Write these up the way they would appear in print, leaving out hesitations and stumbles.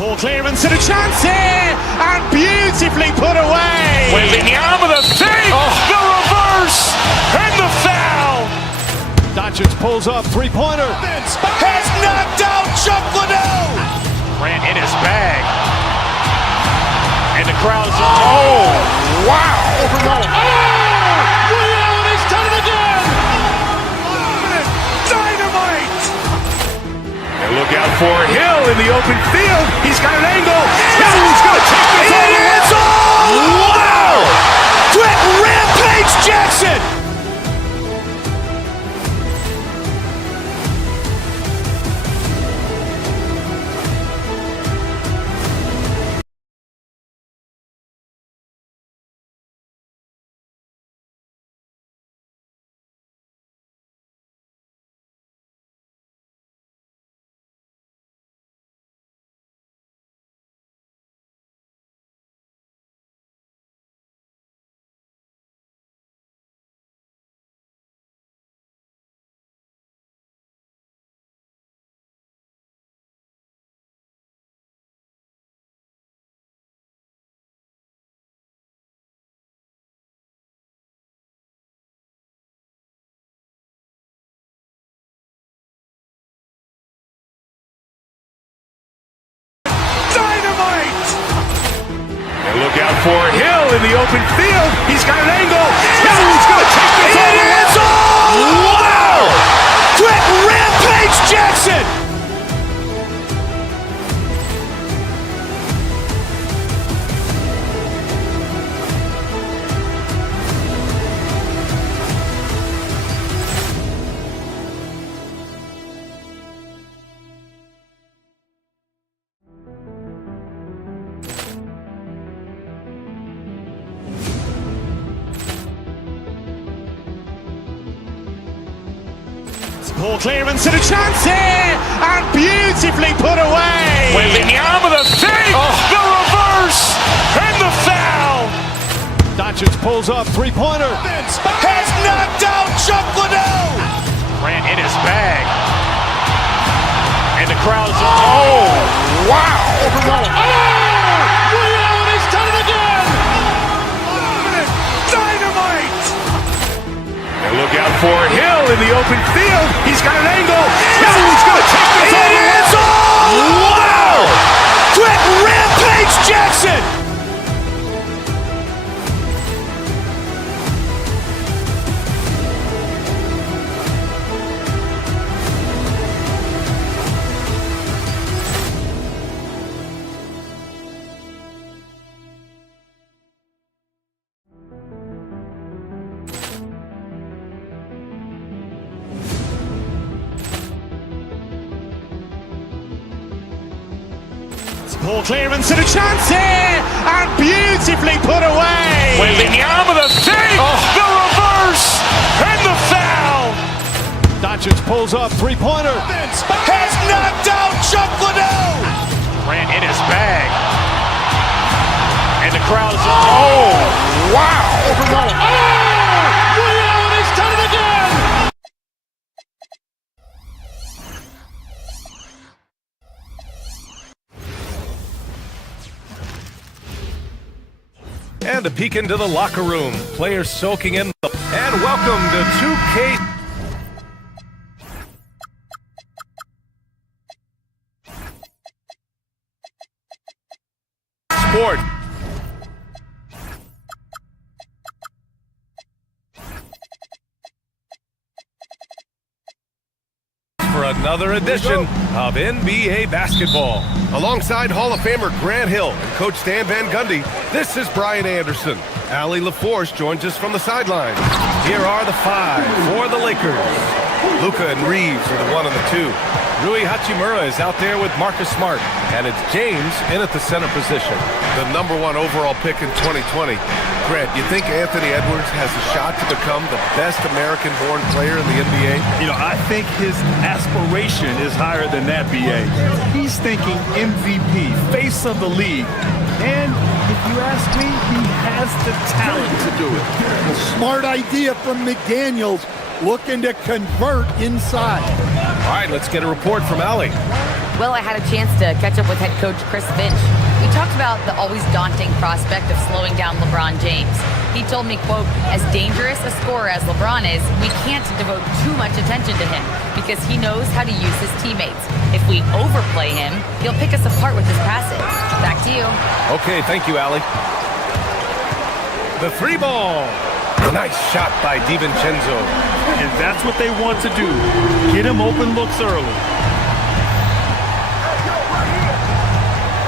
Poor clearance and a chance here, and beautifully put away. Wembanyama the save, the reverse, and the foul. Doncic pulls up, three-pointer. Has knocked out Chuck Liddell. Grant in his bag. And the crowd's oh, wow. Ray Allen has done it again. Dynamite. And look out for Hill in the open field. He's got an angle. Hill's going to take this all the way. Wow. Brett Rampage Jackson. Look out for Hill in the open field. He's got an angle. Hill's going to take this all the way. Wow! Brett Rampage Jackson. Poor clearance and a chance here, and beautifully put away. Wembanyama the save, the reverse, and the foul. Doncic pulls up, three-pointer. Has knocked out Chuck Liddell. Grant in his bag. And the crowd's oh, wow. Ray Allen has done it again. Dynamite. And look out for Hill in the open field. He's got an angle. Hill's going to take this all the way. Wow. Brett Rampage Jackson. Poor clearance and a chance here, and beautifully put away. Wembanyama the save, the reverse, and the foul. Doncic pulls up, three-pointer. Has knocked out Chuck Liddell. Grant in his bag. And the crowd's oh, wow. Ray Allen has done it again. And a peek into the locker room. Players soaking in. And welcome to 2K Sport. For another edition of NBA basketball. Alongside Hall of Famer Grant Hill and Coach Stan Van Gundy, this is Brian Anderson. Allie LaForce joins us from the sidelines. Here are the five for the Lakers. Luka and Reeves are the 1 and the 2. Rui Hachimura is out there with Marcus Smart. And it's James in at the center position. The #1 overall pick in 2020. Grant, you think Anthony Edwards has a shot to become the best American-born player in the NBA? You know, I think his aspiration is higher than that, BA. He's thinking MVP, face of the league. And if you ask me, he has the talent to do it. A smart idea from McDaniels, looking to convert inside. All right, let's get a report from Allie. Well, I had a chance to catch up with head coach Chris Finch. We talked about the always daunting prospect of slowing down LeBron James. He told me, quote, as dangerous a scorer as LeBron is, we can't devote too much attention to him because he knows how to use his teammates. If we overplay him, he'll pick us apart with his passing. Back to you. Okay, thank you, Allie. The three ball. Nice shot by DiVincenzo. And that's what they want to do. Get him open looks early.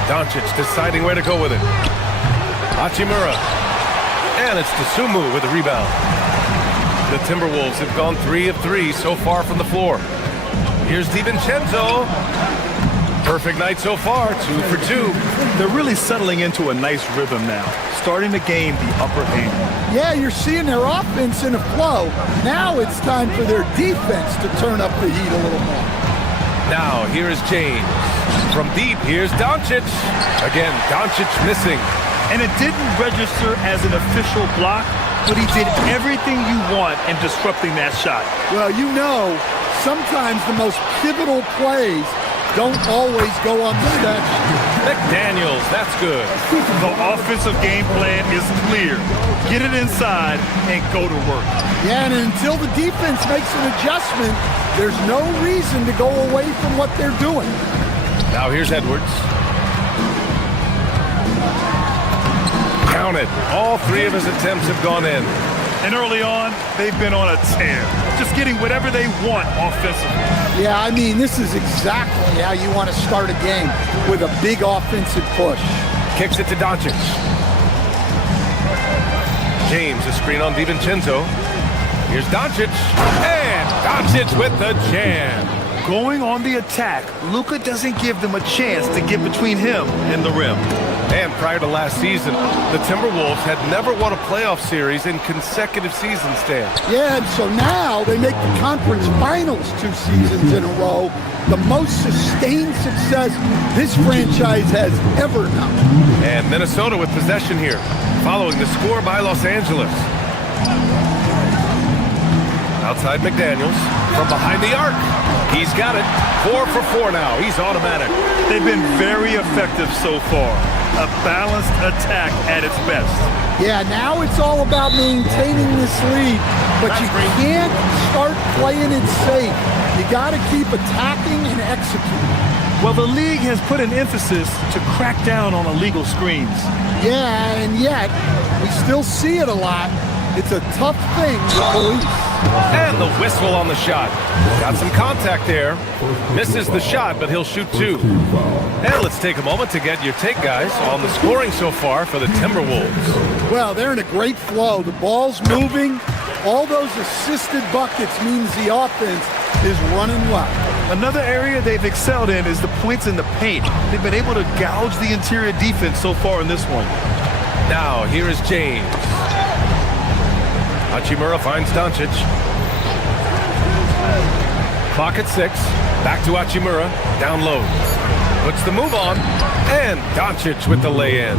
Doncic deciding where to go with it. Hachimura. And it's Dosunmu with the rebound. The Timberwolves have gone 3 of 3 so far from the floor. Here's DiVincenzo. Perfect night so far, 2 for 2. They're really settling into a nice rhythm now, starting to gain the upper hand. Yeah, you're seeing their offense in a flow. Now it's time for their defense to turn up the heat a little more. Now, here is James. From deep, here's Doncic. Again, Doncic missing. And it didn't register as an official block, but he did everything you want in disrupting that shot. Well, you know, sometimes the most pivotal plays don't always go unstretched. McDaniels, that's good. The offensive game plan is clear. Get it inside and go to work. Yeah, and until the defense makes an adjustment, there's no reason to go away from what they're doing. Now here's Edwards. Count it. All 3 of his attempts have gone in. And early on, they've been on a tear. Just getting whatever they want offensively. Yeah, I mean, this is exactly how you want to start a game, with a big offensive push. Kicks it to Doncic. James, a screen on DiVincenzo. Here's Doncic. And Doncic with the jam. Going on the attack, Luka doesn't give them a chance to get between him and the rim. And prior to last season, the Timberwolves had never won a playoff series in consecutive seasons, Dan. Yeah, and so now they make the conference finals 2 seasons in a row. The most sustained success this franchise has ever known. And Minnesota with possession here, following the score by Los Angeles. Outside McDaniels, from behind the arc. He's got it. 4 for 4 now. He's automatic. They've been very effective so far. A balanced attack at its best. Yeah, now it's all about maintaining this lead, but you can't start playing it safe. You got to keep attacking and executing. Well, the league has put an emphasis to crack down on illegal screens. Yeah, and yet we still see it a lot. It's a tough thing to police. And the whistle on the shot. Got some contact there. Misses the shot, but he'll shoot 2. And let's take a moment to get your take, guys, on the scoring so far for the Timberwolves. Well, they're in a great flow. The ball's moving. All those assisted buckets means the offense is running well. Another area they've excelled in is the points in the paint. They've been able to gouge the interior defense so far in this one. Now, here is James. Hachimura finds Doncic. Clock at 6. Back to Hachimura. Down low. Puts the move on. And Doncic with the lay-in.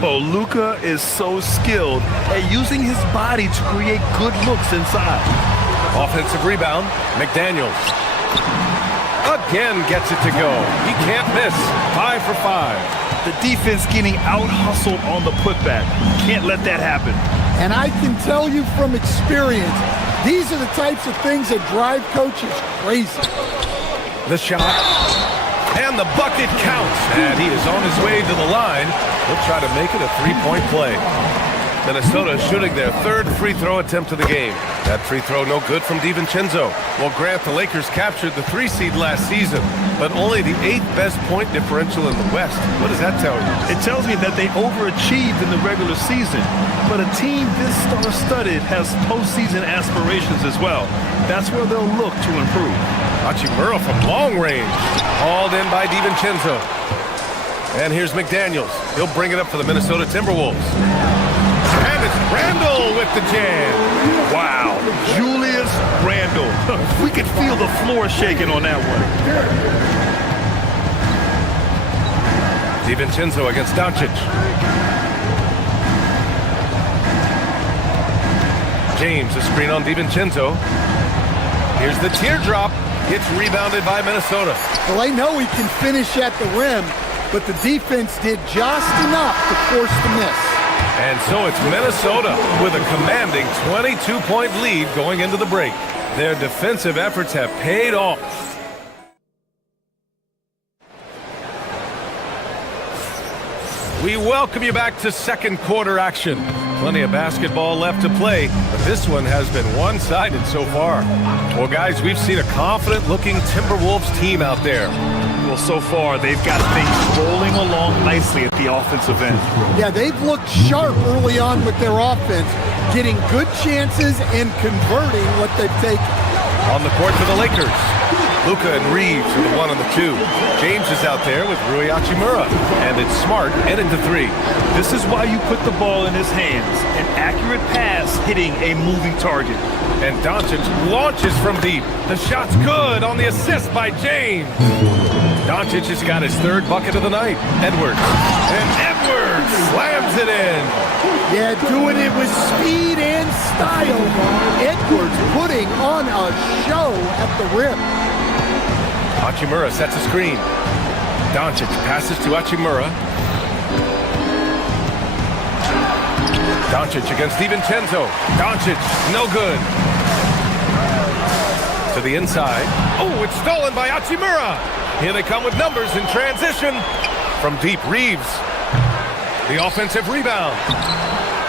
Oh, Luka is so skilled at using his body to create good looks inside. Offensive rebound. McDaniels. Again gets it to go. He can't miss. 5 for 5. The defense getting out-hustled on the putback. Can't let that happen. And I can tell you from experience, these are the types of things that drive coaches crazy. The shot. And the bucket counts. And he is on his way to the line. He'll try to make it a 3-point play. Minnesota shooting their 3rd free throw attempt of the game. That free throw no good from DiVincenzo. Well, Grant, the Lakers captured the 3 seed last season, but only the 8th best point differential in the West. What does that tell you? It tells me that they overachieved in the regular season, but a team this star-studded has postseason aspirations as well. That's where they'll look to improve. Hachimura from long range. Hauled in by DiVincenzo. And here's McDaniels. He'll bring it up for the Minnesota Timberwolves. And it's Randle with the jam. Wow, Julius Randle. We could feel the floor shaking on that one. DiVincenzo against Doncic. James, a screen on DiVincenzo. Here's the teardrop. It's rebounded by Minnesota. Well, they know he can finish at the rim, but the defense did just enough to force the miss. And so it's Minnesota with a commanding 22-point lead going into the break. Their defensive efforts have paid off. We welcome you back to second quarter action. Plenty of basketball left to play, but this one has been one-sided so far. Well, guys, we've seen a confident-looking Timberwolves team out there. Well, so far, they've got things rolling along nicely at the offensive end. Yeah, they've looked sharp early on with their offense, getting good chances and converting what they've taken. On the court for the Lakers, Luka and Reeves are the 1 and the 2. James is out there with Rui Hachimura, and it's Smart heading to 3. This is why you put the ball in his hands. An accurate pass hitting a moving target. And Doncic launches from deep. The shot's good on the assist by James. Doncic has got his 3rd bucket of the night. Edwards. And Edwards slams it in. Yeah, doing it with speed and style. Edwards putting on a show at the rim. Hachimura sets a screen. Doncic passes to Hachimura. Doncic against DiVincenzo. Doncic, no good. To the inside. Oh, it's stolen by Hachimura. Here they come with numbers in transition. From deep, Reeves. The offensive rebound.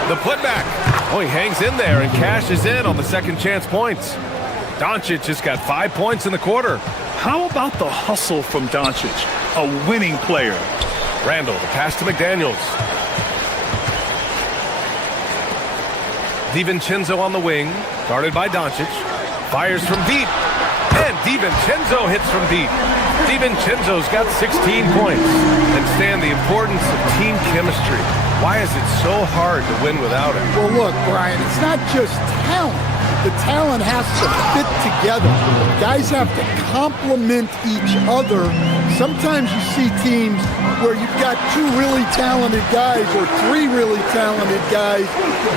The putback. Oh, he hangs in there and cashes in on the second chance points. Doncic has got 5 points in the quarter. How about the hustle from Doncic, a winning player? Randall, the pass to McDaniels. DiVincenzo on the wing, guarded by Doncic. Fires from deep, and DiVincenzo hits from deep. DiVincenzo's got 16 points. And Stan, the importance of team chemistry. Why is it so hard to win without it? Well, look, Brian, it's not just talent. The talent has to fit together. Guys have to complement each other. Sometimes you see teams where you've got 2 really talented guys or 3 really talented guys,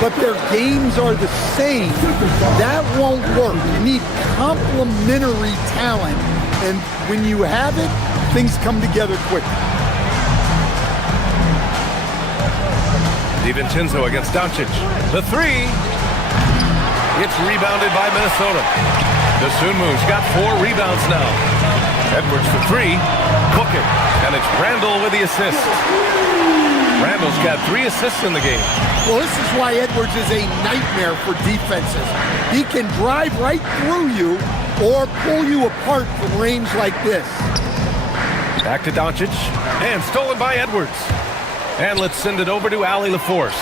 but their games are the same. That won't work. You need complementary talent. And when you have it, things come together quickly. DiVincenzo against Doncic. The 3. It's rebounded by Minnesota. Dosunmu's got 4 rebounds now. Edwards for 3. Book it. And it's Randall with the assist. Randall's got 3 assists in the game. Well, this is why Edwards is a nightmare for defenses. He can drive right through you or pull you apart from range like this. Back to Doncic. And stolen by Edwards. And let's send it over to Allie LaForce.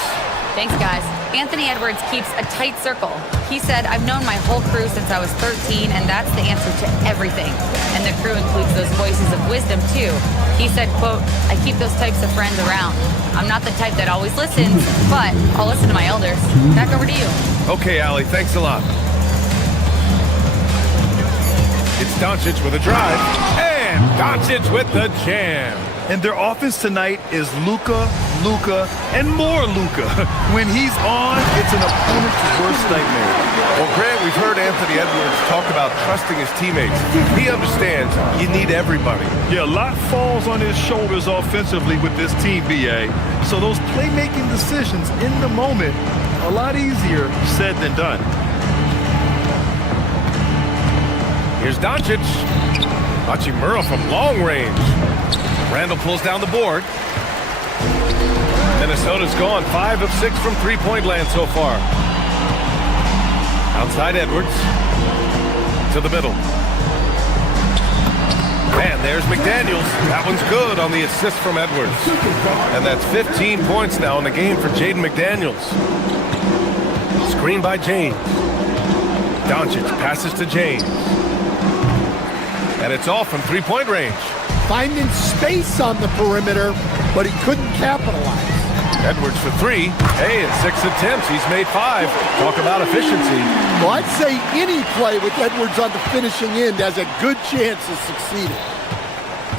Thanks, guys. Anthony Edwards keeps a tight circle. He said, I've known my whole crew since I was 13, and that's the answer to everything. And the crew includes those voices of wisdom, too. He said, quote, I keep those types of friends around. I'm not the type that always listens, but I'll listen to my elders. Back over to you. Okay, Allie, thanks a lot. It's Doncic with a drive, and Doncic with the jam. And their offense tonight is Luka, and more Luka. When he's on, it's an opponent's worst nightmare. Well, Grant, we've heard Anthony Edwards talk about trusting his teammates. He understands you need everybody. Yeah, a lot falls on his shoulders offensively with this team, BA. So those playmaking decisions in the moment, a lot easier said than done. Here's Doncic. Hachimura from long range. Randall pulls down the board. Minnesota's gone 5 of 6 from three-point land so far. Outside Edwards. To the middle. And there's McDaniels. That one's good on the assist from Edwards. And that's 15 points now in the game for Jaden McDaniels. Screen by James. Doncic passes to James. And it's off from three-point range. Finding space on the perimeter, but he couldn't capitalize. Edwards for 3. Hey, in 6 attempts, he's made 5. Talk about efficiency. Well, I'd say any play with Edwards on the finishing end has a good chance of succeeding.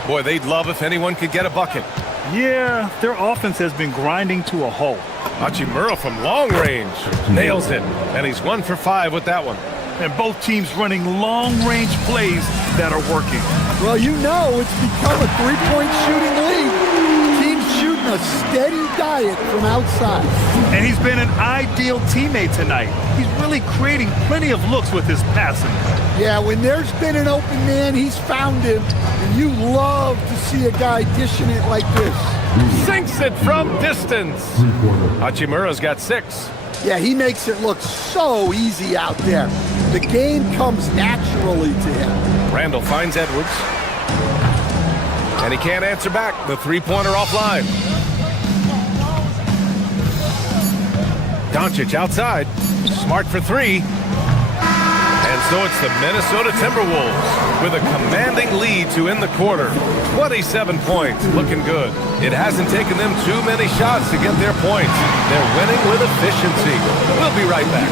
Boy, they'd love if anyone could get a bucket. Yeah, their offense has been grinding to a halt. Hachimura from long range nails it, and he's 1 for 5 with that one. and both teams running long-range plays that are working. Well, you know it's become a three-point shooting league. Teams shooting a steady diet from outside. And he's been an ideal teammate tonight. He's really creating plenty of looks with his passing. Yeah, when there's been an open man, he's found him, and you love to see a guy dishing it like this. Sinks it from distance. Hachimura's got 6. Yeah, he makes it look so easy out there. The game comes naturally to him. Randall finds Edwards. And he can't answer back. The three-pointer offline. Doncic outside. Smart for 3. And so it's the Minnesota Timberwolves with a commanding lead to end the quarter. 27 points, looking good. It hasn't taken them too many shots to get their points. They're winning with efficiency. We'll be right back.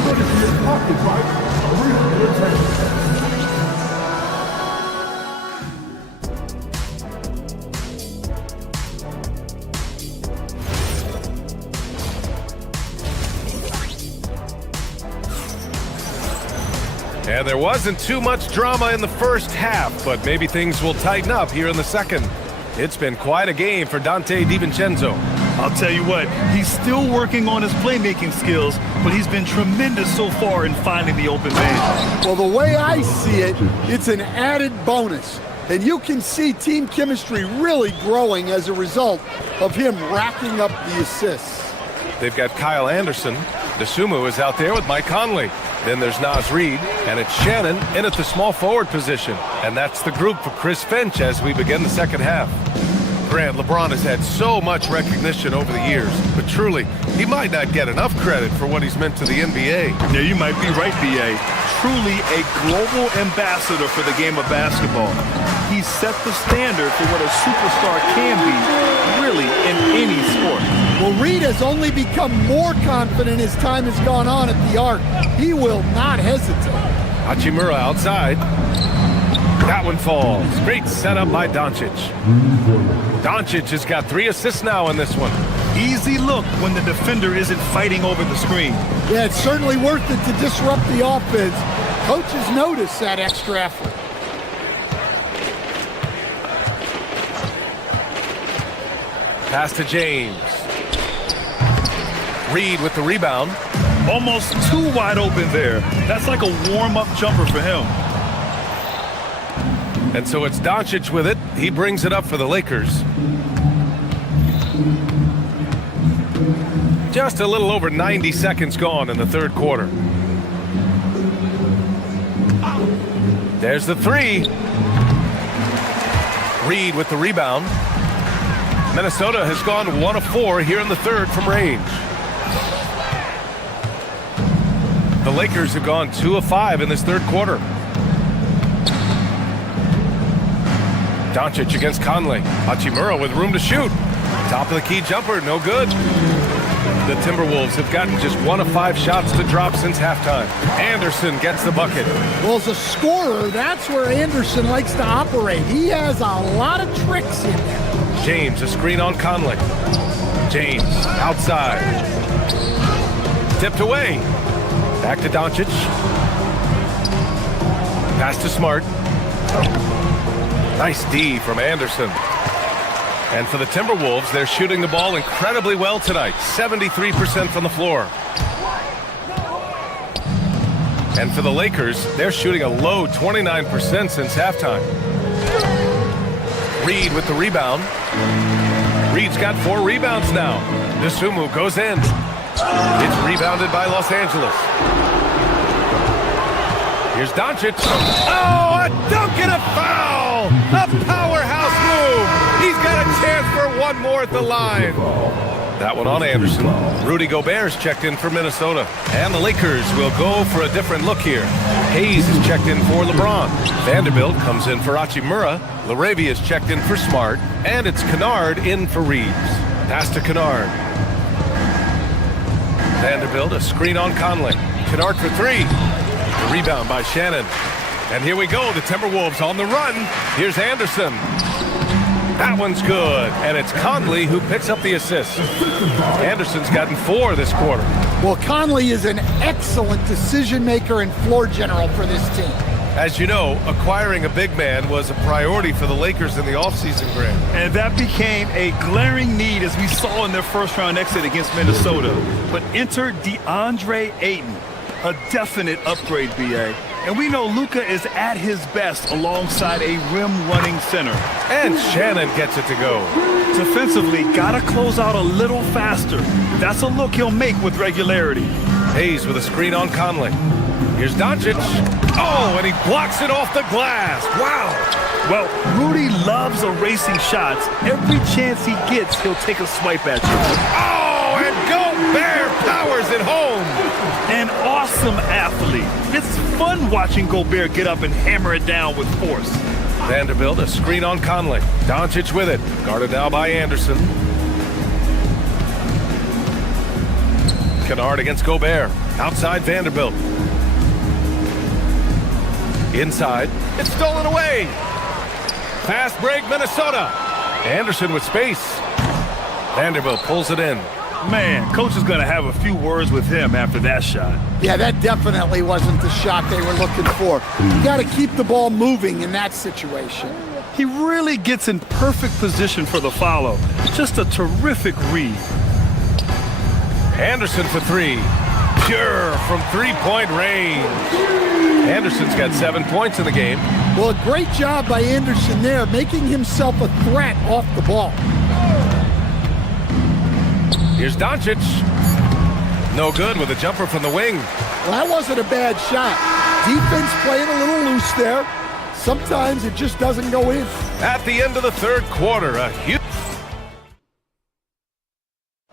And there wasn't too much drama in the first half, but maybe things will tighten up here in the second. It's been quite a game for Dante DiVincenzo. I'll tell you what, he's still working on his playmaking skills, but he's been tremendous so far in finding the open man. Well, the way I see it, it's an added bonus. And you can see team chemistry really growing as a result of him racking up the assists. They've got Kyle Anderson. Dosunmu is out there with Mike Conley. Then there's Naz Reid, and it's Shannon in at the small forward position. And that's the group for Chris Finch as we begin the second half. Grant, LeBron has had so much recognition over the years, but truly, he might not get enough credit for what he's meant to the NBA. Yeah, you might be right, B.A. Truly a global ambassador for the game of basketball. He set the standard for what a superstar can be, really, in any sport. Well, Reid has only become more confident as time has gone on at the arc. He will not hesitate. Hachimura outside. That one falls. Great setup by Doncic. Doncic has got 3 assists now in this one. Easy look when the defender isn't fighting over the screen. Yeah, it's certainly worth it to disrupt the offense. Coaches notice that extra effort. Pass to James. Reid with the rebound. Almost too wide open there. That's like a warm-up jumper for him. And so it's Doncic with it. He brings it up for the Lakers. Just a little over 90 seconds gone in the third quarter. There's the 3. Reid with the rebound. Minnesota has gone 1 of 4 here in the third from range. The Lakers have gone 2 of 5 in this third quarter. Doncic against Conley. Hachimura with room to shoot. Top of the key jumper, no good. The Timberwolves have gotten just 1 of 5 shots to drop since halftime. Anderson gets the bucket. Well, as a scorer, that's where Anderson likes to operate. He has a lot of tricks in there. James, a screen on Conley. James, outside. Tipped away. Back to Doncic. Pass to Smart. Nice D from Anderson. And for the Timberwolves, they're shooting the ball incredibly well tonight. 73% from the floor. And for the Lakers, they're shooting a low 29% since halftime. Reid with the rebound. Reid's got 4 rebounds now. Dosunmu goes in. It's rebounded by Los Angeles. Here's Doncic. Oh, a dunk and a foul! A powerhouse move! He's got a chance for 1 more at the line. That one on Anderson. Rudy Gobert's checked in for Minnesota. And the Lakers will go for a different look here. Hayes is checked in for LeBron. Vanderbilt comes in for Hachimura. LaRavia is checked in for Smart. And it's Kennard in for Reeves. Pass to Kennard. Vanderbilt, a screen on Conley. Kennard for 3. The rebound by Shannon. And here we go, the Timberwolves on the run. Here's Anderson. That one's good, and it's Conley who picks up the assist. Anderson's gotten 4 this quarter. Well, Conley is an excellent decision maker and floor general for this team. As you know, acquiring a big man was a priority for the Lakers in the offseason, Grant. And that became a glaring need as we saw in their first-round exit against Minnesota. But enter DeAndre Ayton, a definite upgrade, B.A. And we know Luka is at his best alongside a rim-running center. And Shannon gets it to go. Defensively, gotta close out a little faster. That's a look he'll make with regularity. Hayes with a screen on Conley. Here's Doncic. Oh, and he blocks it off the glass. Wow. Well, Rudy loves erasing shots. Every chance he gets, he'll take a swipe at you. Oh, and Gobert powers it home. An awesome athlete. It's fun watching Gobert get up and hammer it down with force. Vanderbilt, a screen on Conley. Doncic with it. Guarded now by Anderson. Kennard against Gobert. Outside Vanderbilt. Inside. It's stolen away. Fast break, Minnesota. Anderson with space. Vanderbilt pulls it in. Man, coach is going to have a few words with him after that shot. Yeah, that definitely wasn't the shot they were looking for. You got to keep the ball moving in that situation. He really gets in perfect position for the follow. Just a terrific read. Anderson for 3. Pure from three-point range. Anderson's got 7 points in the game. Well, a great job by Anderson there, making himself a threat off the ball. Here's Doncic. No good with a jumper from the wing. Well, that wasn't a bad shot. Defense playing a little loose there. Sometimes it just doesn't go in. At the end of the third quarter, a huge...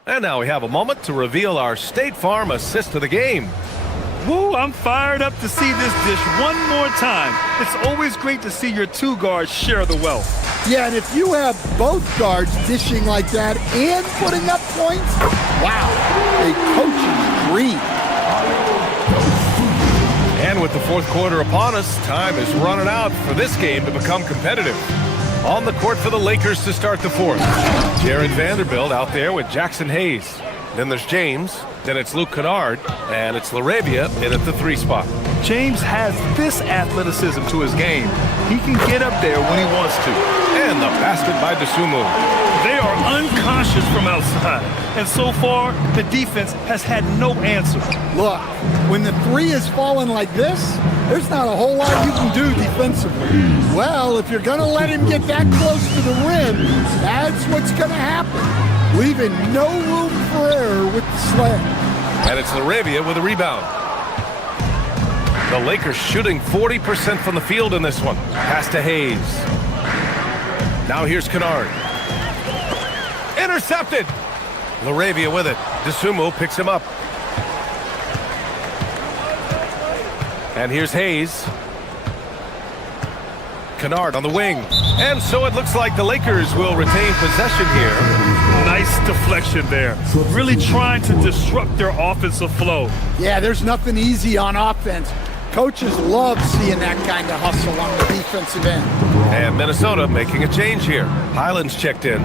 And now we have a moment to reveal our State Farm assist of the game. Woo, I'm fired up to see this dish one more time. It's always great to see your 2 guards share the wealth. Yeah, and if you have both guards dishing like that and putting up points, wow, a coach's dream. And with the fourth quarter upon us, time is running out for this game to become competitive. On the court for the Lakers to start the fourth. Jared Vanderbilt out there with Jackson Hayes. Then there's James. Then it's Luke Kennard. And it's LaRavia in at the 3 spot. James has this athleticism to his game. He can get up there when he wants to. And the basket by Dosunmu. They are unconscious from outside. And so far, the defense has had no answer. Look, when the 3 is falling like this, there's not a whole lot you can do defensively. Well, if you're going to let him get that close to the rim, that's what's going to happen. Leaving no room for error with the slam. And it's LaRavia with a rebound. The Lakers shooting 40% from the field in this one. Pass to Hayes. Now here's Kennard. Intercepted. LaRavia with it. Dosunmu picks him up. And here's Hayes. Kennard on the wing. And so it looks like the Lakers will retain possession here. Nice deflection there. Really trying to disrupt their offensive flow. Yeah, there's nothing easy on offense. Coaches love seeing that kind of hustle on the defensive end. And Minnesota making a change here. Highland's checked in.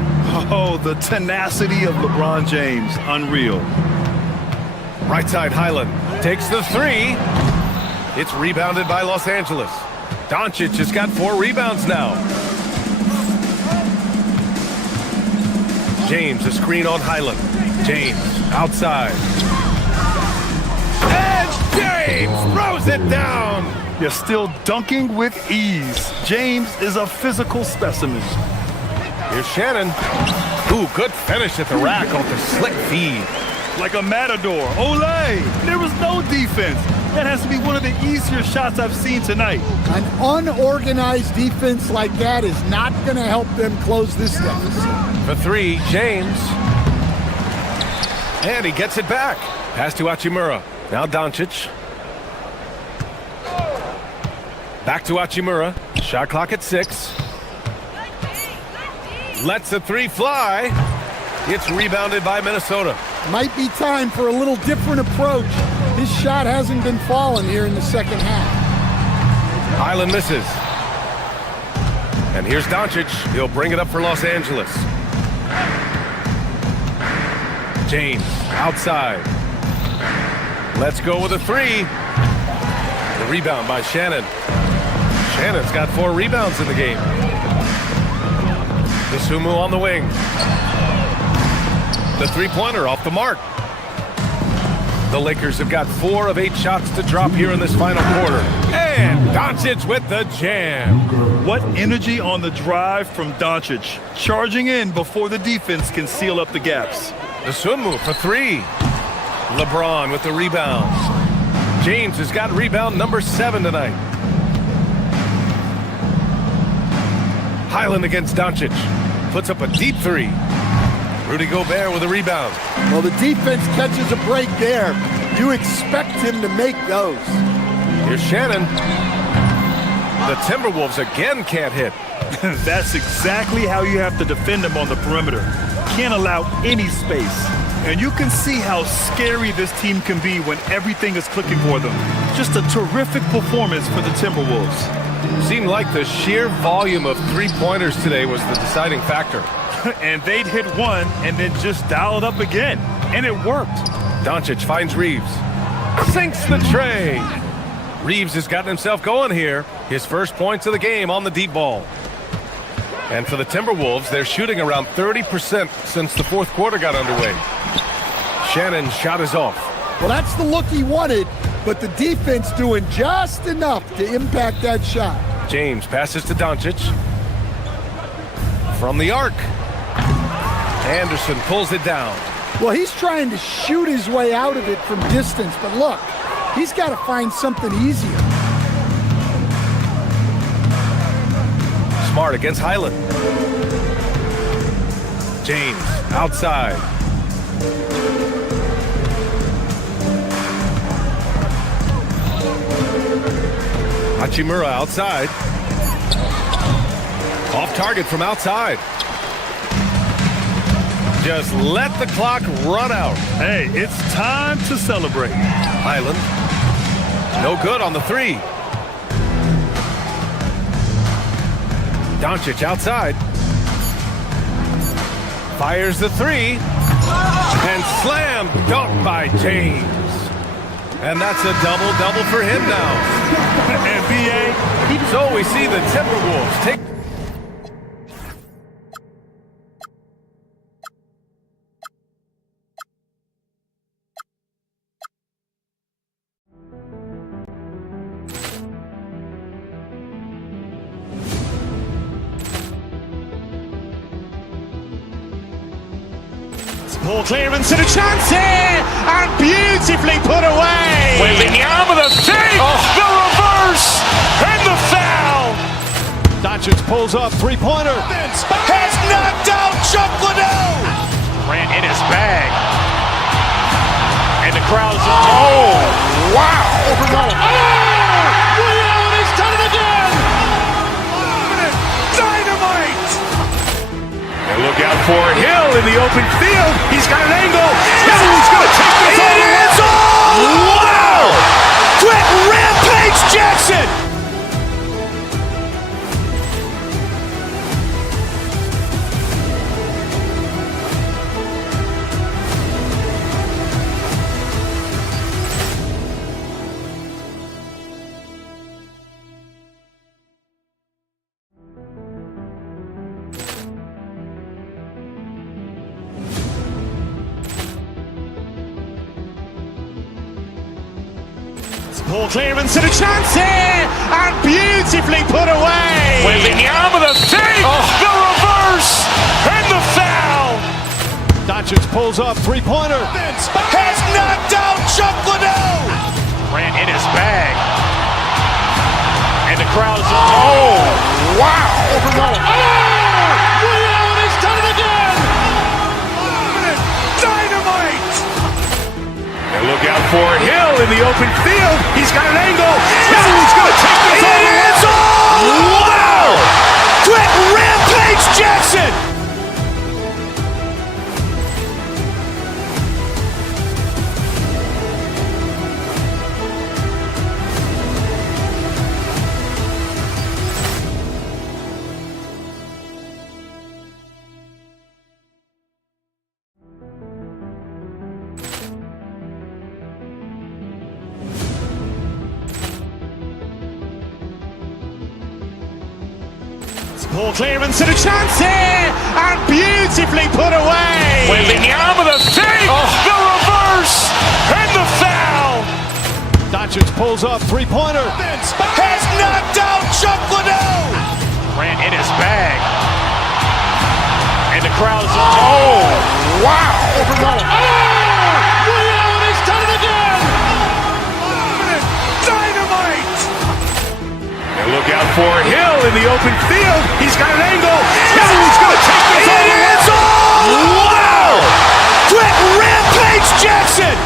Oh, the tenacity of LeBron James. Unreal. Right side Highland takes the 3. It's rebounded by Los Angeles. Doncic has got 4 rebounds now. James, a screen on Highland. James, outside. And James throws it down. You're still dunking with ease. James is a physical specimen. Here's Shannon. Ooh, good finish at the rack off the slick feed. Like a matador. Olay! There was no defense. That has to be one of the easier shots I've seen tonight. An unorganized defense like that is not going to help them close this deficit. For 3, James. And he gets it back. Pass to Hachimura. Now Doncic. Back to Hachimura. Shot clock at 6. Lets the 3 fly. It's rebounded by Minnesota. Might be time for a little different approach. His shot hasn't been falling here in the second half. Highland misses. And here's Doncic. He'll bring it up for Los Angeles. James outside. Let's go with a three. The rebound by Shannon. Shannon's got 4 rebounds in the game. Dosunmu on the wing. The three-pointer off the mark. The Lakers have got 4 of 8 shots to drop here in this final quarter. And Doncic with the jam. What energy on the drive from Doncic. Charging in before the defense can seal up the gaps. Dosunmu for 3. LeBron with the rebound. James has got rebound number 7 tonight. Highland against Doncic. Puts up a deep 3. Rudy Gobert with a rebound. Well, the defense catches a break there. You expect him to make those. Here's Shannon. The Timberwolves again can't hit. That's exactly how you have to defend them on the perimeter. Can't allow any space. And you can see how scary this team can be when everything is clicking for them. Just a terrific performance for the Timberwolves. Seemed like the sheer volume of three-pointers today was the deciding factor. And they'd hit one and then just dial it up again. And it worked. Doncic finds Reeves. Sinks the tray. Reeves has gotten himself going here. His first points of the game on the deep ball. And for the Timberwolves, they're shooting around 30% since the fourth quarter got underway. Shannon's shot is off. Well, that's the look he wanted, but the defense doing just enough to impact that shot. James passes to Doncic. From the arc. Anderson pulls it down. Well, he's trying to shoot his way out of it from distance, but look, he's got to find something easier. Smart against Highland. James outside. Hachimura outside. Off target from outside. Just let the clock run out. Hey, it's time to celebrate. Highland. No good on the 3. Doncic outside. Fires the 3. And slam dunk by James. And that's a double-double for him now. NBA. So we see the Timberwolves take... Ball clearance and a chance here, and beautifully put away. Wembanyama the fake, the reverse, and the foul. Doncic pulls up, three-pointer. Has knocked out Chuck Liddell. Ran in his bag. And the crowd is... Oh, wow. Overrun. He's done it again. Dynamite. And look out for Hill in the open field. He's got an angle. He's going to take this all the way. Wow. Quick Rampage Jackson. Ball clearance and a chance here, and beautifully put away. Wembanyama the fake, the reverse, and the foul. Doncic pulls up, three-pointer. Has knocked out Chuck Liddell. Ran in his bag. And the crowd is... Oh, wow. Overrun. He's done it again. Dynamite. And look out for Hill in the open field. He's got an angle. He's going to take this all the way. Wow. Quick Rampage Jackson. Poor clearance and a chance here, and beautifully put away. Wembanyama the fake, the reverse, and the foul. Doncic pulls up, three-pointer. Has knocked out Chuck Liddell. Ran in his bag. And the crowd's, wow. He's done it again. Dynamite. And look out for Hill in the open field. He's got an angle. Hill's going to take this all the way. Wow. Quick rampage Jackson.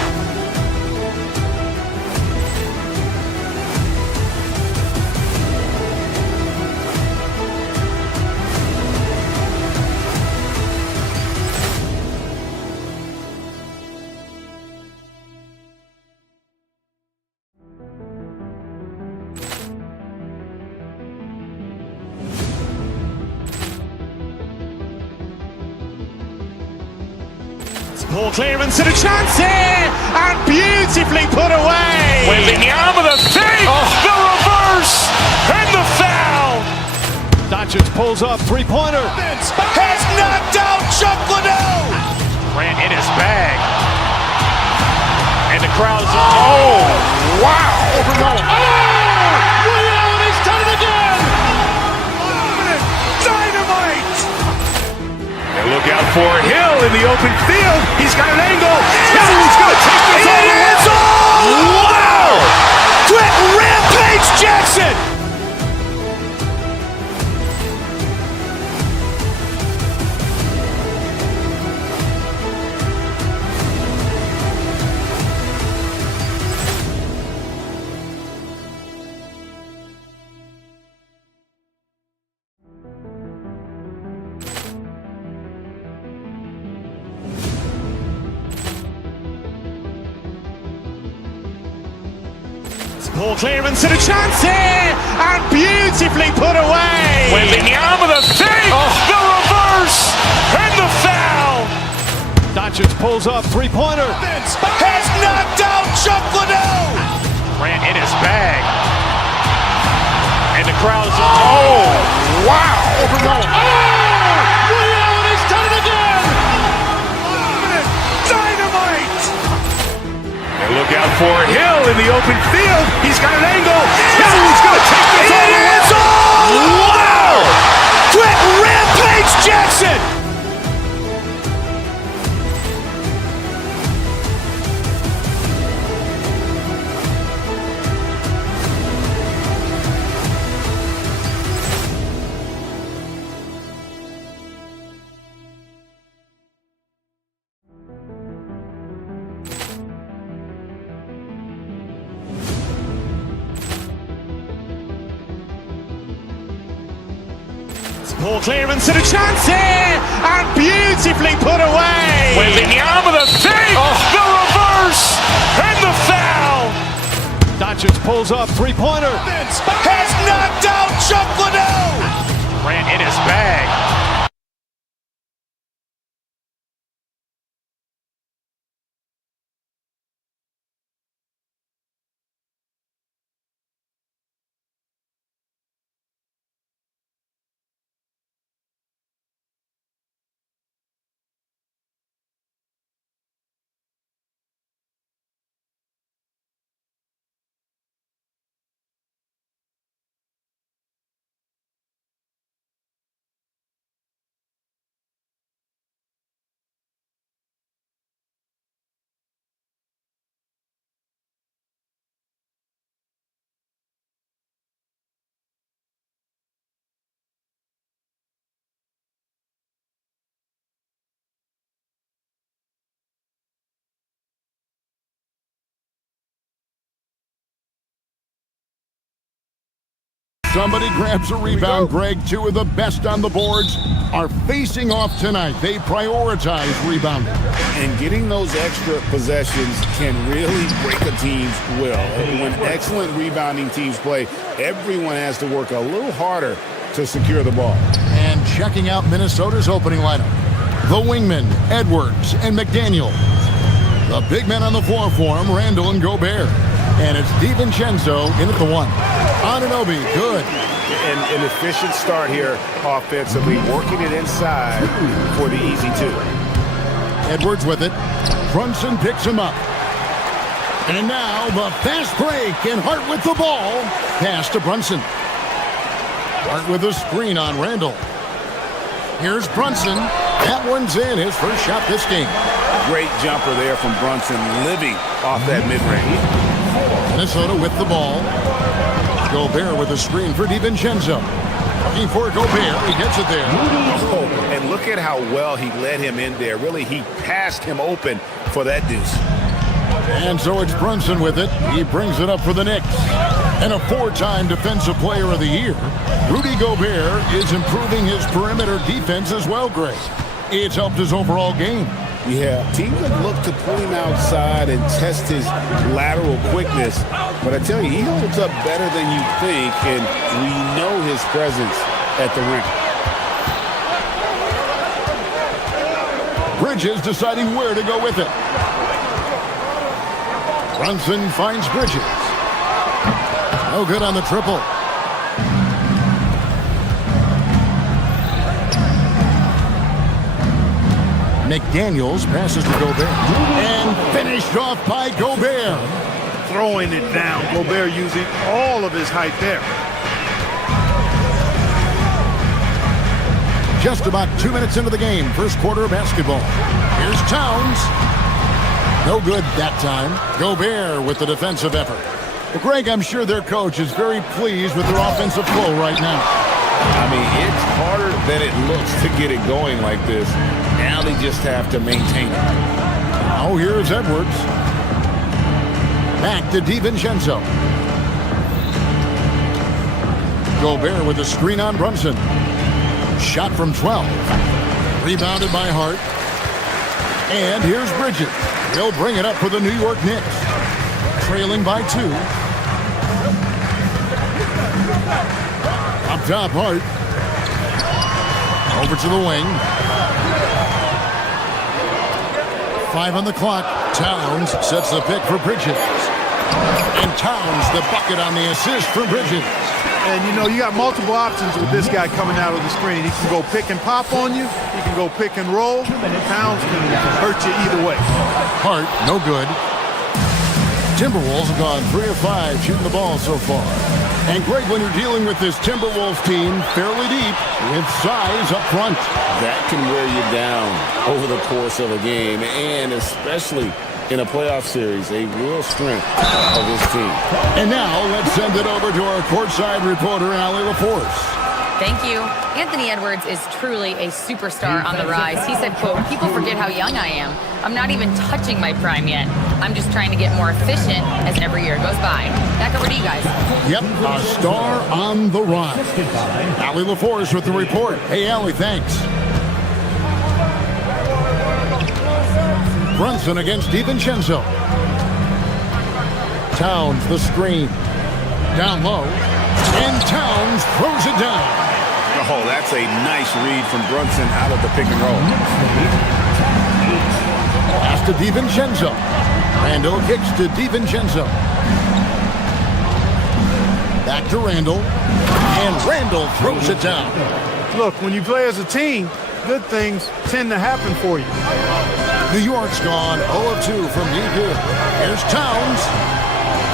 Poor clearance and a chance here, and beautifully put away. Wembanyama the fake, the reverse, and the foul. Doncic pulls up, three-pointer. Has knocked out Chuck Liddell. Ran in his bag. And the crowd's, wow. He's done it again. Dynamite. And look out for Hill in the open field. He's got an angle. Hill's going to take this all the way. Wow. Quick rampage Jackson. Poor clearance and a chance here, and beautifully put away. Wembanyama the fake, the reverse, and the foul. Doncic pulls up, three-pointer. Has knocked out Chuck Liddell. Ran in his bag. And the crowd's, wow. He's done it again. Dynamite. And look out for Hill in the open field. He's got an angle. Hill's going to take this all the way. Wow. Quick rampage Jackson. Poor clearance and a chance here, and beautifully put away. Wembanyama the fake, the reverse, and the foul. Doncic pulls up, three-pointer. Has knocked out Chuck Liddell. Ran in his bag. Somebody grabs a rebound, Greg. Two of the best on the boards are facing off tonight. They prioritize rebounding. And getting those extra possessions can really break a team's will. When excellent rebounding teams play, everyone has to work a little harder to secure the ball. And checking out Minnesota's opening lineup, the wingmen, Edwards and McDaniel. The big men on the floor for him, Randall and Gobert. And it's DiVincenzo in at the one. Anunoby, good. An efficient start here offensively, working it inside for the easy two. Edwards with it. Brunson picks him up. And now the fast break, and Hart with the ball. Pass to Brunson. Hart with a screen on Randall. Here's Brunson. That one's in, his first shot this game. Great jumper there from Brunson, living off that mid-range. Minnesota with the ball. Gobert with a screen for DiVincenzo. Looking for Gobert. He gets it there. Oh, and look at how well he led him in there. Really, he passed him open for that deuce. And so it's Brunson with it. He brings it up for the Knicks. And a 4-time Defensive Player of the Year, Rudy Gobert is improving his perimeter defense as well, Greg. It's helped his overall game. Yeah, teams have looked to pull him outside and test his lateral quickness. But I tell you, he holds up better than you think, and we know his presence at the rim. Bridges deciding where to go with it. Brunson finds Bridges. No good on the triple. McDaniels passes to Gobert. And finished off by Gobert. Throwing it down. Gobert using all of his height there. Just about 2 minutes into the game, first quarter of basketball. Here's Towns. No good that time. Gobert with the defensive effort. Well, Greg, I'm sure their coach is very pleased with their offensive flow right now. I mean, it's harder than it looks to get it going like this. Now they just have to maintain it. Now here's Edwards. Back to DiVincenzo. Gobert with a screen on Brunson. Shot from 12. Rebounded by Hart. And here's Bridges. He'll bring it up for the New York Knicks. Trailing by 2. Up top, Hart. Over to the wing. 5 on the clock. Towns sets the pick for Bridges. And Towns the bucket on the assist for Bridges. And, you know, you got multiple options with this guy coming out of the screen. He can go pick and pop on you. He can go pick and roll. Towns can hurt you either way. Hart, no good. Timberwolves have gone 3 of 5 shooting the ball so far. And Greg, when you're dealing with this Timberwolves team fairly deep with size up front, that can wear you down over the course of a game, and especially in a playoff series, a real strength of this team. And now let's send it over to our courtside reporter, Allie LaForce. Thank you. Anthony Edwards is truly a superstar on the rise. He said, quote, "People forget how young I am. I'm not even touching my prime yet. I'm just trying to get more efficient as every year goes by." Back over to you guys. Yep, a star on the rise. Allie LaForce with the report. Hey, Allie, thanks. Brunson against DiVincenzo. Towns the screen. Down low. And Towns throws it down. Oh, that's a nice read from Brunson out of the pick and roll. Pass to DiVincenzo. Randall kicks to DiVincenzo. Back to Randall. And Randall throws it down. Look, when you play as a team, good things tend to happen for you. New York's gone 0 of 2 from deep here. Here's Towns.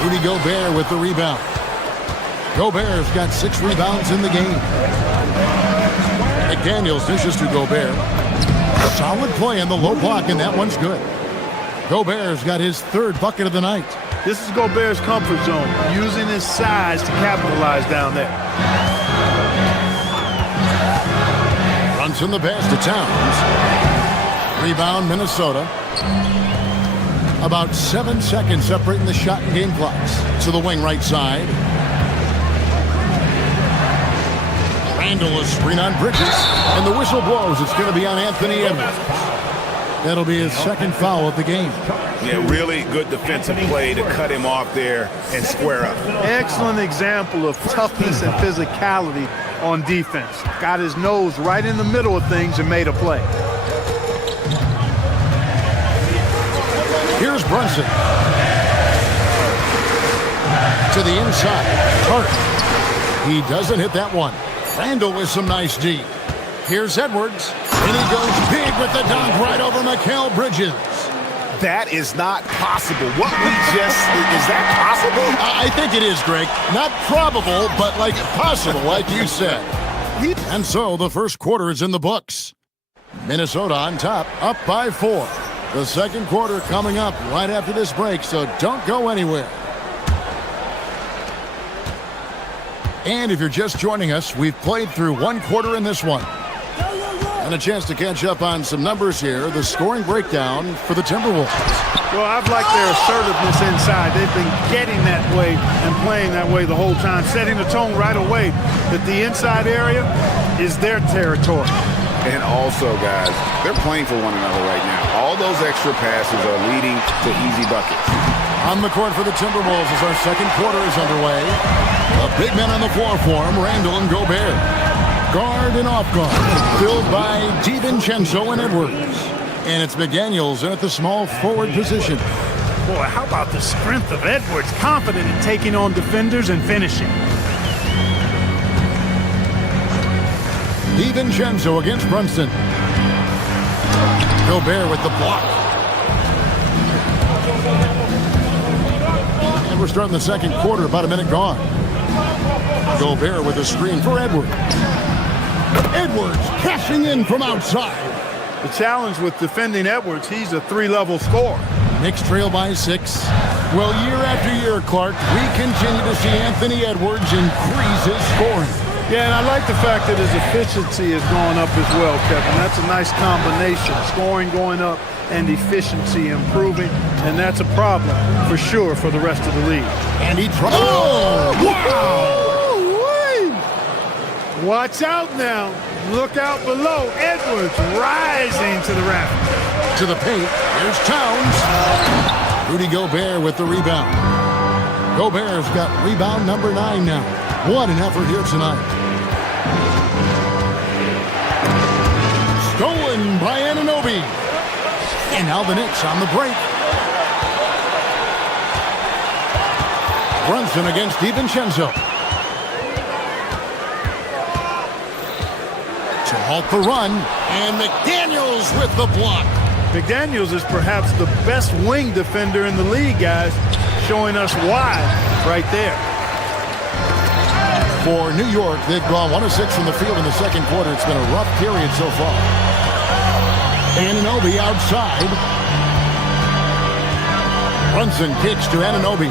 Rudy Gobert with the rebound. Gobert's got 6 rebounds in the game. McDaniels dishes to Gobert. Solid play in the low block, and that one's good. Gobert's got his 3rd bucket of the night. This is Gobert's comfort zone, using his size to capitalize down there. Brunson the pass to Towns. Rebound, Minnesota. About 7 seconds separating the shot and game clocks. To the wing right side. Randall is screen on Bridges. And the whistle blows. It's going to be on Anthony Edwards. That'll be his 2nd foul of the game. Yeah, really good defensive play to cut him off there and square up. Excellent example of toughness and physicality on defense. Got his nose right in the middle of things and made a play. Here's Brunson. To the inside. Hart. He doesn't hit that one. Randall with some nice D. Here's Edwards. And he goes big with the dunk right over Mikal Bridges. That is not possible. What we just, is that possible? I think it is, Greg. Not probable, but like possible, like you said. And so the first quarter is in the books. Minnesota on top, up by 4. The second quarter coming up right after this break, so don't go anywhere. And if you're just joining us, we've played through one quarter in this one. And a chance to catch up on some numbers here. The scoring breakdown for the Timberwolves. Well, I've liked their assertiveness inside. They've been getting that way and playing that way the whole time, setting the tone right away that the inside area is their territory. And also, guys, they're playing for one another right now. All those extra passes are leading to easy buckets. On the court for the Timberwolves as our second quarter is underway. A big man on the floor for him, Randall and Gobert. Guard and off guard, filled by DiVincenzo and Edwards. And it's McDaniels in at the small forward position. Boy, how about the strength of Edwards, confident in taking on defenders and finishing. DiVincenzo against Brunson. Gobert with the block. And we're starting the second quarter, about a minute gone. Gobert with a screen for Edwards. Edwards cashing in from outside. The challenge with defending Edwards, he's a 3-level scorer. Knicks trail by 6. Well, year after year, Clark, we continue to see Anthony Edwards increase his scoring. Yeah, and I like the fact that his efficiency has gone up as well, Kevin. That's a nice combination. Scoring going up and efficiency improving, and that's a problem for sure for the rest of the league. And he tries. Oh, wow! Watch out now. Look out below. Edwards rising to the rafters. To the paint. Here's Towns. Rudy Gobert with the rebound. Gobert's got rebound number 9 now. What an effort here tonight. Stolen by Anunoby. And now the Knicks on the break. Brunson against DiVincenzo. To halt the run. And McDaniels with the block. McDaniels is perhaps the best wing defender in the league, guys. Showing us why right there. For New York, they've gone 1 of 6 from the field in the second quarter. It's been a rough period so far. Anunoby outside. Brunson kicks to Anunoby.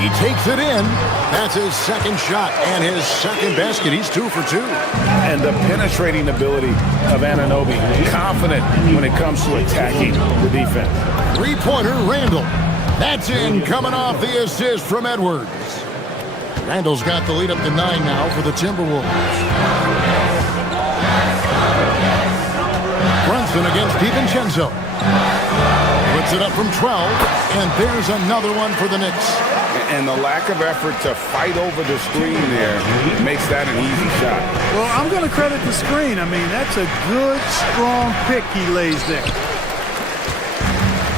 He takes it in. That's his second shot and his second basket. He's 2 for 2. And the penetrating ability of Anunoby. Confident when it comes to attacking the defense. 3-pointer, Randall. That's in, coming off the assist from Edwards. Randall's got the lead up to 9 now for the Timberwolves. Brunson against DiVincenzo. Puts it up from 12, and there's another one for the Knicks. And the lack of effort to fight over the screen there makes that an easy shot. Well, I'm going to credit the screen. I mean, that's a good, strong pick he lays there.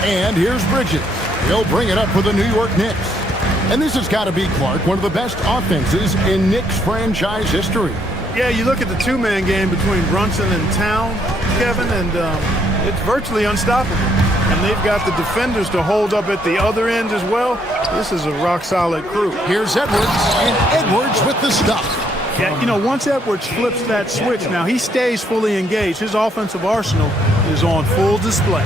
And here's Bridges. He'll bring it up for the New York Knicks. And this has got to be, Clark, one of the best offenses in Knicks franchise history. Yeah, you look at the two-man game between Brunson and Town, Kevin, and it's virtually unstoppable. And they've got the defenders to hold up at the other end as well. This is a rock-solid crew. Here's Edwards, and Edwards with the stuff. Yeah, you know, once Edwards flips that switch, now he stays fully engaged. His offensive arsenal is on full display.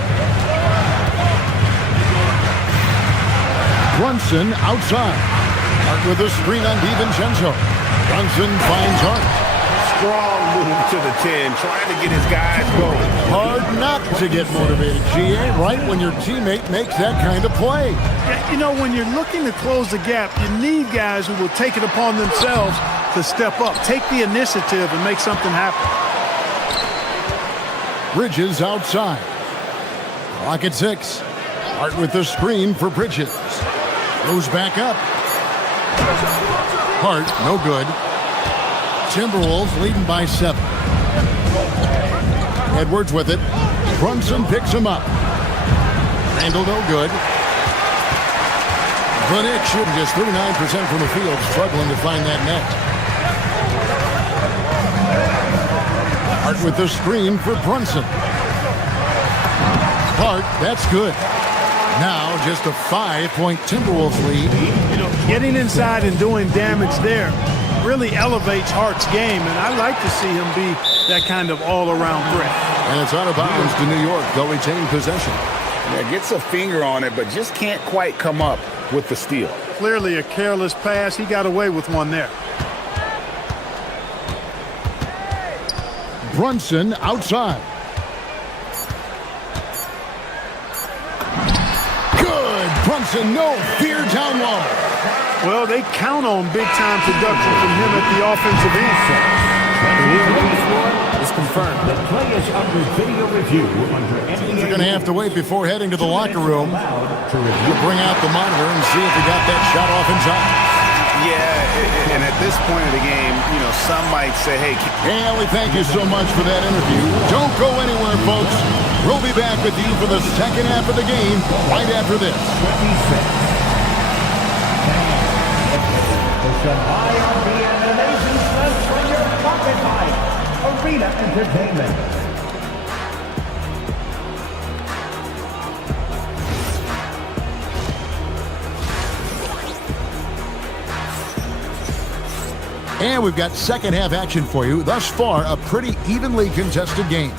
Brunson outside. Hart with a screen on DiVincenzo. Brunson finds Hart. Strong move to the 10, trying to get his guys going. Hard not to get motivated, GA, right when your teammate makes that kind of play. Yeah, you know, when you're looking to close the gap, you need guys who will take it upon themselves to step up, take the initiative, and make something happen. Bridges outside. Clock at 6. Hart with the screen for Bridges. Goes back up. Hart, no good. Timberwolves leading by 7. Edwards with it. Brunson picks him up. Randall no good. The Knicks shooting just 39% from the field, struggling to find that net. Hart with the screen for Brunson. Hart, that's good. Now just a 5-point Timberwolves lead. You know, getting inside and doing damage there really elevates Hart's game, and I like to see him be that kind of all-around threat. And it's out of bounds to New York. They'll retain possession. Yeah, gets a finger on it, but just can't quite come up with the steal. Clearly a careless pass. He got away with one there. Brunson outside. Good. Brunson, no fear down low. Well, they count on big-time production from him at the offensive end. The score is confirmed. The play is under video review. You're going to have to wait before heading to the locker room to bring out the monitor and see if you got that shot off in time. Yeah, and at this point of the game, you know, some might say, hey. Hey, Ellie, thank you so much for that interview. Don't go anywhere, folks. We'll be back with you for the second half of the game right after this. Some IRB and amazing stuff for your pocket life. Arena Entertainment. And we've got second half action for you. Thus far, a pretty evenly contested game.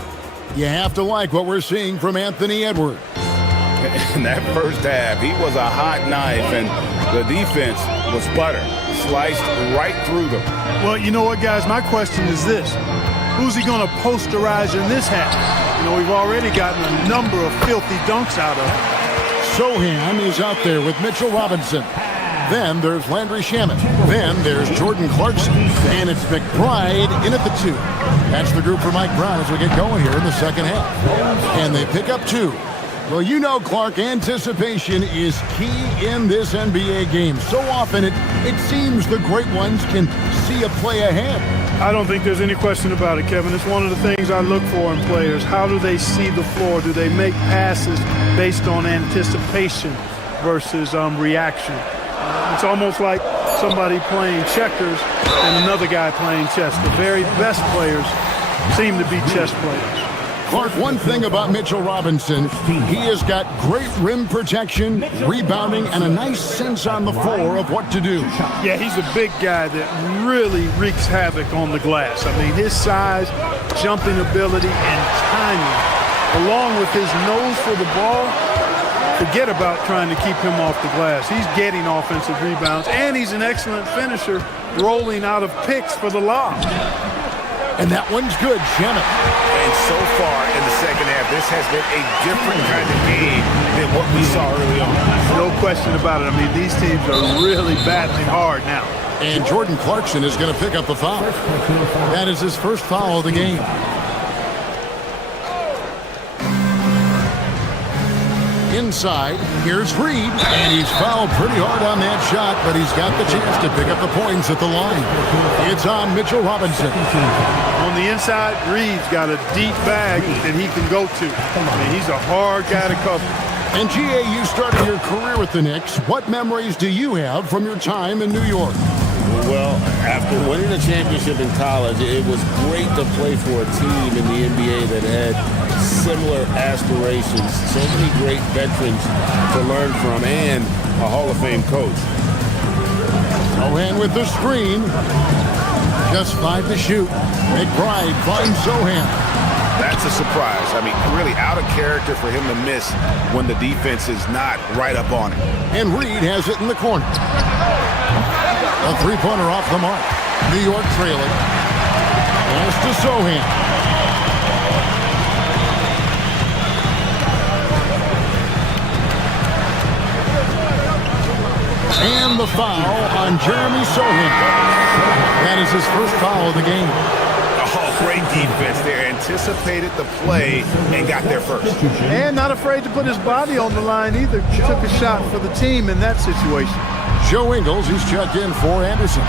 You have to like what we're seeing from Anthony Edwards. In that first half, he was a hot knife, and the defense was butter. Sliced right through them. Well, you know what, guys? My question is this. Who's he going to posterize in this half? You know, we've already gotten a number of filthy dunks out of him. Sohan is out there with Mitchell Robinson. Then there's Landry Shamet. Then there's Jordan Clarkson. And it's McBride in at the 2. That's the group for Mike Brown as we get going here in the second half. And they pick up 2. Well, you know, Clark, anticipation is key in this NBA game. So often it seems the great ones can see a play ahead. I don't think there's any question about it, Kevin. It's one of the things I look for in players. How do they see the floor? Do they make passes based on anticipation versus reaction? It's almost like somebody playing checkers and another guy playing chess. The very best players seem to be chess players. Clark, one thing about Mitchell Robinson, he has got great rim protection, rebounding, and a nice sense on the floor of what to do. Yeah, he's a big guy that really wreaks havoc on the glass. I mean, his size, jumping ability, and timing, along with his nose for the ball, forget about trying to keep him off the glass. He's getting offensive rebounds, and he's an excellent finisher, rolling out of picks for the lob. And that one's good, Shamet. And so far in the second half, this has been a different kind of game than what we saw early on. No question about it. I mean, these teams are really battling hard now. And Jordan Clarkson is going to pick up the foul. That is his first foul of the game. Inside, here's Reed, and he's fouled pretty hard on that shot, but he's got the chance to pick up the points at the line. It's on Mitchell Robinson. On the inside, Reed's got a deep bag that he can go to. I mean, he's a hard guy to cover. And G.A., you started your career with the Knicks. What memories do you have from your time in New York? Well, after winning a championship in college, it was great to play for a team in the NBA that had similar aspirations, so many great veterans to learn from, and a Hall of Fame coach. Sohan with the screen. Just 5 to shoot. McBride finds Sohan. That's a surprise. I mean, really out of character for him to miss when the defense is not right up on him. And Reed has it in the corner. A three-pointer off the mark. New York trailing. Pass to Sohan. And the foul on Jeremy Sohan. That is his first foul of the game. Oh, great defense there. Anticipated the play and got there first. And not afraid to put his body on the line either. He took a shot for the team in that situation. Joe Ingles, he's checked in for Anderson.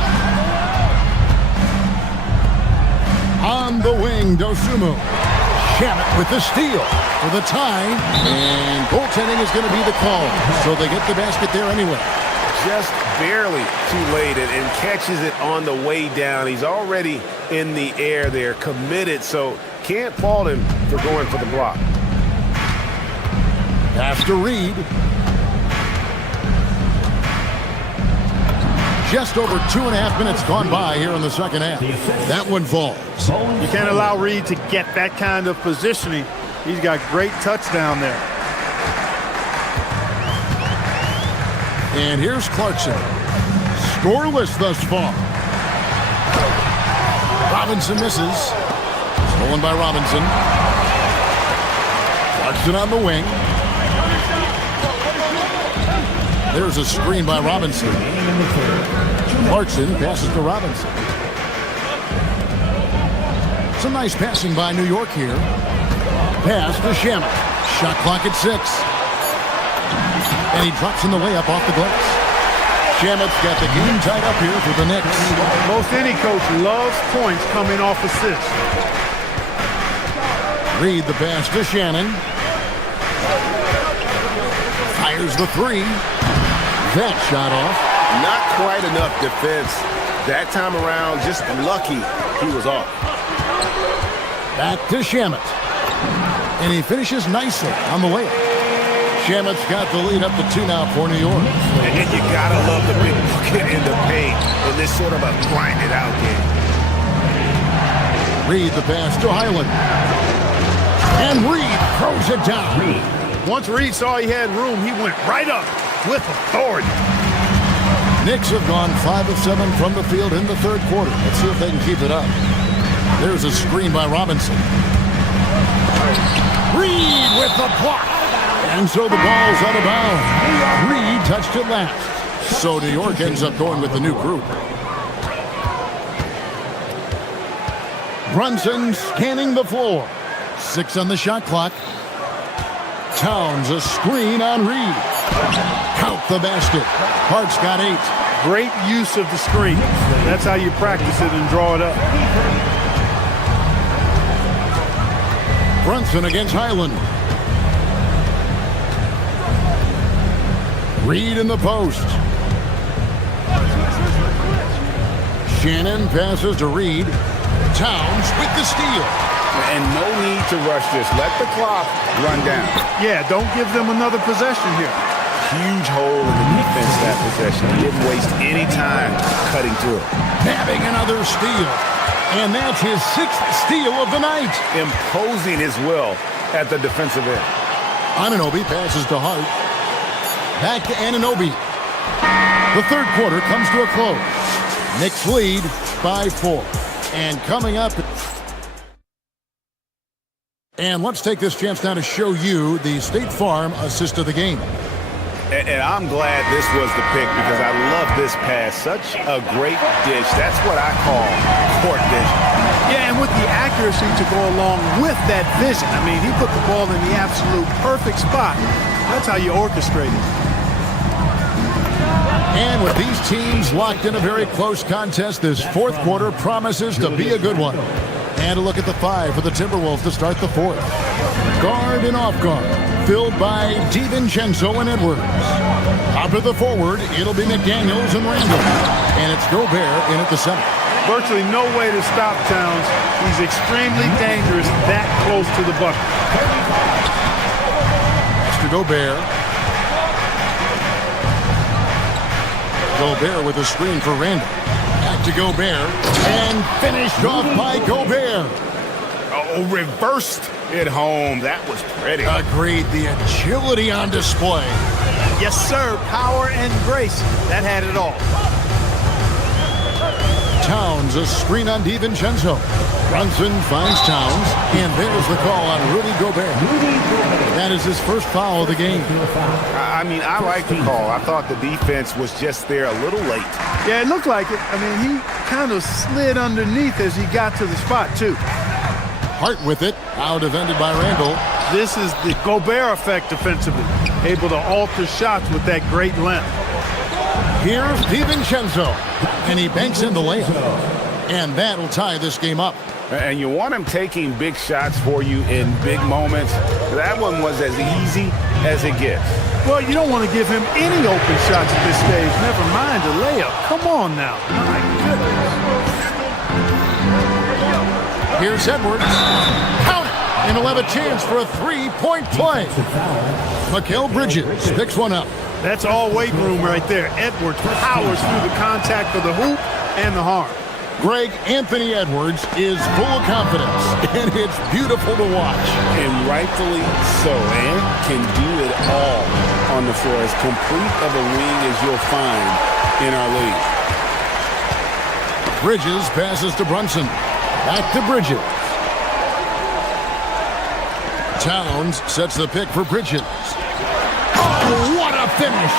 On the wing, Dosunmu. Shamet with the steal for the tie. And goaltending is going to be the call. So they get the basket there anyway. just barely too late and catches it on the way down. He's already in the air there, committed, so can't fault him for going for the block. Pass to Reed. Just over 2.5 minutes gone by here in the second half. That one falls. You can't allow Reed to get that kind of positioning. He's got great touch down there. And here's Clarkson. Scoreless thus far. Robinson misses. Stolen by Robinson. Clarkson on the wing. There's a screen by Robinson. Clarkson passes to Robinson. Some nice passing by New York here. Pass to Shamet. Shot clock at 6. And he drops in the layup off the glass. Shamet's got the game tied up here for the Knicks. Most any coach loves points coming off assists. Reed the pass to Shannon. Fires the 3. That shot off. Not quite enough defense that time around. Just lucky he was off. Back to Shamet. And he finishes nicely on the layup. Shamet's got the lead up to 2 now for New York. And you gotta love the big bucket in the paint in this sort of a grinded out game. Reed the pass to Highland. And Reed throws it down. Once Reed saw he had room, he went right up with authority. Knicks have gone 5 of 7 from the field in the third quarter. Let's see if they can keep it up. There's a screen by Robinson. Reed with the block. And so the ball's out of bounds. Reed touched it last. So New York ends up going with the new group. Brunson scanning the floor. 6 on the shot clock. Towns a screen on Reed. Count the basket. Hart's got 8. Great use of the screen. That's how you practice it and draw it up. Brunson against Highland. Reed in the post. Shannon passes to Reed. Towns with the steal. And no need to rush this. Let the clock run down. Yeah, don't give them another possession here. Huge hole in the defense that possession. He didn't waste any time cutting through it. Nabbing another steal. And that's his 6th steal of the night. Imposing his will at the defensive end. Anunoby passes to Hart. Back to Anunoby. The third quarter comes to a close. Knicks lead by 4. And coming up... And let's take this chance now to show you the State Farm assist of the game. And I'm glad this was the pick because I love this pass. Such a great dish. That's what I call court vision. Yeah, and with the accuracy to go along with that vision. I mean, he put the ball in the absolute perfect spot. That's how you orchestrate it. And with these teams locked in a very close contest, this fourth quarter promises to be a good one. And a look at the 5 for the Timberwolves to start the fourth. Guard and off guard, filled by DiVincenzo and Edwards. Top of the forward, it'll be McDaniels and Randall. And it's Gobert in at the center. Virtually no way to stop Towns. He's extremely dangerous that close to the bucket. Mr. Gobert. Gobert with a screen for Randall. Back to Gobert. And finished off by Gobert. Oh, reversed it home. That was pretty. Agreed. The agility on display. Yes, sir. Power and grace. That had it all. Towns, a screen on DiVincenzo. Brunson finds Towns, and there's the call on Rudy Gobert. That is his first foul of the game. I mean, I like the call. I thought the defense was just there a little late. Yeah, it looked like it. I mean, he kind of slid underneath as he got to the spot, too. Hart with it, out defended by Randall. This is the Gobert effect defensively. Able to alter shots with that great length. Here's DiVincenzo, and he banks in the layup. And that will tie this game up. And you want him taking big shots for you in big moments. That one was as easy as it gets. Well, you don't want to give him any open shots at this stage. Never mind a layup. Come on now. My goodness. Here's Edwards. Count it. And he'll have a chance for a three-point play. Mikal Bridges picks one up. That's all weight room right there. Edwards powers through the contact of the hoop and the harm. Greg, Anthony Edwards is full of confidence, and it's beautiful to watch. And rightfully so. And can do it all on the floor. As complete of a wing as you'll find in our league. Bridges passes to Brunson. Back to Bridges. Towns sets the pick for Bridges. Oh, what a finish!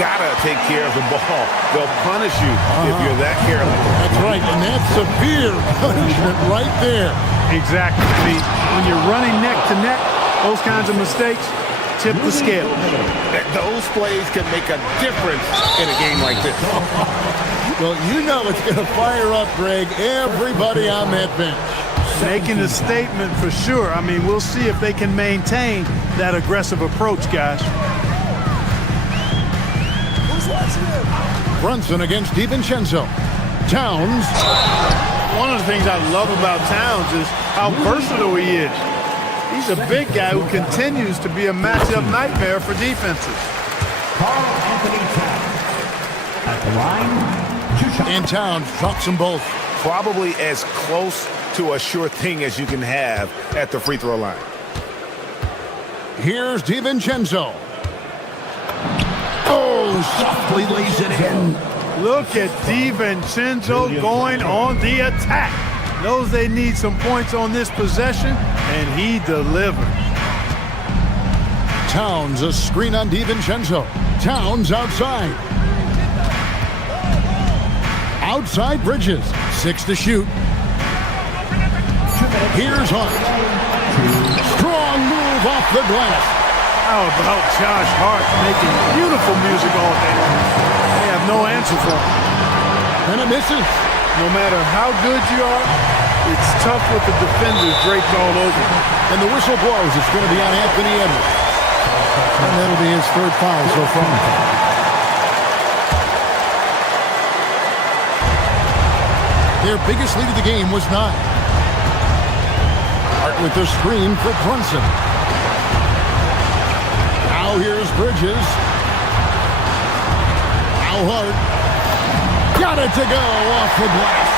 Gotta take care of the ball. They'll punish you if you're that careless. That's right, and that's severe punishment right there. Exactly. See, when you're running neck to neck, those kinds of mistakes tip the scale. Those plays can make a difference in a game like this. Well, you know it's going to fire up, Greg, everybody on that bench. Making a statement for sure. I mean, we'll see if they can maintain that aggressive approach, guys. Brunson against DiVincenzo. Towns. One of the things I love about Towns is how versatile he is. He's a big guy who continues to be a matchup nightmare for defenses. At the line, And Towns drops them both. Probably as close to a sure thing as you can have at the free throw line. Here's DiVincenzo. Oh, softly lays it in. Look at DiVincenzo going on the attack. Knows they need some points on this possession, and he delivered. Towns, a screen on DiVincenzo. Towns outside. Outside Bridges. 6 to shoot. Here's Hart. Strong move off the glass. How about Josh Hart making beautiful music all day? They have no answer for him. And it misses. No matter how good you are, it's tough with the defenders draped all over. And the whistle blows. It's going to be on Anthony Edwards. And that'll be his third foul so far. Their biggest lead of the game was 9. Hart with the screen for Brunson. Now here's Bridges. Now Hart. Got it to go off the glass.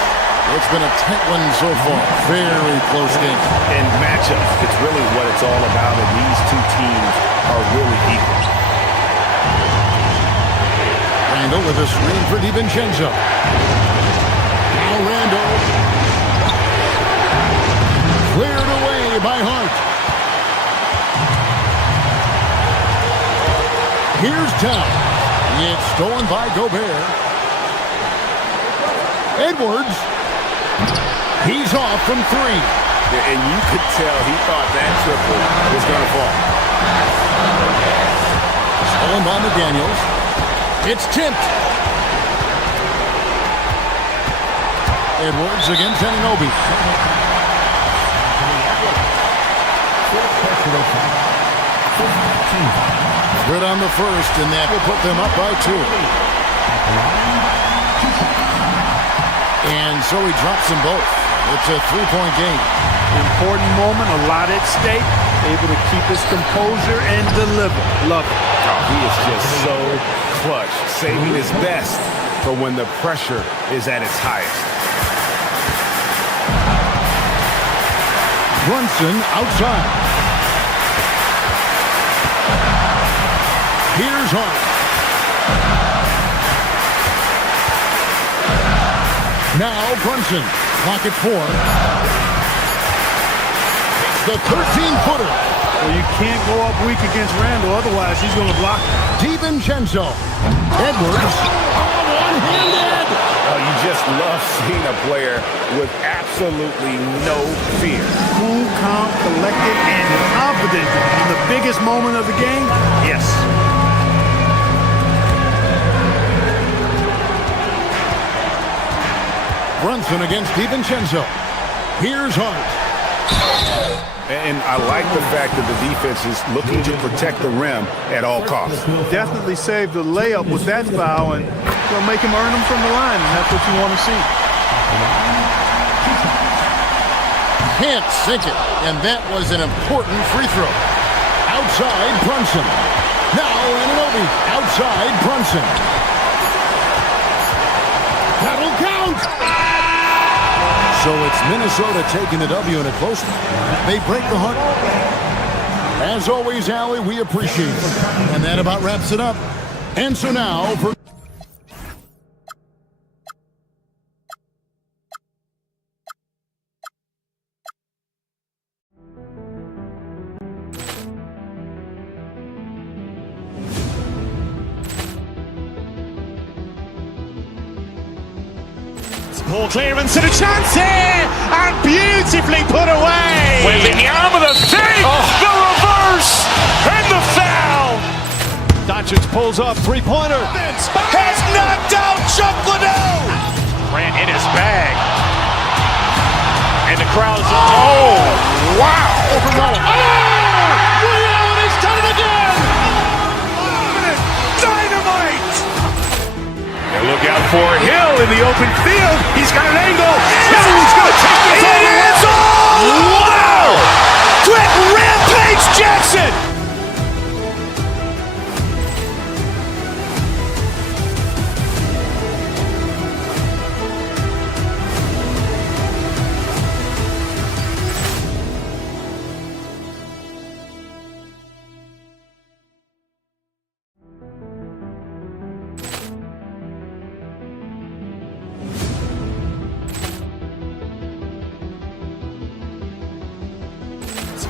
It's been a tight one so far. Very close game. In matchups, it's really what it's all about, and these two teams are really equal. Randall with a screen for DiVincenzo. Now Randall. Cleared away by Hart. Here's Town. It's stolen by Gobert. Edwards. He's off from 3. And you could tell he thought that triple was going to fall. Stolen by McDaniels. It's tipped. Edwards against Anunoby. Good on the first, and that will put them up by 2. And so he drops them both. It's a 3-point game. Important moment, a lot at stake. Able to keep his composure and deliver. Love it. Oh, he is just so clutch, saving his best for when the pressure is at its highest. Brunson outside. Here's Hart. Now Brunson. Clock at 4. It's the 13-footer. Well, you can't go up weak against Randall, otherwise he's going to block it. DiVincenzo. Edwards. One-handed. Oh, you just love seeing a player with absolutely no fear. Cool, calm, collected, and confident in the biggest moment of the game? Yes. Brunson against DiVincenzo. Here's Hart. And I like the fact that the defense is looking to protect the rim at all costs. Definitely saved the layup with that foul, and they'll make him earn them from the line, and that's what you want to see. Can't sink it, and that was an important free throw. Outside Brunson. Now Anunoby. Outside Brunson. That'll count! So it's Minnesota taking the W in a close one. They break the hunt. As always, Allie, we appreciate it. And that about wraps it up. And so now for... Poor clearance and a chance here, and beautifully put away. Wembanyama the save, the reverse, and the foul. Doncic pulls up, three-pointer. Has knocked out Chuck Liddell. Ran in his bag. And the crowd is, oh, wow. Liddell, he's done it again. Dynamite. And look out for Hill in the open field. He's got an angle. He's going to take this all the way. Wow! Quick Rampage Jackson.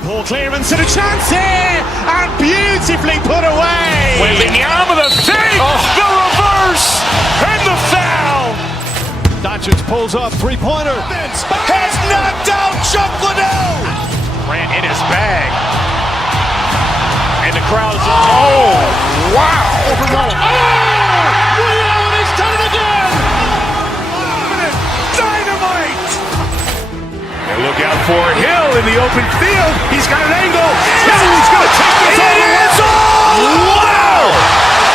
Poor clearance and a chance here, and beautifully put away. Wembanyama the save, the reverse, and the foul. Doncic pulls up, three-pointer. Has knocked out Chuck Liddell. Ran in his bag. And the crowd is, oh, wow. Liddell, he's done it again. Dynamite. And look out for Hill in the open field. He's got an angle. He's going to take this all the way. Wow!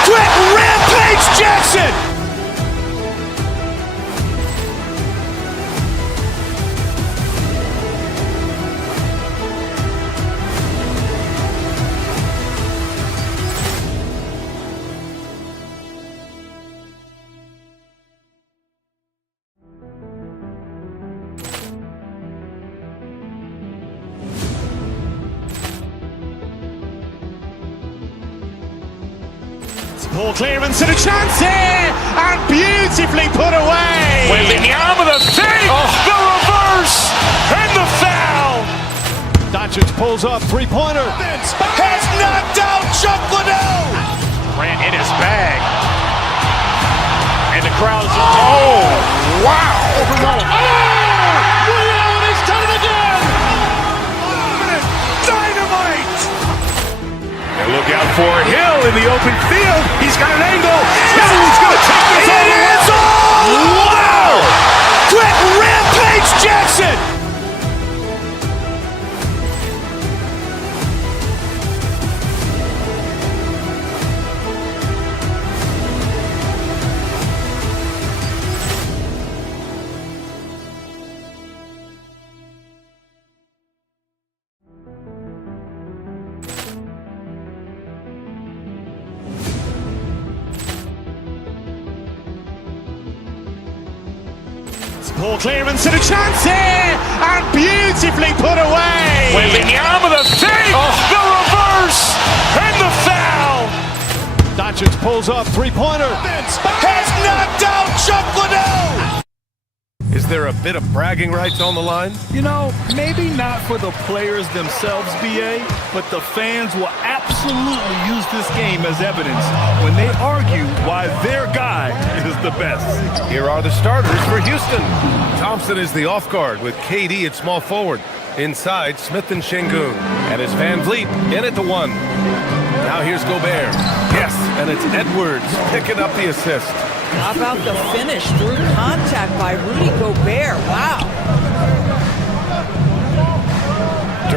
Quick Rampage Jackson. Poor clearance and a chance here, and beautifully put away. Wembanyama the save, the reverse, and the foul. Doncic pulls up, three-pointer. Has knocked out Chuck Liddell. Ran in his bag. And the crowd is, oh, wow. Liddell, he's done it again. Dynamite. And look out for Hill in the open field. He's got an angle. He's going to take this all the way. Wow! Quick Rampage Jackson. Poor clearance and a chance here, and beautifully put away. Wembanyama the save, the reverse, and the foul. Doncic pulls up, three-pointer. Has knocked out Chuck Liddell. Is there a bit of bragging rights on the line? You know, maybe not for the players themselves, BA, but the fans will absolutely use this game as evidence when they argue why their guy is the best. Here are the starters for Houston. Thompson is the off guard with KD at small forward. Inside, Smith and Şengün. And it's Van Vliet in at the one. Now here's Gobert. Yes, and it's Edwards picking up the assist. How about the finish through contact by Rudy Gobert? Wow.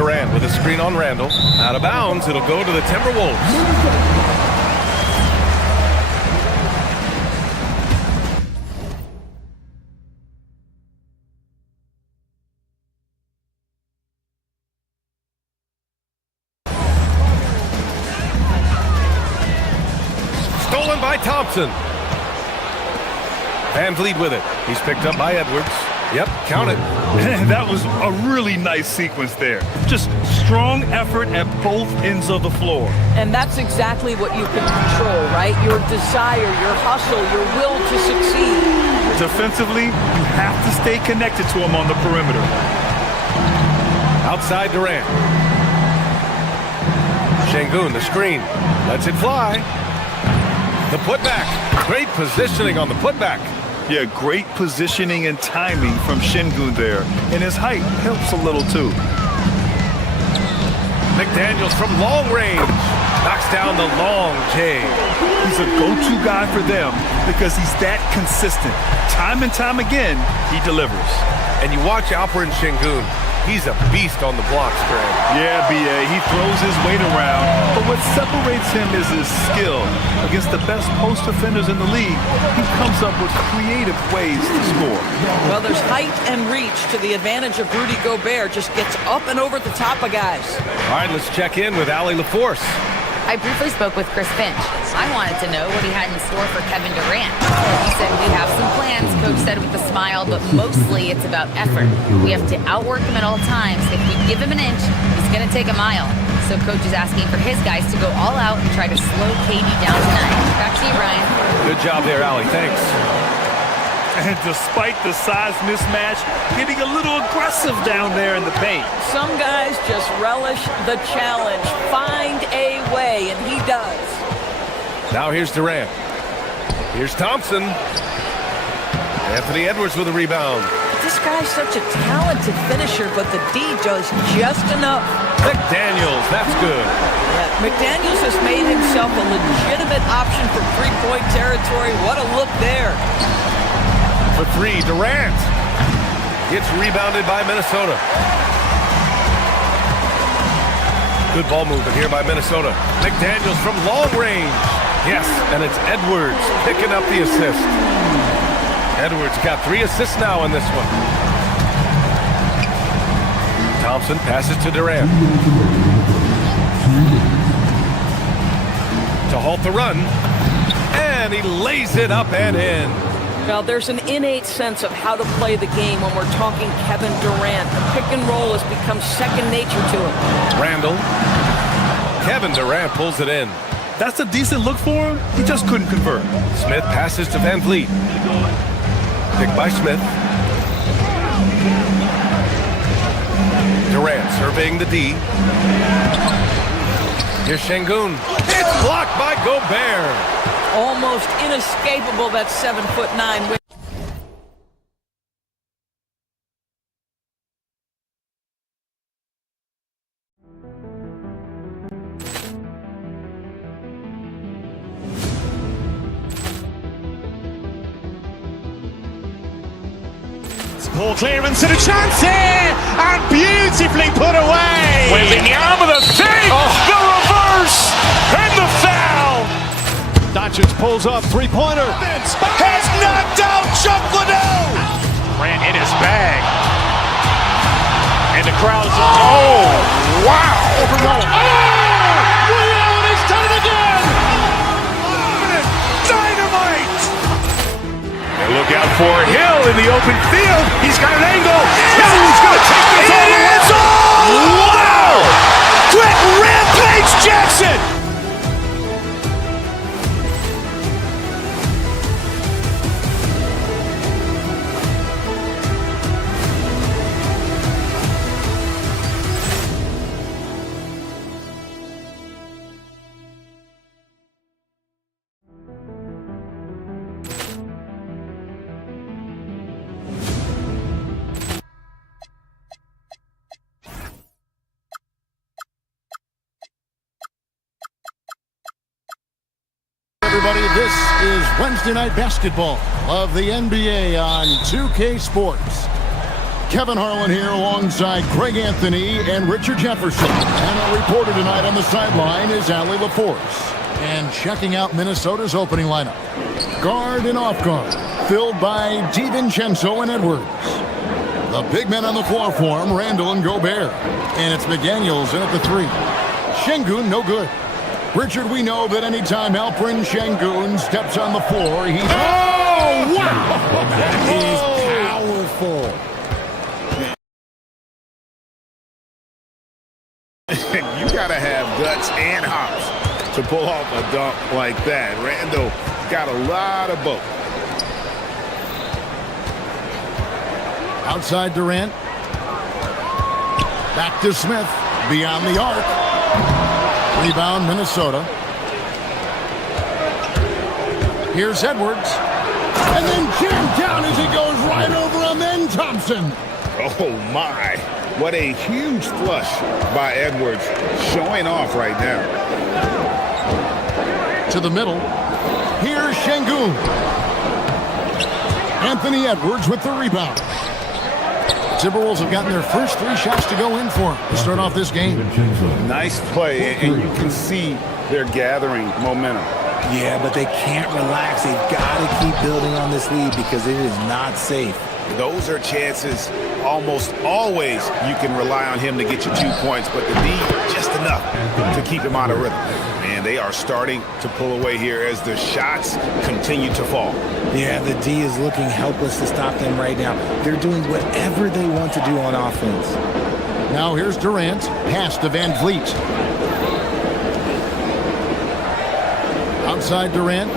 Durant with a screen on Randall. Out of bounds, it'll go to the Timberwolves. Stolen by Thompson. Van Vliet with it. He's picked up by Edwards. Yep, count it. That was a really nice sequence there. Just strong effort at both ends of the floor. And that's exactly what you can control, right? Your desire, your hustle, your will to succeed. Defensively, you have to stay connected to him on the perimeter. Outside Durant. Şengün, the screen. Lets it fly. The putback. Great positioning on the putback. Yeah, great positioning and timing from Şengün there. And his height helps a little too. McDaniels from long range. Knocks down the long J. He's a go-to guy for them because he's that consistent. Time and time again, he delivers. And you watch Alperen Şengün. He's a beast on the block spread. Yeah, B.A., he throws his weight around, but what separates him is his skill. Against the best post defenders in the league, he comes up with creative ways to score. Well, there's height and reach to the advantage of Rudy Gobert. Just gets up and over the top of guys. All right, let's check in with Allie LaForce. I briefly spoke with Chris Finch. I wanted to know what he had in store for Kevin Durant. He said, we have some plans, Coach said with a smile, but mostly it's about effort. We have to outwork him at all times. If we give him an inch, he's going to take a mile. So Coach is asking for his guys to go all out and try to slow KD down tonight. Back to you, Ryan. Good job there, Allie. Thanks. And despite the size mismatch, getting a little aggressive down there in the paint. Some guys just relish the challenge. Find a way, and he does. Now here's Durant. Here's Thompson. Anthony Edwards with a rebound. This guy's such a talented finisher, but the D does just enough. McDaniels, that's good. Yeah, McDaniels has made himself a legitimate option for three-point territory. What a look there. For three, Durant. It's rebounded by Minnesota. Good ball movement here by Minnesota. McDaniels from long range. Yes, and it's Edwards picking up the assist. Edwards got 3 assists now in this one. Thompson passes to Durant. To halt the run. And he lays it up and in. Now, there's an innate sense of how to play the game when we're talking Kevin Durant. The pick and roll has become second nature to him. Randall. Kevin Durant pulls it in. That's a decent look for him. He just couldn't convert. Smith passes to Van Vliet. Picked by Smith. Durant surveying the D. Here's Şengün. It's blocked by Gobert. Almost inescapable, that 7'9". Ball clearance and a chance here, and beautifully put away. With the arm of the thing, the reverse, and the foul. Doncic pulls up, three-pointer. Has knocked out Chuck Liddell. Ran in his bag. And the crowd is, oh, wow. Allen has done it again. Dynamite. And look out for Hill in the open field. He's got an angle. He's going to take this all the way. Wow. Quick Rampage Jackson. Everybody, this is Wednesday Night Basketball of the NBA on 2K Sports. Kevin Harlan here alongside Greg Anthony and Richard Jefferson. And our reporter tonight on the sideline is Allie LaForce. And checking out Minnesota's opening lineup. Guard and off guard, filled by DiVincenzo and Edwards. The big men on the floor for him, Randall and Gobert. And it's McDaniels in at the 3. Şengün, no good. Richard, we know that anytime Alperen Şengün steps on the floor, he's... Oh, wow! That is powerful. You gotta have guts and hops to pull off a dunk like that. Randall got a lot of both. Outside Durant. Back to Smith. Beyond the arc. Rebound Minnesota. Here's Edwards. And then jammed down as he goes right over him. Then Thompson. Oh, my. What a huge flush by Edwards, showing off right now. To the middle. Here's Şengün. Anthony Edwards with the rebound. Timberwolves have gotten their first 3 shots to go in for to start off this game. Nice play, and you can see they're gathering momentum. Yeah, but they can't relax. They've got to keep building on this lead because it is not safe. Those are chances almost always you can rely on him to get you 2 points, but the D just enough to keep him out of rhythm. And they are starting to pull away here as the shots continue to fall. Yeah, the D is looking helpless to stop them right now. They're doing whatever they want to do on offense. Now here's Durant, pass to Van Vliet. Outside Durant,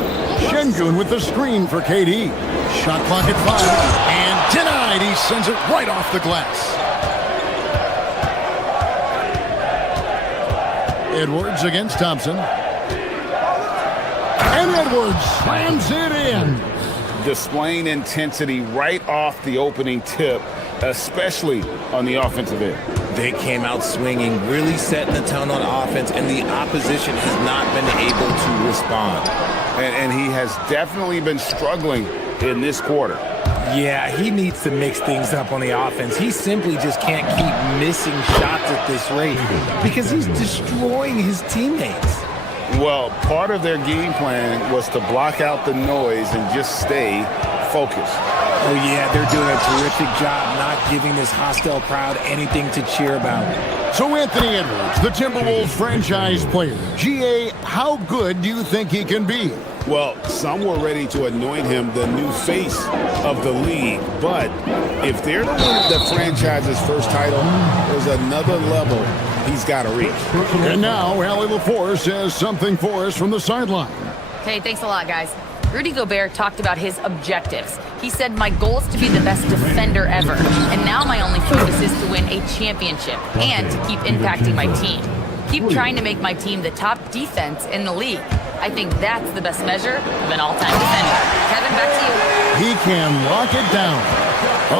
Şengün with the screen for KD. Shot clock at 5, and denied. He sends it right off the glass. Edwards against Thompson. And Edwards slams it in. Displaying intensity right off the opening tip, especially on the offensive end. They came out swinging, really setting the tone on offense, and the opposition has not been able to respond. And he has definitely been struggling in this quarter. Yeah, he needs to mix things up on the offense. He simply just can't keep missing shots at this rate because he's destroying his teammates. Well, part of their game plan was to block out the noise and just stay focused. Oh, yeah, they're doing a terrific job not giving this hostile crowd anything to cheer about. So Anthony Edwards, the Timberwolves franchise player. GA, how good do you think he can be? Well, some were ready to anoint him the new face of the league. But if they're to win the franchise's first title, there's another level he's got to reach. And now, Allie LaForce has something for us from the sideline. Hey, thanks a lot, guys. Rudy Gobert talked about his objectives. He said, my goal is to be the best defender ever. And now my only focus is to win a championship and to keep impacting my team. Keep trying to make my team the top defense in the league. I think that's the best measure of an all-time defender. Kevin, back to you. He can lock it down.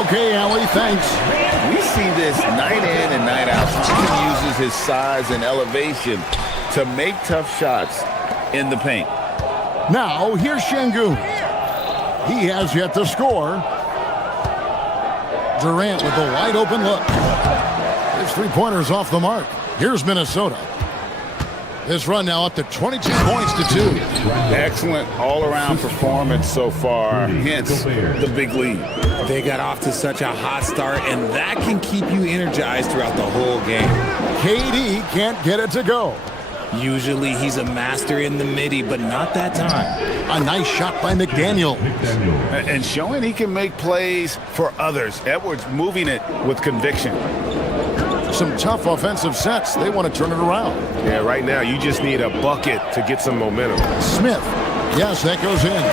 Okay, Allie, thanks. We see this night in and night out. He uses his size and elevation to make tough shots in the paint. Now, here's Şengün. He has yet to score. Durant with a wide-open look. His three-pointer's off the mark. Here's Minnesota. This run now up to 22 points to 2. Excellent all-around performance so far, hence the big lead. They got off to such a hot start, and that can keep you energized throughout the whole game. KD can't get it to go. Usually he's a master in the midi, but not that time. A nice shot by McDaniel. And showing he can make plays for others. Edwards moving it with conviction. Some tough offensive sets. They want to turn it around. Yeah, right now you just need a bucket to get some momentum. Smith. Yes, that goes in.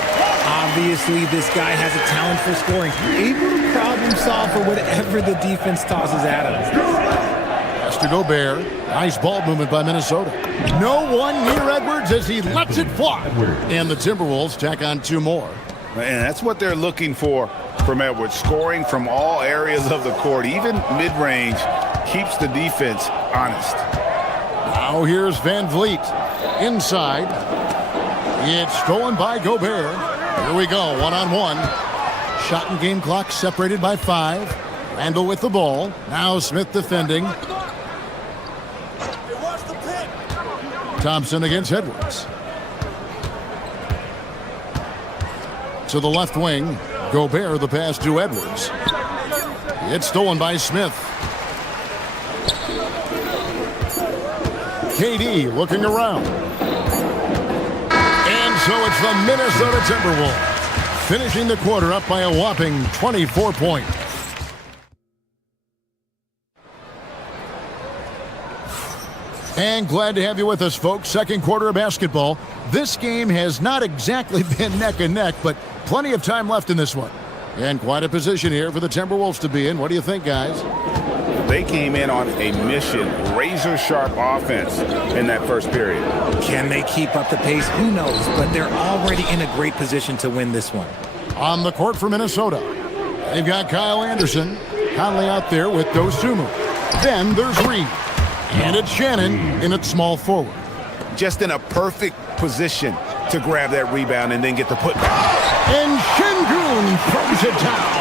Obviously, this guy has a talent for scoring. Able to problem solve for whatever the defense tosses at him. Has to Gobert. Nice ball movement by Minnesota. No one near Edwards as he lets it fly. And the Timberwolves tack on 2 more. And that's what they're looking for from Edwards. Scoring from all areas of the court, even mid-range, keeps the defense honest. Now here's Van Vliet. Inside. It's stolen by Gobert. Here we go, one-on-one. Shot and game clock separated by 5. Randall with the ball. Now Smith defending. Thompson against Edwards. To the left wing. Gobert the pass to Edwards. It's stolen by Smith. KD looking around. And so it's the Minnesota Timberwolves finishing the quarter up by a whopping 24 points. And glad to have you with us, folks. Second quarter of basketball. This game has not exactly been neck and neck, but plenty of time left in this one. And quite a position here for the Timberwolves to be in. What do you think, guys? They came in on a mission, razor-sharp offense in that first period. Can they keep up the pace? Who knows? But they're already in a great position to win this one. On the court for Minnesota, they've got Kyle Anderson. Conley out there with Dosunmu. Then there's Reed. And it's Shannon in its small forward. Just in a perfect position to grab that rebound and then get the putback. And Şengün throws it down.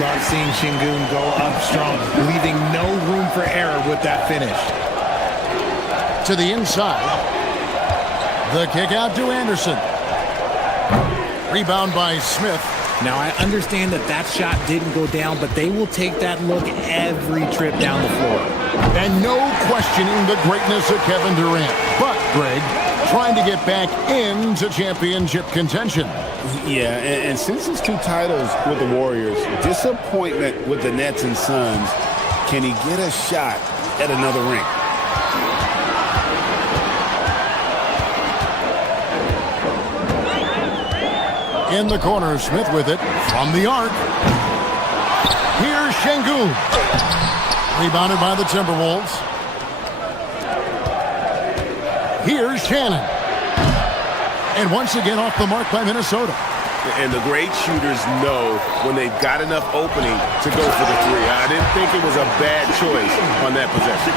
Love seeing Şengün go up strong, leaving no room for error with that finish. To the inside. The kick out to Anderson. Rebound by Smith. Now, I understand that that shot didn't go down, but they will take that look every trip down the floor. And no questioning the greatness of Kevin Durant. But, Greg, trying to get back into championship contention. Yeah, and since his 2 titles with the Warriors, disappointment with the Nets and Suns, can he get a shot at another ring? In the corner, Smith with it from the arc. Here's Şengün. Rebounded by the Timberwolves. Here's Shannon. And once again off the mark by Minnesota. And the great shooters know when they've got enough opening to go for the 3. I didn't think it was a bad choice on that possession.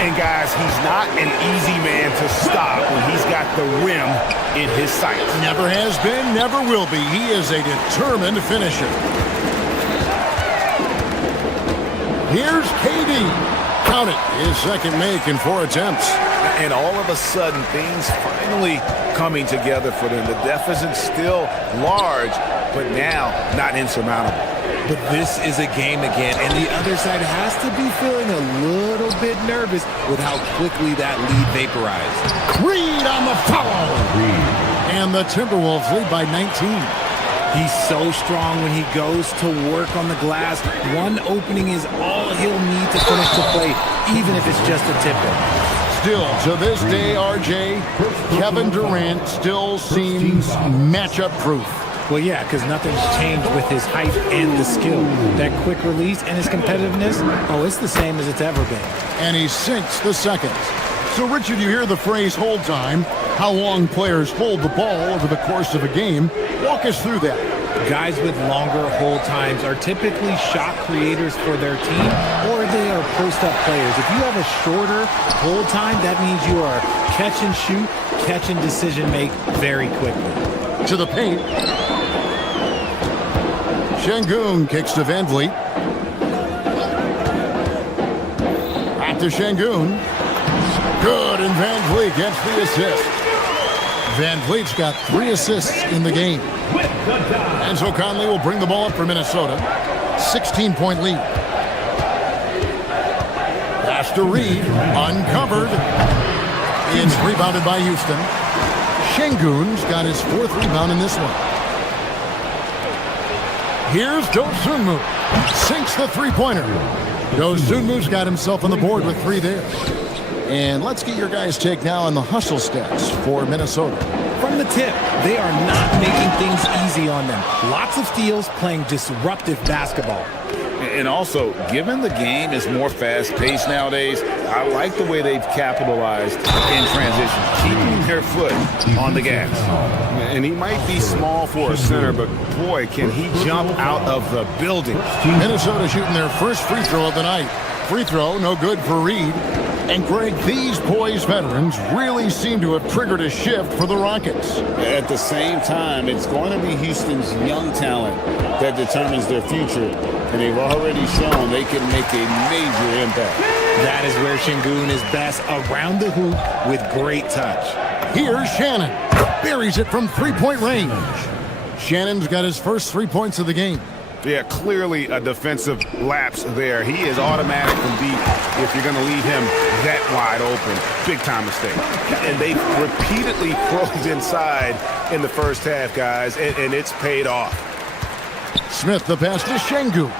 And guys, he's not an easy man to stop when he's got the rim in his sights. Never has been, never will be. He is a determined finisher. Here's KD. Count it. His second make in 4 attempts. And all of a sudden, things finally coming together for them. The deficit's still large, but now not insurmountable. But this is a game again, and the other side has to be feeling a little bit nervous with how quickly that lead vaporized. Reed on the foul. And the Timberwolves lead by 19. He's so strong when he goes to work on the glass. One opening is all he'll need to finish the play, even if it's just a tip-in. Still, to this day, RJ, Kevin Durant still seems matchup proof. Well, yeah, because nothing's changed with his height and the skill. That quick release and his competitiveness, oh, it's the same as it's ever been. And he sinks the seconds. So, Richard, you hear the phrase hold time, how long players hold the ball over the course of a game. Walk us through that. Guys with longer hold times are typically shot creators for their team, or they are post-up players. If you have a shorter hold time, that means you are catch and shoot, catch and decision make very quickly. To the paint. Şengün kicks to Van Vliet. Back to Şengün. Good, and Van Vliet gets the assist. Van Vliet's got 3 assists in the game. And so Conley will bring the ball up for Minnesota. 16-point lead. Pass to Reed. Uncovered. It's rebounded by Houston. Şengün's got his 4th rebound in this one. Here's Dosunmu. Sinks the 3-pointer. Dosunmu's got himself on the board with 3 there. And let's get your guys' take now on the hustle stats for Minnesota. From the tip, they are not making things easy on them. Lots of steals, playing disruptive basketball. And also, given the game is more fast-paced nowadays, I like the way they've capitalized in transition, keeping their foot on the gas. And he might be small for a center, but boy, can he jump out of the building. Minnesota shooting their first free throw of the night. Free throw, no good for Reed. And Greg, these poised veterans really seem to have triggered a shift for the Rockets. At the same time, it's going to be Houston's young talent that determines their future. and they've already shown they can make a major impact. That is where Şengün is best, around the hoop with great touch. Here's Shannon. Buries it from three-point range. Shannon's got his first 3 points of the game. Yeah, clearly a defensive lapse there. He is automatic from deep if you're going to leave him that wide open. Big-time mistake. And they repeatedly closed inside in the first half, guys, and it's paid off. Smith, the pass to Şengün.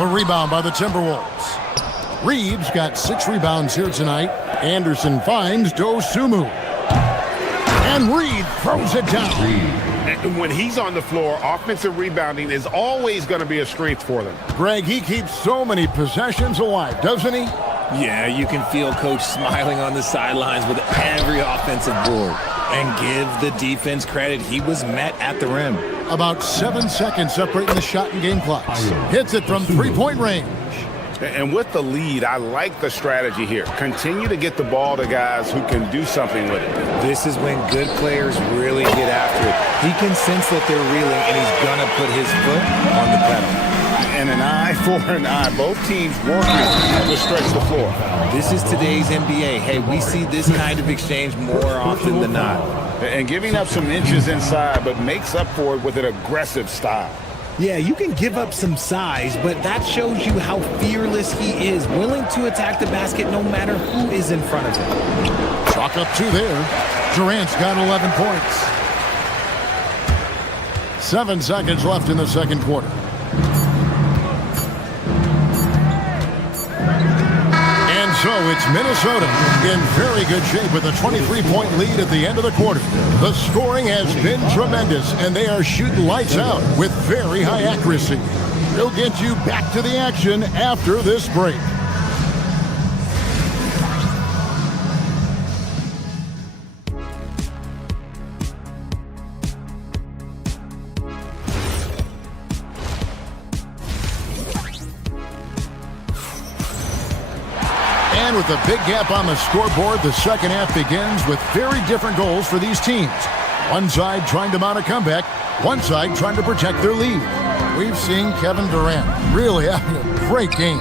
A rebound by the Timberwolves. Reeves got 6 rebounds here tonight. Anderson finds Dosunmu. And Reed throws it down. And when he's on the floor, offensive rebounding is always going to be a strength for them. Greg, he keeps so many possessions alive, doesn't he? Yeah, you can feel Coach smiling on the sidelines with every offensive board. And give the defense credit, he was met at the rim. About 7 seconds separating the shot and game clocks. Hits it from three-point range. And with the lead, I like the strategy here. Continue to get the ball to guys who can do something with it. This is when good players really get after it. He can sense that they're reeling, and he's going to put his foot on the pedal. And an eye for an eye. Both teams working to stretch the floor. This is today's NBA. Hey, we see this kind of exchange more often than not. And giving up some inches inside, but makes up for it with an aggressive style. Yeah, you can give up some size, but that shows you how fearless he is, willing to attack the basket no matter who is in front of him. Chalk up 2 there. Durant's got 11 points. 7 seconds left in the second quarter. And so it's Minnesota in very good shape with a 23-point lead at the end of the quarter. The scoring has been tremendous, and they are shooting lights out with very high accuracy. We'll get you back to the action after this break. And with a big gap on the scoreboard, the second half begins with very different goals for these teams. One side trying to mount a comeback, one side trying to protect their lead. We've seen Kevin Durant really having a great game.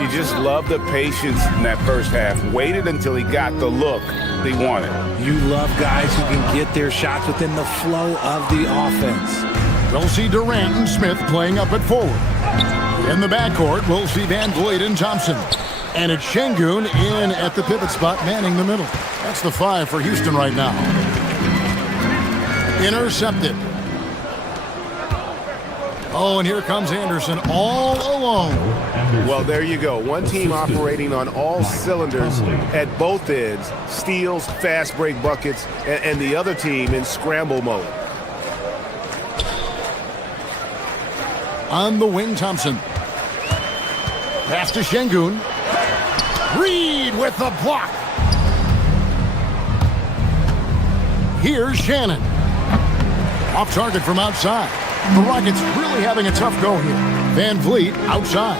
You just love the patience in that first half. Waited until he got the look they wanted. You love guys who can get their shots within the flow of the offense. We'll see Durant and Smith playing up at forward. In the backcourt, we'll see Van Vliet and Thompson. And it's Şengün in at the pivot spot, manning the middle. That's the 5 for Houston right now. Intercepted. Oh, and here comes Anderson all alone. Well, there you go. One team operating on all cylinders at both ends. Steals, fast break buckets, and the other team in scramble mode. On the wing, Thompson. Pass to Şengün. Reed with the block. Here's Shannon. Off target from outside. The Rockets really having a tough go here. Van Vliet outside.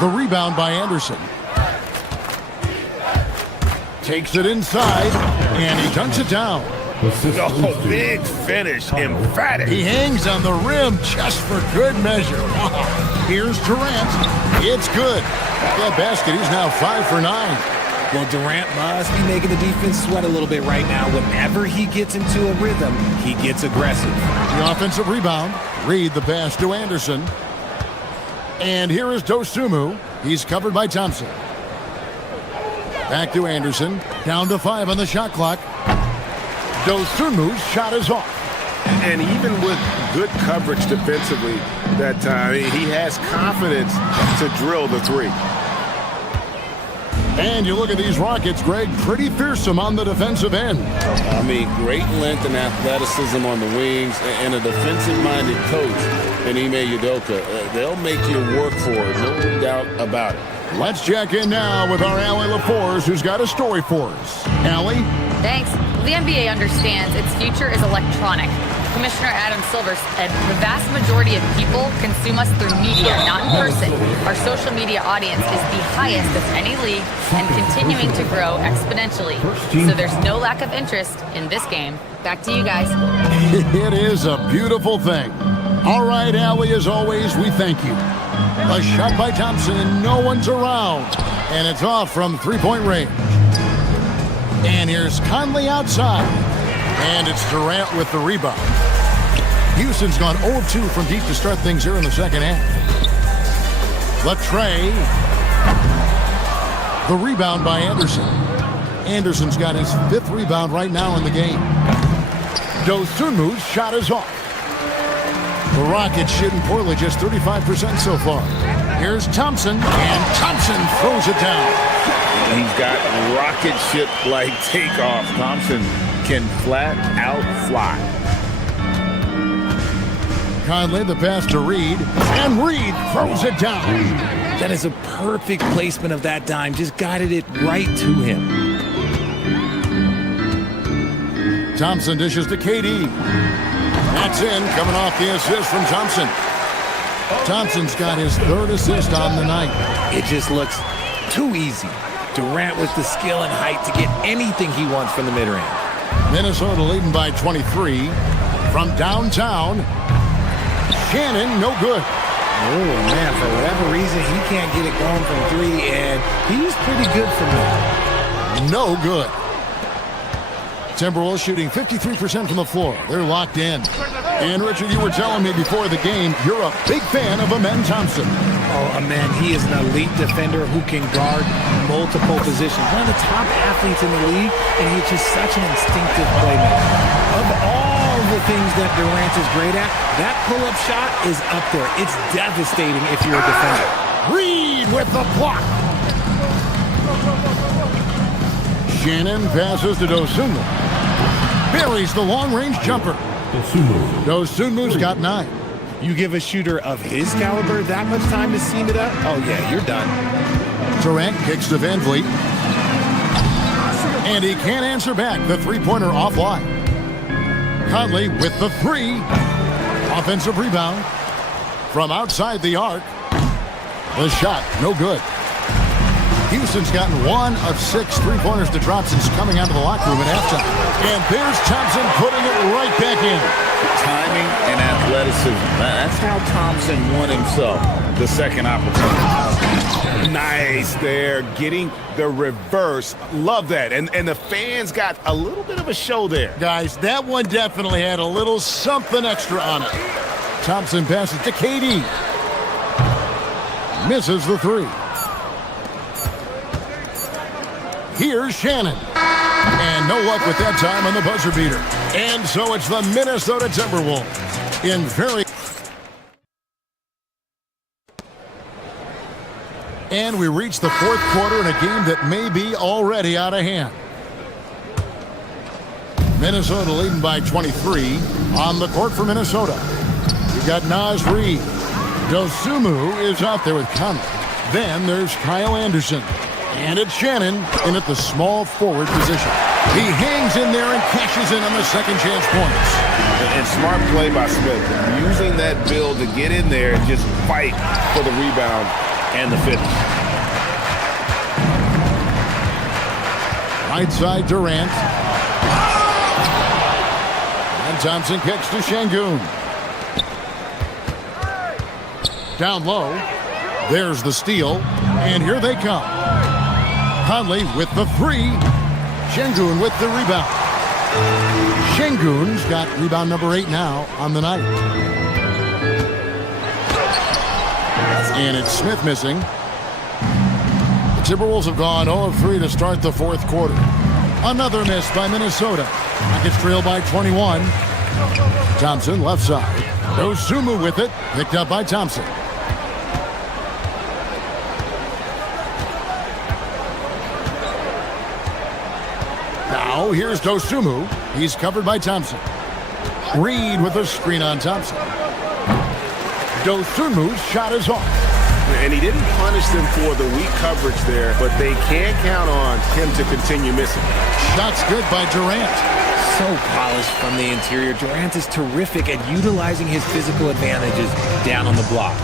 The rebound by Anderson. Takes it inside, and he dunks it down. Oh, big finish, emphatic. He hangs on the rim just for good measure. Here's Durant. It's good. That basket, he's now 5 for 9. Well, Durant must be making the defense sweat a little bit right now. Whenever he gets into a rhythm, he gets aggressive. The offensive rebound. Reed the pass to Anderson. And here is Dosunmu. He's covered by Thompson. Back to Anderson. Down to 5 on the shot clock. Dosunmu's shot is off. And even with good coverage defensively that time, he has confidence to drill the 3. And you look at these Rockets, Greg, pretty fearsome on the defensive end. I mean, great length and athleticism on the wings, and a defensive-minded coach in Ime Udoka. They'll make you work for it, no doubt about it. Let's check in now with our Allie LaForce, who's got a story for us. Allie? Thanks. The NBA understands its future is electronic. Commissioner Adam Silver said the vast majority of people consume us through media, not in person. Our social media audience is the highest of any league and continuing to grow exponentially. So there's no lack of interest in this game. Back to you guys. It is a beautiful thing. All right, Allie, as always, we thank you. A shot by Thompson, and no one's around. And it's off from three-point range. And here's Conley outside. And it's Durant with the rebound. Houston's gone 0-2 from deep to start things here in the second half. Latrey. The rebound by Anderson. Anderson's got his 5th rebound right now in the game. Dosunmu's shot is off. The Rockets shooting poorly, just 35% so far. Here's Thompson, and Thompson throws it down. He's got rocket ship-like takeoff. Thompson can flat out fly. Conley, the pass to Reed, and Reed throws it down. That is a perfect placement of that dime. Just guided it right to him. Thompson dishes to KD. That's in, coming off the assist from Thompson. Thompson's got his 3rd assist on the night. It just looks too easy. Durant with the skill and height to get anything he wants from the mid-range. Minnesota leading by 23. From downtown, Shannon, no good. Oh, man, for whatever reason, he can't get it going from 3, and he's pretty good from there. No good. Timberwolves shooting 53% from the floor. They're locked in. And, Richard, you were telling me before the game you're a big fan of Amen Thompson. Oh, Amen, he is an elite defender who can guard multiple positions. One of the top athletes in the league, and he's just such an instinctive playmaker. Of all the things that Durant is great at, that pull-up shot is up there. It's devastating if you're a defender. Reed with the block. Shannon passes to Dosunmu. Buries the long-range jumper. Dosunmu's got 9. You give a shooter of his caliber that much time to seam it up? Oh, yeah, you're done. Durant kicks to Van Vliet. And he can't answer back. The three-pointer offline. Conley with the 3. Offensive rebound. From outside the arc. The shot, no good. Houston's gotten 1 of 6 three-pointers to drop since coming out of the locker room at halftime. And there's Thompson putting it right back in. Timing and athleticism. That's how Thompson won himself the second opportunity. Nice there, getting the reverse. Love that. And the fans got a little bit of a show there. Guys, that one definitely had a little something extra on it. Thompson passes to KD. Misses the 3. Here's Shannon. And no luck with that time on the buzzer beater. And so it's the Minnesota Timberwolves in very... And we reach the 4th quarter in a game that may be already out of hand. Minnesota leading by 23. On the court for Minnesota, you've got Naz Reid. Dosunmu is out there with Conley. Then there's Kyle Anderson. And it's Shannon in at the small forward position. He hangs in there and cashes in on the second chance points. And smart play by Smith. Using that build to get in there and just fight for the rebound and the finish. Right side Durant. And Thompson kicks to Şengün. Down low. There's the steal. And here they come. Conley with the 3. Şengün with the rebound. Şengün's got rebound number 8 now on the night. And it's Smith missing. The Timberwolves have gone 0 of 3 to start the 4th quarter. Another miss by Minnesota. Rockets trail by 21. Thompson left side. Dosunmu with it. Picked up by Thompson. Now here's Dosunmu. He's covered by Thompson. Reed with a screen on Thompson. Dosunmu's shot is off. And he didn't punish them for the weak coverage there, but they can't count on him to continue missing. Shot's good by Durant. So polished from the interior. Durant is terrific at utilizing his physical advantages down on the block.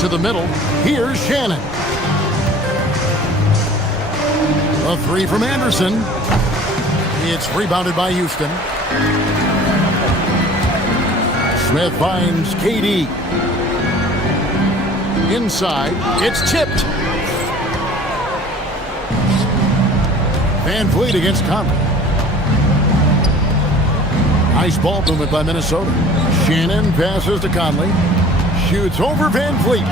To the middle. Here's Shannon. A 3 from Anderson. It's rebounded by Houston. Smith finds KD. Inside, it's tipped. Van Vliet against Conley. Nice ball movement by Minnesota. Shannon passes to Conley. Shoots over Van Vliet.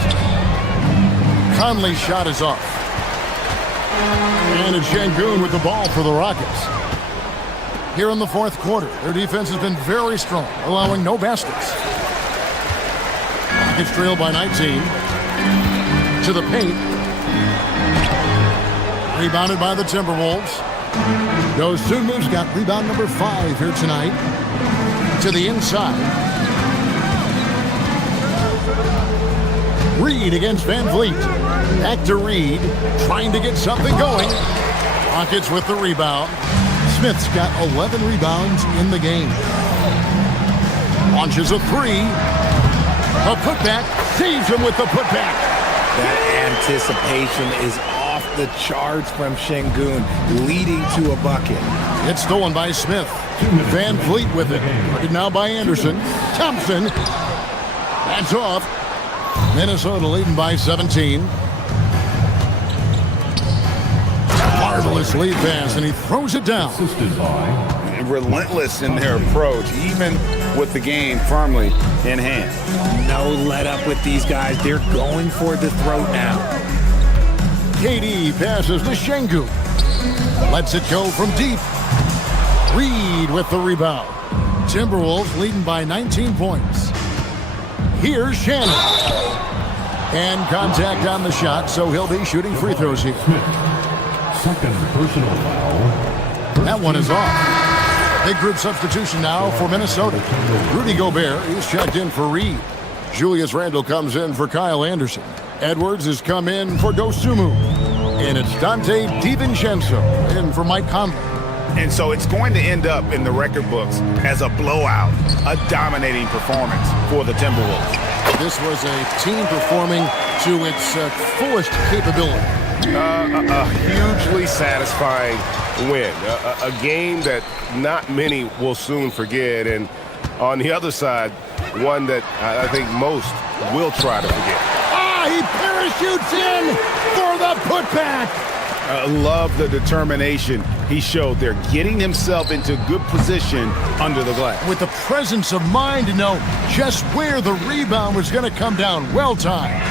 Conley's shot is off. And it's Şengün with the ball for the Rockets. Here in the fourth quarter, their defense has been very strong, allowing no baskets. Rockets trail by 19. To the paint. Rebounded by the Timberwolves. Dosunmu's got rebound number 5 here tonight. To the inside. Reed against Van Vliet. Back to Reed, trying to get something going. Rockets with the rebound. Smith's got 11 rebounds in the game. Launches a 3. A putback. Saves him with the putback. That anticipation is off the charts from Şengün, leading to a bucket. It's stolen by Smith. Van Vliet with it. Guarded now by Anderson. Thompson. That's off. Minnesota leading by 17. Marvelous lead pass, and he throws it down. Relentless in their approach, even with the game firmly in hand. No let up with these guys. They're going for the throat now. KD passes to Şengün. Lets it go from deep. Reed with the rebound. Timberwolves leading by 19 points. Here's Shannon. And contact on the shot, so he'll be shooting free throws here. Second personal foul. That one is off. Big group substitution now for Minnesota. Rudy Gobert is checked in for Reed. Julius Randle comes in for Kyle Anderson. Edwards has come in for Dosunmu. And it's Dante DiVincenzo in for Mike Conley. And so it's going to end up in the record books as a blowout, a dominating performance for the Timberwolves. This was a team performing to its fullest capability. A hugely satisfying win. A game that not many will soon forget. And on the other side, one that I think most will try to forget. He parachutes in for the putback. I love the determination he showed there, getting himself into good position under the glass. With the presence of mind to know just where the rebound was going to come down. Well timed.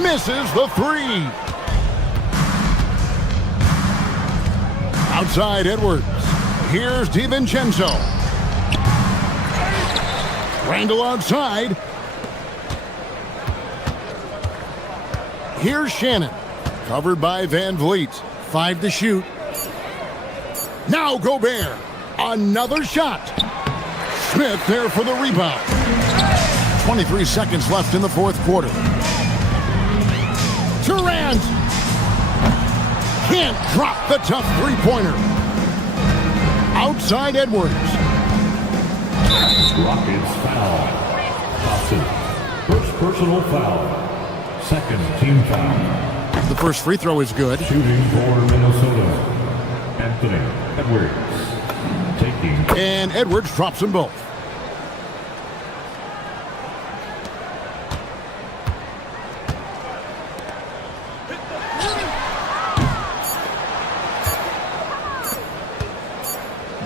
Misses the 3. Outside Edwards. Here's DiVincenzo. Randle outside. Here's Shannon. Covered by Van Vliet. 5 to shoot. Now Gobert. Another shot. Smith there for the rebound. 23 seconds left in the fourth quarter. Durant can't drop the tough three-pointer. Outside Edwards. Rockets foul. Thompson. First personal foul. Second team foul. The first free throw is good. Shooting for Minnesota. Anthony Edwards. Taking. And Edwards drops them both.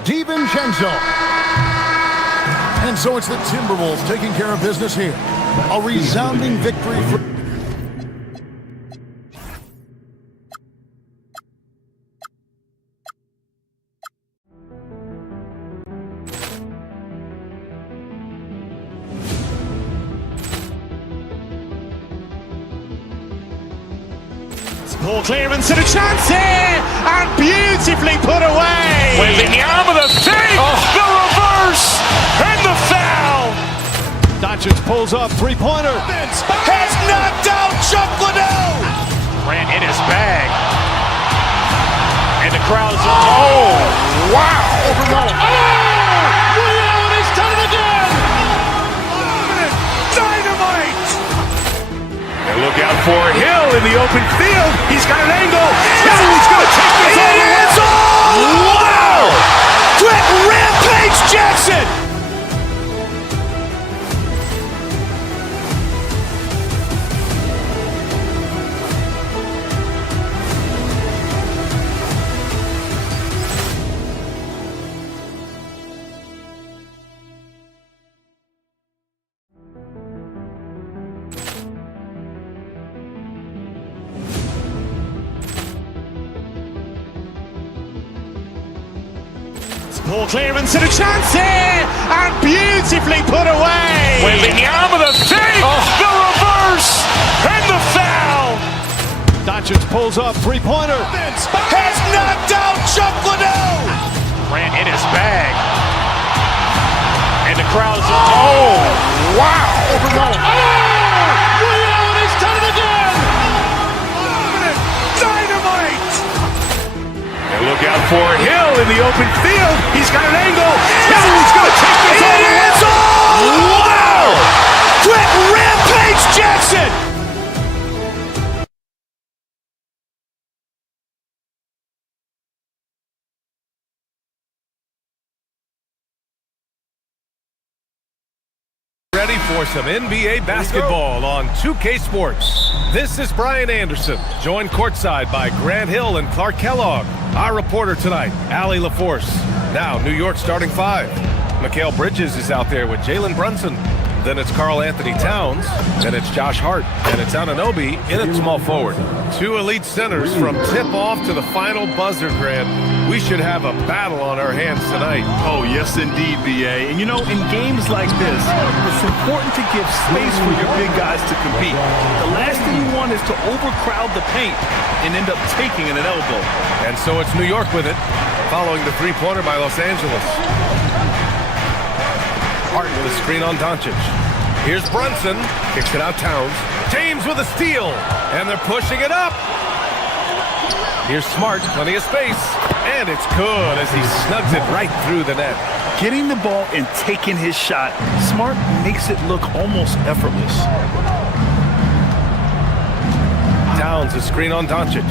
DiVincenzo. And so it's the Timberwolves taking care of business here. A resounding victory for... Ball clearance and a chance here, and beautifully put away. Wembanyama the save, the reverse, and the foul. Doncic pulls up, three-pointer. Has knocked out Chuck Liddell. Ran in his bag. And the crowd is... Oh, wow. Liddell, and he's done it again. Dynamite. And look out for Hill in the open field. He's got an angle. He's going to take this all the way. Wow! Quick rampage Jackson. Ball clearance and a chance here, and beautifully put away. Wembanyama the save, the reverse, and the foul. Doncic pulls up, three-pointer. Has knocked out Chuck Liddell. Ran in his bag. And the crowd is, Oh, wow. Allen has done it again. Dynamite. And look out for Hill in the open field. He's got an angle. He's going to take this all the way. Wow. Quick Rampage Jackson. Ready for some NBA basketball on 2K Sports. This is Brian Anderson, joined courtside by Grant Hill and Clark Kellogg. Our reporter tonight, Allie LaForce. Now, New York starting five. Mikal Bridges is out there with Jalen Brunson. Then it's Karl Anthony Towns. Then it's Josh Hart. And it's Anunoby in at small forward. Two elite centers from tip-off to the final buzzer, Grant. We should have a battle on our hands tonight. Oh, yes, indeed, B.A. And, you know, in games like this, it's important to give space for your big guys to compete. The last thing you want is to overcrowd the paint and end up taking an elbow. And so it's New York with it, following the three-pointer by Los Angeles. Hart with a screen on Doncic. Here's Brunson, kicks it out Towns. James with a steal, and they're pushing it up. Here's Smart, plenty of space, and it's good as he snugs it right through the net. Getting the ball and taking his shot, Smart makes it look almost effortless. Towns, a screen on Doncic.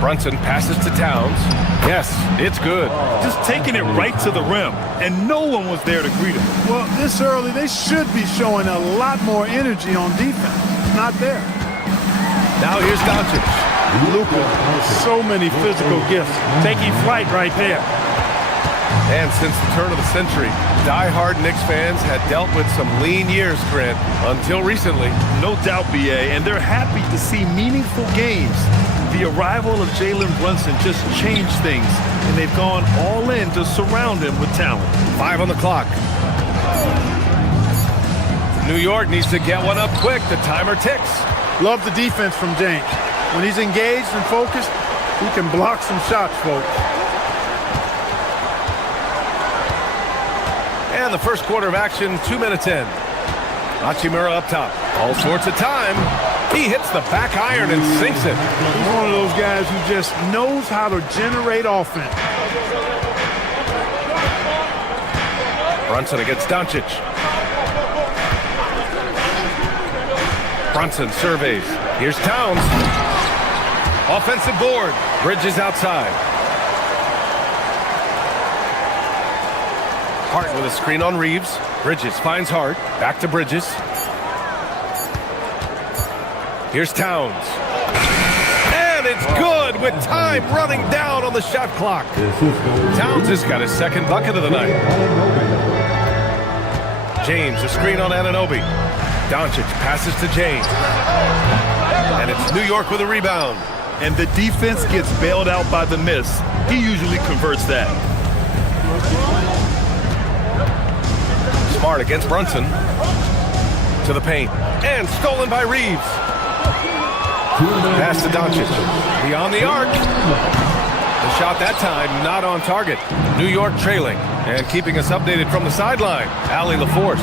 Brunson passes to Towns. Yes, it's good. Just taking it right to the rim, and no one was there to greet him. Well, this early, they should be showing a lot more energy on defense. Not there. Now here's Doncic. Luka, so many physical gifts. Taking flight right there. And since the turn of the century, die-hard Knicks fans had dealt with some lean years, Grant, until recently. No doubt, B.A., and they're happy to see meaningful games. The arrival of Jalen Brunson just changed things, and they've gone all in to surround him with talent. 5 on the clock. New York needs to get one up quick. The timer ticks. Love the defense from James. When he's engaged and focused, he can block some shots, folks. And the first quarter of action, 2 minutes in. Hachimura up top. All sorts of time. He hits the back iron and sinks it. He's one of those guys who just knows how to generate offense. Brunson against Doncic. Brunson surveys. Here's Towns. Offensive board. Bridges outside. Hart with a screen on Reeves. Bridges finds Hart. Back to Bridges. Here's Towns. And it's good with time running down on the shot clock. Towns has got his second bucket of the night. James, a screen on Anunoby. Doncic passes to James. And it's New York with a rebound. And the defense gets bailed out by the miss. He usually converts that. Smart against Brunson. To the paint. And stolen by Reeves. Pass to Doncic. Beyond the arc. The shot that time not on target. New York trailing. And keeping us updated from the sideline, Allie LaForce.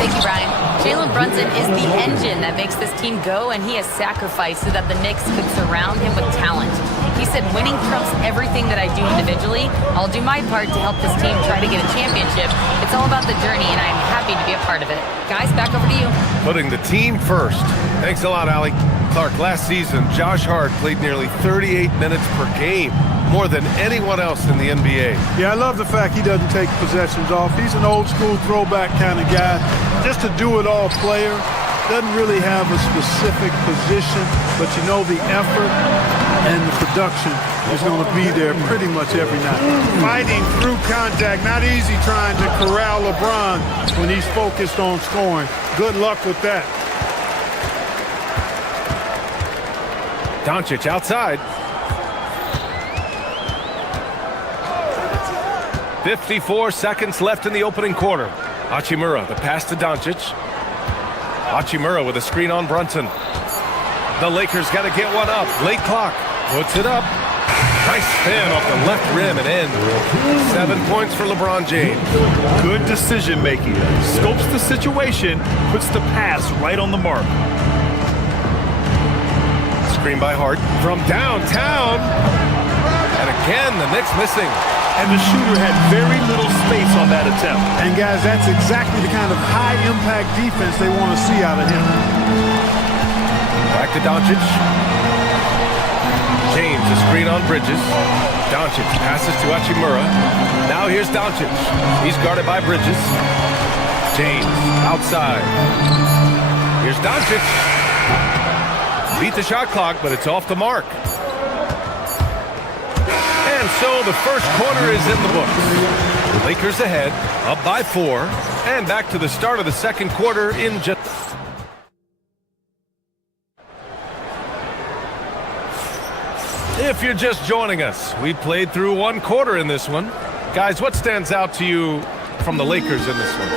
Thank you, Brian. Jalen Brunson is the engine that makes this team go, and he has sacrificed so that the Knicks could surround him with talent. He said, winning trumps everything that I do individually. I'll do my part to help this team try to get a championship. It's all about the journey, and I'm happy to be a part of it. Guys, back over to you. Putting the team first. Thanks a lot, Allie. Clark, last season, Josh Hart played nearly 38 minutes per game, more than anyone else in the NBA. Yeah, I love the fact he doesn't take possessions off. He's an old-school throwback kind of guy. Just a do-it-all player. Doesn't really have a specific position, but you know the effort and the production is going to be there pretty much every night. Fighting through contact, not easy trying to corral LeBron when he's focused on scoring. Good luck with that. Doncic outside. 54 seconds left in the opening quarter. Hachimura, the pass to Doncic. Hachimura with a screen on Brunson. The Lakers got to get one up. Late clock. Puts it up. Nice spin off the left rim and in. 7 points for LeBron James. Good decision making. Scopes the situation, puts the pass right on the mark. Screen by Hart from downtown. And again, the Knicks missing. And the shooter had very little space on that attempt. And guys, that's exactly the kind of high-impact defense they want to see out of him. Back to Doncic. James, a screen on Bridges. Doncic passes to Hachimura. Now here's Doncic. He's guarded by Bridges. James, outside. Here's Doncic. Beat the shot clock, but it's off the mark. And so the first quarter is in the books. Lakers ahead, up by 4, and back to the start of the second quarter in just... If you're just joining us, we played through one quarter in this one. Guys, what stands out to you from the Lakers in this one?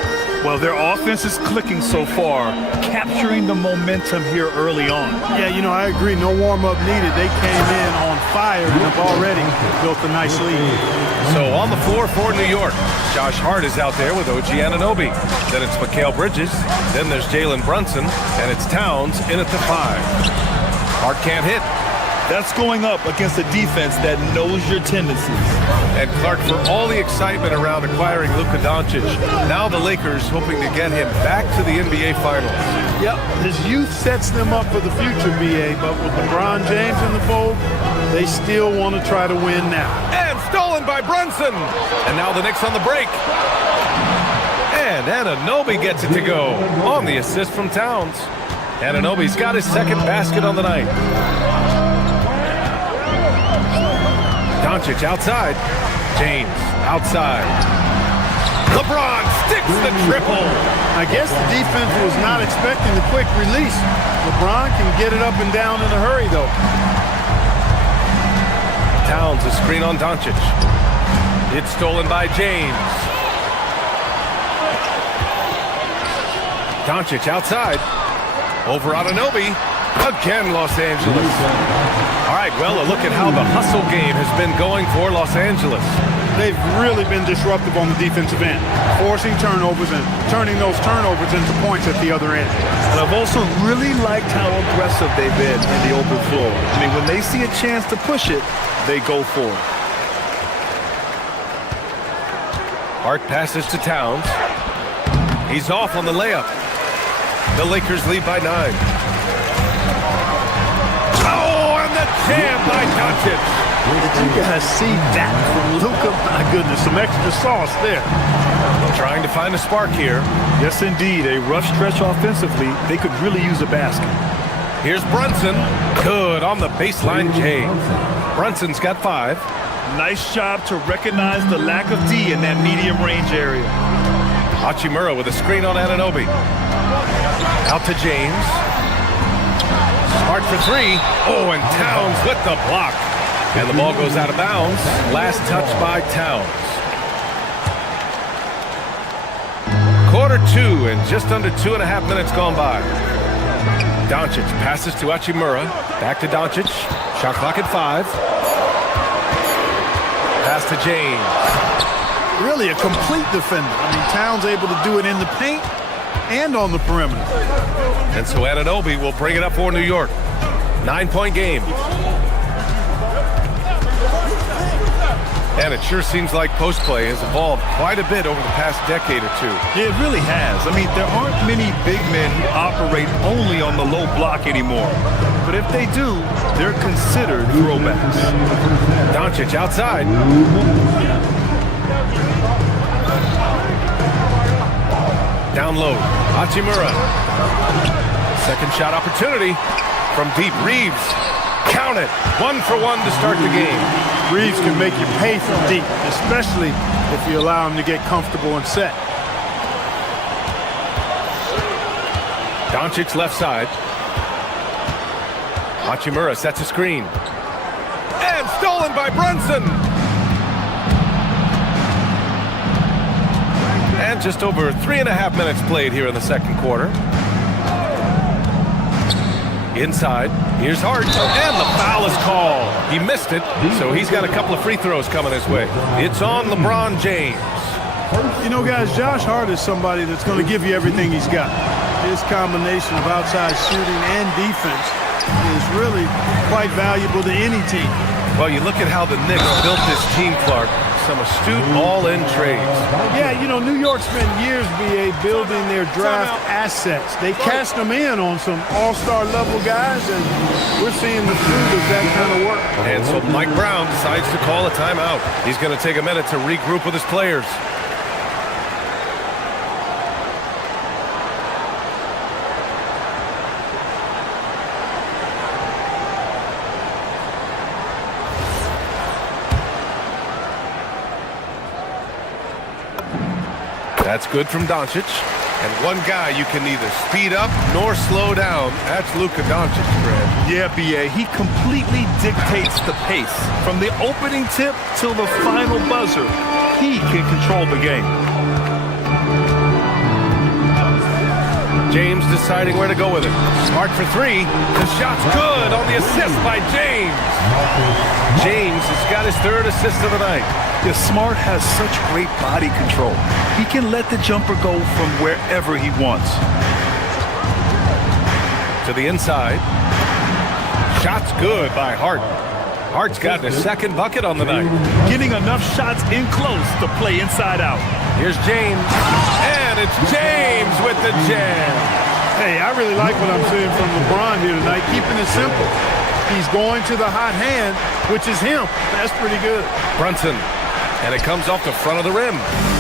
Well, their offense is clicking so far, capturing the momentum here early on. Yeah, you know, I agree. No warm-up needed. They came in on fire and have already built a nice lead. So on the floor for New York, Josh Hart is out there with OG Anunoby. Then it's Mikal Bridges. Then there's Jalen Brunson. And it's Towns in at the 5. Hart can't hit. That's going up against a defense that knows your tendencies. And Clark, for all the excitement around acquiring Luka Doncic, now the Lakers hoping to get him back to the NBA Finals. Yep, his youth sets them up for the future, BA, but with LeBron James in the fold, they still want to try to win now. And stolen by Brunson. And now the Knicks on the break. And Anunoby gets it to go on the assist from Towns. Anunoby's got his second basket on the night. Doncic outside. James outside. LeBron sticks the triple. I guess the defense was not expecting the quick release. LeBron can get it up and down in a hurry, though. Towns a screen on Doncic. It's stolen by James. Doncic outside. Over Anunoby. Again, Los Angeles. All right, well, a look at how the hustle game has been going for Los Angeles. They've really been disruptive on the defensive end, forcing turnovers and turning those turnovers into points at the other end. And I've also really liked how aggressive they've been in the open floor. I mean, when they see a chance to push it, they go for it. Hart passes to Towns. He's off on the layup. The Lakers lead by 9. Jam by Doncic. Did you guys see that from Luka? My goodness, some extra sauce there. Trying to find a spark here. Yes, indeed. A rough stretch offensively. They could really use a basket. Here's Brunson. Good on the baseline, James. Brunson's got 5. Nice job to recognize the lack of D in that medium range area. Hachimura with a screen on Anunoby. Out to James. Hart for 3. Oh, and Towns with the block. And the ball goes out of bounds. Last touch by Towns. Quarter 2 and just under 2.5 minutes gone by. Doncic passes to Hachimura. Back to Doncic. Shot clock at 5. Pass to James. Really a complete defender. I mean, Towns able to do it in the paint and on the perimeter. And so Anunoby will bring it up for New York. 9-point game. And it sure seems like post play has evolved quite a bit over the past decade or two. Yeah, it really has. I mean, there aren't many big men who operate only on the low block anymore. But if they do, they're considered throwbacks. Doncic outside. Down low, Hachimura. Second shot opportunity from deep. Reeves, count it. 1 for 1 to start the game. Reeves can make you pay from deep, especially if you allow him to get comfortable and set. Doncic left side. Hachimura sets a screen. And stolen by Brunson. And just over 3.5 minutes played here in the second quarter. Inside, here's Hart, and the foul is called. He missed it, so he's got a couple of free throws coming his way. It's on LeBron James. You know, guys, Josh Hart is somebody that's going to give you everything he's got. His combination of outside shooting and defense is really quite valuable to any team. Well, you look at how the Knicks built this team, Clark. Some astute all-in trades. Yeah, you know, New York spent years, B.A., building their draft assets. They cast them in on some all-star level guys, and we're seeing the fruit of that kind of work. And so Mike Brown decides to call a timeout. He's going to take a minute to regroup with his players. That's good from Doncic. And one guy you can neither speed up nor slow down. That's Luka Doncic, Fred. Yeah, B.A., he completely dictates the pace. From the opening tip till the final buzzer, he can control the game. James deciding where to go with it. Smart for three. The shot's good on the assist by James. James has got his third assist of the night. Yeah, Smart has such great body control. He can let the jumper go from wherever he wants. To the inside. Shot's good by Hart. Hart's got his second bucket on the night. Getting enough shots in close to play inside out. Here's James. And it's James with the jam. Hey, I really like what I'm seeing from LeBron here tonight, keeping it simple. He's going to the hot hand, which is him. That's pretty good. Brunson. And it comes off the front of the rim.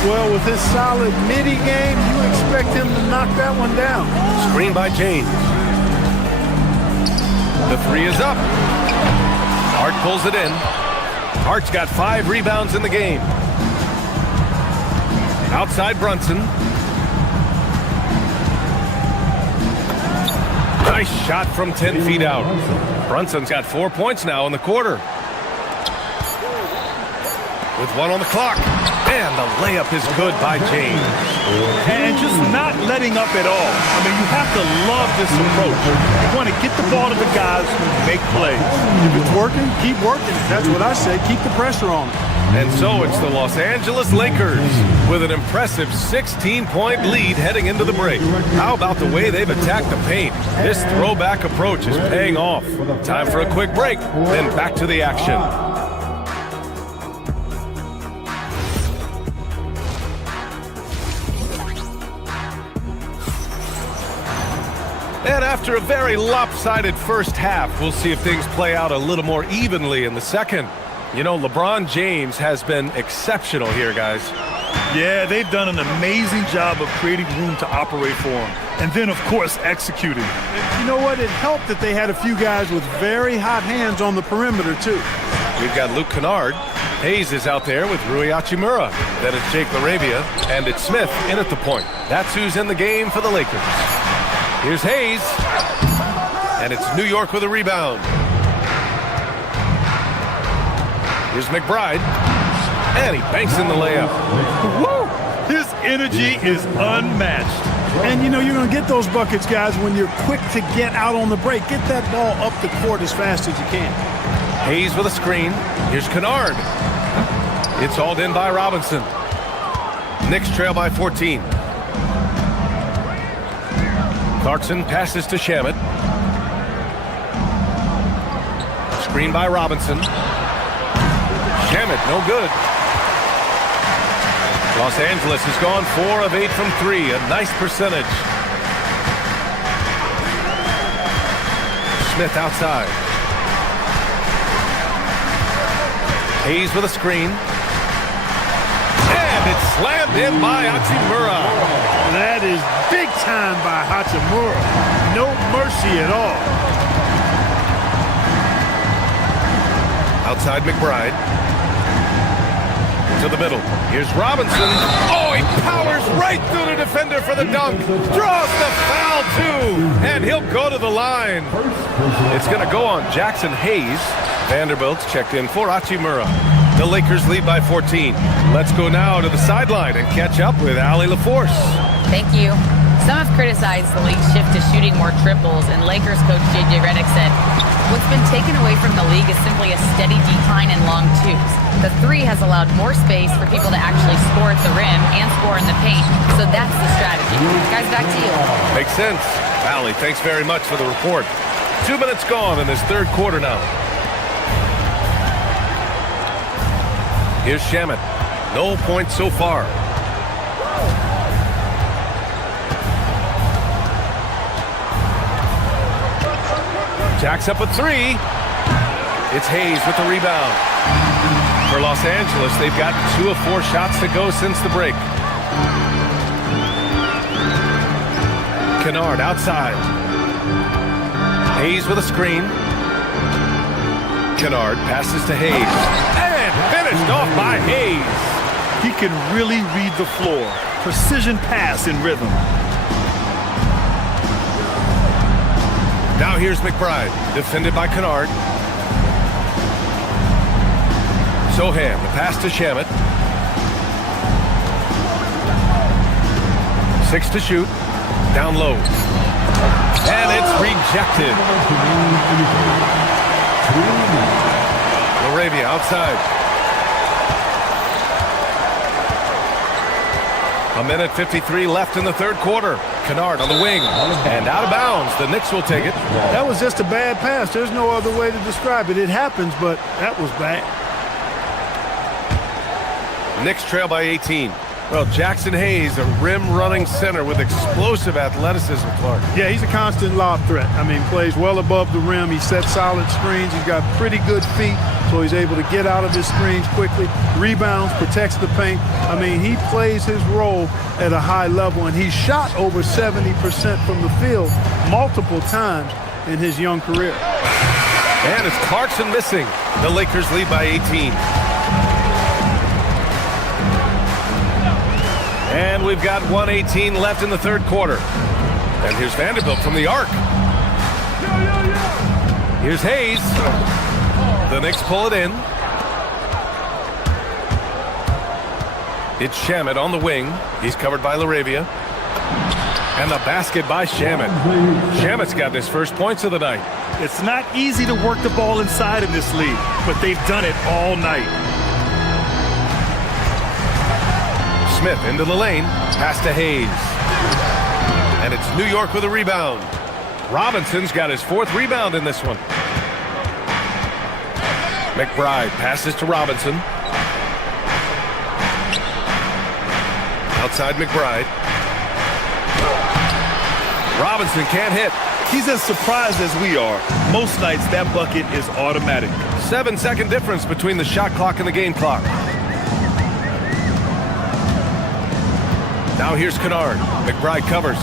Well, with his solid midi game, you expect him to knock that one down. Screen by James. The three is up. Hart pulls it in. Hart's got 5 rebounds in the game. Outside Brunson. Nice shot from 10 feet out. Brunson's got 4 points now in the quarter. With 1 on the clock. And the layup is good by James. And just not letting up at all. I mean, you have to love this approach. You want to get the ball to the guys who make plays. If it's working, keep working. That's what I say. Keep the pressure on them. And so it's the Los Angeles Lakers with an impressive 16-point lead heading into the break. How about the way they've attacked the paint? This throwback approach is paying off. Time for a quick break, then back to the action. And after a very lopsided first half, we'll see if things play out a little more evenly in the second. You know, LeBron James has been exceptional here, guys. Yeah, they've done an amazing job of creating room to operate for him. And then, of course, executing. You know what? It helped that they had a few guys with very hot hands on the perimeter, too. We've got Luke Kennard. Hayes is out there with Rui Hachimura. Then it's Jake LaRavia, and it's Smith in at the point. That's who's in the game for the Lakers. Here's Hayes, and it's New York with a rebound. Here's McBride, and he banks in the layup. Woo! His energy is unmatched. And, you know, you're going to get those buckets, guys, when you're quick to get out on the break. Get that ball up the court as fast as you can. Hayes with a screen. Here's Kennard. It's hauled in by Robinson. Knicks trail by 14. Clarkson passes to Shamet. Screen by Robinson. Shamet, no good. Los Angeles has gone 4 of 8 from 3, a nice percentage. Smith outside. Hayes with a screen. And it's slammed in by Hachimura. That is big time by Hachimura. No mercy at all. Outside McBride. To the middle. Here's Robinson. Oh, he powers right through the defender for the dunk. Draws the foul, too. And he'll go to the line. It's going to go on Jackson Hayes. Vanderbilt's checked in for Hachimura. The Lakers lead by 14. Let's go now to the sideline and catch up with Allie LaForce. Thank you. Some have criticized the league's shift to shooting more triples, and Lakers coach J.J. Redick said, what's been taken away from the league is simply a steady decline in long twos. The three has allowed more space for people to actually score at the rim and score in the paint, so that's the strategy. Guys, back to you. Makes sense. Allie, thanks very much for the report. 2 minutes gone in this third quarter now. Here's Shamet. No points so far. Jacks up a three. It's Hayes with the rebound. For Los Angeles, they've got 2 of 4 shots to go since the break. Kennard outside. Hayes with a screen. Kennard passes to Hayes. And finished off by Hayes. He can really read the floor. Precision pass in rhythm. Now here's McBride, defended by Kennard. Sohan, the pass to Shamet. 6 to shoot. Down low. And it's rejected. Laravia outside. A minute 53 left in the third quarter. Kennard on the wing. And out of bounds. The Knicks will take it. That was just a bad pass. There's no other way to describe it. It happens, but that was bad. Knicks trail by 18. Well, Jackson Hayes, a rim-running center with explosive athleticism, Clark. Yeah, he's a constant lob threat. I mean, plays well above the rim. He sets solid screens. He's got pretty good feet, so he's able to get out of his screens quickly. Rebounds, protects the paint. I mean, he plays his role at a high level, and he's shot over 70% from the field multiple times in his young career. And it's Clarkson missing. The Lakers lead by 18. And we've got 1:18 left in the third quarter. And here's Vanderbilt from the arc. Here's Hayes. The Knicks pull it in. It's Shamet on the wing. He's covered by Laravia. And the basket by Shamet. Shamet's got his first points of the night. It's not easy to work the ball inside in this league, but they've done it all night. Smith into the lane, pass to Hayes. And it's New York with a rebound. Robinson's got his 4th rebound in this one. McBride passes to Robinson. Outside McBride. Robinson can't hit. He's as surprised as we are. Most nights that bucket is automatic. 7-second difference between the shot clock and the game clock. Now here's Kennard. McBride covers.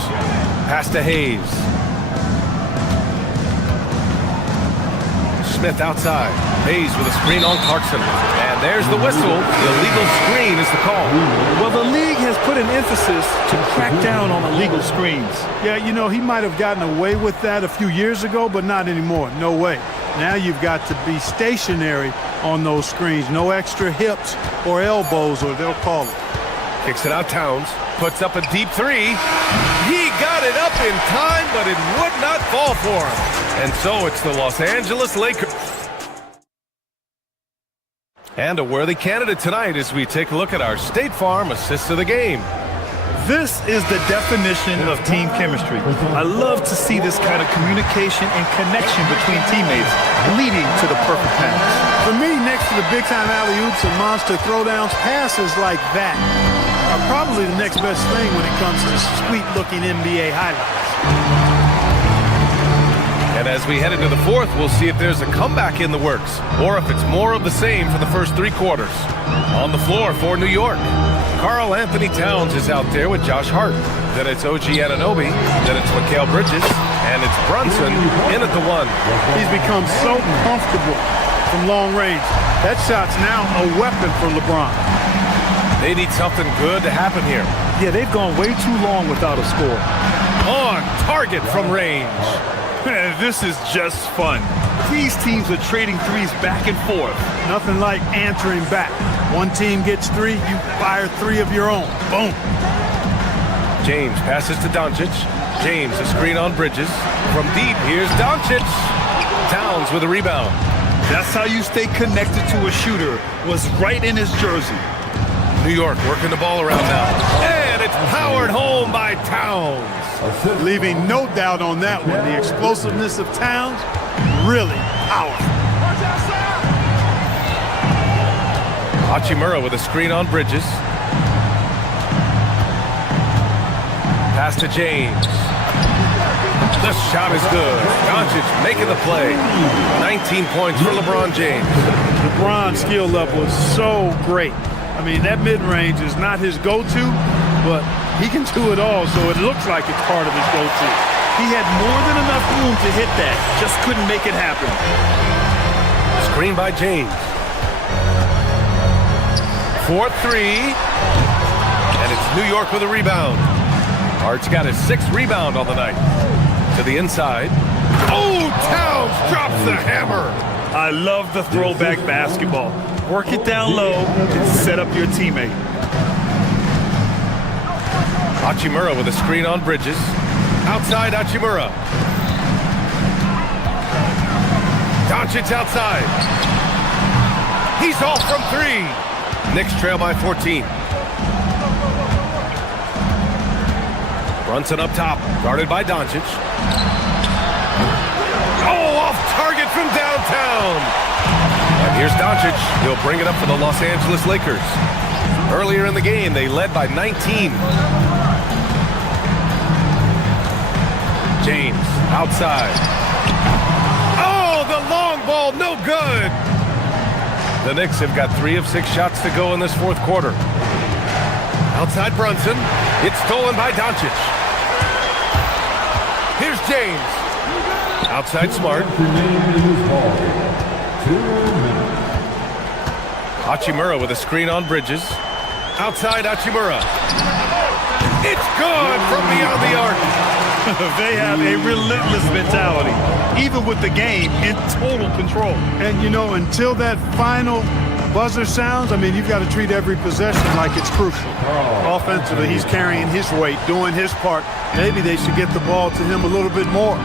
Pass to Hayes. Smith outside. Hayes with a screen on Clarkson. And there's the whistle. The illegal screen is the call. Well, the league has put an emphasis to crack down on illegal screens. Yeah, you know, he might have gotten away with that a few years ago, but not anymore. No way. Now you've got to be stationary on those screens. No extra hips or elbows, or they'll call it. Kicks it out Towns. Puts up a deep three. He got it up in time, but it would not fall for him. And so it's the Los Angeles Lakers. And a worthy candidate tonight as we take a look at our State Farm assist of the game. This is the definition of team chemistry. I love to see this kind of communication and connection between teammates leading to the perfect pass. For me, next to the big-time alley-oops and monster throwdowns, passes like that are probably the next best thing when it comes to sweet-looking NBA highlights. And as we head into the fourth, we'll see if there's a comeback in the works or if it's more of the same for the first 3 quarters. On the floor for New York, Karl Anthony Towns is out there with Josh Hart. Then it's OG Anunoby. Then it's Mikal Bridges. And it's Brunson in at the 1. He's become so comfortable from long range. That shot's now a weapon for LeBron. They need something good to happen here. Yeah, they've gone way too long without a score. On target from range. Man, this is just fun. These teams are trading threes back and forth. Nothing like answering back. One team gets 3, you fire 3 of your own. Boom. James passes to Doncic. James, a screen on Bridges. From deep, here's Doncic. Towns with a rebound. That's how you stay connected to a shooter. Was right in his jersey. New York working the ball around now. And it's powered home by Towns. Leaving no doubt on that one. The explosiveness of Towns, really powerful. Hachimura with a screen on Bridges. Pass to James. The shot is good. Doncic making the play. 19 points for LeBron James. LeBron's skill level is so great. I mean, that mid-range is not his go-to, but he can do it all, so it looks like it's part of his go-to. He had more than enough room to hit that, just couldn't make it happen. Screen by James. 4-3. And it's New York with a rebound. Hart's got his 6th rebound on the night. To the inside. Oh, Towns drops the hammer. I love the throwback basketball. Work it down low and set up your teammate. Hachimura with a screen on Bridges. Outside Hachimura. Doncic outside. He's off from 3. Knicks trail by 14. Brunson up top, guarded by Doncic. Oh, off target from downtown. And here's Doncic. He'll bring it up for the Los Angeles Lakers. Earlier in the game, they led by 19. James, outside. Oh, the long ball, no good. The Knicks have got 3 of 6 shots to go in this 4th quarter. Outside Brunson. It's stolen by Doncic. Here's James. Outside Smart. Hachimura with a screen on Bridges. Outside Hachimura. It's good from beyond the arc. They have a relentless mentality, even with the game in total control. And, you know, until that final buzzer sounds, I mean, you've got to treat every possession like it's crucial. Offensively, he's carrying his weight, doing his part. Maybe they should get the ball to him a little bit more.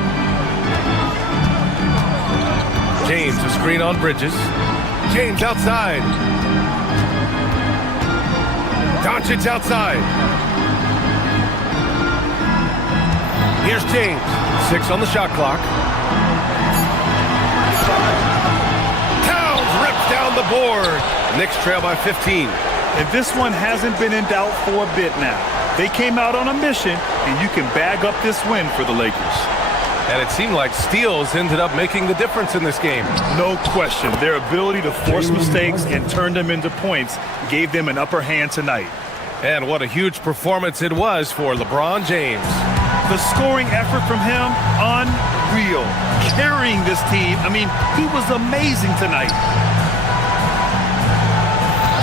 James, a screen on Bridges. James outside. Doncic outside. Here's James. 6 on the shot clock. Towns rips down the board. Knicks trail by 15. And this one hasn't been in doubt for a bit now. They came out on a mission, and you can bag up this win for the Lakers. And it seemed like steals ended up making the difference in this game. No question. Their ability to force mistakes and turn them into points gave them an upper hand tonight. And what a huge performance it was for LeBron James. The scoring effort from him, unreal. Carrying this team, I mean, he was amazing tonight.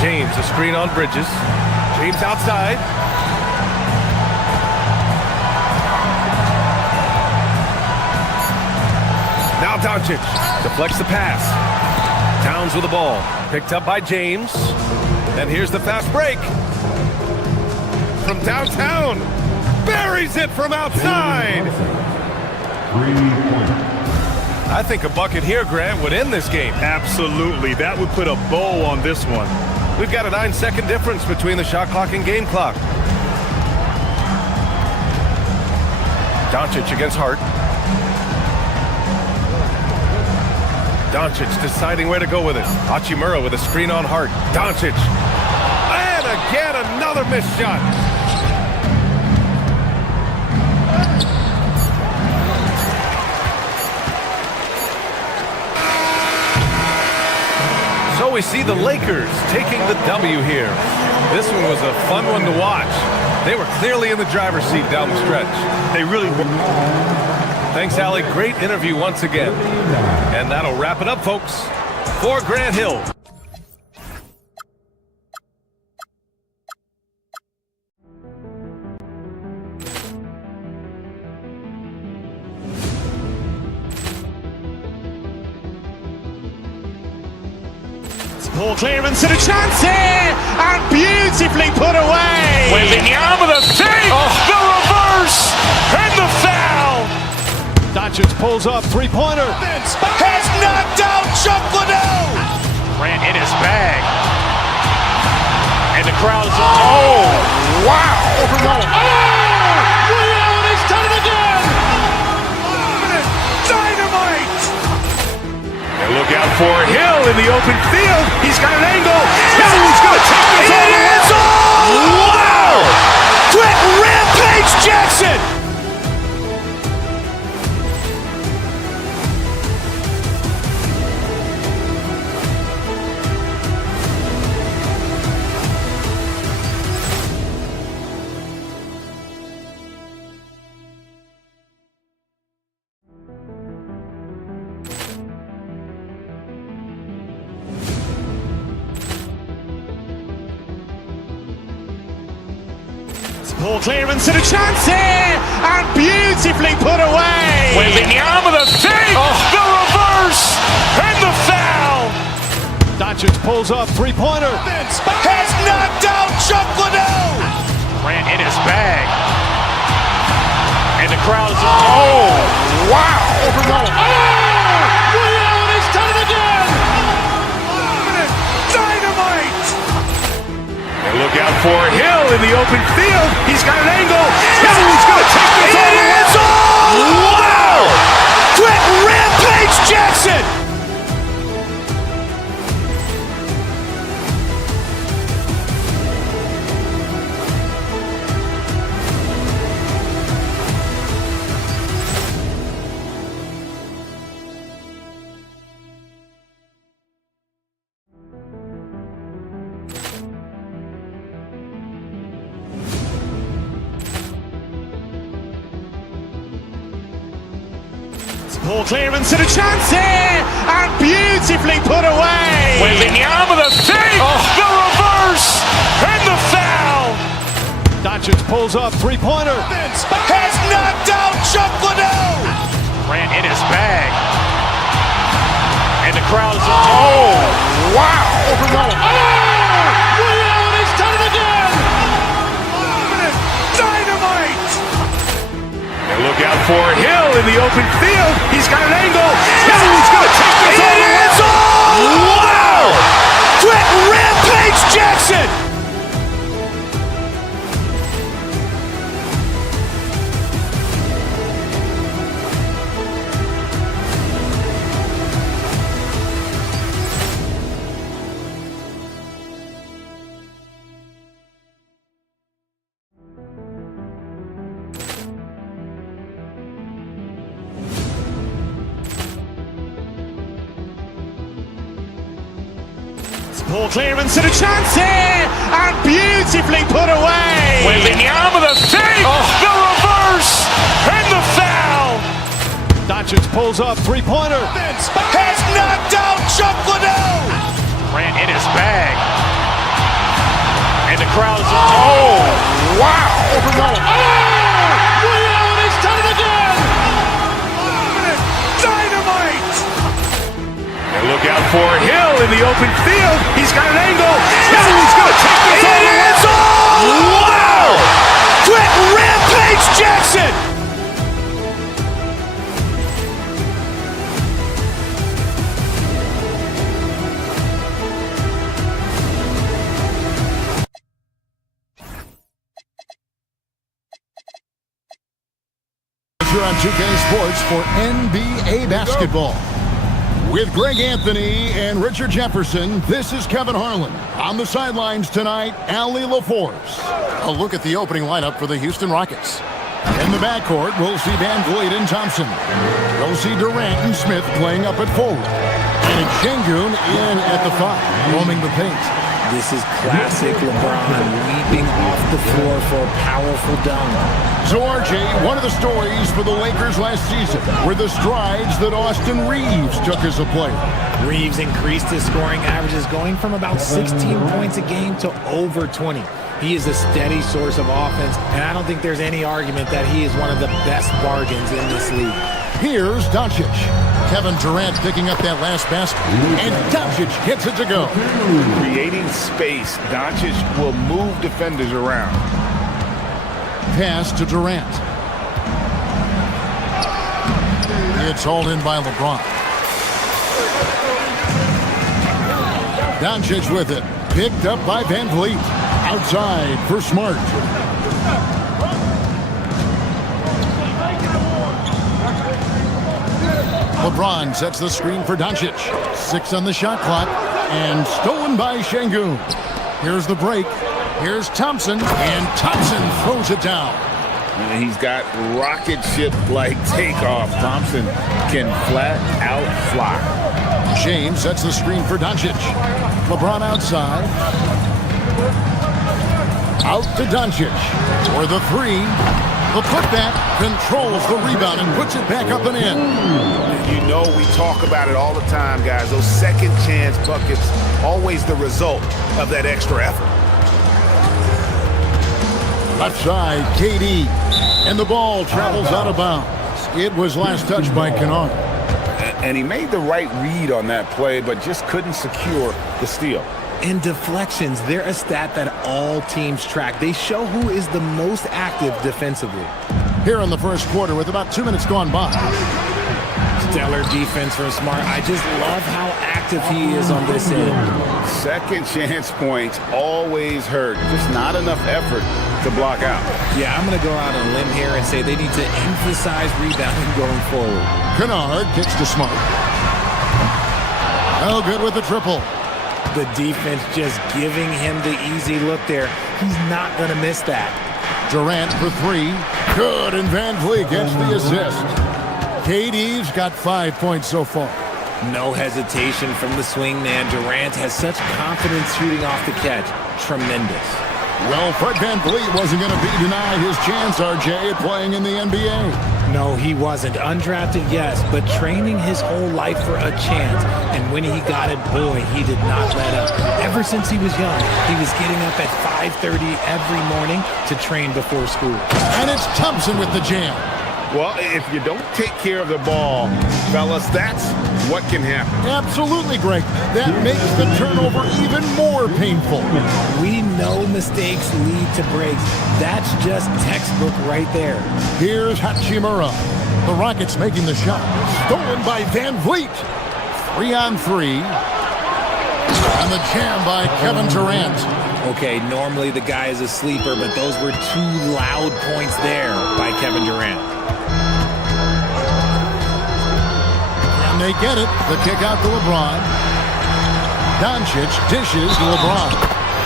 James, a screen on Bridges. James outside. Now Doncic deflects the pass. Towns with the ball. Picked up by James. And here's the fast break. From downtown. Buries it from outside. 3-point. I think a bucket here, Grant, would end this game. Absolutely. That would put a bow on this one. We've got a 9-second difference between the shot clock and game clock. Doncic against Hart. Doncic deciding where to go with it. Hachimura with a screen on Hart. Doncic. And again, another missed shot. So we see the Lakers taking the W here. This one was a fun one to watch. They were clearly in the driver's seat down the stretch. They really were. Thanks, Allie. Great interview once again. And that'll wrap it up, folks. For Grant Hill. Poor clearance and a chance here, and beautifully put away. Wembanyama the save, the reverse, and the foul. Doncic pulls up, three-pointer. Has knocked out Chuck Liddell. Grant in his bag. And the crowd is, wow. He's done it again. Dynamite. And look out for Hill in the open field. He's got an angle. Hill's going to take this all the way. Wow. Quick Rampage Jackson. Poor clearance and a chance here, and beautifully put away. Wembanyama the save, the reverse, and the foul. Doncic pulls up, three-pointer. Has knocked out Chuck Liddell. Grant in his bag. And the crowd is, wow. He's done it again. Dynamite. And look out for Hill in the open field. He's got an angle. Hill's going to take this all the way. Wow. Quick Rampage Jackson. Poor clearance and a chance here, and beautifully put away. Wembanyama the save, the reverse, and the foul. Doncic pulls up, three-pointer. Has knocked out Chuck Liddell. Grant in his bag. And the crowd is, wow. He's done it again. Dynamite. And look out for Hill in the open field. He's got an angle. Hill's going to take this all the way. Wow. Quick Rampage Jackson. Poor clearance and a chance here, and beautifully put away. Wembanyama the save, the reverse, and the foul. Doncic pulls up, three-pointer. Has knocked out Chuck Liddell. Grant in his bag. And the crowd is, wow. He's done it again. Dynamite. And look out for Hill in the open field. He's got an angle. Hill's going to take this all the way. Wow. Quick Rampage Jackson. You're on 2K Sports for NBA basketball. With Greg Anthony and Richard Jefferson, this is Kevin Harlan. On the sidelines tonight, Allie LaForce. A look at the opening lineup for the Houston Rockets. In the backcourt, we'll see Van Vliet and Thompson. We'll see Durant and Smith playing up at forward. And it's Şengün in at the 5, roaming the paint. This is classic LeBron leaping off the floor for a powerful dunk. So RJ, one of the stories for the Lakers last season were the strides that Austin Reeves took as a player. Reeves increased his scoring averages, going from about 16 points a game to over 20. He is a steady source of offense, and I don't think there's any argument that he is one of the best bargains in this league. Here's Doncic. Kevin Durant picking up that last basket. And Doncic gets it to go. Creating space. Doncic will move defenders around. Pass to Durant. It's hauled in by LeBron. Doncic with it. Picked up by Van Vliet. Outside for Smart. LeBron sets the screen for Doncic. 6 on the shot clock. And stolen by Şengün. Here's the break. Here's Thompson. And Thompson throws it down. And he's got rocket ship-like takeoff. Thompson can flat out fly. James sets the screen for Doncic. LeBron outside. Out to Doncic for the 3. The putback controls the rebound and puts it back up and in. You know we talk about it all the time, guys. Those second chance buckets, always the result of that extra effort. Left side, KD. And the ball travels out of bounds. It was last touched by Kennard. And he made the right read on that play, but just couldn't secure the steal. And deflections, they're a stat that all teams track. They show who is the most active defensively. Here in the first quarter with about 2 minutes gone by. Stellar defense from Smart. I just love how active he is on this end. Second chance points always hurt. Just not enough effort to block out. Yeah, I'm going to go out on a limb here and say they need to emphasize rebounding going forward. Kennard kicks to Smart. Oh, good with the triple. The defense just giving him the easy look there. He's not going to miss that. Durant for 3. Good, and Van Vliet gets the assist. KD's got 5 points so far. No hesitation from the swing man. Durant has such confidence shooting off the catch. Tremendous. Well, Fred Van Vliet wasn't going to be denied his chance, RJ, at playing in the NBA. No, he wasn't. Undrafted, yes, but training his whole life for a chance. And when he got it, boy, he did not let up. Ever since he was young, he was getting up at 5:30 every morning to train before school. And it's Thompson with the jam. Well, if you don't take care of the ball, fellas, that's what can happen. Absolutely, Greg. That makes the turnover even more painful. We know mistakes lead to breaks. That's just textbook right there. Here's Hachimura. The Rockets making the shot. Stolen by Van Vliet. 3 on 3. And the jam by Kevin Durant. Okay, normally the guy is a sleeper, but those were 2 loud points there by Kevin Durant. And they get it. The kick out to LeBron. Doncic dishes to LeBron.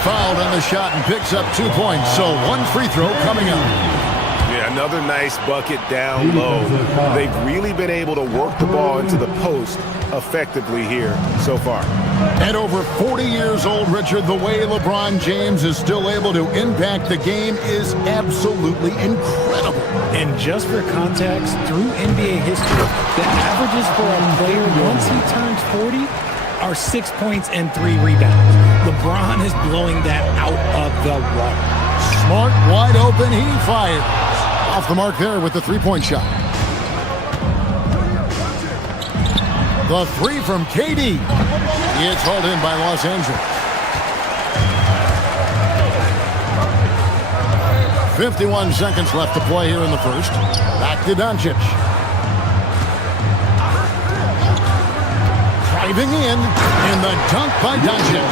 Fouled on the shot and picks up 2 points. So 1 free throw coming up. Yeah, another nice bucket down low. They've really been able to work the ball into the post effectively here so far. At over 40 years old, Richard, the way LeBron James is still able to impact the game is absolutely incredible. And just for context, through NBA history, the averages for a player once he turns 40 are 6 points and 3 rebounds. LeBron is blowing that out of the water. Smart, wide open, he fires. Off the mark there with the 3-point shot. The 3 from KD. It's hauled in by Los Angeles. 51 seconds left to play here in the first. Back to Doncic. Driving in the dunk by Doncic.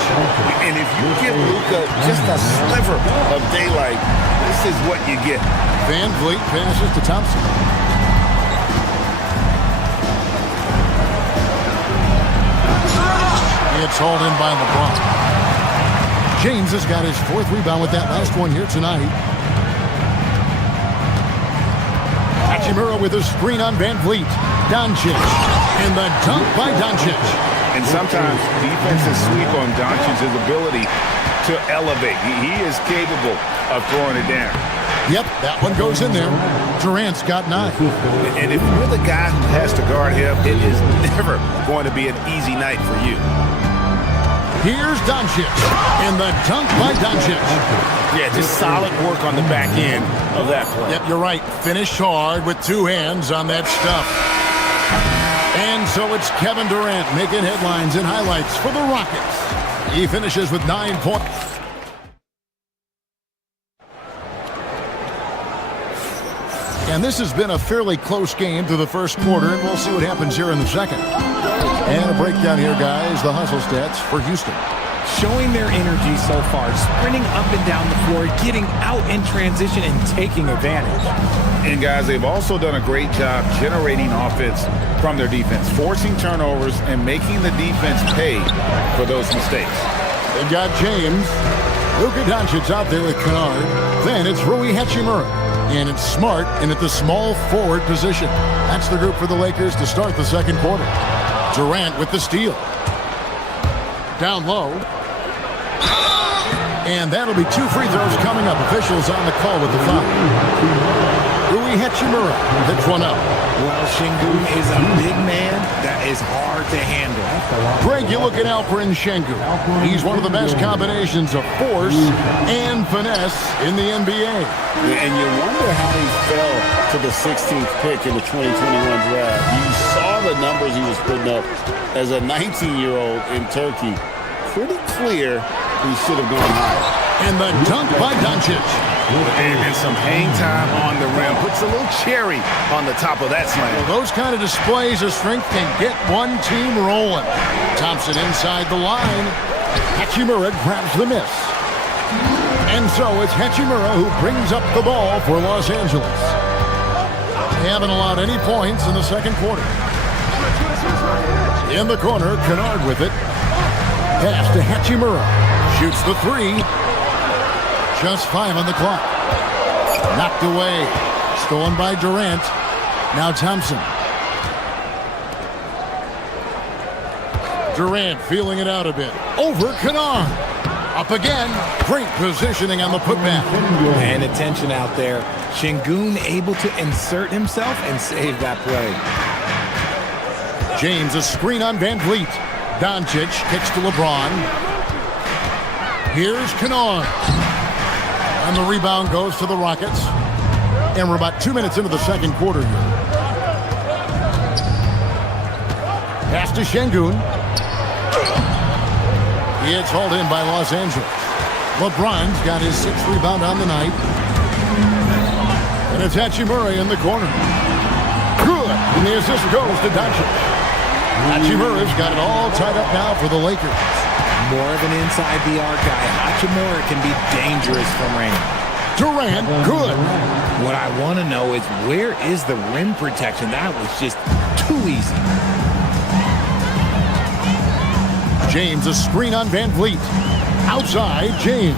And if you give Luka just a sliver of daylight, this is what you get. Van Vliet passes to Thompson. It's hauled in by LeBron. James has got his 4th rebound with that last one here tonight. Hachimura with a screen on Van Vliet. Doncic. And the dunk by Doncic. And sometimes defenses sleep on Doncic's ability to elevate. He is capable of throwing it down. Yep, that one goes in there. Durant's got 9. And if you're the guy who has to guard him, it is never going to be an easy night for you. Here's Doncic, and the dunk by Doncic. Yeah, just solid work on the back end of that play. Yep, you're right. Finish hard with 2 hands on that stuff. And so it's Kevin Durant making headlines and highlights for the Rockets. He finishes with 9 points. And this has been a fairly close game through the first quarter, and we'll see what happens here in the second. And a breakdown here, guys. The hustle stats for Houston. Showing their energy so far, sprinting up and down the floor, getting out in transition and taking advantage. And guys, they've also done a great job generating offense from their defense, forcing turnovers and making the defense pay for those mistakes. They've got James. Luka Doncic out there with Kennard. Then it's Rui Hachimura. And it's Smart in at the small forward position. That's the group for the Lakers to start the second quarter. Durant with the steal. Down low. And that'll be 2 free throws coming up. Officials on the call with the foul. Rui Hachimura picks one up. Well, Şengün is a big man that is hard to handle. Greg, you look at Alperen Şengün. He's one of the best combinations of force and finesse in the NBA. And you wonder how he fell to the 16th pick in the 2021 draft. You saw the numbers he was putting up as a 19-year-old in Turkey. Pretty clear he should have gone higher. And the dunk by Doncic. And some hang time on the rim. Puts a little cherry on the top of that slam. Well, those kind of displays of strength can get one team rolling. Thompson inside the line. Hachimura grabs the miss. And so it's Hachimura who brings up the ball for Los Angeles. They haven't allowed any points in the second quarter. In the corner, Kennard with it. Pass to Hachimura. Shoots the 3. Just 5 on the clock. Knocked away. Stolen by Durant. Now Thompson. Durant feeling it out a bit. Over Kennard. Up again. Great positioning on the putback. And attention out there. Şengün able to insert himself and save that play. James, a screen on Van Vliet. Doncic kicks to LeBron. Here's Kennard. And the rebound goes to the Rockets. And we're about 2 minutes into the second quarter here. Pass to Şengün. It's hauled in by Los Angeles. LeBron's got his 6th rebound on the night. And it's Hachimura in the corner. Good. And the assist goes to Doncic. Hachimura's got it all tied up now for the Lakers. More of an inside-the-arc guy. Hachimura can be dangerous from range. Durant, good. What I want to know is where is the rim protection? That was just too easy. James, a screen on Van Vliet. Outside, James.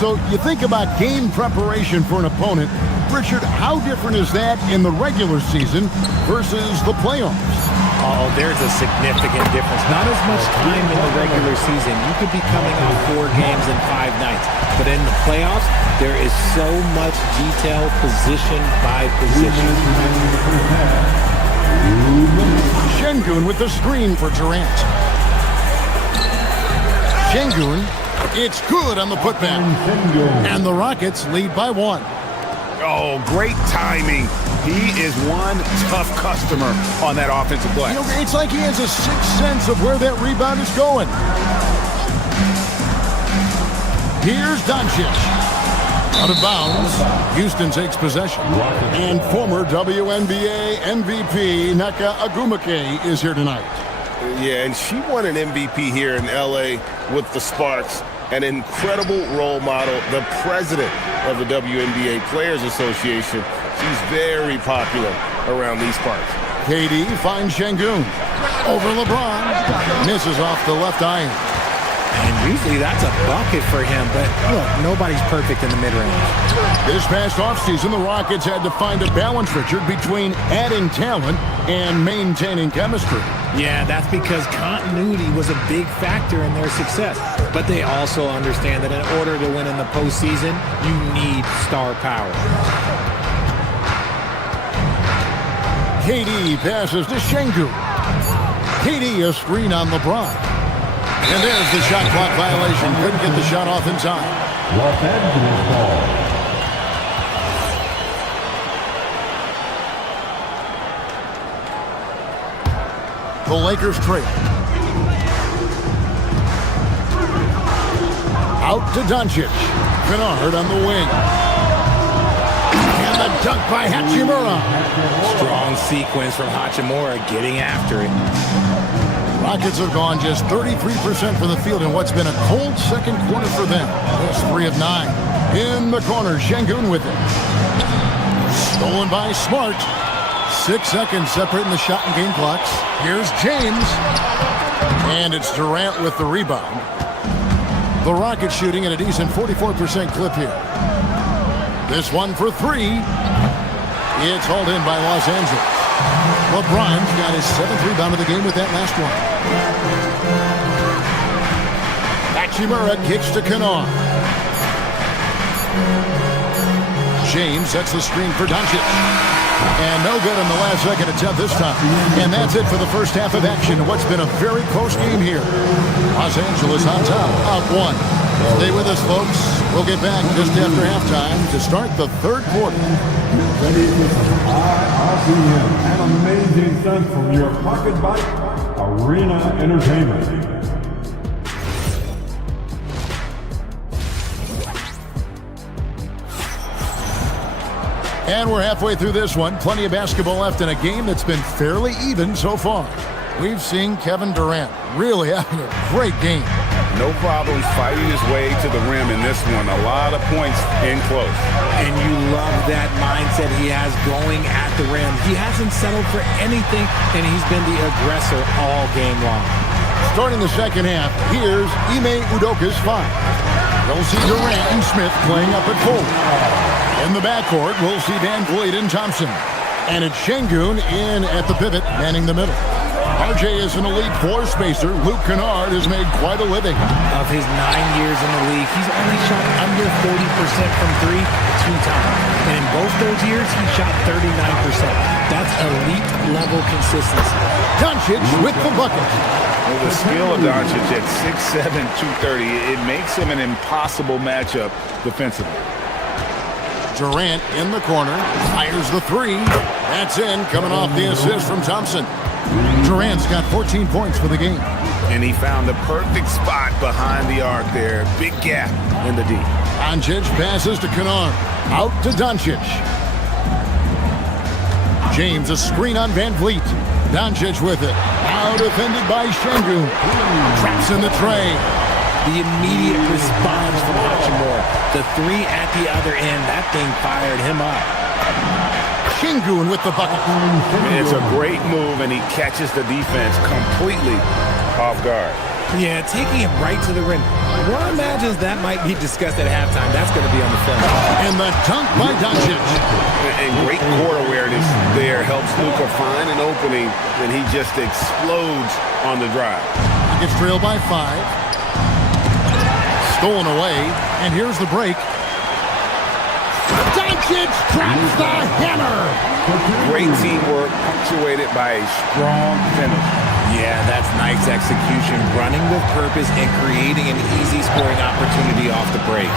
So you think about game preparation for an opponent. Richard, how different is that in the regular season versus the playoffs? Oh, there's a significant difference. Not as much time in the regular season. You could be coming off 4 games in 5 nights. But in the playoffs, there is so much detail position by position. Şengün with the screen for Durant. Şengün, it's good on the putback. And the Rockets lead by 1. Oh, great timing. He is one tough customer on that offensive play. You know, it's like he has a sixth sense of where that rebound is going. Here's Doncic. Out of bounds. Houston takes possession. And former WNBA MVP Nneka Ogwumike is here tonight. Yeah, and she won an MVP here in L.A. with the Sparks. An incredible role model, the president of the WNBA Players Association. She's very popular around these parts. KD finds Şengün. Over LeBron. Misses off the left iron. And usually that's a bucket for him, but look, nobody's perfect in the mid-range. This past offseason, the Rockets had to find a balance, Richard, between adding talent and maintaining chemistry. Yeah, that's because continuity was a big factor in their success. But they also understand that in order to win in the postseason, you need star power. KD passes to Şengün. KD a screen on LeBron. And there's the shot clock violation. Couldn't get the shot off in time. Los Angeles ball. The Lakers trail. Out to Doncic. Kennard on the wing. And the dunk by Hachimura. Strong sequence from Hachimura getting after it. Rockets have gone just 33% from the field in what's been a cold second quarter for them. That's 3 of 9. In the corner, Şengün with it. Stolen by Smart. 6 seconds separating the shot and game clocks. Here's James. And it's Durant with the rebound. The Rockets shooting at a decent 44% clip here. This one for 3. It's hauled in by Los Angeles. LeBron's got his 7th rebound of the game with that last one. Hachimura kicks to Kennard. James sets the screen for Doncic. And no good in the last second attempt this time. And that's it for the first half of action in what's been a very close game here. Los Angeles on top, out 1. Stay with us, folks. We'll get back just after halftime to start the third quarter. IRPM, an amazing stunt from your Pocket Bike Arena Entertainment. And we're halfway through this one. Plenty of basketball left in a game that's been fairly even so far. We've seen Kevin Durant really having a great game. No problems fighting his way to the rim in this one. A lot of points in close. And you love that mindset he has going at the rim. He hasn't settled for anything, and he's been the aggressor all game long. Starting the second half, here's Ime Udoka's 5. We'll see Durant and Smith playing up at full. In the backcourt, we'll see Van Vliet and Thompson. And it's Şengün in at the pivot, manning the middle. RJ is an elite 4-spacer. Luke Kennard has made quite a living. Of his 9 years in the league, he's only shot under 40% from 3 2 times. And in both those years, he shot 39%. That's elite level consistency. Doncic with the bucket. Well, the skill of Doncic at 6'7", 230, it makes him an impossible matchup defensively. Durant in the corner, fires the 3. That's in, coming off the assist from Thompson. Durant's got 14 points for the game. And he found the perfect spot behind the arc there. Big gap in the D. Doncic passes to Kennard. Out to Doncic. James, a screen on Van Vliet. Doncic with it. Now defended by Şengün. Traps in the tray. The immediate response from Hachimura. The 3 at the other end. That thing fired him up. Şengün with the bucket. It's a great move, and he catches the defense completely off guard. Yeah, taking it right to the rim. One imagines that might be discussed at halftime. That's going to be on the film. And the dunk by Doncic. And great court awareness there helps Luka find an opening, and he just explodes on the drive. He gets trailed by 5. Stolen away, and here's the break. Doncic drops the hammer. Great teamwork, punctuated by a strong finish. Yeah, that's nice execution, running with purpose and creating an easy scoring opportunity off the break.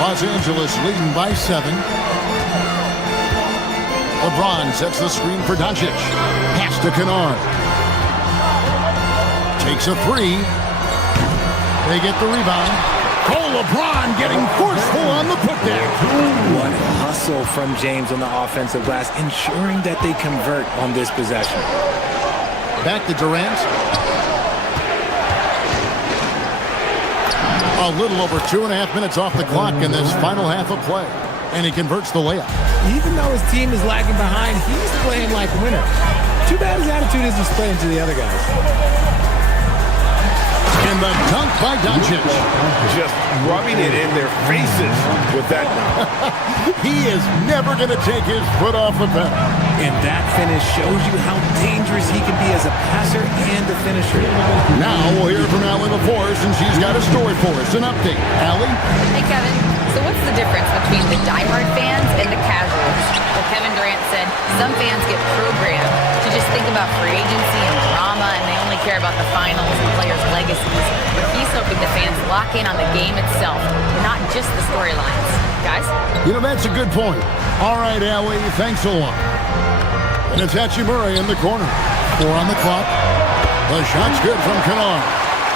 Los Angeles leading by 7. LeBron sets the screen for Doncic. Pass to Kennard. Takes a 3. They get the rebound. Oh, LeBron getting forceful on the putdown. What hustle from James on the offensive glass, ensuring that they convert on this possession. Back to Durant. A little over 2.5 minutes off the clock in this final half of play. And he converts the layup. Even though his team is lagging behind, he's playing like a winner. Too bad his attitude isn't playing to the other guys. And the dunk by Doncic. Just rubbing it in their faces with that dunk. He is never going to take his foot off the pedal. And that finish shows you how dangerous he can be as a passer and a finisher. Now we'll hear from Allie LaForce, and she's got a story for us. An update. Allie? Hey, Kevin. So what's the difference between the diehard fans and the casuals? Well, Kevin Durant said some fans get programmed to just think about free agency and drama, and they only care about the finals and players' legacies. But he's hoping the fans lock in on the game itself, not just the storylines. Guys? You know, that's a good point. All right, Allie, thanks a lot. And it's Hachimura in the corner. 4 on the clock. The shot's good from Kennard.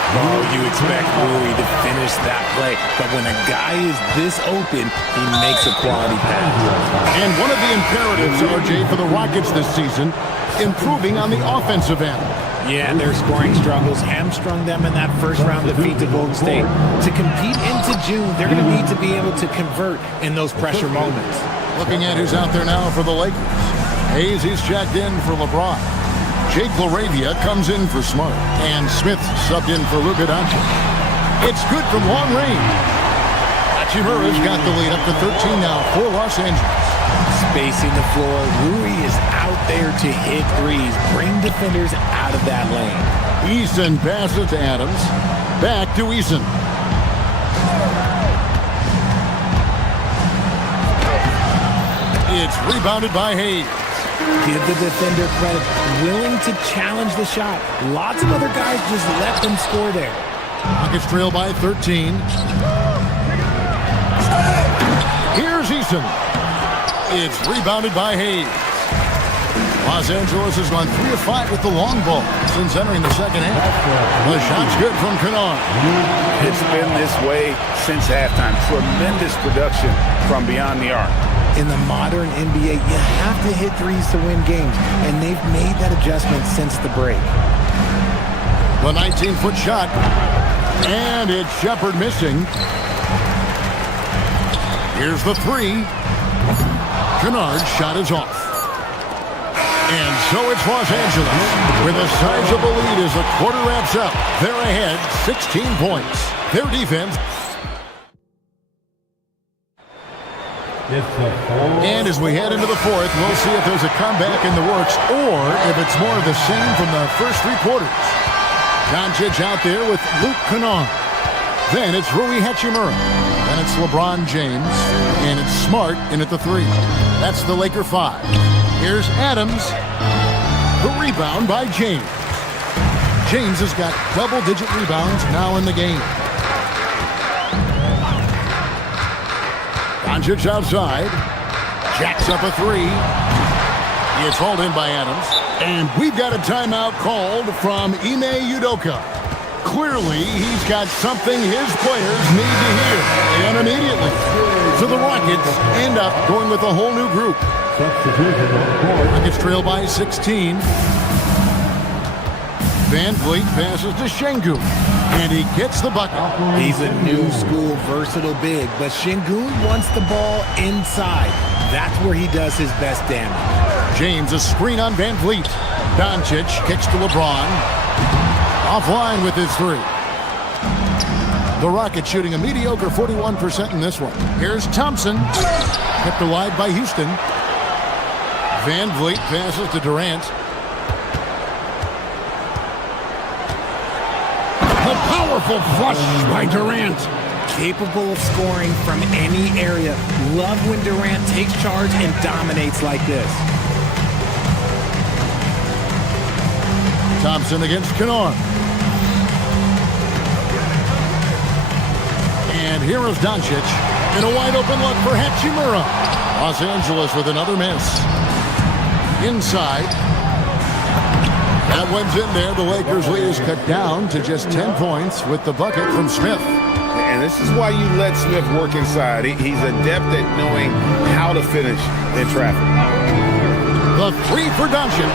Oh, you expect Rui to finish that play, but when a guy is this open, he makes a quality pass. And one of the imperatives, RJ, for the Rockets this season, improving on the offensive end. Yeah, their scoring struggles hamstrung them in that first round defeat to Golden State. To compete into June, they're going to need to be able to convert in those pressure moments. Looking at who's out there now for the Lakers. Hayes, he's checked in for LeBron. Jake LaRavia comes in for Smart. And Smith subbed in for Luka Doncic. It's good from long range. Hachimura's got the lead up to 13 now for Los Angeles. Spacing the floor, Rui is out there to hit threes. Bring defenders out of that lane. Eason passes to Adams. Back to Eason. It's rebounded by Hayes. Give the defender credit. Willing to challenge the shot. Lots of other guys just let them score there. Rockets trail by 13. Here's Eason. It's rebounded by Hayes. Los Angeles has gone 3 of 5 with the long ball since entering the second half. The shot's good from Kennard. It's been this way since halftime. Tremendous production from beyond the arc. In the modern NBA, you have to hit threes to win games, and they've made that adjustment since the break. The 19-foot shot, and it's Shepherd missing. Here's the 3. Kennard's shot is off. And so it's Los Angeles with a sizable lead as the quarter wraps up. They're ahead 16 points. Their defense. And as we head into the fourth, we'll see if there's a comeback in the works or if it's more of the same from the first 3 quarters. Doncic out there with Luke Kennard. Then it's Rui Hachimura. Then it's LeBron James. And it's Smart in at the 3. That's the Laker 5. Here's Adams. The rebound by James. James has got double-digit rebounds now in the game. Doncic outside. Jacks up a 3. It's hauled in by Adams. And we've got a timeout called from Ime Udoka. Clearly, he's got something his players need to hear. And immediately. So the Rockets end up going with a whole new group. Rockets trail by 16. Van Vliet passes to Şengün, and he gets the bucket. He's a new school versatile big, but Şengün wants the ball inside. That's where he does his best damage. James, a screen on Van Vliet. Doncic kicks to LeBron. Offline with his 3. The Rockets shooting a mediocre 41% in this one. Here's Thompson. Kept alive by Houston. Van Vliet passes to Durant. The powerful flush by Durant. Capable of scoring from any area. Love when Durant takes charge and dominates like this. Thompson against Kennard. And here is Doncic in a wide open look for Hachimura. Los Angeles with another miss. Inside. That one's in there. The Lakers' lead is cut down to just 10 points with the bucket from Smith. And this is why you let Smith work inside. He's adept at knowing how to finish in traffic. The 3 for Doncic.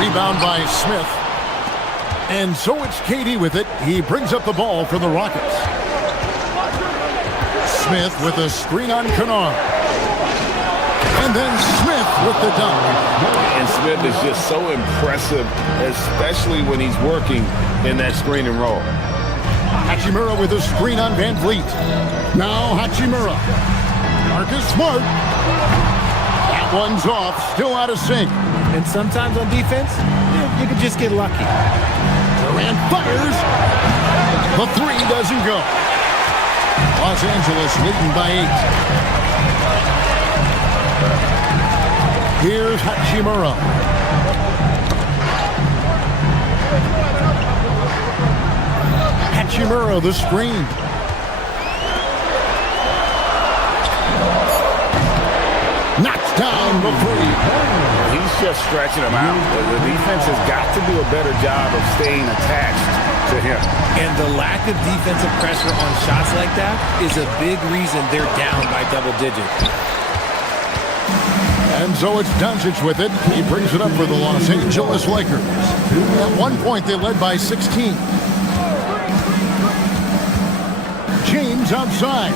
Rebound by Smith. And so it's KD with it. He brings up the ball for the Rockets. Smith with a screen on Kennard. And then Smith with the dunk. And Smith is just so impressive, especially when he's working in that screen and roll. Hachimura with a screen on Van Vliet. Now Hachimura. Marcus Smart. That one's off, still out of sync. And sometimes on defense, you can just get lucky. Durant fires. The 3 doesn't go. Los Angeles leading by 8. Here's Hachimura. Hachimura, the screen. Knocks down the 3. He's just stretching him out. The defense has got to do a better job of staying attached to him. And the lack of defensive pressure on shots like that is a big reason they're down by double digits. And so it's Doncic with it. He brings it up for the Los Angeles Lakers. At one point, they led by 16. James outside.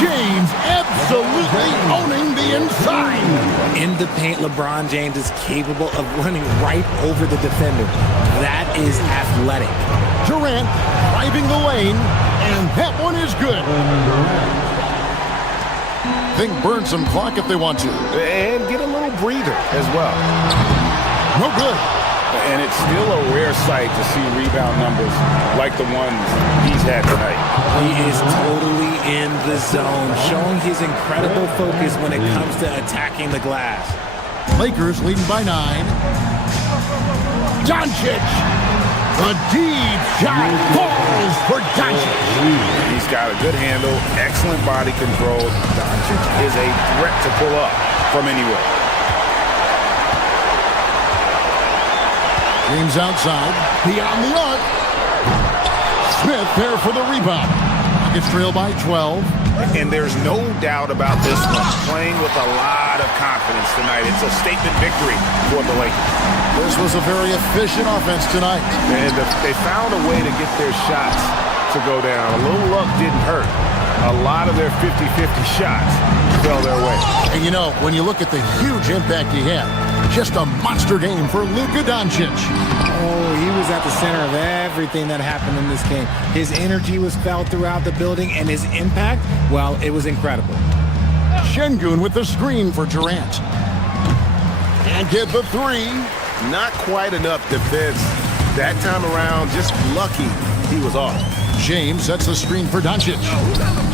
James absolutely owning the inside. In the paint, LeBron James is capable of running right over the defender. That is athletic. Durant driving the lane, and that one is good. They can burn some clock if they want to. And get a little breather as well. No good. And it's still a rare sight to see rebound numbers like the ones he's had tonight. He is totally in the zone, showing his incredible focus when it comes to attacking the glass. Lakers leading by 9. Doncic. The deep shot falls for Doncic. He's got a good handle, excellent body control. Doncic is a threat to pull up from anywhere. James outside, beyond the arc. Smith there for the rebound. Nuggets trail by 12. And there's no doubt about this one. Playing with a lot of confidence tonight. It's a statement victory for the Lakers. This was a very efficient offense tonight. And they found a way to get their shots to go down. A little luck didn't hurt. A lot of their 50-50 shots fell their way. And you know, when you look at the huge impact he had, just a monster game for Luka Doncic. Oh, he was at the center of everything that happened in this game. His energy was felt throughout the building, and his impact, well, it was incredible. Şengün with the screen for Durant. Can't get the 3. Not quite enough defense. That time around, just lucky he was off. James sets the screen for Doncic.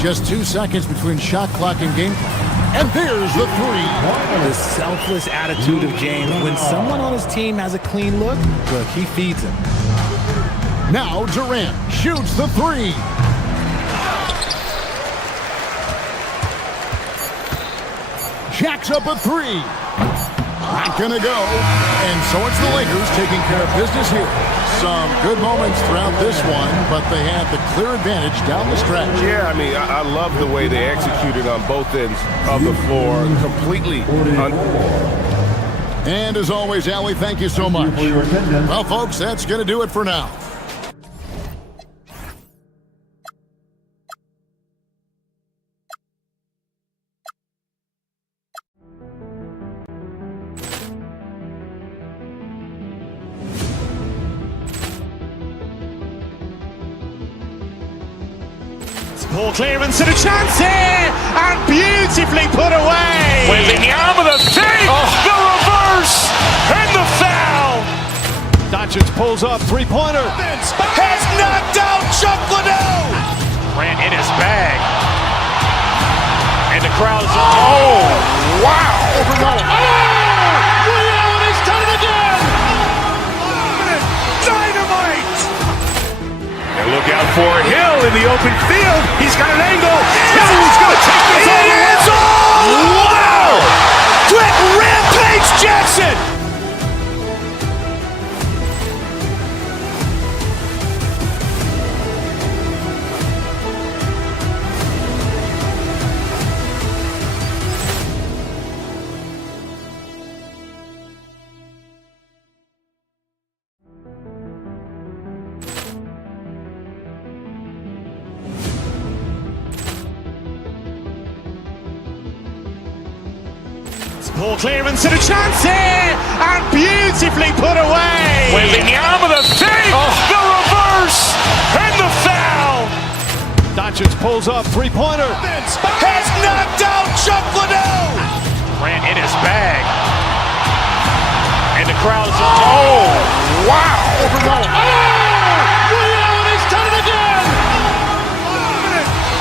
Just 2 seconds between shot clock and game clock. And there's the 3. The selfless attitude of James. When someone on his team has a clean look, he feeds him. Now Durant shoots the 3. Jacks up a 3. Not gonna go. And so it's the Lakers taking care of business here. Some good moments throughout this one, but they had the clear advantage down the stretch. Yeah, I mean, I love the way they executed on both ends of the floor. Completely. And as always, Allie, thank you so much. Well, folks, that's going to do it for now. Poor clearance and a chance here, and beautifully put away. Wembanyama the save, the reverse, and the foul. Doncic pulls up, three-pointer. Has knocked out Chuck Liddell. Ran in his bag. And the crowd is, oh, wow. He's done it again. Dynamite. And look out for Hill in the open field. He's got an angle. Hill's going to take this all the way. Wow! Quick Rampage Jackson. Poor clearance and a chance here, and beautifully put away. Wembanyama the save, the reverse, and the foul. Doncic pulls up, three-pointer. Has knocked out Chuck Liddell. Ran in his bag. And the crowd is, oh, wow. He's done it again.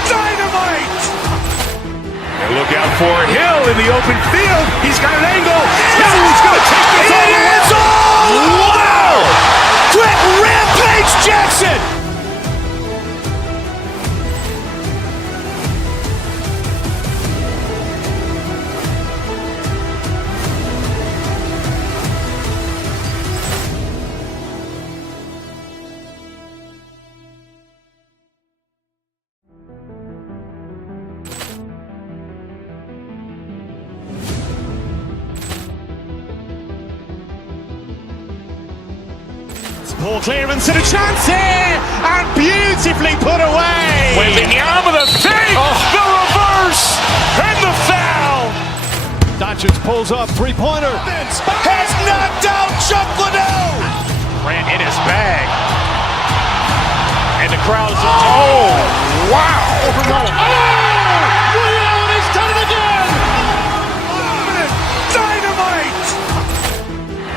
Dynamite. And look out for Hill in the open field. He's got an angle. Hill's going to take this all the way. Wow! Quick Rampage Jackson. Ball clearance and a chance here, and beautifully put away. Wembanyama, the fake, the reverse, and the foul. Doncic pulls up, three-pointer. Has knocked out Chuck Liddell. Grant in his bag. And the crowd is... Oh, wow. Ray Allen has done it again. Dynamite.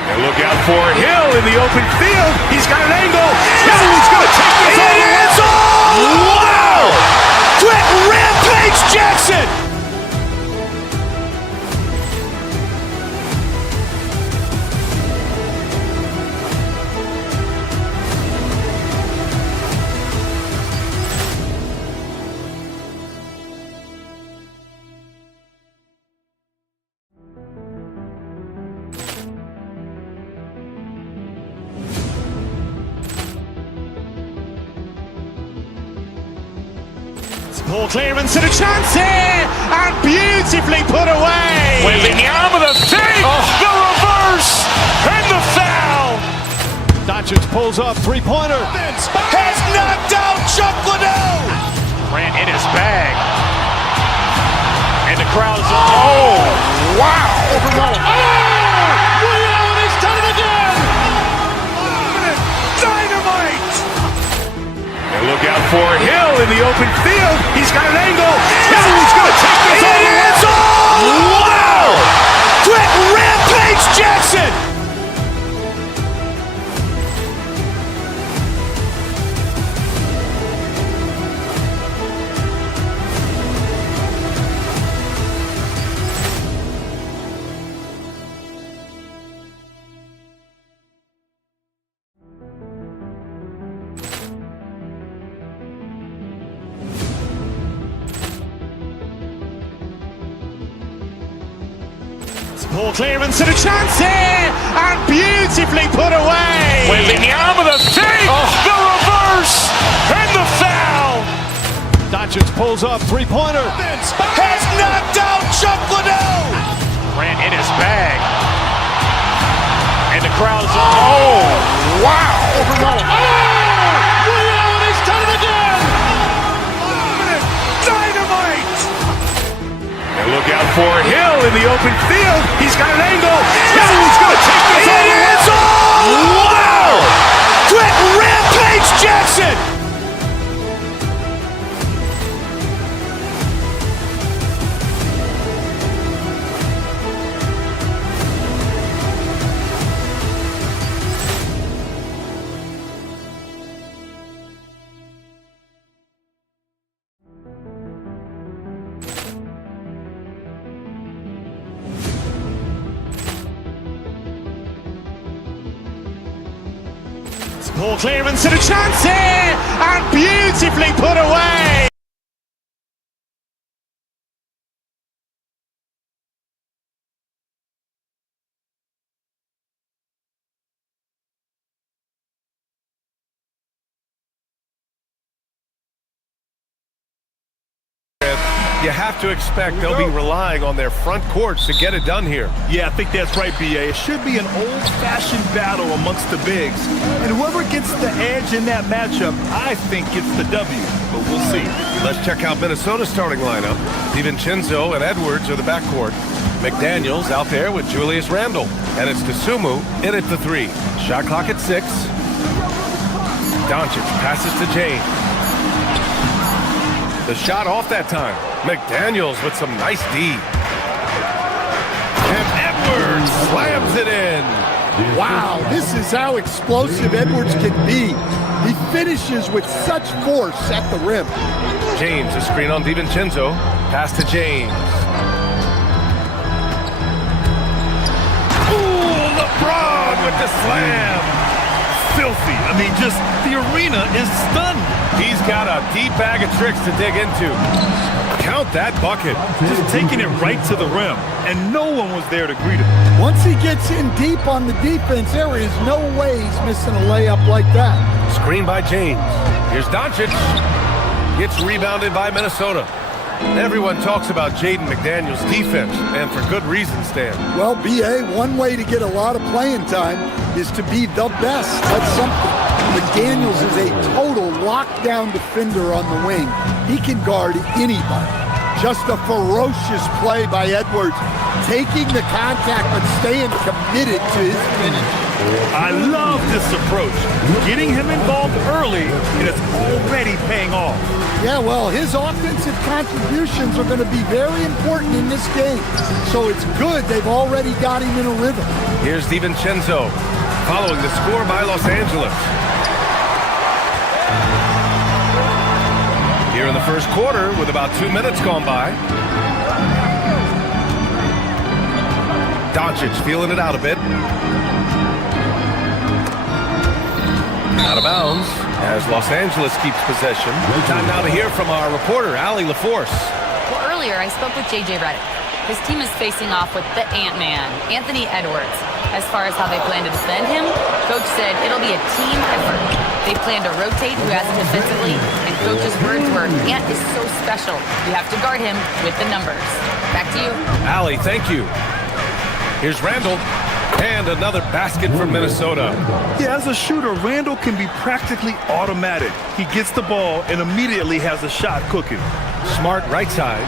And look out for Hill in the open field. He's got an angle. Hill's going to take this all the way. Wow. Quick rampage Jackson. Ball clearance and a chance here, and beautifully put away. Wembanyama, the fake, the reverse, and the foul. Doncic pulls up, three-pointer. Has knocked out Chuck Liddell. Grant in his bag. And the crowd is... Oh, wow. Ray Allen has done it again. Dynamite. And look out for Hill in the open field. He's got an angle. Hill's going to take this all the way. Wow. Quick rampage Jackson. Ball clearance and a chance here, and beautifully put away. Wembanyama, the fake, the reverse, and the foul. Doncic pulls up, three-pointer. Has knocked out Chuck Liddell. Grant in his bag. And the crowd is... Oh, wow. Ray Allen has done it again. Dynamite. And look out for Hill in the open field. He's got an angle. Hill's going to take this all the way. Wow. Quick rampage Jackson. Ball clearance and a chance here, and beautifully put away. You have to expect they'll be relying on their front courts to get it done here. Yeah, I think that's right, B.A. It should be an old-fashioned battle amongst the bigs. And whoever gets the edge in that matchup, I think gets the W. But we'll see. Let's check out Minnesota's starting lineup. DiVincenzo and Edwards are the backcourt. McDaniels out there with Julius Randle. And it's Dosunmu in at the three. Shot clock at 6. Doncic passes to James. The shot off that time. McDaniels with some nice D. And Edwards slams it in. Wow, this is how explosive Edwards can be. He finishes with such force at the rim. James, a screen on DiVincenzo. Pass to James. Ooh, LeBron with the slam. Filthy. I mean, just the arena is stunned. He's got a deep bag of tricks to dig into. Count that bucket. Just taking it right to the rim, and no one was there to greet him. Once he gets in deep on the defense, there is no way he's missing a layup like that. Screen by James. Here's Doncic. Gets rebounded by Minnesota. Everyone talks about Jaden McDaniels' defense, and for good reason, Stan. Well, B.A., one way to get a lot of playing time is to be the best. That's something. McDaniels is a total lockdown defender on the wing. He can guard anybody. Just a ferocious play by Edwards, taking the contact but staying committed to his finish. I love this approach. Getting him involved early, and it's already paying off. Yeah, well, his offensive contributions are going to be very important in this game. So it's good they've already got him in a rhythm. Here's DiVincenzo following the score by Los Angeles. Here in the first quarter with about 2 minutes gone by. Doncic feeling it out a bit. Out of bounds as Los Angeles keeps possession. Time now to hear from our reporter, Allie LaForce. Well, earlier I spoke with J.J. Redick. His team is facing off with the Ant-Man, Anthony Edwards. As far as how they plan to defend him, Coach said it'll be a team effort. They plan to rotate who has him defensively, and Coach's words were, Ant is so special. You have to guard him with the numbers. Back to you. Allie, thank you. Here's Randall. And another basket for Minnesota. Yeah, as a shooter, Randall can be practically automatic. He gets the ball and immediately has a shot cooking. Smart right side.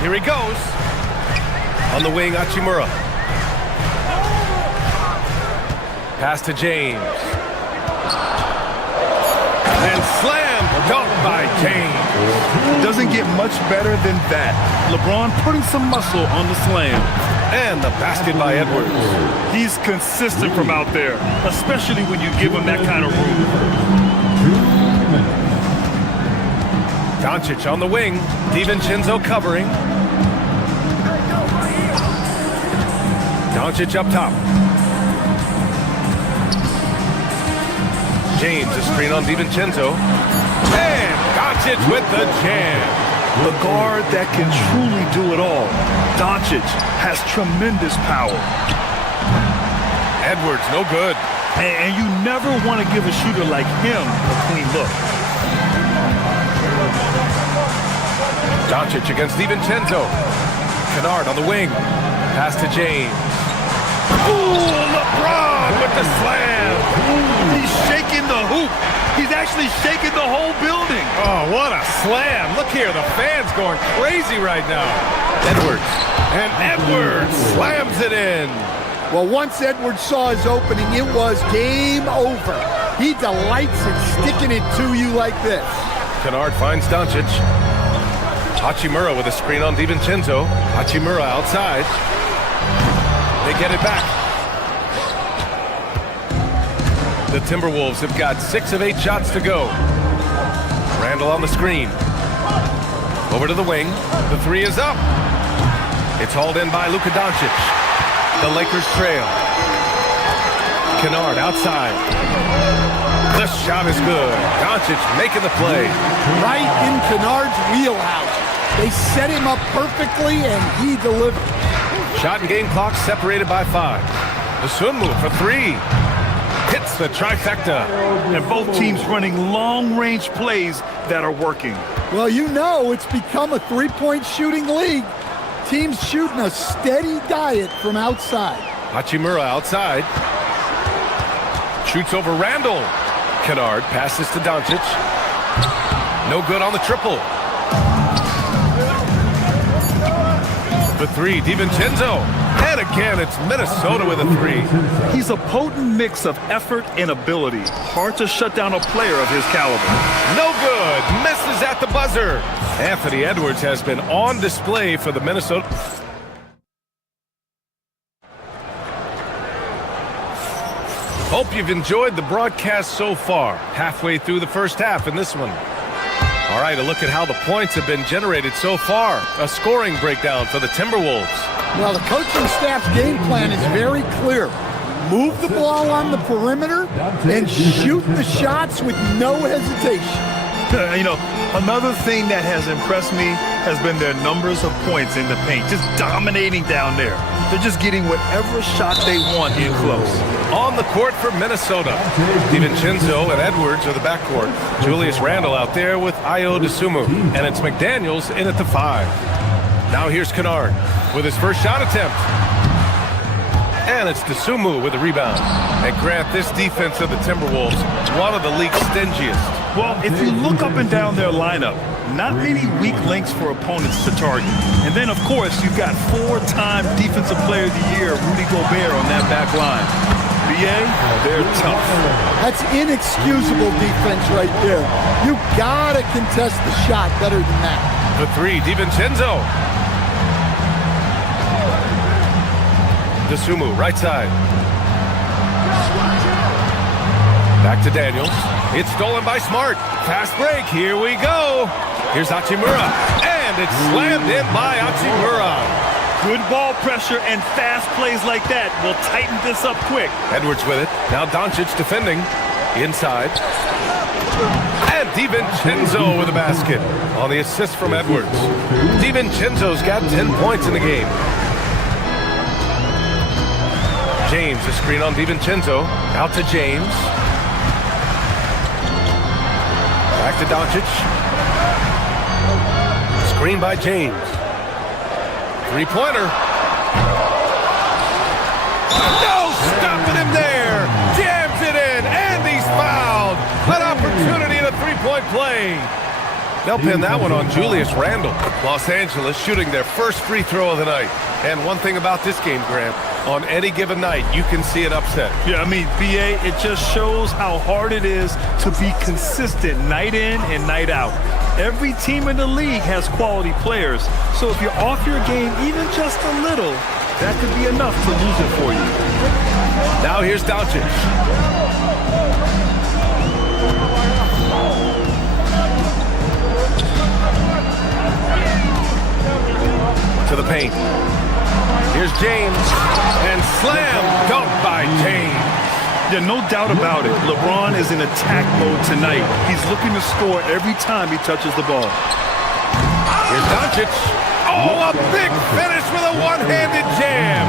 Here he goes. On the wing, Hachimura. Pass to James. And slammed, dunked by James. Doesn't get much better than that. LeBron putting some muscle on the slam. And the basket by Edwards. He's consistent from out there, especially when you give him that kind of room. Doncic on the wing. DiVincenzo covering. Doncic up top. James, a screen on DiVincenzo. And Doncic with the jam. The guard that can truly do it all. Doncic has tremendous power. Edwards, no good. And you never want to give a shooter like him a clean look. Doncic against DiVincenzo. Kennard on the wing. Pass to James. Ooh, LeBron with the slam. He's shaking the hoop. He's actually shaking the whole building. Oh, what a slam. Look here, the fans going crazy right now. Edwards. And Edwards slams it in. Well, once Edwards saw his opening, it was game over. He delights in sticking it to you like this. Kennard finds Doncic. Hachimura with a screen on DiVincenzo. Hachimura outside. They get it back. The Timberwolves have got 6 of 8 shots to go. Randall on the screen. Over to the wing. The three is up. It's hauled in by Luka Doncic. The Lakers trail. Kennard outside. The shot is good. Doncic making the play. Right in Kennard's wheelhouse. They set him up perfectly, and he delivered. Shot and game clock separated by 5. The swim move for 3. Hits the trifecta. And both teams running long-range plays that are working. Well, you know it's become a three-point shooting league. Teams shooting a steady diet from outside. Hachimura outside. Shoots over Randall. Kennard passes to Doncic. No good on the triple. The 3, DiVincenzo. And again, it's Minnesota with a 3. He's a potent mix of effort and ability. Hard to shut down a player of his caliber. No good. Misses at the buzzer. Anthony Edwards has been on display for the Minnesota. Hope you've enjoyed the broadcast so far. Halfway through the first half in this one. All right, a look at how the points have been generated so far. A scoring breakdown for the Timberwolves. Well, the coaching staff's game plan is very clear. Move the ball on the perimeter and shoot the shots with no hesitation. Another thing that has impressed me has been their numbers of points in the paint, just dominating down there. They're just getting whatever shot they want in close. On the court for Minnesota, DiVincenzo and Edwards are the backcourt. Julius Randle out there with Ayo Dosunmu, and it's McDaniels in at the 5. Now here's Kennard with his first shot attempt. And it's Dosunmu with the rebound. And Grant, this defense of the Timberwolves, one of the league's stingiest. Well, if you look up and down their lineup, not many weak links for opponents to target. And then, of course, you've got 4-time Defensive Player of the Year, Rudy Gobert, on that back line. BA, they're tough. That's inexcusable defense right there. You gotta contest the shot better than that. The 3, DiVincenzo. Dosunmu, right side. Back to Daniels. It's stolen by Smart. Fast break. Here we go. Here's Hachimura. And it's slammed in by Hachimura. Good ball pressure and fast plays like that will tighten this up quick. Edwards with it. Now Doncic defending. Inside. And DiVincenzo with the basket on the assist from Edwards. DiVincenzo's got 10 points in the game. James, a screen on DiVincenzo. Out to James. Back to Doncic. Screen by James. Three-pointer. No, stopping him there. Jams it in, and he's fouled. An opportunity in a three-point play. They'll pin that one on Julius Randle. Los Angeles shooting their first free throw of the night. And one thing about this game, Grant, on any given night, you can see an upset. Yeah, BA, it just shows how hard it is to be consistent night in and night out. Every team in the league has quality players, so if you're off your game even just a little, that could be enough to lose it for you. Now here's Doncic. To the paint. Here's James, and slam dunk by James. Yeah, no doubt about it. LeBron is in attack mode tonight. He's looking to score every time he touches the ball. Here's Doncic. Oh, a big finish with a one-handed jam.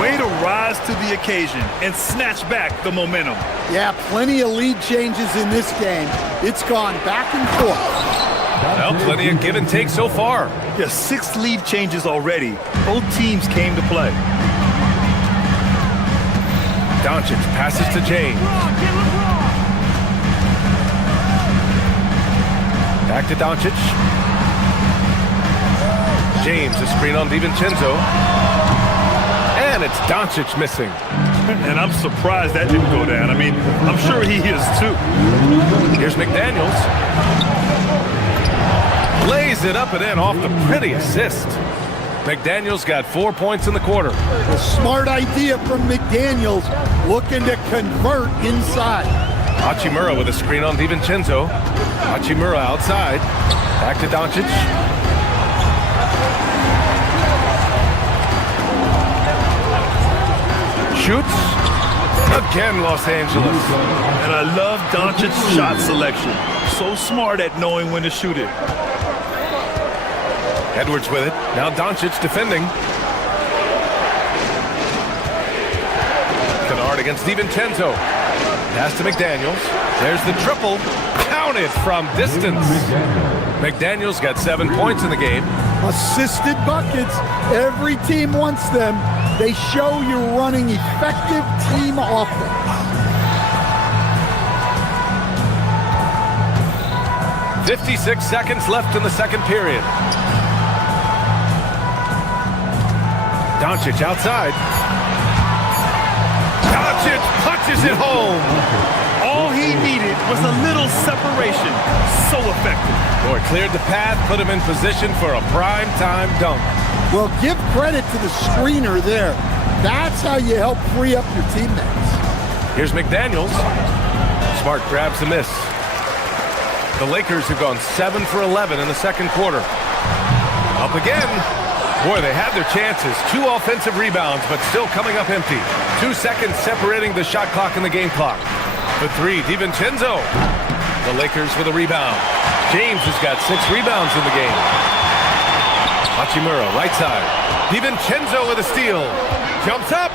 Way to rise to the occasion and snatch back the momentum. Yeah, plenty of lead changes in this game. It's gone back and forth. Well, plenty of give and take so far. Yeah, 6 lead changes already. Both teams came to play. Doncic passes to James. Back to Doncic. James, a screen on DiVincenzo. And it's Doncic missing. And I'm surprised that didn't go down. I'm sure he is too. Here's McDaniels. Lays it up and in off the pretty assist. McDaniels got 4 points in the quarter. A smart idea from McDaniels, looking to convert inside. Hachimura with a screen on DiVincenzo. Hachimura outside. Back to Doncic. Shoots. Again, Los Angeles. And I love Doncic's shot selection. So smart at knowing when to shoot it. Edwards with it. Now Doncic defending. Kennard against DiVincenzo. Pass to McDaniels. There's the triple. Counted from distance. McDaniels got 7 points in the game. Assisted buckets. Every team wants them. They show you're running effective team offense. 56 seconds left in the second period. Doncic outside. Doncic punches it home. All he needed was a little separation. So effective. Boy, cleared the path, put him in position for a prime-time dunk. Well, give credit to the screener there. That's how you help free up your teammates. Here's McDaniels. Smart grabs the miss. The Lakers have gone 7 for 11 in the second quarter. Up again. Boy, they had their chances. 2 offensive rebounds, but still coming up empty. 2 seconds separating the shot clock and the game clock. The 3, DiVincenzo. The Lakers with a rebound. James has got 6 rebounds in the game. Hachimura, right side. DiVincenzo with a steal. Jumps up.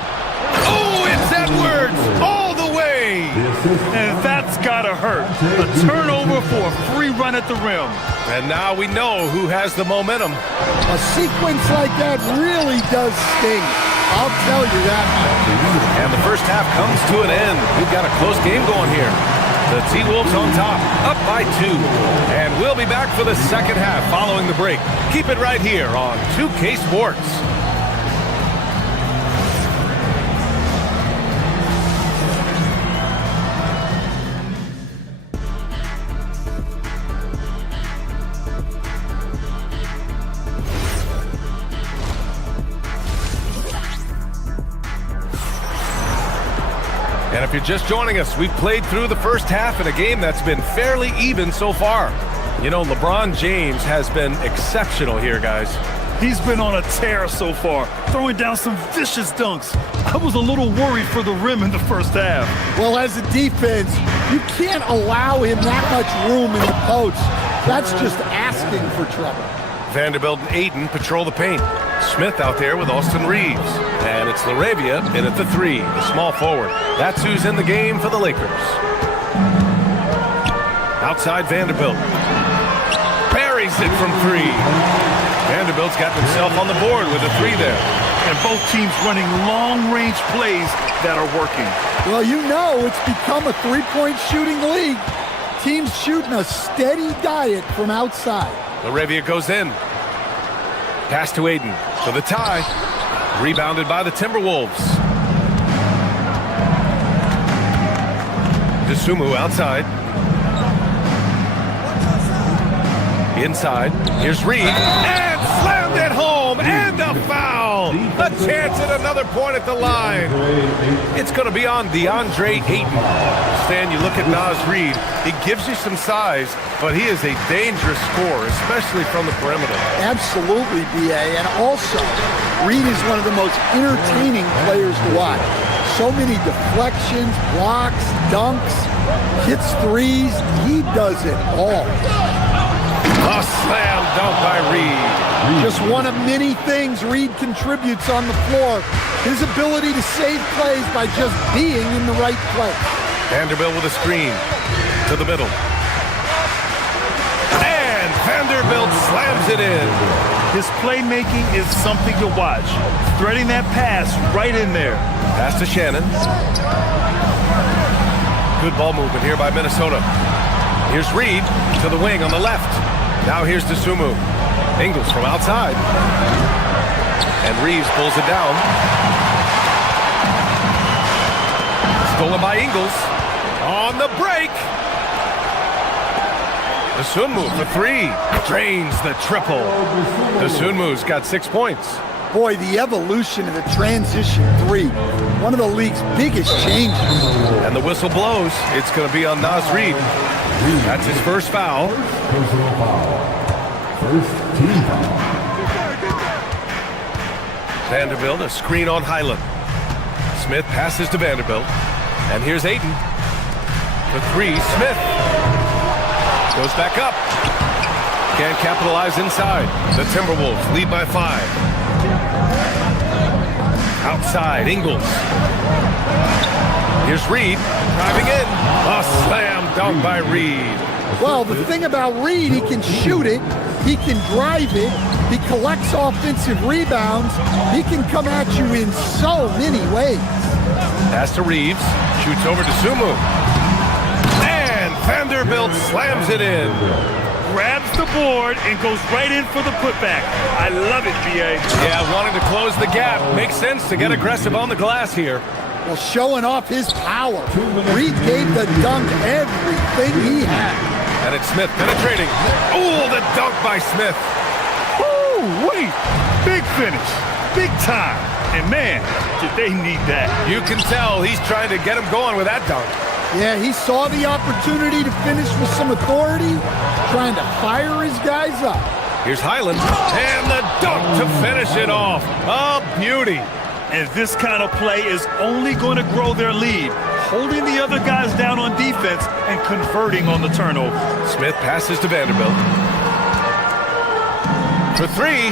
Oh, it's Edwards all the way. And that's gotta hurt. A turnover for a free run at the rim. And now we know who has the momentum. A sequence like that really does sting. I'll tell you that. And the first half comes to an end. We've got a close game going here. The T-Wolves on top, up by 2. And we'll be back for the second half following the break. Keep it right here on 2K Sports. And if you're just joining us, we've played through the first half in a game that's been fairly even so far. You know, LeBron James has been exceptional here, guys. He's been on a tear so far, throwing down some vicious dunks. I was a little worried for the rim in the first half. Well, as a defense, you can't allow him that much room in the post. That's just asking for trouble. Vanderbilt and Ayton patrol the paint. Smith out there with Austin Reeves. And it's Laravia in at the 3, the small forward. That's who's in the game for the Lakers. Outside Vanderbilt. Buries it from 3. Vanderbilt's got himself on the board with a 3 there. And both teams running long-range plays that are working. Well, you know it's become a three-point shooting league. Teams shooting a steady diet from outside. Laravia goes in. Pass to Ayton for the tie. Rebounded by the Timberwolves. Dosunmu outside. Inside. Here's Reed. And slammed it home. And a foul. A chance at another point at the line. It's going to be on DeAndre Ayton. Stan, you look at Naz Reed. He gives you some size, but he is a dangerous scorer, especially from the perimeter. Absolutely, B.A. And also, Reed is one of the most entertaining players to watch. So many deflections, blocks, dunks, hits threes. He does it all. A slam dunk by Reed. Just one of many things Reed contributes on the floor. His ability to save plays by just being in the right place. Vanderbilt with a screen to the middle. And Vanderbilt slams it in. His playmaking is something to watch. Threading that pass right in there. Pass to Shannon. Good ball movement here by Minnesota. Here's Reed to the wing on the left. Now here's Dosunmu. Ingles from outside. And Reeves pulls it down. Stolen by Ingles. On the break. Dosunmu for 3. Drains the triple. Dosunmu's got 6 points. Boy, the evolution of the transition 3. One of the league's biggest changes. And the whistle blows. It's going to be on Naz Reed. That's his first foul. Personal foul. First team foul. Vanderbilt, a screen on Highland. Smith passes to Vanderbilt. And here's Ayton. For 3, Smith. Goes back up. Can't capitalize inside. The Timberwolves lead by 5. Outside, Ingles. Here's Reed, driving in. A slam dunk by Reed. Well, the thing about Reed, he can shoot it, he can drive it, he collects offensive rebounds, he can come at you in so many ways. Pass to Reeves, shoots over to Sumu. And Vanderbilt slams it in. Grabs the board and goes right in for the putback. I love it, B.A. Yeah, wanting to close the gap. Makes sense to get aggressive on the glass here. Well, showing off his power. Reed gave the dunk everything he had. And it's Smith penetrating. Oh, the dunk by Smith. Ooh, wait. Big finish. Big time. And man, did they need that. You can tell he's trying to get him going with that dunk. Yeah, he saw the opportunity to finish with some authority, trying to fire his guys up. Here's Highland, and the dunk to finish it off. A beauty. And this kind of play is only going to grow their lead. holding the other guys down on defense and converting on the turnover. Smith passes to Vanderbilt. For three.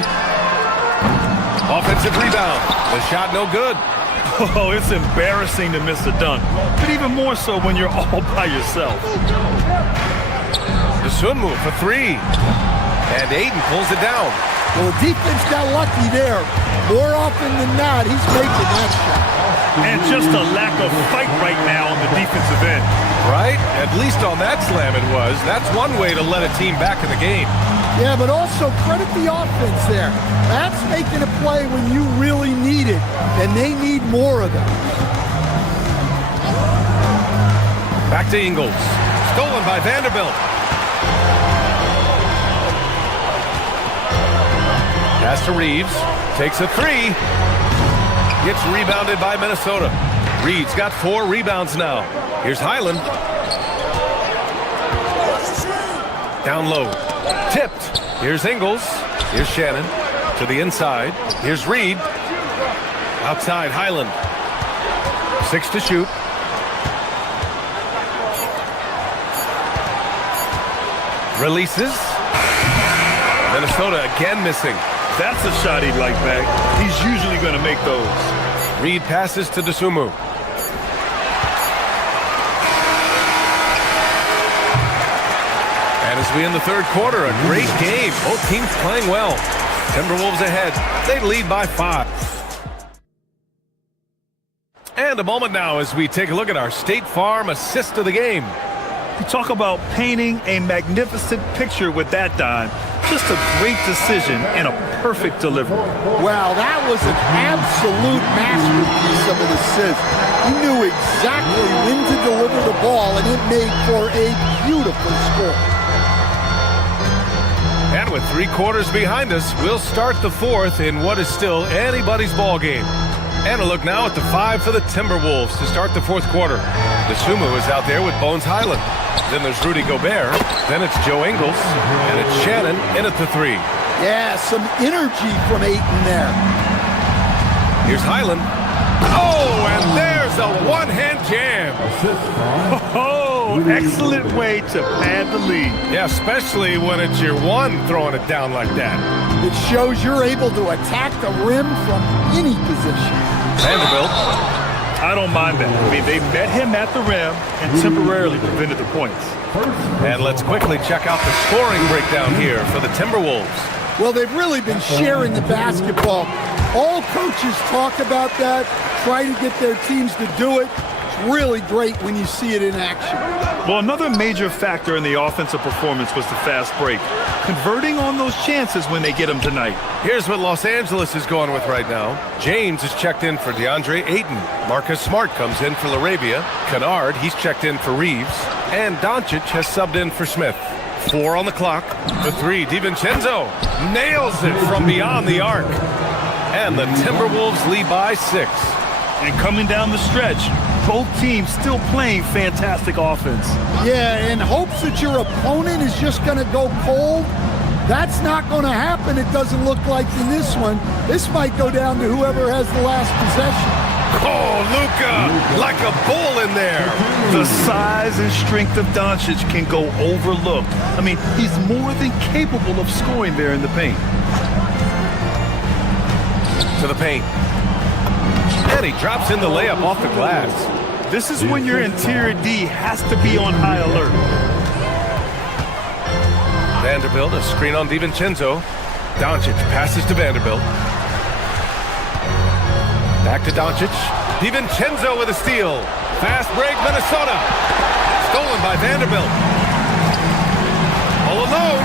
Offensive rebound. The shot no good. Oh, it's embarrassing to miss a dunk, but even more so when you're all by yourself. The swim move for three. And Aiden pulls it down. Well, the defense got lucky there. More often than not, he's making that shot. And just a lack of fight right now on the defensive end. Right? At least on that slam it was. That's one way to let a team back in the game. Yeah, but also credit the offense there. That's making a play when you really need it, and they need more of that. Back to Ingles. Stolen by Vanderbilt. Pass to Reeves. Takes a three. Gets rebounded by Minnesota. Reed's got 4 rebounds now. Here's Highland. Down low. Tipped. Here's Ingles. Here's Shannon. To the inside. Here's Reed. Outside Highland. 6 to shoot. Releases. Minnesota again missing. That's a shot he'd like back. He's usually going to make those. Reed passes to Dosunmu. And as we end the third quarter, a great game. Both teams playing well. Timberwolves ahead. They lead by 5. And a moment now as we take a look at our State Farm assist of the game. You talk about painting a magnificent picture with that dime. Just a great decision and a perfect delivery. Wow, that was an absolute masterpiece of an assist. He knew exactly when to deliver the ball, and it made for a beautiful score. And with 3 quarters behind us, we'll start the fourth in what is still anybody's ball game. And a look now at the 5 for the Timberwolves to start the fourth quarter. Dosunmu is out there with Bones Highland. Then there's Rudy Gobert. Then it's Joe Ingles. And it's Shannon in at the 3. Yeah, some energy from Ayton there. Here's Highland. Oh, and there's a one-hand jam. Oh, excellent way to pad the lead. Yeah, especially when it's your one throwing it down like that. It shows you're able to attack the rim from any position. Vanderbilt. I don't mind that. I mean, they met him at the rim and temporarily prevented the points. And let's quickly check out the scoring breakdown here for the Timberwolves. Well, they've really been sharing the basketball. All coaches talk about that, try to get their teams to do it. It's really great when you see it in action. Well, another major factor in the offensive performance was the fast break. Converting on those chances when they get them tonight. Here's what Los Angeles is going with right now. James is checked in for DeAndre Ayton. Marcus Smart comes in for LaRavia. Kennard, he's checked in for Reeves. And Doncic has subbed in for Smith. 4 on the clock. The 3, DiVincenzo nails it from beyond the arc. And the Timberwolves lead by 6. And coming down the stretch, both teams still playing fantastic offense. Yeah, in hopes that your opponent is just going to go cold. That's not going to happen, it doesn't look like in this one. This might go down to whoever has the last possession. Oh, Luka, like a bull in there. The size and strength of Doncic can go overlooked. I mean, he's more than capable of scoring there in the paint. To the paint. And he drops in the layup off the glass. This is when your interior D has to be on high alert. Vanderbilt, a screen on DiVincenzo. Doncic passes to Vanderbilt. Back to Doncic. DiVincenzo with a steal. Fast break, Minnesota. Stolen by Vanderbilt. All alone.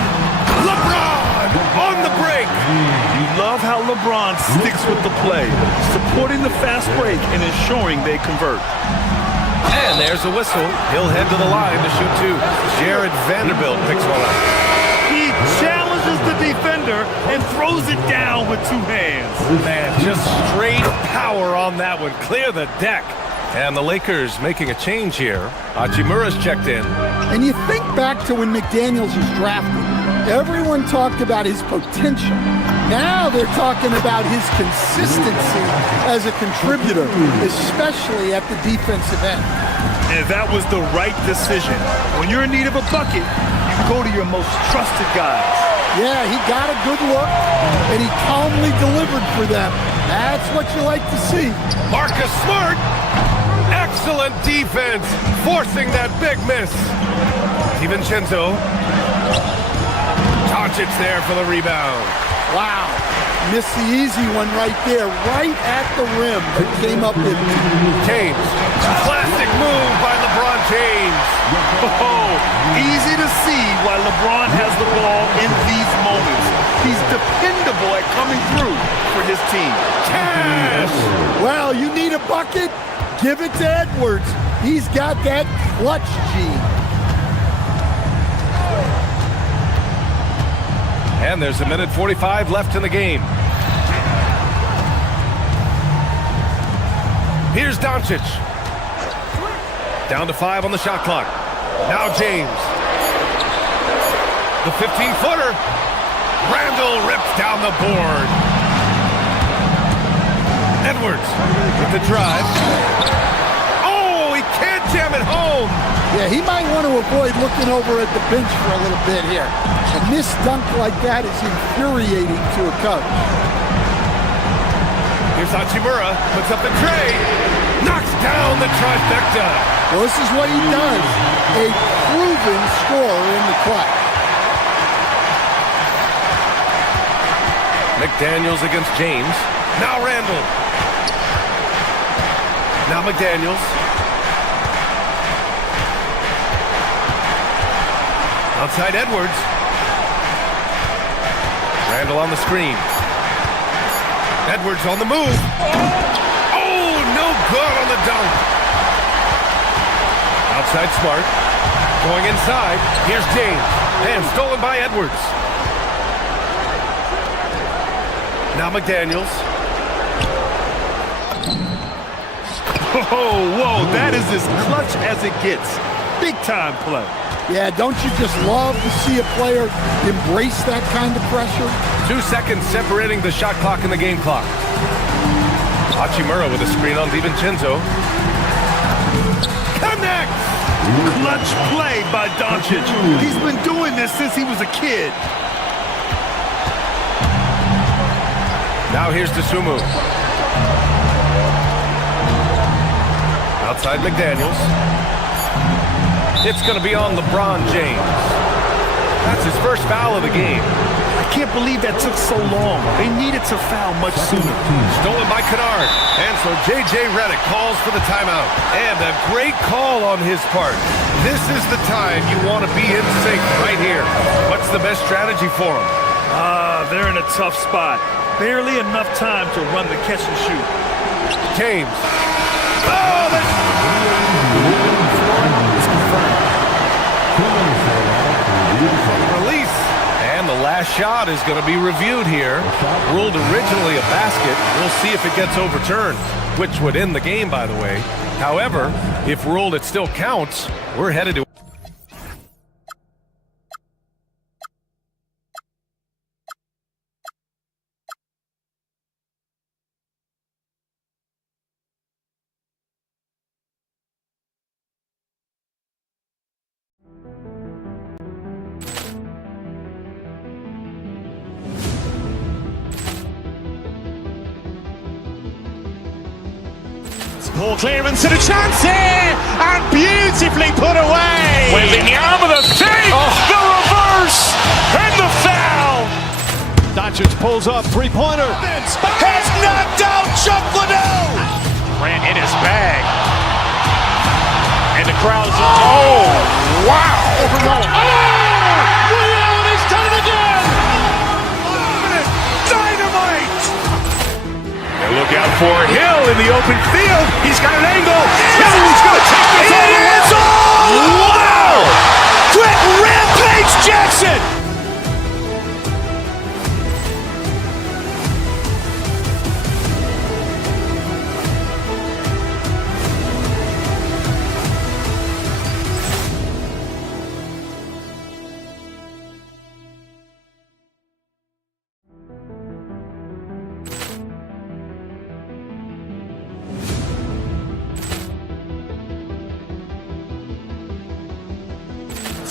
LeBron on the break. You love how LeBron sticks with the play, supporting the fast break and ensuring they convert. And there's a whistle. He'll head to the line to shoot 2. Jared Vanderbilt picks one up. He challenges the defender and throws it down with 2 hands. Man, just straight power on that one. Clear the deck. And the Lakers making a change here. Hachimura's checked in. And you think back to when McDaniels was drafted. Everyone talked about his potential. Now they're talking about his consistency as a contributor, especially at the defensive end. And that was the right decision. When you're in need of a bucket, you go to your most trusted guys. Yeah, he got a good look, and he calmly delivered for them. That's what you like to see. Marcus Smart, excellent defense, forcing that big miss. DiVincenzo, Doncic there for the rebound. Wow, missed the easy one right there, right at the rim, but came up with James, classic move by LeBron James. Oh, easy to see why LeBron has the ball in these moments. He's dependable at coming through for his team. Cash! Well, you need a bucket? Give it to Edwards. He's got that clutch gene. And there's 1:45 left in the game. Here's Doncic. Down to 5 on the shot clock. Now James. The 15-footer. Randall rips down the board. Edwards with the drive. Oh, he can't jam it home. Yeah, he might want to avoid looking over at the bench for a little bit here. A missed dunk like that is infuriating to a coach. Here's Hachimura, puts up the tray, knocks down the trifecta. Well, this is what he does. A proven scorer in the clutch. McDaniels against James. Now Randall. Now McDaniels. Outside Edwards. Randall on the screen. Edwards on the move. Oh, no good on the dunk. Outside Smart. Going inside. Here's James. And stolen by Edwards. Now McDaniels. Oh, whoa, that is as clutch as it gets. Big time play. Yeah, don't you just love to see a player embrace that kind of pressure? 2 seconds separating the shot clock and the game clock. Hachimura with a screen on DiVincenzo. Connects! Clutch play by Doncic. He's been doing this since he was a kid. Now here's Dosunmu. Outside McDaniels. It's going to be on LeBron James. That's his first foul of the game. I can't believe that took so long. They needed to foul much sooner. Stolen by Kennard. And so J.J. Redick calls for the timeout. And a great call on his part. This is the time you want to be in sync right here. What's the best strategy for him? They're in a tough spot. Barely enough time to run the catch and shoot. James. Oh, release. And the last shot is going to be reviewed here. Ruled originally a basket. We'll see if it gets overturned, which would end the game, by the way. However, if ruled it still counts, we're headed to... Ball clearance and a chance here, and beautifully put away. Wembanyama with a save, the reverse, and the foul. Doncic pulls up, three-pointer. Has knocked out Chuck Liddell. Ran in his bag. And the crowd is... Oh, wow. He's done it again. Dynamite. And look out for Hill in the open field. He's got an angle. He's going to take this all the way. Wow! Quick Rampage Jackson.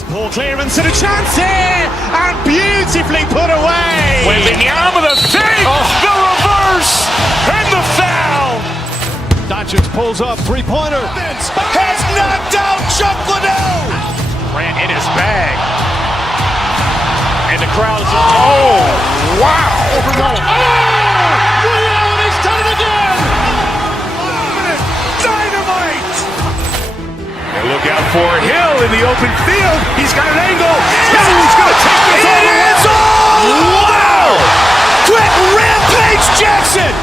Ball clearance and a chance here, and beautifully put away. Wembanyama the save, the reverse, and the foul. Doncic pulls up, three-pointer. Has knocked out Chuck Liddell. Grant in his bag. And the crowd is, oh, wow. Ray Allen has done it again. Dynamite. And look out for Hill in the open field. He's got an angle. He's going to take this all the way. Wow. Quick Rampage Jackson.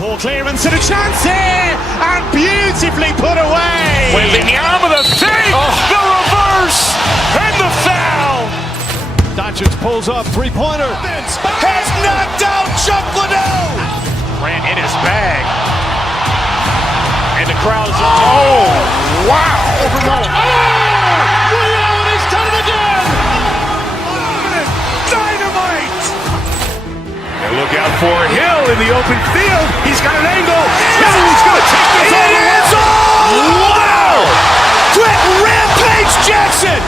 Ball clearance and a chance here, and beautifully put away. Wembanyama the save, the reverse, and the foul. Doncic pulls up, three-pointer. Has knocked out Chuck Liddell. Grant in his bag. And the crowd is, oh, wow. Ray Allen has done it again. Dynamite. And look out for Hill in the open field. He's got an angle. He's going to take this all the way. Wow. Quick Rampage Jackson.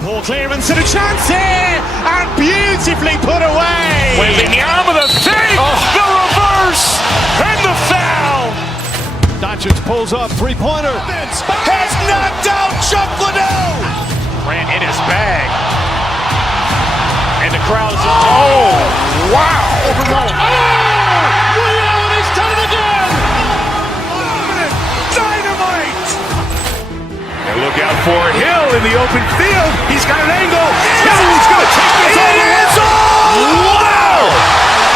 Ball clearance and a chance here, and beautifully put away. Wembanyama the save, the reverse, and the foul. Doncic pulls up, three-pointer. Has knocked out Chuck Liddell. Grant in his bag. And the crowd is, oh, wow. Ray Allen has done it again. Dynamite. And look out for Hill in the open field. He's got an angle. He's going to take this all the way. Wow.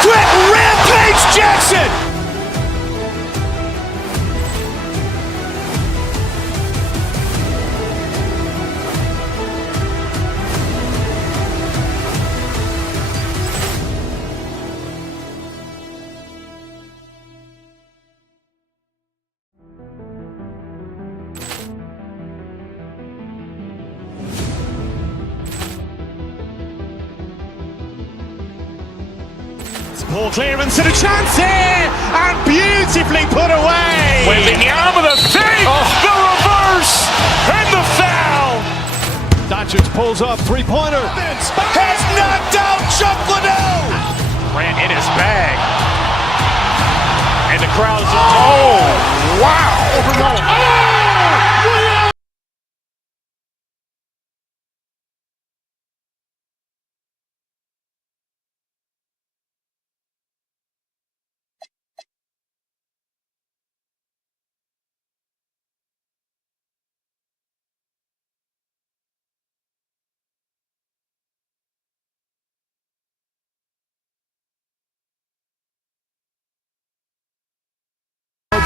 Quick Rampage Jackson. Ball clearance and a chance here, and beautifully put away. Wembanyama the save, the reverse, and the foul. Doncic pulls up, three-pointer. Has knocked out Chuck Liddell. Grant in his bag. And the crowd is, oh, wow.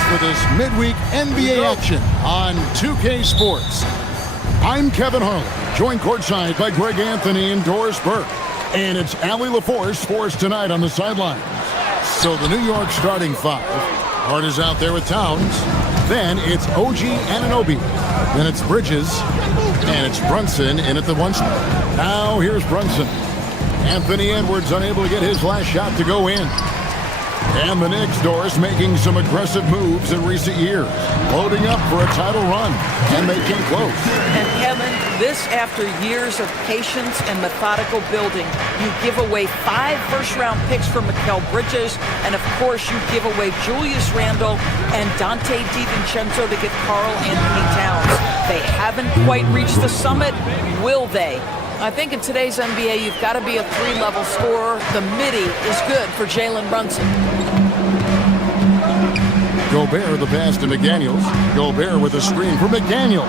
For this midweek NBA action on 2K Sports. I'm Kevin Harlan, joined courtside by Greg Anthony and Doris Burke. And it's Allie LaForce for us tonight on the sidelines. So the New York starting five. Hart is out there with Towns. Then it's OG Anunoby. Then it's Bridges. And it's Brunson in at the one spot. Now here's Brunson. Anthony Edwards unable to get his last shot to go in. And the Knicks, Doris, making some aggressive moves in recent years, loading up for a title run, and they came close. And Kevin, this after years of patience and methodical building. You give away 5 first-round picks for Mikal Bridges, and of course you give away Julius Randle and Dante DiVincenzo to get Karl Anthony Towns. They haven't quite reached the summit, will they? I think in today's NBA, you've got to be a three-level scorer. The midi is good for Jalen Brunson. Gobert the pass to McDaniels. Gobert with a screen for McDaniel.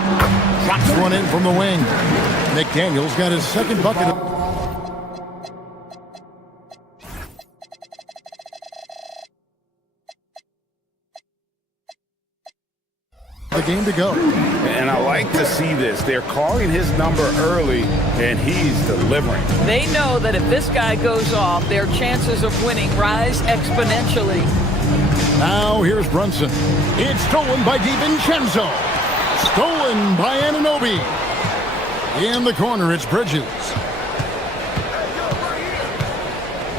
Drops one in from the wing. McDaniels got his second bucket. The game to go. And I like to see this. They're calling his number early, and he's delivering. They know that if this guy goes off, their chances of winning rise exponentially. Now here's Brunson. It's stolen by DiVincenzo. Stolen by Anunoby. In the corner, it's Bridges.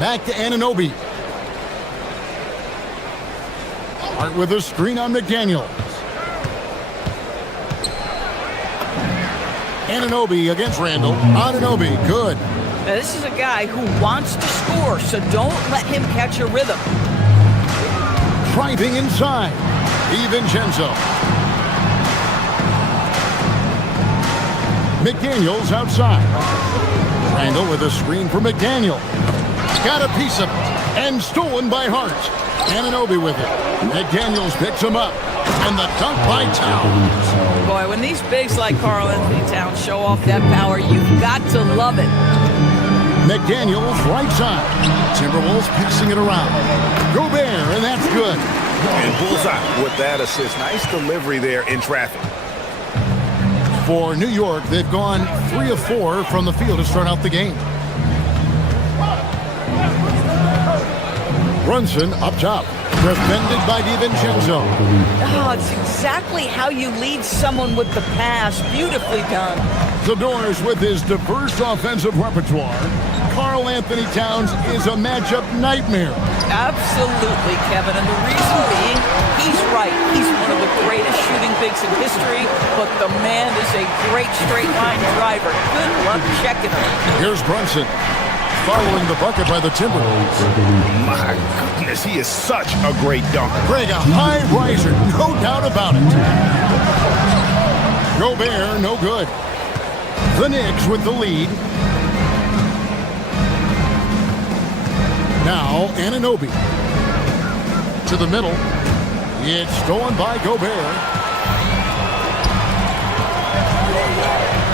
Back to Anunoby. Hart with a screen on McDaniel. Anunoby against Randall. Anunoby, good. Now, this is a guy who wants to score, so don't let him catch a rhythm. Driving inside. DiVincenzo. McDaniels outside. Randall with a screen for McDaniel. Got a piece of it. And stolen by Hart. Anunoby with it. McDaniels picks him up. And the dunk by Towns. Boy, when these bigs like Karl Anthony Towns show off that power, you've got to love it. McDaniels right side. Timberwolves passing it around. Gobert, and that's good. And bullseye with that assist. Nice delivery there in traffic. For New York, they've gone 3 of 4 from the field to start out the game. Brunson up top. Defended by DiVincenzo. Oh, it's exactly how you lead someone with the pass. Beautifully done. The Doors with his diverse offensive repertoire. Karl Anthony Towns is a matchup nightmare. Absolutely, Kevin. And the reason being, he's right. He's one of the greatest shooting bigs in history, but the man is a great straight-line driver. Good luck checking him. Here's Brunson. Following the bucket by the Timberwolves. My goodness, he is such a great dunker. Greg, a high riser, no doubt about it. Gobert, no good. The Knicks with the lead. Now, Anunoby. To the middle. It's stolen by Gobert.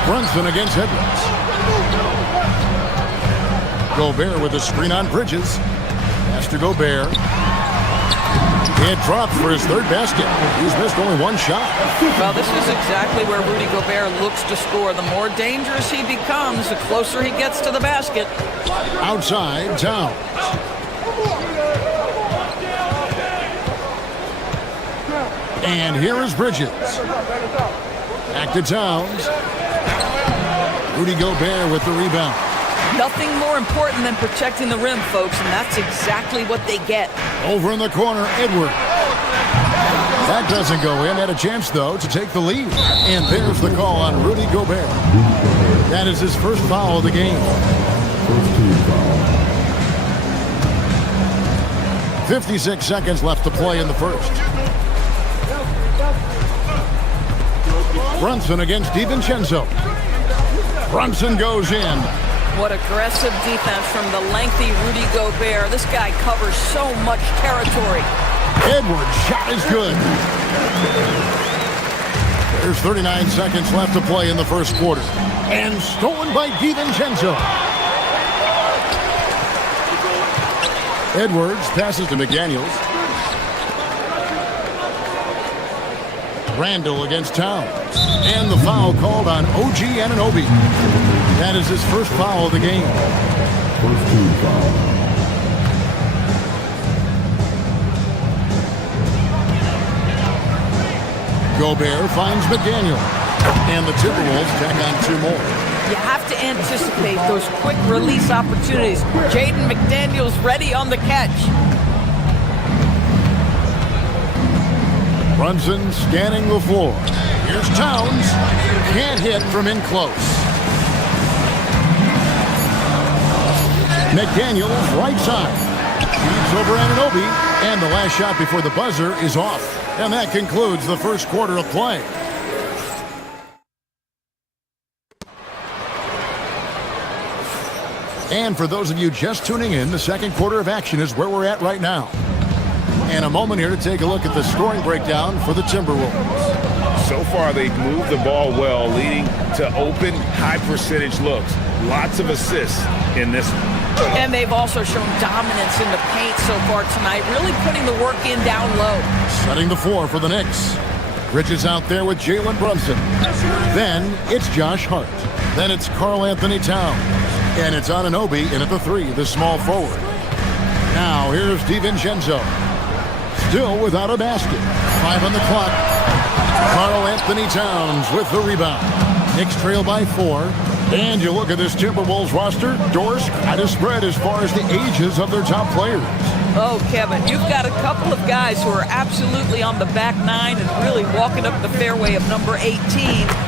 Brunson against Edwards. Gobert with a screen on Bridges. Pass to Gobert. It dropped for his third basket. He's missed only one shot. Well, this is exactly where Rudy Gobert looks to score. The more dangerous he becomes, the closer he gets to the basket. Outside, Towns. And here is Bridges. Back to Towns. Rudy Gobert with the rebound. Nothing more important than protecting the rim, folks, and that's exactly what they get. Over in the corner, Edwards. That doesn't go in. Had a chance, though, to take the lead. And there's the call on Rudy Gobert. That is his first foul of the game. 56 seconds left to play in the first. Brunson against DiVincenzo. Brunson goes in. What aggressive defense from the lengthy Rudy Gobert. This guy covers so much territory. Edwards' shot is good. There's 39 seconds left to play in the first quarter. And stolen by DiVincenzo. Edwards passes to McDaniels. Randall against Towns. And the foul called on OG Anunoby. That is his first foul of the game. First team foul. Gobert finds McDaniel. And the Timberwolves tack on 2 more. You have to anticipate those quick release opportunities. Jaden McDaniels ready on the catch. Brunson scanning the floor. Here's Towns. Can't hit from in close. McDaniels right side. Feeds over Anunoby. And the last shot before the buzzer is off. And that concludes the first quarter of play. And for those of you just tuning in, the second quarter of action is where we're at right now. And a moment here to take a look at the scoring breakdown for the Timberwolves. So far, they've moved the ball well, leading to open, high-percentage looks. Lots of assists in this one. And they've also shown dominance in the paint so far tonight, really putting the work in down low. Setting the floor for the Knicks. Bridges out there with Jalen Brunson. Then it's Josh Hart. Then it's Karl Anthony Towns. And it's Anunoby in at the 3, the small forward. Now here's DiVincenzo. Still without a basket. 5 on the clock. Karl Anthony Towns with the rebound. Knicks trail by 4. And you look at this Timberwolves roster, doors quite a spread as far as the ages of their top players. Oh, Kevin, you've got a couple of guys who are absolutely on the back 9 and really walking up the fairway of number 18.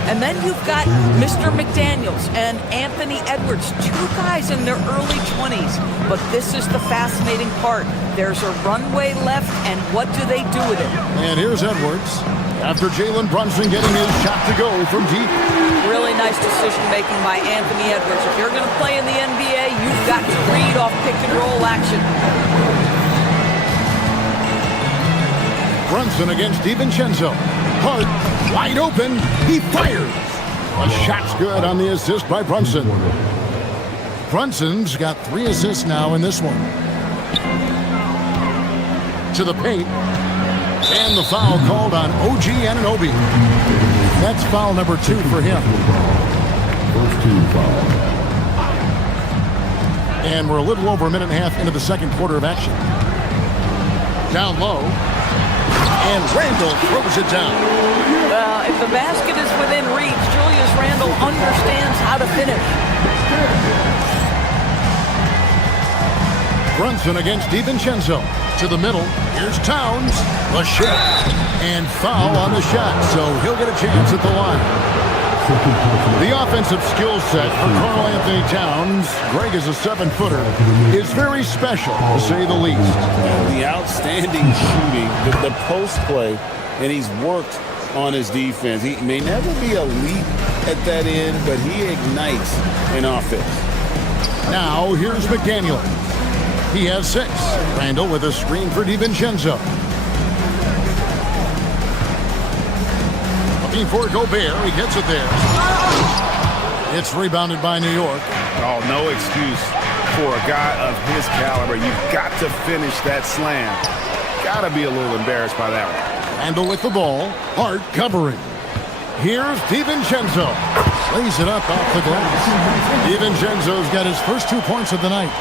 And then you've got Mr. McDaniels and Anthony Edwards, 2 guys in their early 20s. But this is the fascinating part. There's a runway left, and what do they do with it? And here's Edwards after Jalen Brunson getting his shot to go from deep. Really nice decision-making by Anthony Edwards. If you're going to play in the NBA, you've got to read off pick-and-roll action. Brunson against DiVincenzo. Hart, wide open. He fires. A shot's good on the assist by Brunson. Brunson's got 3 assists now in this one. To the paint. And the foul called on OG Anunoby. That's foul number 2 for him. First team foul. And we're a little over a minute and a half into the second quarter of action. Down low. And Randle throws it down. If the basket is within reach, Julius Randle understands how to finish. Brunson against DiVincenzo. To the middle. Here's Towns. The shot. And foul on the shot, so he'll get a chance at the line. The offensive skill set for Karl Anthony Towns, Greg is a 7-footer, is very special, to say the least. The outstanding shooting, the post play, and he's worked on his defense. He may never be elite at that end, but he ignites an offense. Now, here's McDaniel. He has 6. Randle with a screen for DiVincenzo. Looking for Gobert. He gets it there. It's rebounded by New York. Oh, no excuse for a guy of his caliber. You've got to finish that slam. Got to be a little embarrassed by that one. Randle with the ball. Hart covering. Here's DiVincenzo. Lays it up off the glass. DiVincenzo's got his first 2 points of the night.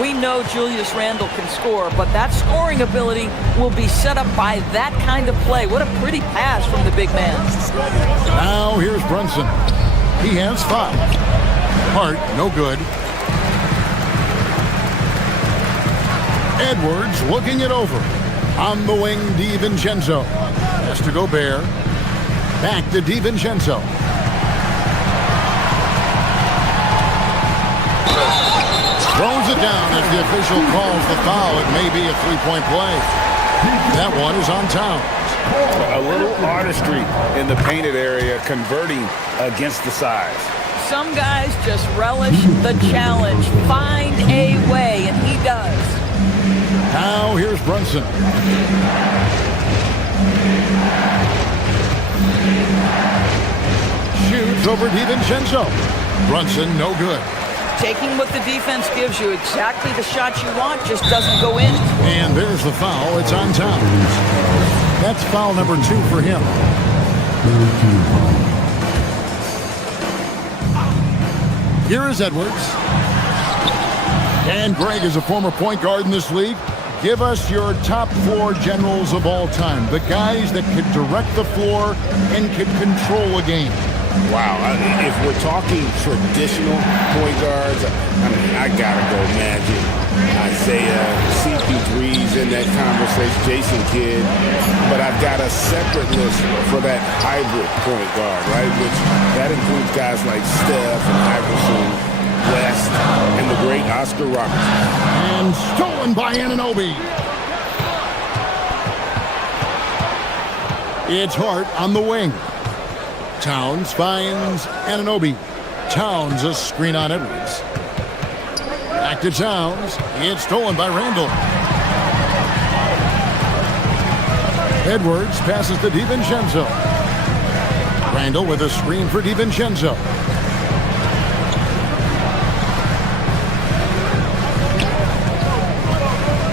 We know Julius Randle can score, but that scoring ability will be set up by that kind of play. What a pretty pass from the big man. Now here's Brunson. He has 5. Hart, no good. Edwards looking it over. On the wing, DiVincenzo. Has to Gobert. Back to DiVincenzo. Throws it down as the official calls the foul. It may be a 3-point play. That one is on Towns. A little artistry in the painted area, converting against the size. Some guys just relish the challenge. Find a way, and he does. Now here's Brunson. Shoots over DiVincenzo. Brunson, no good. Taking what the defense gives you, exactly the shot you want, just doesn't go in. And there's the foul. It's on Towns. That's foul number 2 for him. Here is Edwards. And Greg is a former point guard in this league. Give us your top 4 generals of all time. The guys that could direct the floor and could control a game. Wow, if we're talking traditional point guards, I gotta go Magic, Isaiah, CP3's in that conversation, Jason Kidd, but I've got a separate list for that hybrid point guard, right? Which that includes guys like Steph and Iverson, West, and the great Oscar Robertson. And stolen by Anunoby. It's Hart on the wing. Towns finds Anunoby. Towns a screen on Edwards. Back to Towns. It's stolen by Randall. Edwards passes to DiVincenzo. Randall with a screen for DiVincenzo.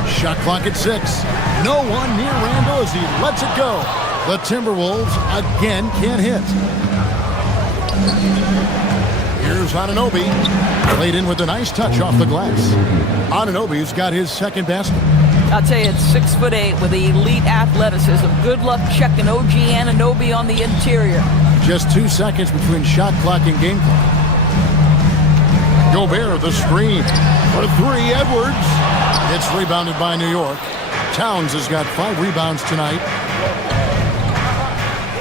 Shot clock at 6. No one near Randall as he lets it go. The Timberwolves again can't hit. Here's Anunoby. Played in with a nice touch off the glass. Anunoby's got his second basket. I'll tell you, it's 6'8" with elite athleticism. Good luck checking OG Anunoby on the interior. Just 2 seconds between shot clock and game clock. Gobert, the screen. For 3, Edwards. It's rebounded by New York. Towns has got 5 rebounds tonight.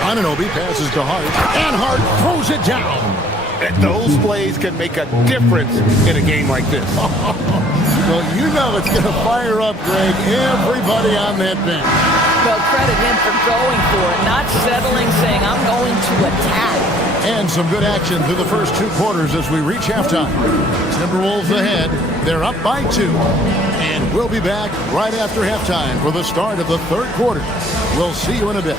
Anunoby passes to Hart. And Hart throws it down. Those plays can make a difference in a game like this. Well, you know it's going to fire up, Greg, everybody on that bench. Well, credit him for going for it, not settling, saying, I'm going to attack. And some good action through the first 2 quarters as we reach halftime. Timberwolves ahead. They're up by 2. And we'll be back right after halftime for the start of the 3rd quarter. We'll see you in a bit.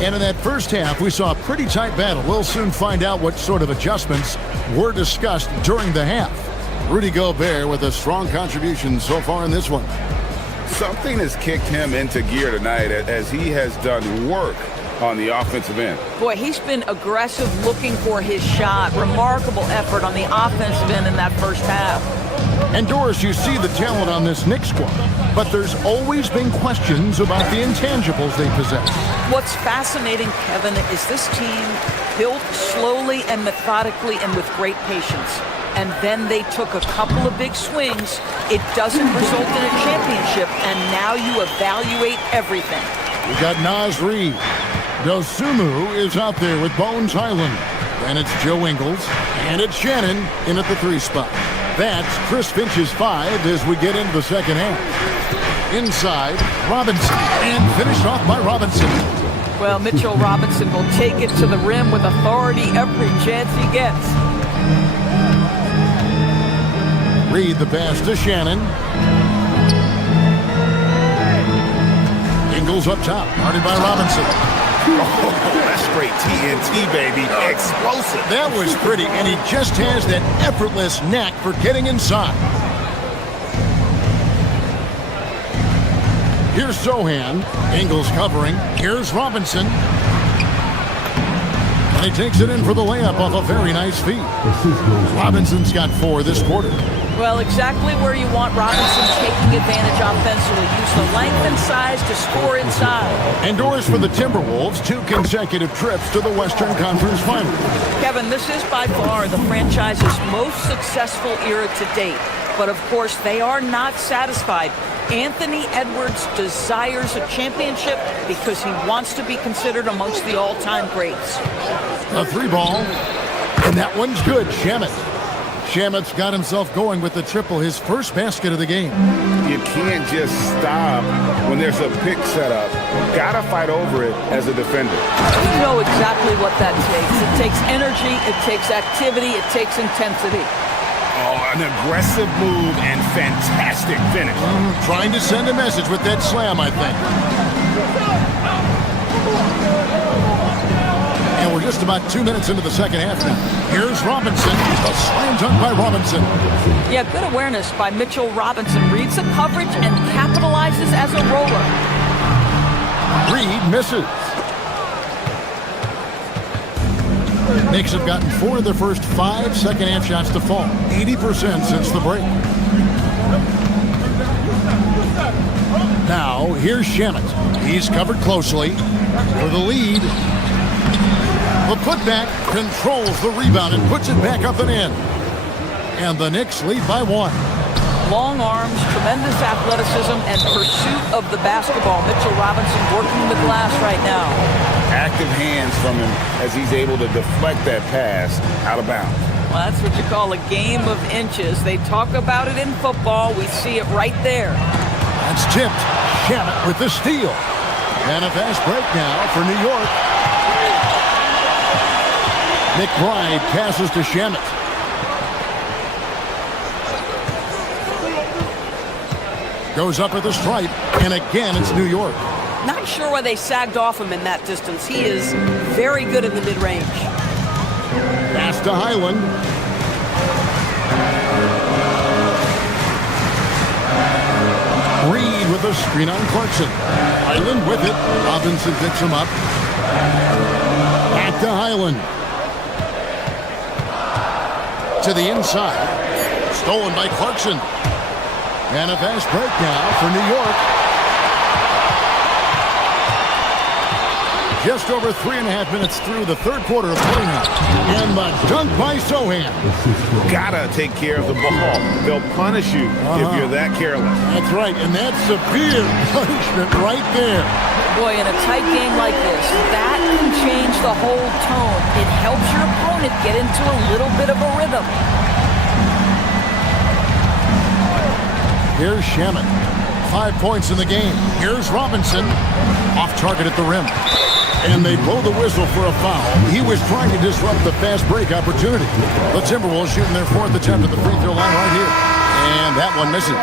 And in that first half, we saw a pretty tight battle. We'll soon find out what sort of adjustments were discussed during the half. Rudy Gobert with a strong contribution so far in this one. Something has kicked him into gear tonight as he has done work on the offensive end. Boy, he's been aggressive looking for his shot. Remarkable effort on the offensive end in that first half. And Doris, you see the talent on this Knicks squad, but there's always been questions about the intangibles they possess. What's fascinating, Kevin, is this team built slowly and methodically and with great patience. And then they took a couple of big swings. It doesn't result in a championship, and now you evaluate everything. We got Naz Reid. Dosunmu is out there with Bones Highland. And it's Joe Ingles. And it's Shannon in at the 3 spot. That's Chris Finch's 5 as we get into the second half. Inside, Robinson. And finished off by Robinson. Well, Mitchell Robinson will take it to the rim with authority every chance he gets. Reid the pass to Shannon. Ingles up top, guarded by Robinson. Oh, that's straight TNT, baby. Explosive. That was pretty, and he just has that effortless knack for getting inside. Here's Sohan. Ingles covering. Here's Robinson. And he takes it in for the layup off a very nice feed. Robinson's got 4 this quarter. Well, exactly where you want Robinson taking advantage offensively. Use the length and size to score inside. And doors for the Timberwolves, 2 consecutive trips to the Western Conference Finals. Kevin, this is by far the franchise's most successful era to date. But, of course, they are not satisfied. Anthony Edwards desires a championship because he wants to be considered amongst the all-time greats. A 3 ball, and that one's good. Shamet's got himself going with the triple, his first basket of the game. You can't just stop when there's a pick set up. Gotta fight over it as a defender. You know exactly what that takes. It takes energy, it takes activity, it takes intensity. Oh, an aggressive move and fantastic finish. Trying to send a message with that slam, I think. And we're just about 2 minutes into the second half now. Here's Robinson. A slam dunk by Robinson. Yeah, good awareness by Mitchell Robinson. Reads the coverage and capitalizes as a roller. Reid misses. Knicks have gotten 4 of their first 5 second-half shots to fall. 80% since the break. Now, here's Shamet. He's covered closely for the lead. The putback controls the rebound and puts it back up and in. And the Knicks lead by 1. Long arms, tremendous athleticism, and pursuit of the basketball. Mitchell Robinson working the glass right now. Active hands from him as he's able to deflect that pass out of bounds. Well, that's what you call a game of inches. They talk about it in football. We see it right there. That's tipped. Shamet with the steal. And a fast break now for New York. McBride passes to Shamet. Goes up at the stripe, and again it's New York. Not sure why they sagged off him in that distance. He is very good in the mid-range. Pass to Highland. Reed with a screen on Clarkson. Highland with it. Robinson picks him up. Back to Highland. To the inside. Stolen by Clarkson. And a fast break now for New York. Just over 3.5 minutes through the third quarter of play now. And the dunk by Sohan. Gotta take care of the ball. They'll punish you if you're that careless. That's right, and that's severe punishment right there. Boy, in a tight game like this, that can change the whole tone. It helps your opponent get into a little bit of a rhythm. Here's Shamet. 5 points in the game. Here's Robinson. Off target at the rim. And they blow the whistle for a foul. He was trying to disrupt the fast break opportunity. The Timberwolves shooting their fourth attempt at the free throw line right here. And that one misses.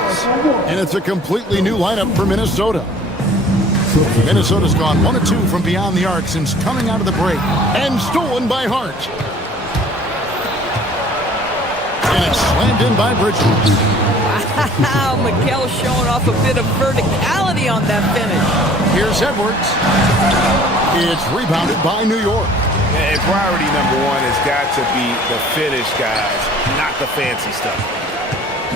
And it's a completely new lineup for Minnesota. Minnesota's gone 1 of 2 from beyond the arc since coming out of the break. And stolen by Hart. And it's slammed in by Bridges. Wow, Mikal showing off a bit of verticality on that finish. Here's Edwards. It's rebounded by New York. And priority number one has got to be the finish, guys, not the fancy stuff.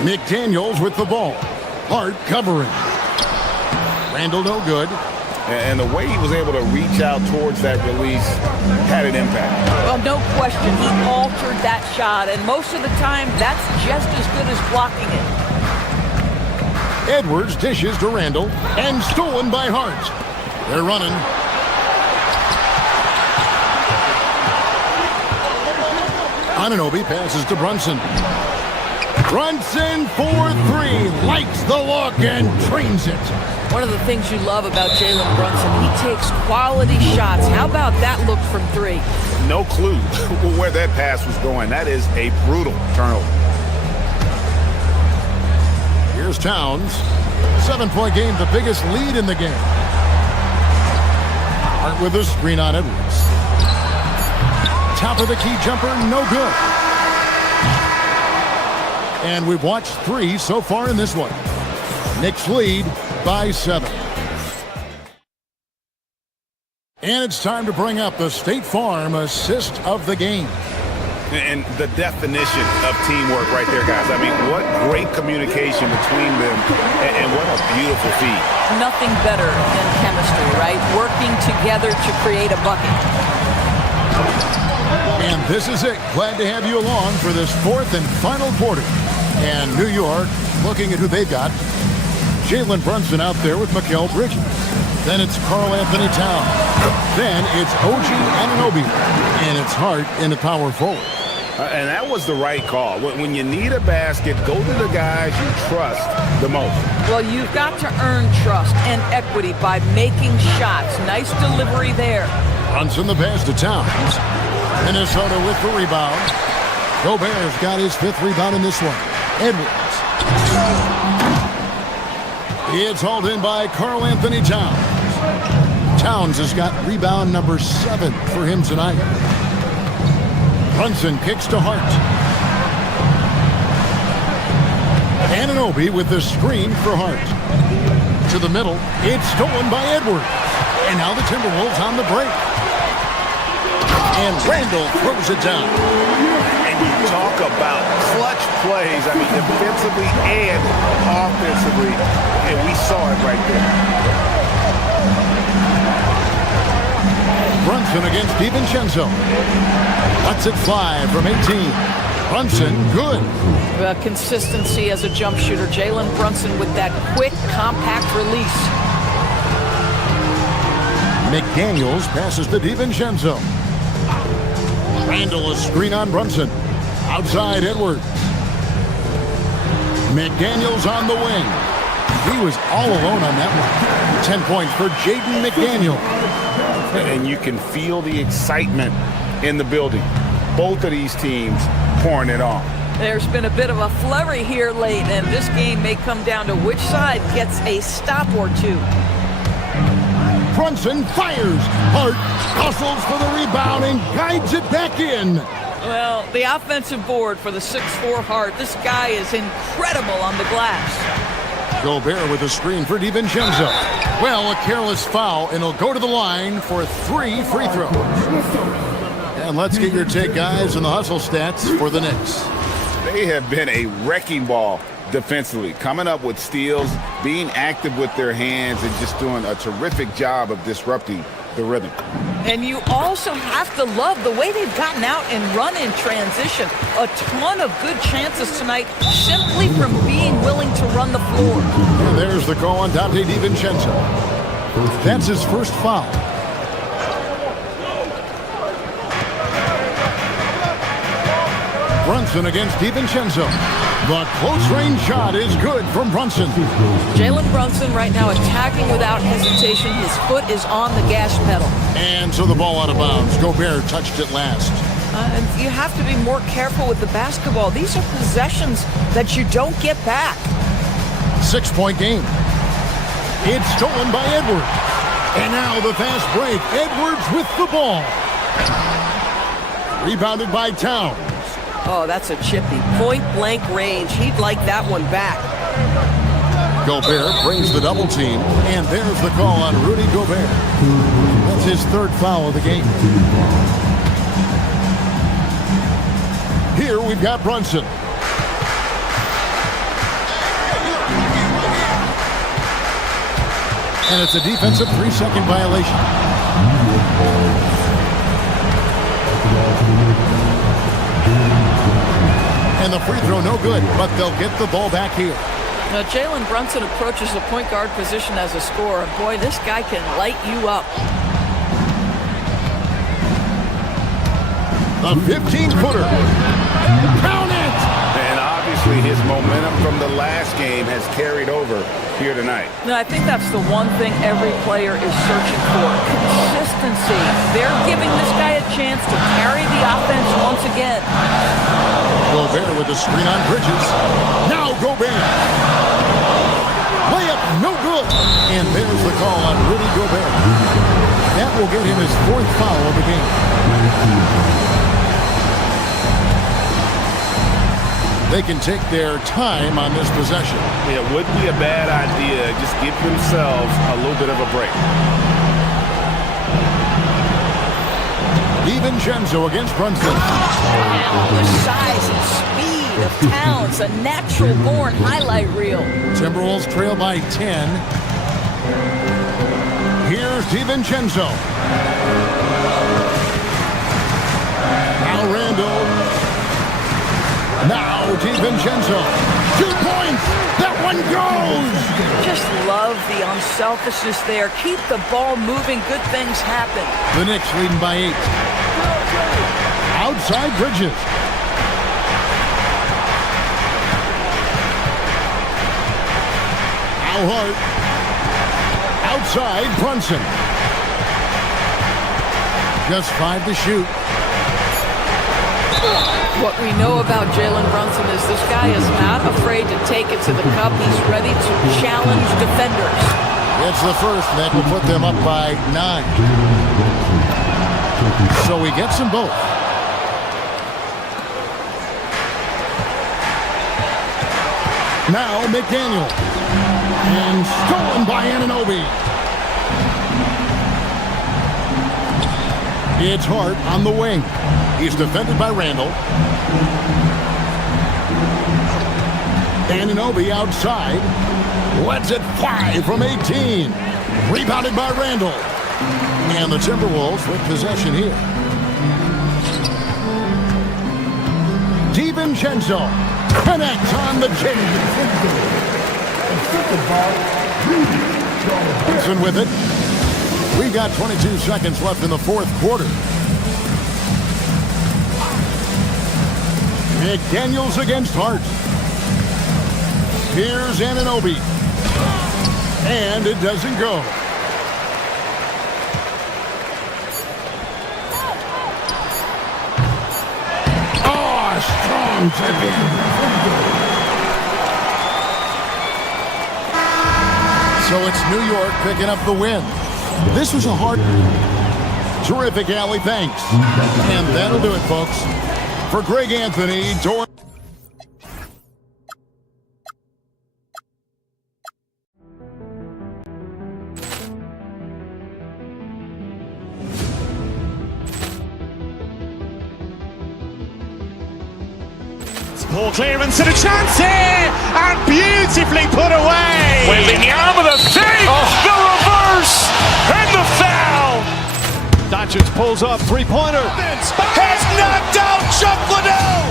McDaniels with the ball. Hart covering. Randall no good. And the way he was able to reach out towards that release had an impact. Well, no question, he altered that shot, and most of the time, that's just as good as blocking it. Edwards dishes to Randall, and stolen by Hart. They're running. Anunoby passes to Brunson. Brunson for 3, lights the look and trains it. One of the things you love about Jalen Brunson, he takes quality shots. How about that look from 3? No clue where that pass was going. That is a brutal turnover. Here's Towns. 7-point game, the biggest lead in the game. Hart with a screen on Edwards. Top of the key jumper, no good. And we've watched 3 so far in this one. Knicks lead by 7. And it's time to bring up the State Farm assist of the game. And the definition of teamwork right there, guys. I mean, what great communication between them, and what a beautiful feed. Nothing better than chemistry, right? Working together to create a bucket. And this is it. Glad to have you along for this 4th and final quarter. And New York looking at who they've got. Jalen Brunson out there with Mikal Bridges. Then it's Karl Anthony Towns. Then it's OG Anunoby. And it's Hart in the power forward. And that was the right call. When you need a basket, go to the guys you trust the most. Well, you've got to earn trust and equity by making shots. Nice delivery there. Brunson the pass to Towns. Minnesota with the rebound. Gobert's got his 5th rebound in this one. Edwards. It's hauled in by Karl Anthony Towns. Towns has got rebound number 7 for him tonight. Brunson kicks to Hart. Anunoby with the screen for Hart. To the middle. It's stolen by Edwards. And now the Timberwolves on the break. And Randall throws it down. And you talk about clutch plays, I mean, defensively and offensively, and we saw it right there. Brunson against DiVincenzo. Lets it fly from 18. Brunson, good. Consistency as a jump shooter. Jalen Brunson with that quick, compact release. McDaniels passes to DiVincenzo. Randall a screen on Brunson. Out Outside Edwards. McDaniels on the wing. He was all alone on that one. 10 points for Jaden McDaniel. And you can feel the excitement in the building. Both of these teams pouring it on. There's been a bit of a flurry here late, and this game may come down to which side gets a stop or two. Brunson fires. Hart hustles for the rebound and guides it back in. Well, the offensive board for the 6'4" Hart. This guy is incredible on the glass. Gobert with a screen for DiVincenzo. Well, a careless foul, and he'll go to the line for 3 free throws. And let's get your take, guys, on the hustle stats for the Knicks. They have been a wrecking ball defensively, coming up with steals, being active with their hands, and just doing a terrific job of disrupting the rhythm. And you also have to love the way they've gotten out and run in transition. A ton of good chances tonight simply from being willing to run the floor. And there's the call on Dante DiVincenzo. That's his first foul. Brunson against DiVincenzo. The close-range shot is good from Brunson. Jalen Brunson right now attacking without hesitation. His foot is on the gas pedal. And so the ball out of bounds. Gobert touched it last. And you have to be more careful with the basketball. These are possessions that you don't get back. 6-point game. It's stolen by Edwards. And now the fast break. Edwards with the ball. Rebounded by Towns. Oh, that's a chippy. Point-blank range. He'd like that one back. Gobert brings the double team, and there's the call on Rudy Gobert. That's his third foul of the game. Here we've got Brunson. And it's a defensive 3-second violation. And the free throw no good, but they'll get the ball back here. Now, Jalen Brunson approaches the point guard position as a scorer. Boy, this guy can light you up. The 15-footer. Count it! And obviously his momentum from the last game has carried over here tonight. No, I think that's the one thing every player is searching for. Consistency. They're giving this guy a chance to carry the offense once again. Gobert with the screen on Bridges. Now Gobert. Layup, no good. And there's the call on Rudy Gobert. That will get him his fourth foul of the game. They can take their time on this possession. It wouldn't be a bad idea. Just give themselves a little bit of a break. DiVincenzo against Brunson. The size and speed of Towns, a natural-born highlight reel. Timberwolves trail by 10. Here's DiVincenzo. Now Randall. Now DiVincenzo. 2 points. That one goes. Just love the unselfishness there. Keep the ball moving. Good things happen. The Knicks leading by 8. Outside Bridges. Al Hart. Outside Brunson. Just 5 to shoot. What we know about Jalen Brunson is this guy is not afraid to take it to the cup. He's ready to challenge defenders. It's the first that will put them up by 9. So he gets them both. Now McDaniel. And stolen by Anunoby. It's Hart on the wing. He's defended by Randall. Anunoby outside. Lets it fly from 18. Rebounded by Randall. And the Timberwolves with possession here. DiVincenzo connects on the chin. Brunson with it. We got 22 seconds left in the fourth quarter. McDaniels against Hart. Here's Anunoby. And it doesn't go. Oh, strong tip in. So it's New York picking up the win. This was a hard... Terrific, Allie. Thanks. And that'll do it, folks. For Greg Anthony, Dor... Ball clearance and a chance here, and beautifully put away. Wembanyama the save, the reverse, and the foul. Doncic pulls up, three-pointer. Has knocked out Chuck Liddell.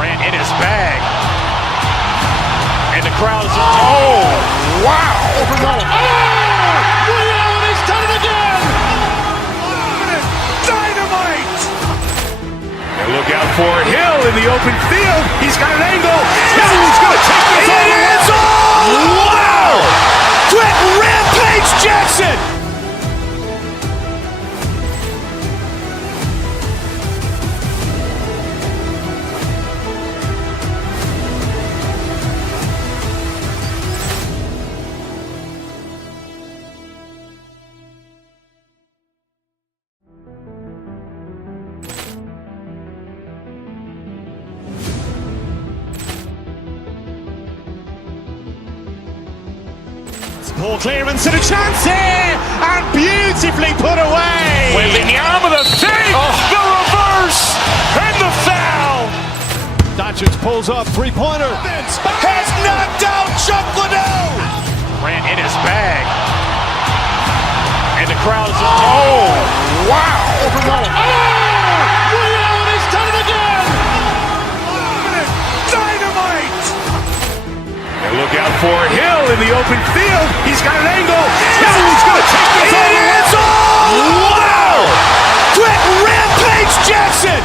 Grant in his bag. And the crowd is... Oh, wow. He's done it again. Dynamite. And look out for Hill in the open field. He's got an angle. He's going to take this all the way. Wow. Quick Rampage Jackson. Ball clearance and a chance here, and beautifully put away. Wembanyama the save, the reverse, and the foul. Doncic pulls up, three-pointer. Has knocked out Chuck Liddell. Grant in his bag. And the crowd is... Oh, wow. He's done it again. Dynamite. And look out for Hill in the open field. He's got an angle. He's going to take this all the way. Wow. Quick Rampage Jackson.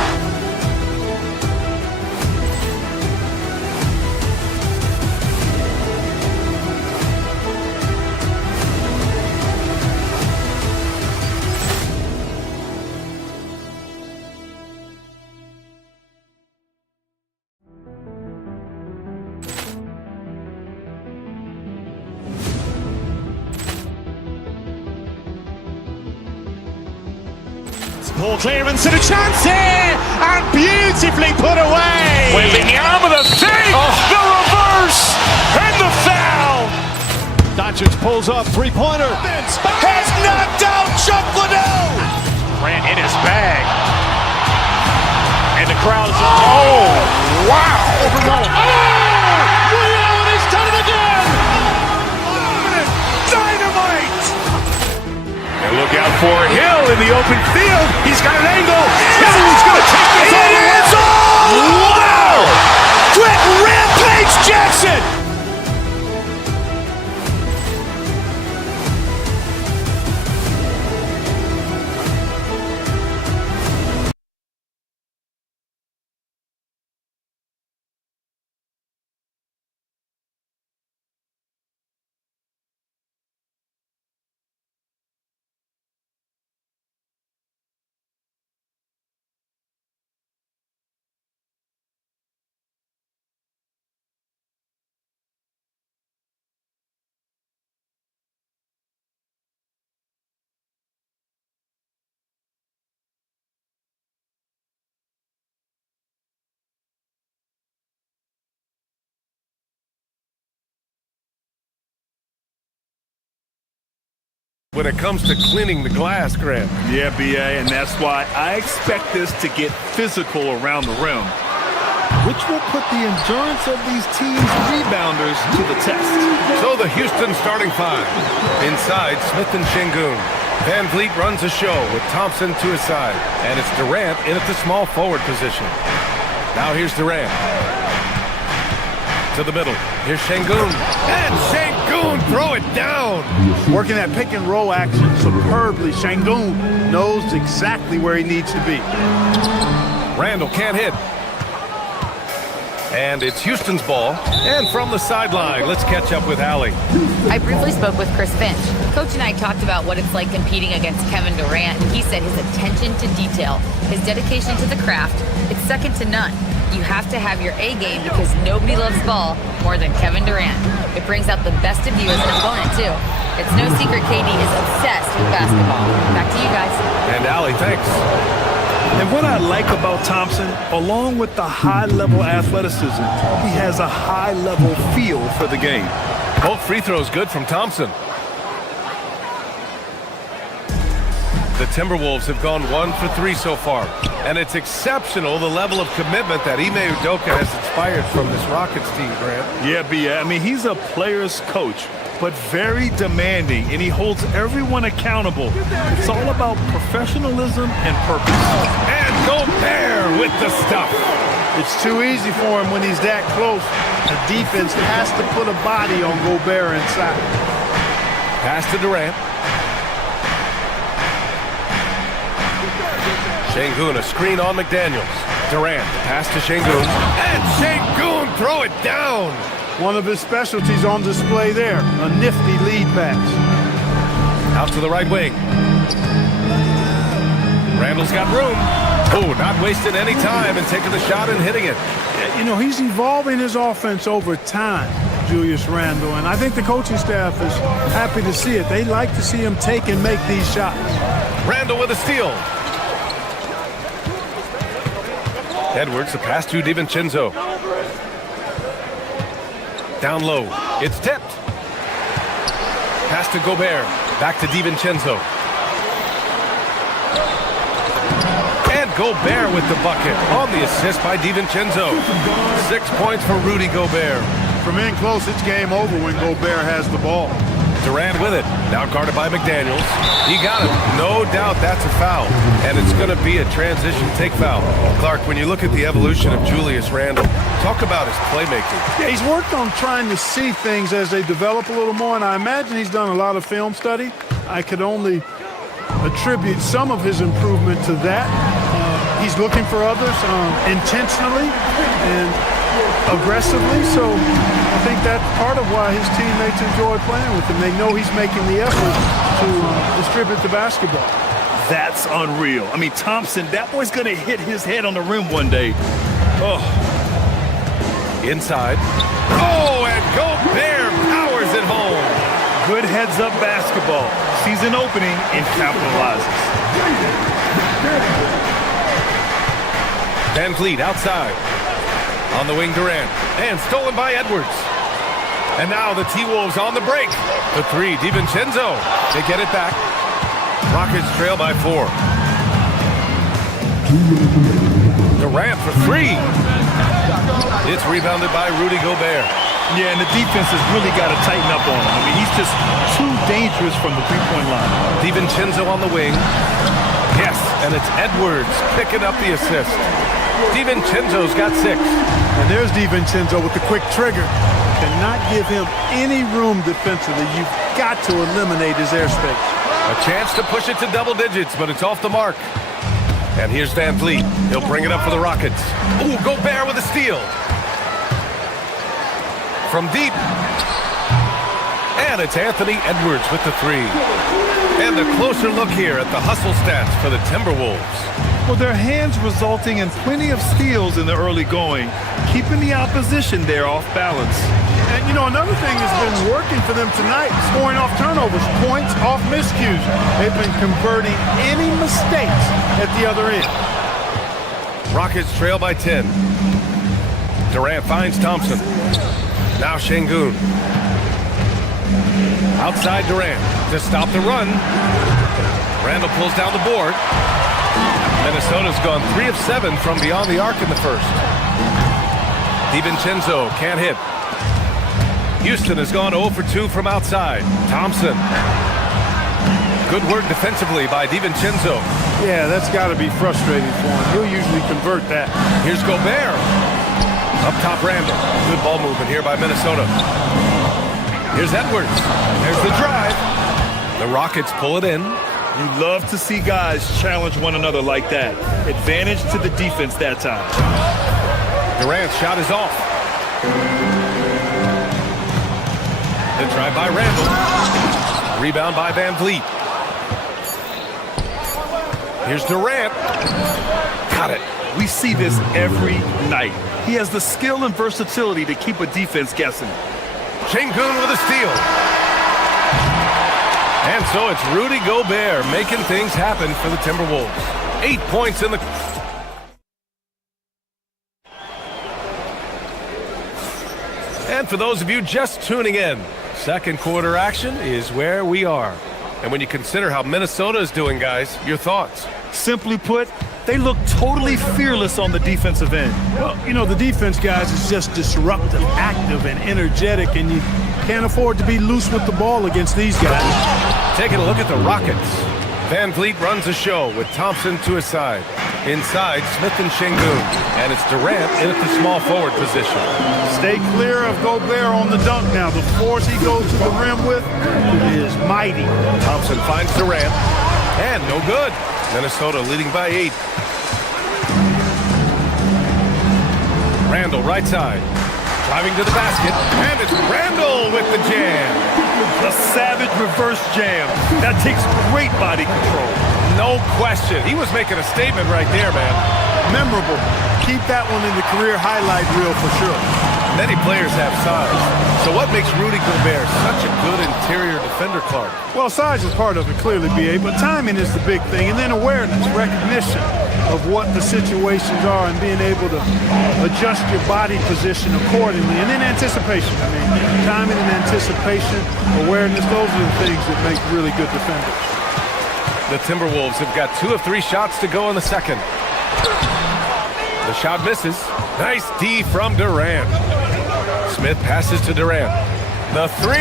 Ball clearance and a chance here, and beautifully put away. Wembanyama the save, the reverse, and the foul. Doncic pulls up, three-pointer. Has knocked out Chuck Liddell. Grant in his bag. And the crowd is... Oh, wow. He's done it again. Dynamite. And look out for Hill in the open field. He's got an angle. He's going to take this all the way. Wow. Quick Rampage Jackson. When it comes to cleaning the glass, Grant. Yeah, BA, and that's why I expect this to get physical around the rim, which will put the endurance of these teams' rebounders to the test. So the Houston starting five. Inside, Smith and Şengün. Van Vliet runs the show with Thompson to his side. And it's Durant in at the small forward position. Now here's Durant. To the middle. Here's Şengün. And Şengün throw it down. Working that pick and roll action superbly. Şengün knows exactly where he needs to be. Randall can't hit. And it's Houston's ball. And from the sideline, let's catch up with Allie. I briefly spoke with Chris Finch. Coach and I talked about what it's like competing against Kevin Durant, and he said his attention to detail, his dedication to the craft, it's second to none. You have to have your A game because nobody loves ball more than Kevin Durant. It brings out the best of you as an opponent, too. It's no secret KD is obsessed with basketball. Back to you guys. And Allie, thanks. And what I like about Thompson, along with the high-level athleticism, he has a high-level feel for the game. Both free throws good from Thompson. The Timberwolves have gone 1 for 3 so far. And it's exceptional the level of commitment that Ime Udoka has inspired from this Rockets team, Grant. Yeah, B.A. I mean, he's a player's coach, but very demanding, and he holds everyone accountable. It's all about professionalism and purpose. And Gobert with the stuff. It's too easy for him when he's that close. The defense has to put a body on Gobert inside. Pass to Durant. Şengün, a screen on McDaniels. Durant, pass to Şengün. And Şengün, throw it down. One of his specialties on display there, a nifty lead pass. Out to the right wing. Randall's got room. Oh, not wasting any time and taking the shot and hitting it. You know, he's evolving his offense over time, Julius Randle, and I think the coaching staff is happy to see it. They like to see him take and make these shots. Randall with a steal. Edwards, a pass to DiVincenzo. Down low. It's tipped. Pass to Gobert. Back to DiVincenzo. And Gobert with the bucket on the assist by DiVincenzo. 6 points for Rudy Gobert. From in close, it's game over when Gobert has the ball. Durant with it. Now guarded by McDaniels. He got it. No doubt that's a foul. And it's going to be a transition take foul. Clark, when you look at the evolution of Julius Randle, talk about his playmaking. Yeah, he's worked on trying to see things as they develop a little more, and I imagine he's done a lot of film study. I could only attribute some of his improvement to that. He's looking for others intentionally and aggressively, so I think that's part of why his teammates enjoy playing with him. They know he's making the effort to distribute the basketball. That's unreal. I mean, Thompson, that boy's going to hit his head on the rim one day. Oh. Inside. Oh, and Gobert powers it home. Good heads-up basketball. Sees an opening and capitalizes. Van Vliet outside. On the wing, Durant. And stolen by Edwards. And now the T-Wolves on the break. The three, DiVincenzo. They get it back. Rockets trail by 4. Durant for 3. It's rebounded by Rudy Gobert. Yeah, and the defense has really got to tighten up on him. I mean, he's just too dangerous from the three-point line. DiVincenzo on the wing. Yes, and it's Edwards picking up the assist. DiVincenzo's got 6. And there's DiVincenzo with the quick trigger. Cannot give him any room defensively. You've got to eliminate his airspace. A chance to push it to double digits, but it's off the mark. And here's Van Vliet. He'll bring it up for the Rockets. Ooh, Gobert with a steal. From deep. And it's Anthony Edwards with the 3. And a closer look here at the hustle stats for the Timberwolves. Well, their hands resulting in plenty of steals in the early going, keeping the opposition there off balance. And, you know, another thing that's been working for them tonight, scoring off turnovers, points off miscues. They've been converting any mistakes at the other end. Rockets trail by 10. Durant finds Thompson. Now Şengün. Outside Durant to stop the run. Randall pulls down the board. Minnesota's gone 3 of 7 from beyond the arc in the first. DiVincenzo can't hit. Houston has gone 0 for 2 from outside. Thompson. Good work defensively by DiVincenzo. Yeah, that's got to be frustrating for him. He'll usually convert that. Here's Gobert. Up top, Randall. Good ball movement here by Minnesota. Here's Edwards. There's the drive. The Rockets pull it in. You love to see guys challenge one another like that. Advantage to the defense that time. Durant's shot is off. The drive by Randall. Rebound by Van Vliet. Here's Durant. Got it. We see this every night. He has the skill and versatility to keep a defense guessing. Şengün with a steal. And so it's Rudy Gobert making things happen for the Timberwolves. 8 points in the... And for those of you just tuning in, second quarter action is where we are. And when you consider how Minnesota is doing, guys, your thoughts? Simply put, they look totally fearless on the defensive end. Well, you know, the defense, guys, is just disruptive, active, and energetic, and you can't afford to be loose with the ball against these guys. Taking a look at the Rockets. Van Vliet runs the show with Thompson to his side. Inside, Smith and Şengün. And it's Durant in at the small forward position. Stay clear of Gobert on the dunk now. The force he goes to the rim with is mighty. Thompson finds Durant. And no good. Minnesota leading by 8. Randall right side. Driving to the basket. And it's Randall with the jam. A savage reverse jam. That takes great body control. No question. He was making a statement right there, man. Memorable. Keep that one in the career highlight reel for sure. Many players have size. So what makes Rudy Gobert such a good interior defender, Clark? Well, size is part of it, clearly, B.A., but timing is the big thing. And then awareness, recognition of what the situations are and being able to adjust your body position accordingly. And then anticipation. I mean, timing and anticipation, awareness, those are the things that make really good defenders. The Timberwolves have got 2 of 3 shots to go in the second. The shot misses. Nice D from Durant. Smith passes to Durant. The 3.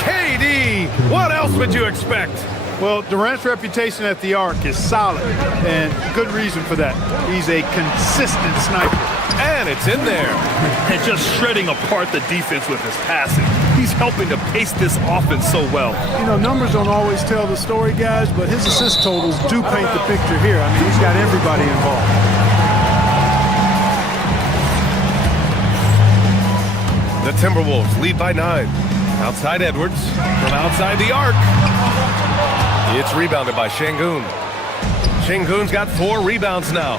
KD! What else would you expect? Well, Durant's reputation at the arc is solid, and good reason for that. He's a consistent sniper. And it's in there. And just shredding apart the defense with his passing. He's helping to pace this offense so well. You know, numbers don't always tell the story, guys, but his assist totals do paint the picture here. I mean, he's got everybody involved. The Timberwolves lead by 9. Outside Edwards, from outside the arc. It's rebounded by Şengün. Şengün's got 4 rebounds now.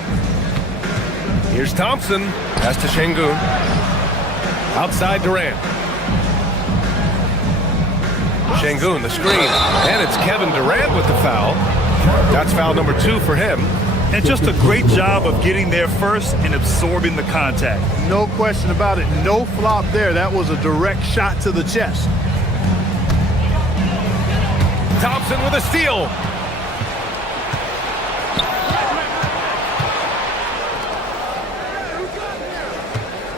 Here's Thompson. Pass to Şengün. Outside Durant. Şengün, the screen. And it's Kevin Durant with the foul. That's foul number 2 for him. And just a great job of getting there first and absorbing the contact. No question about it. No flop there. That was a direct shot to the chest. Thompson with a steal.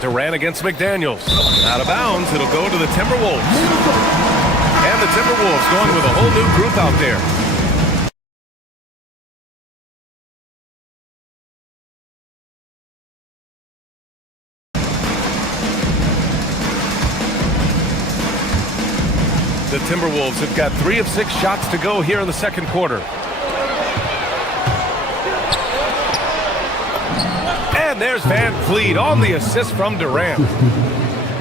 Durant against McDaniels. Out of bounds, it'll go to the Timberwolves. And the Timberwolves going with a whole new group out there. The Timberwolves have got 3 of 6 shots to go here in the second quarter. And there's Van Vliet on the assist from Durant.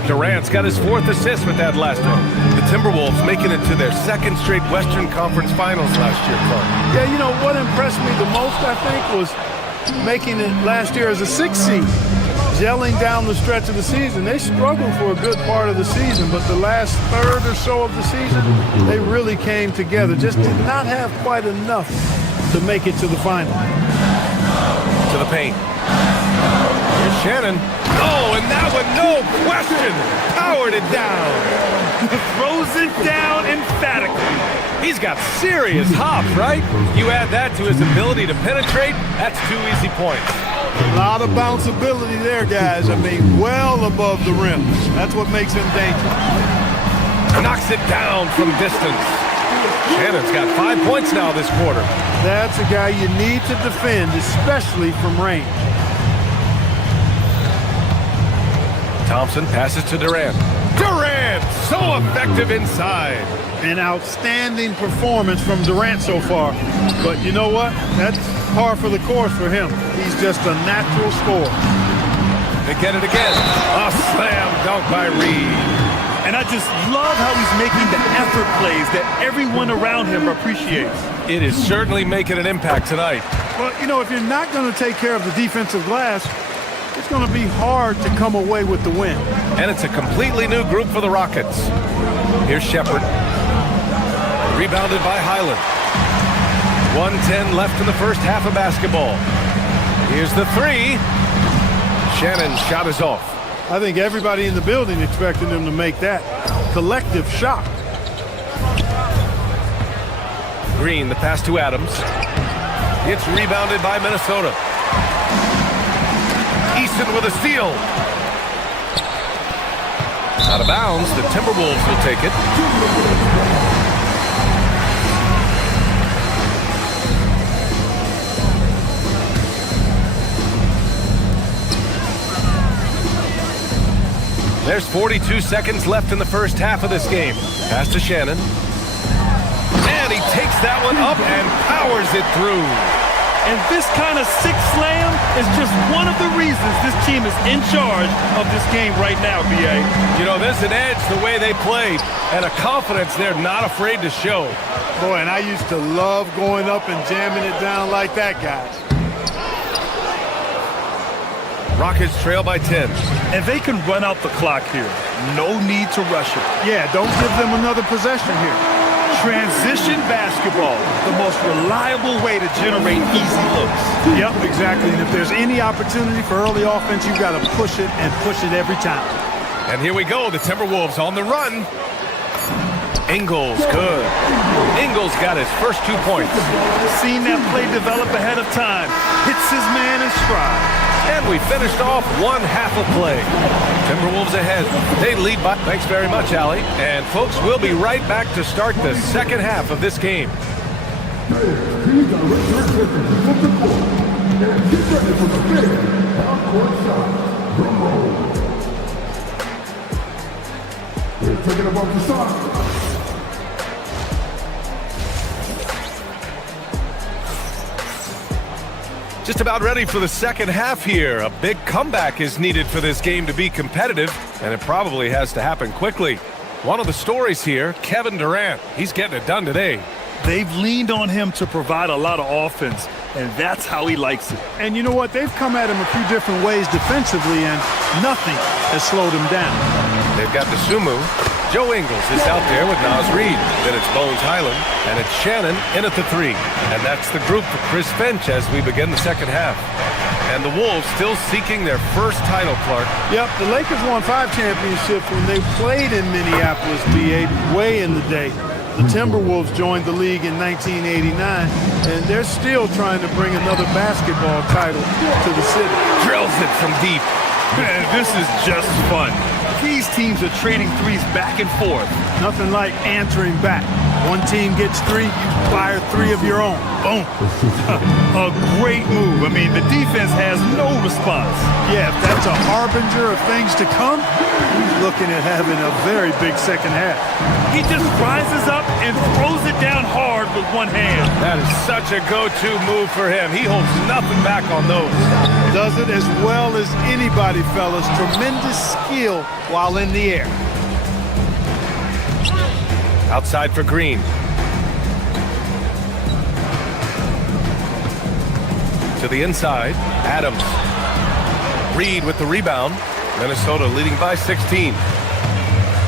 Durant's got his 4th assist with that last one. The Timberwolves making it to their 2nd straight Western Conference Finals last year, Clark. Yeah, you know, what impressed me the most, I think, was making it last year as a 6th seed. Gelling down the stretch of the season. They struggled for a good part of the season, but the last third or so of the season, they really came together. Just did not have quite enough to make it to the final. To the paint. Here's Shannon. Oh, and that one, no question, powered it down. Throws it down emphatically. He's got serious hops, right? You add that to his ability to penetrate, that's 2 easy points. A lot of bounceability there, guys. I mean, well above the rim. That's what makes him dangerous. Knocks it down from distance. Shannon's got 5 points now this quarter. That's a guy you need to defend, especially from range. Thompson passes to Durant. Durant, so effective inside. An outstanding performance from Durant so far. But you know what? That's par for the course for him. He's just a natural scorer. They get it again. A slam dunk by Reed. And I just love how he's making the effort plays that everyone around him appreciates. It is certainly making an impact tonight. Well, you know, if you're not going to take care of the defensive glass, it's going to be hard to come away with the win. And it's a completely new group for the Rockets. Here's Shepard. Rebounded by Highland. 1:10 left in the first half of basketball. Here's the three. Shannon's shot is off. I think everybody in the building expected him to make that collective shot. Green, the pass to Adams. It's rebounded by Minnesota. Easton with a steal. Out of bounds, the Timberwolves will take it. There's 42 seconds left in the first half of this game. Pass to Shannon. And he takes that one up and powers it through. And this kind of six slam is just one of the reasons this team is in charge of this game right now, B.A. You know, there's an edge the way they play and a confidence they're not afraid to show. Boy, and I used to love going up and jamming it down like that, guys. Rockets trail by 10. And they can run out the clock here. No need to rush it. Yeah, don't give them another possession here. Transition basketball, the most reliable way to generate easy looks. Yep, exactly. And if there's any opportunity for early offense, you've got to push it and push it every time. And here we go, the Timberwolves on the run. Ingles, good. Ingles got his first 2 points. Seen that play develop ahead of time. Hits his man in stride. And we finished off one half of play. Timberwolves ahead. They lead by... Thanks very much, Allie. And folks, we'll be right back to start the second half of this game. Taking it off the side. Just about ready for the second half here. A big comeback is needed for this game to be competitive, and it probably has to happen quickly. One of the stories here, Kevin Durant. He's getting it done today. They've leaned on him to provide a lot of offense, and that's how he likes it. And you know what? They've come at him a few different ways defensively, and nothing has slowed him down. They've got the Sumu. Joe Ingles is out there with Naz Reid. Then it's Bones Highland, and it's Shannon in at the three. And that's the group for Chris Finch as we begin the second half. And the Wolves still seeking their first title, Clark. Yep, the Lakers won 5 championships when they played in Minneapolis, B.A., way in the day. The Timberwolves joined the league in 1989, and they're still trying to bring another basketball title to the city. Drills it from deep. Man, this is just fun. These teams are trading threes back and forth. Nothing like answering back. One team gets 3, you fire 3 of your own. Boom. A great move. I mean, the defense has no response. Yeah, if that's a harbinger of things to come, he's looking at having a very big second half. He just rises up and throws it down hard with one hand. That is such a go-to move for him. He holds nothing back on those. Does it as well as anybody, fellas. Tremendous skill while in the air. Outside for Green. To the inside, Adams. Reed with the rebound. Minnesota leading by 16.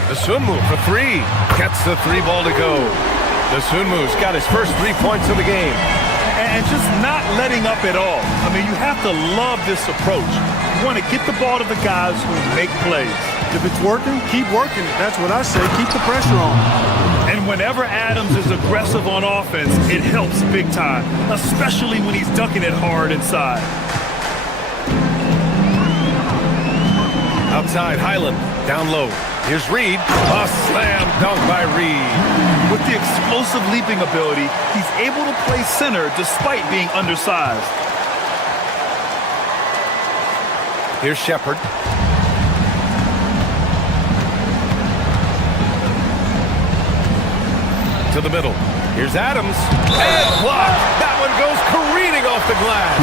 The Sunmu for 3. Gets the 3 ball to go. The Sunmu's got his first 3 points of the game. And just not letting up at all. I mean, you have to love this approach. You want to get the ball to the guys who make plays. If it's working, keep working it. That's what I say. Keep the pressure on. And whenever Adams is aggressive on offense, it helps big time, especially when he's dunking it hard inside. Outside, Highland, down low. Here's Reed. A slam dunk by Reed. With the explosive leaping ability, he's able to play center despite being undersized. Here's Shepard. To the middle. Here's Adams. And blocked. That one goes careening off the glass.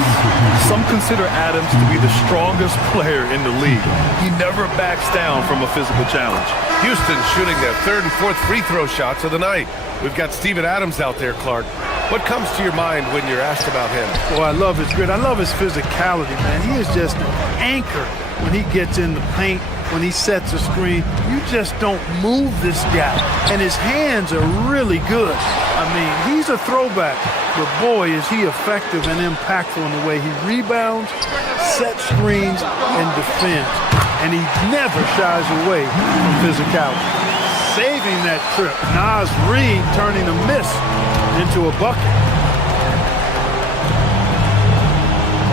Some consider Adams to be the strongest player in the league. He never backs down from a physical challenge. Houston shooting their third and fourth free throw shots of the night. We've got Steven Adams out there, Clark. What comes to your mind when you're asked about him? Well, I love his grit. I love his physicality, man. He is just an anchor when he gets in the paint, when he sets a screen. You just don't move this guy. And his hands are really good. I mean, he's a throwback, but boy, is he effective and impactful in the way he rebounds, sets screens, and defends. And he never shies away from physicality. Saving that trip. Nas Reed turning a miss into a bucket.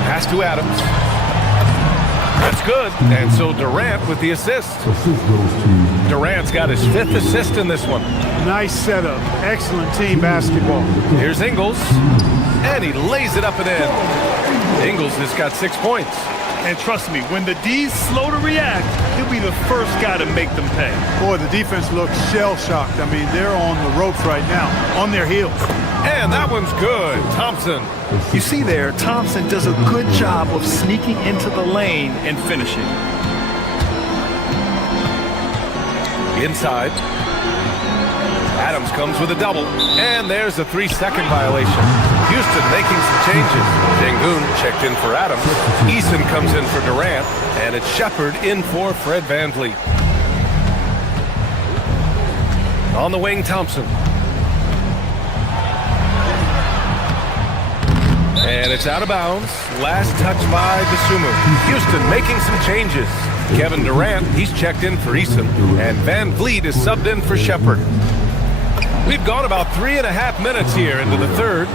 Pass to Adams. That's good. And so Durant with the assist. Durant's got his 5th assist in this one. Nice setup. Excellent team basketball. Here's Ingles. And he lays it up and in. Ingles has got 6 points. And trust me, when the D's slow to react, he'll be the first guy to make them pay. Boy, the defense looks shell-shocked. I mean, they're on the ropes right now, on their heels. And that one's good. Thompson. You see there, Thompson does a good job of sneaking into the lane and finishing. Inside. Adams comes with a double. And there's a 3-second violation. Houston making some changes. Sengun checked in for Adams. Eason comes in for Durant. And it's Shepard in for Fred VanVleet. On the wing, Thompson. And it's out of bounds. Last touch by Dosunmu. Houston making some changes. Kevin Durant, he's checked in for Eason. And VanVleet is subbed in for Shepard. We've gone about 3.5 minutes here into the third.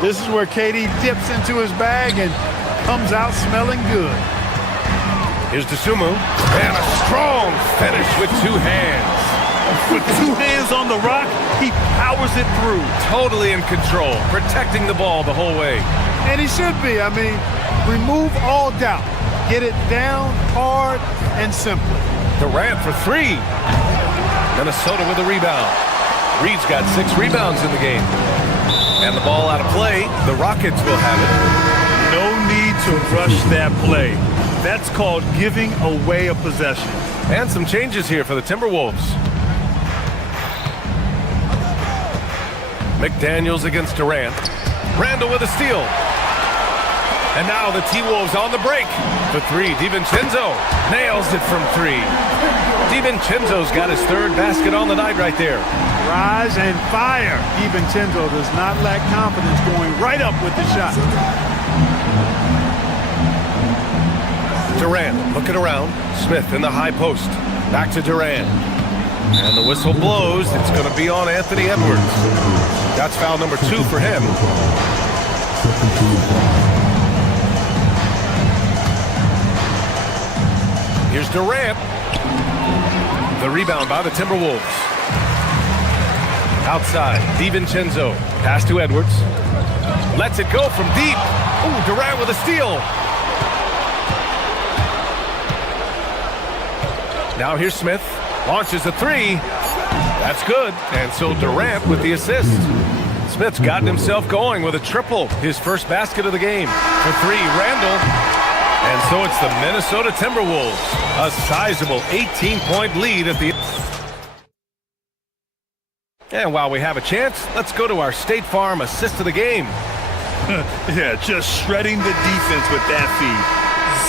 This is where KD dips into his bag and comes out smelling good. Here's Dosunmu. And a strong finish with 2 hands. With 2 hands on the rock, he powers it through. Totally in control, protecting the ball the whole way. And he should be. I mean, remove all doubt. Get it down hard and simply. Durant for 3. Minnesota with a rebound. Reed's got 6 rebounds in the game. And the ball out of play. The Rockets will have it. No need to rush that play. That's called giving away a possession. And some changes here for the Timberwolves. McDaniels against Durant. Randall with a steal. And now the T-Wolves on the break. For 3, DiVincenzo nails it from 3. DiVincenzo's got his 3rd basket on the night right there. Rise and fire. DiVincenzo does not lack confidence, going right up with the shot. Durant looking around. Smith in the high post. Back to Durant. And the whistle blows. It's going to be on Anthony Edwards. That's foul number 2 for him. Here's Durant. The rebound by the Timberwolves. Outside, DiVincenzo. Pass to Edwards. Lets it go from deep. Ooh, Durant with a steal. Now here's Smith. Launches a 3. That's good. And so Durant with the assist. Smith's gotten himself going with a triple. His first basket of the game. For 3, Randall. And so it's the Minnesota Timberwolves. A sizable 18-point lead at the... And while we have a chance, let's go to our State Farm assist of the game. Yeah, just shredding the defense with that feed.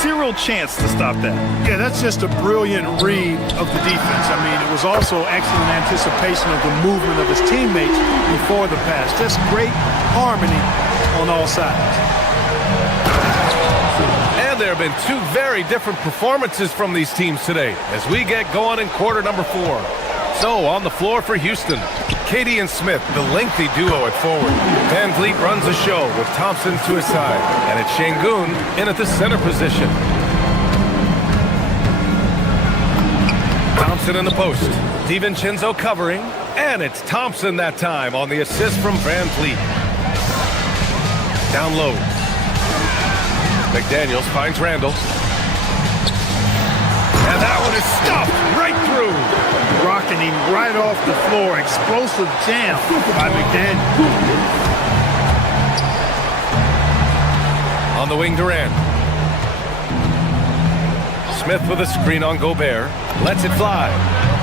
0 chance to stop that. Yeah, that's just a brilliant read of the defense. I mean, it was also excellent anticipation of the movement of his teammates before the pass. Just great harmony on all sides. And there have been 2 very different performances from these teams today as we get going in quarter number 4. So on the floor for Houston, KD and Smith, the lengthy duo at forward. VanVleet runs the show with Thompson to his side. And it's Sengun in at the center position. Thompson in the post. DiVincenzo covering. And it's Thompson that time on the assist from VanVleet. Down low. McDaniels finds Randall. And that one is stuffed right through. Rocking him right off the floor. Explosive jam by McDaniels. On the wing, Durant. Smith with a screen on Gobert. Lets it fly.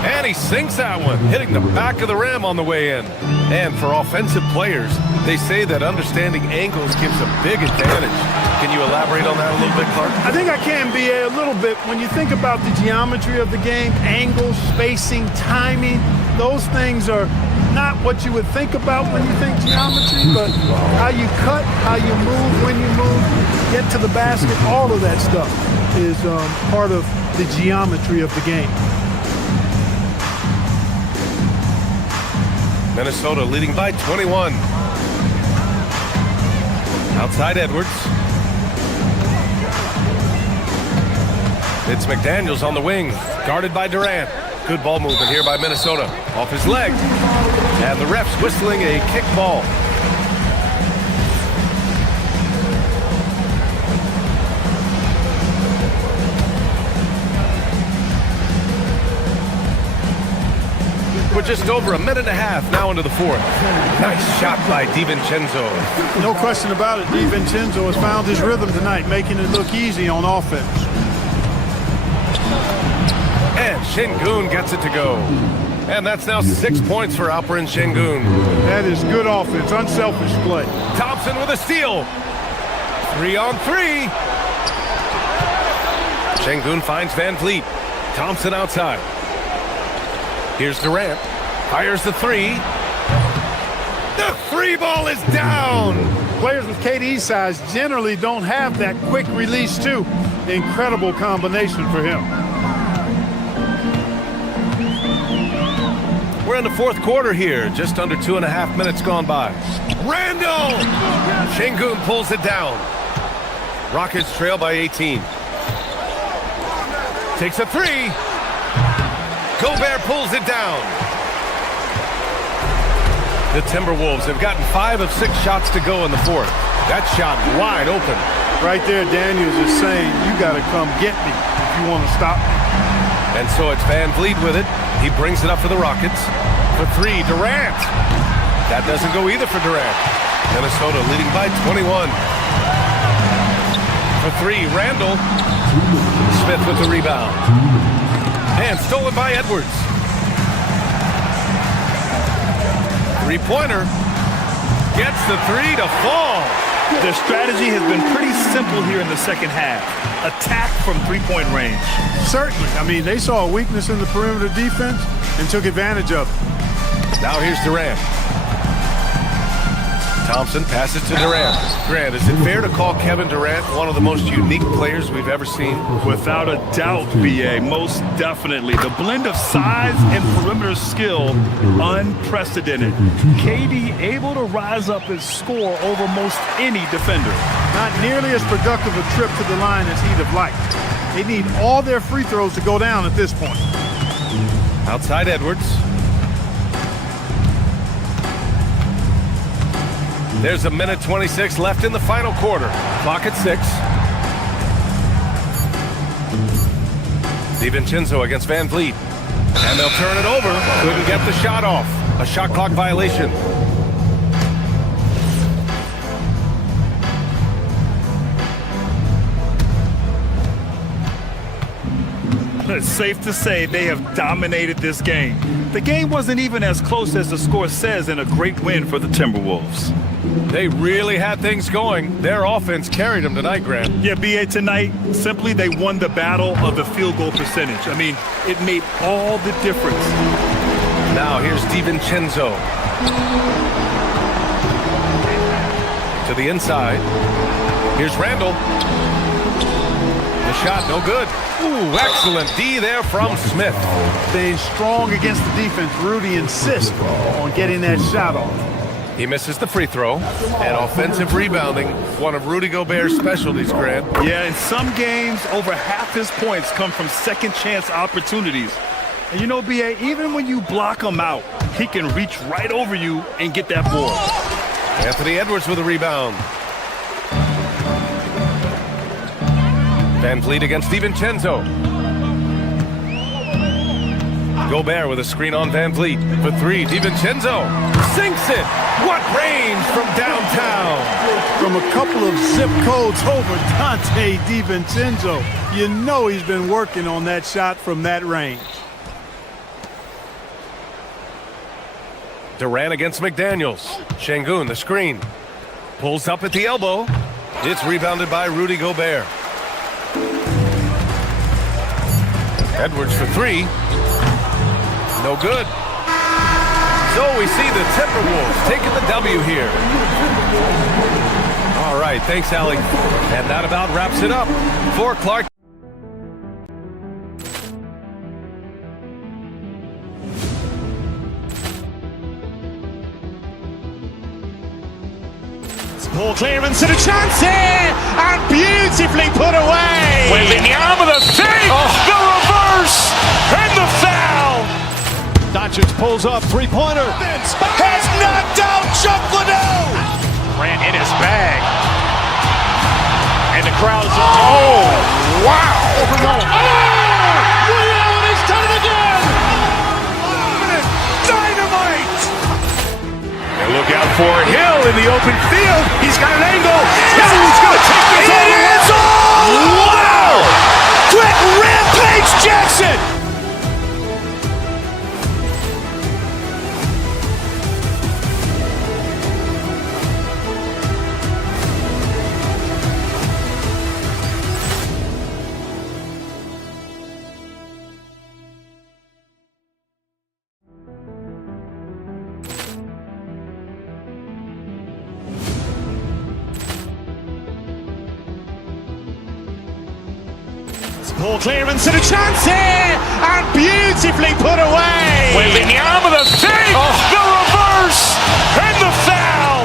And he sinks that one, hitting the back of the rim on the way in. And for offensive players, they say that understanding angles gives a big advantage. Can you elaborate on that a little bit, Clark? I think I can, B.A., a little bit. When you think about the geometry of the game, angles, spacing, timing, those things are not what you would think about when you think geometry, but how you cut, how you move, when you move, get to the basket, all of that stuff is part of the geometry of the game. Minnesota leading by 21. Outside Edwards. It's McDaniels on the wing, guarded by Durant. Good ball movement here by Minnesota. Off his leg. And the ref's whistling a kick ball. We're just over a minute and a half now into the fourth. Nice shot by DiVincenzo. No question about it. DiVincenzo has found his rhythm tonight, making it look easy on offense. And Şengün gets it to go. And that's now 6 points for Alperen Şengün. That is good offense, unselfish play. Thompson with a steal. 3 on 3. Şengün finds Van Vliet. Thompson outside. Here's Durant. Fires the three. The three ball is down. Players with KD's size generally don't have that quick release too. Incredible combination for him. We're in the fourth quarter here. Just under 2.5 minutes gone by. Randall! Şengün pulls it down. Rockets trail by 18. Takes a three. Gobert pulls it down. The Timberwolves have gotten 5 of 6 shots to go in the fourth. That shot wide open. Right there, Daniels is saying, you got to come get me if you want to stop me. And so it's Van Vliet with it. He brings it up for the Rockets. For three, Durant. That doesn't go either for Durant. Minnesota leading by 21. For three, Randall. Smith with the rebound. And stolen by Edwards. Three-pointer. Gets the three to fall. Their strategy has been pretty simple here in the second half. Attack from three-point range. Certainly. I mean, they saw a weakness in the perimeter defense and took advantage of it. Now here's Durant. Thompson passes to Durant. Grant, is it fair to call Kevin Durant one of the most unique players we've ever seen? Without a doubt, B.A., most definitely. The blend of size and perimeter skill, unprecedented. KD able to rise up and score over most any defender. Not nearly as productive a trip to the line as he'd have liked. They need all their free throws to go down at this point. Outside Edwards. There's a minute 26 left in the final quarter. Clock at 6. DiVincenzo against Van Vliet. And they'll turn it over. Couldn't get the shot off. A shot clock violation. It's safe to say they have dominated this game. The game wasn't even as close as the score says, in a great win for the Timberwolves. They really had things going. Their offense carried them tonight, Grant. Yeah, B.A., tonight, simply they won the battle of the field goal percentage. I mean, it made all the difference. Now here's DiVincenzo. To the inside. Here's Randall. The shot, no good. Ooh, excellent D there from Smith. Staying strong against the defense. Rudy insists on getting that shot off. He misses the free throw. And offensive rebounding, one of Rudy Gobert's specialties, Grant. Yeah, in some games, over half his points come from second chance opportunities. And you know, B.A., even when you block him out, he can reach right over you and get that board. Anthony Edwards with a rebound. Van Vliet against DiVincenzo. Gobert with a screen on Van Vliet. For three, DiVincenzo sinks it. What range from downtown. From a couple of zip codes over Dante DiVincenzo. You know he's been working on that shot from that range. Durant against McDaniels. Şengün, the screen. Pulls up at the elbow. It's rebounded by Rudy Gobert. Edwards for three. No good. So we see the Timberwolves taking the W here. All right, thanks, Allie. And that about wraps it up for Clark. Ball clearance and a chance here, and beautifully put away. Wembanyama with a save, the reverse, and the foul. Doncic pulls up, three-pointer. Has knocked out Chuck Liddell. Ran in his bag. And the crowd is... Oh, wow. Ray Allen has done it again. Dynamite. And look out for Hill in the open field. He's got an angle. Hill's going to take this all the way. Wow! Quick Rampage Jackson. Ball clearance and a chance here, and beautifully put away. Wembanyama with a save, the reverse, and the foul.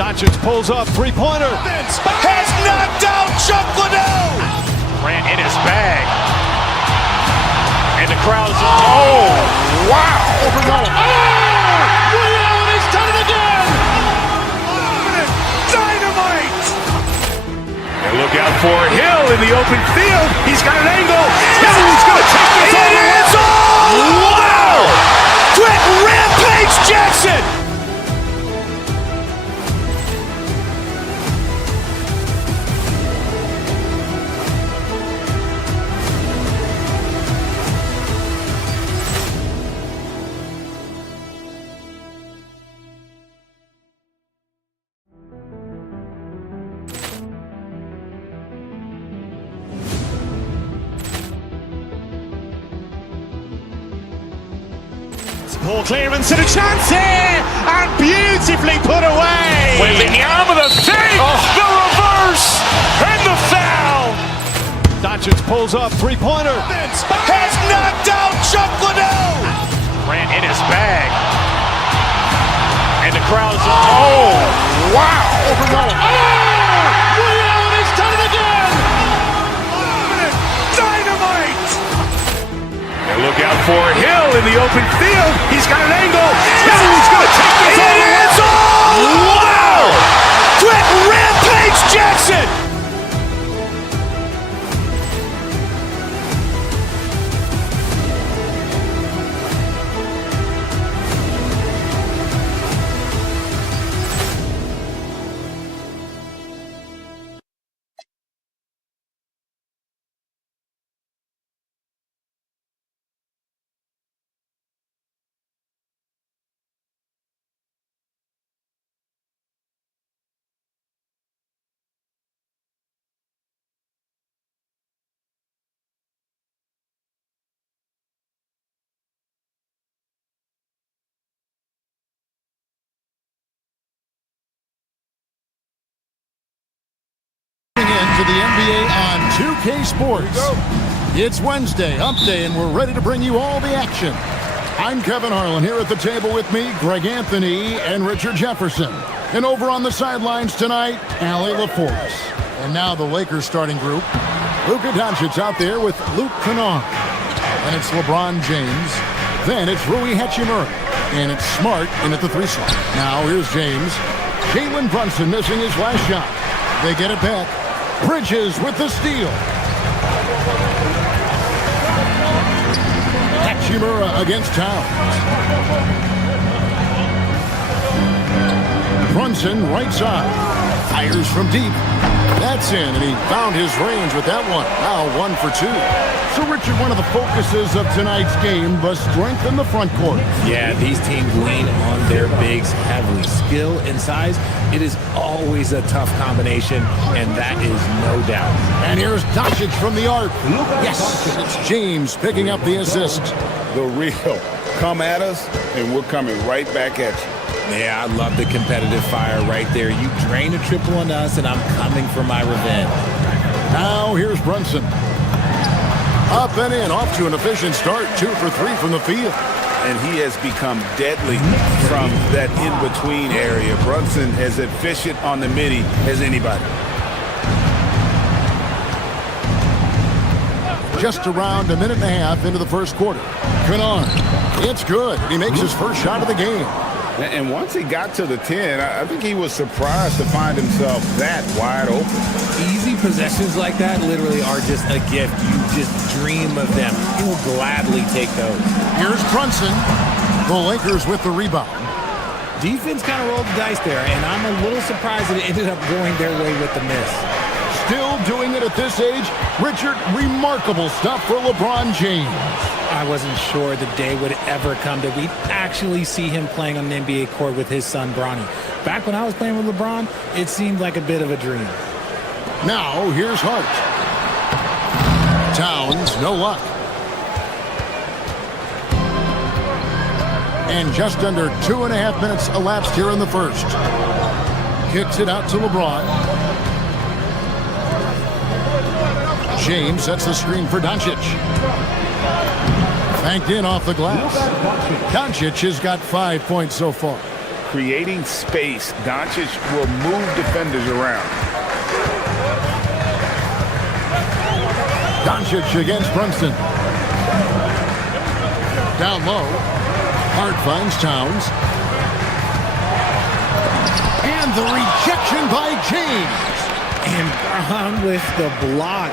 Doncic pulls up, three-pointer. Has knocked out Chuck Liddell. Ran in his bag. And the crowd is... Oh, wow. Ray Allen has done it again. Dynamite. And look out for Hill in the open field. He's got an angle. Hill's going to take this all the way. Wow! Quick Rampage Jackson. Ball clearance and a chance here, and beautifully put away. Wembanyama with a save, the reverse, and the foul. Doncic pulls up, three-pointer. Has knocked out Chuck Liddell. Ran in his bag. And the crowd is... Oh, wow. Ray Allen has done it again. Dynamite. And look out for Hill in the open field. He's got an angle. Hill's going to take this all the way. Wow! Quick Rampage Jackson. To the NBA on 2K Sports. It's Wednesday, Hump Day, and we're ready to bring you all the action. I'm Kevin Harlan, here at the table with me, Greg Anthony and Richard Jefferson. And over on the sidelines tonight, Allie LaForce. And now the Lakers starting group. Luka Doncic out there with Luke Kennard. And it's LeBron James. Then it's Rui Hachimura. And it's Smart in at the three slot. Now here's James. Jalen Brunson missing his last shot. They get it back. Bridges with the steal. Hachimura against Towns. Brunson right side. Fires from deep. That's in, and he found his range with that one. Now 1 for 2. So, Richard, one of the focuses of tonight's game was strength in the front court. Yeah, these teams lean on their bigs heavily. Skill and size, it is always a tough combination, and that is no doubt. And here's Doncic from the arc. Yes, it's James picking up the assist. The real. Come at us, and we're coming right back at you. Yeah, I love the competitive fire right there. You drain a triple on us, and I'm coming for my revenge. Now here's Brunson. Up and in, off to an efficient start. 2 for 3 from the field. And he has become deadly from that in-between area. Brunson as efficient on the midi as anybody. Just around a minute and a half into the first quarter. Kennard, it's good. He makes his first shot of the game. And once he got to the 10, I think he was surprised to find himself that wide open. Easy possessions like that literally are just a gift. You just dream of them. He'll gladly take those. Here's Brunson. The Lakers with the rebound. Defense kind of rolled the dice there, and I'm a little surprised that it ended up going their way with the miss. Still doing it at this age. Richard, remarkable stuff for LeBron James. I wasn't sure the day would ever come that we'd actually see him playing on an NBA court with his son, Bronny. Back when I was playing with LeBron, it seemed like a bit of a dream. Now, here's Hart. Towns, no luck. And just under 2.5 minutes elapsed here in the first. Kicks it out to LeBron. James sets the screen for Doncic. Banked in off the glass. Doncic has got 5 points so far. Creating space, Doncic will move defenders around. Doncic against Brunson. Down low. Hart finds Towns. And the rejection by James. And Brown with the block.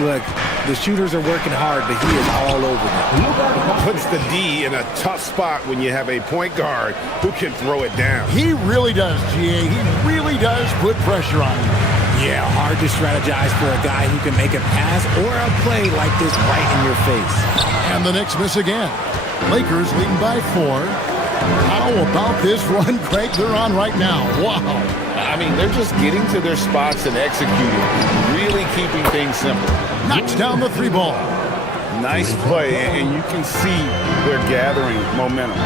Look, the shooters are working hard, but he is all over them. Puts the D in a tough spot when you have a point guard who can throw it down. He really does, GA. He really does put pressure on him. Yeah, hard to strategize for a guy who can make a pass or a play like this right in your face. And the Knicks miss again. Lakers leading by 4. How about this run, Craig, they're on right now? Wow. I mean, they're just getting to their spots and executing, really keeping things simple. Knocks down the 3 ball. Nice play, and you can see they're gathering momentum.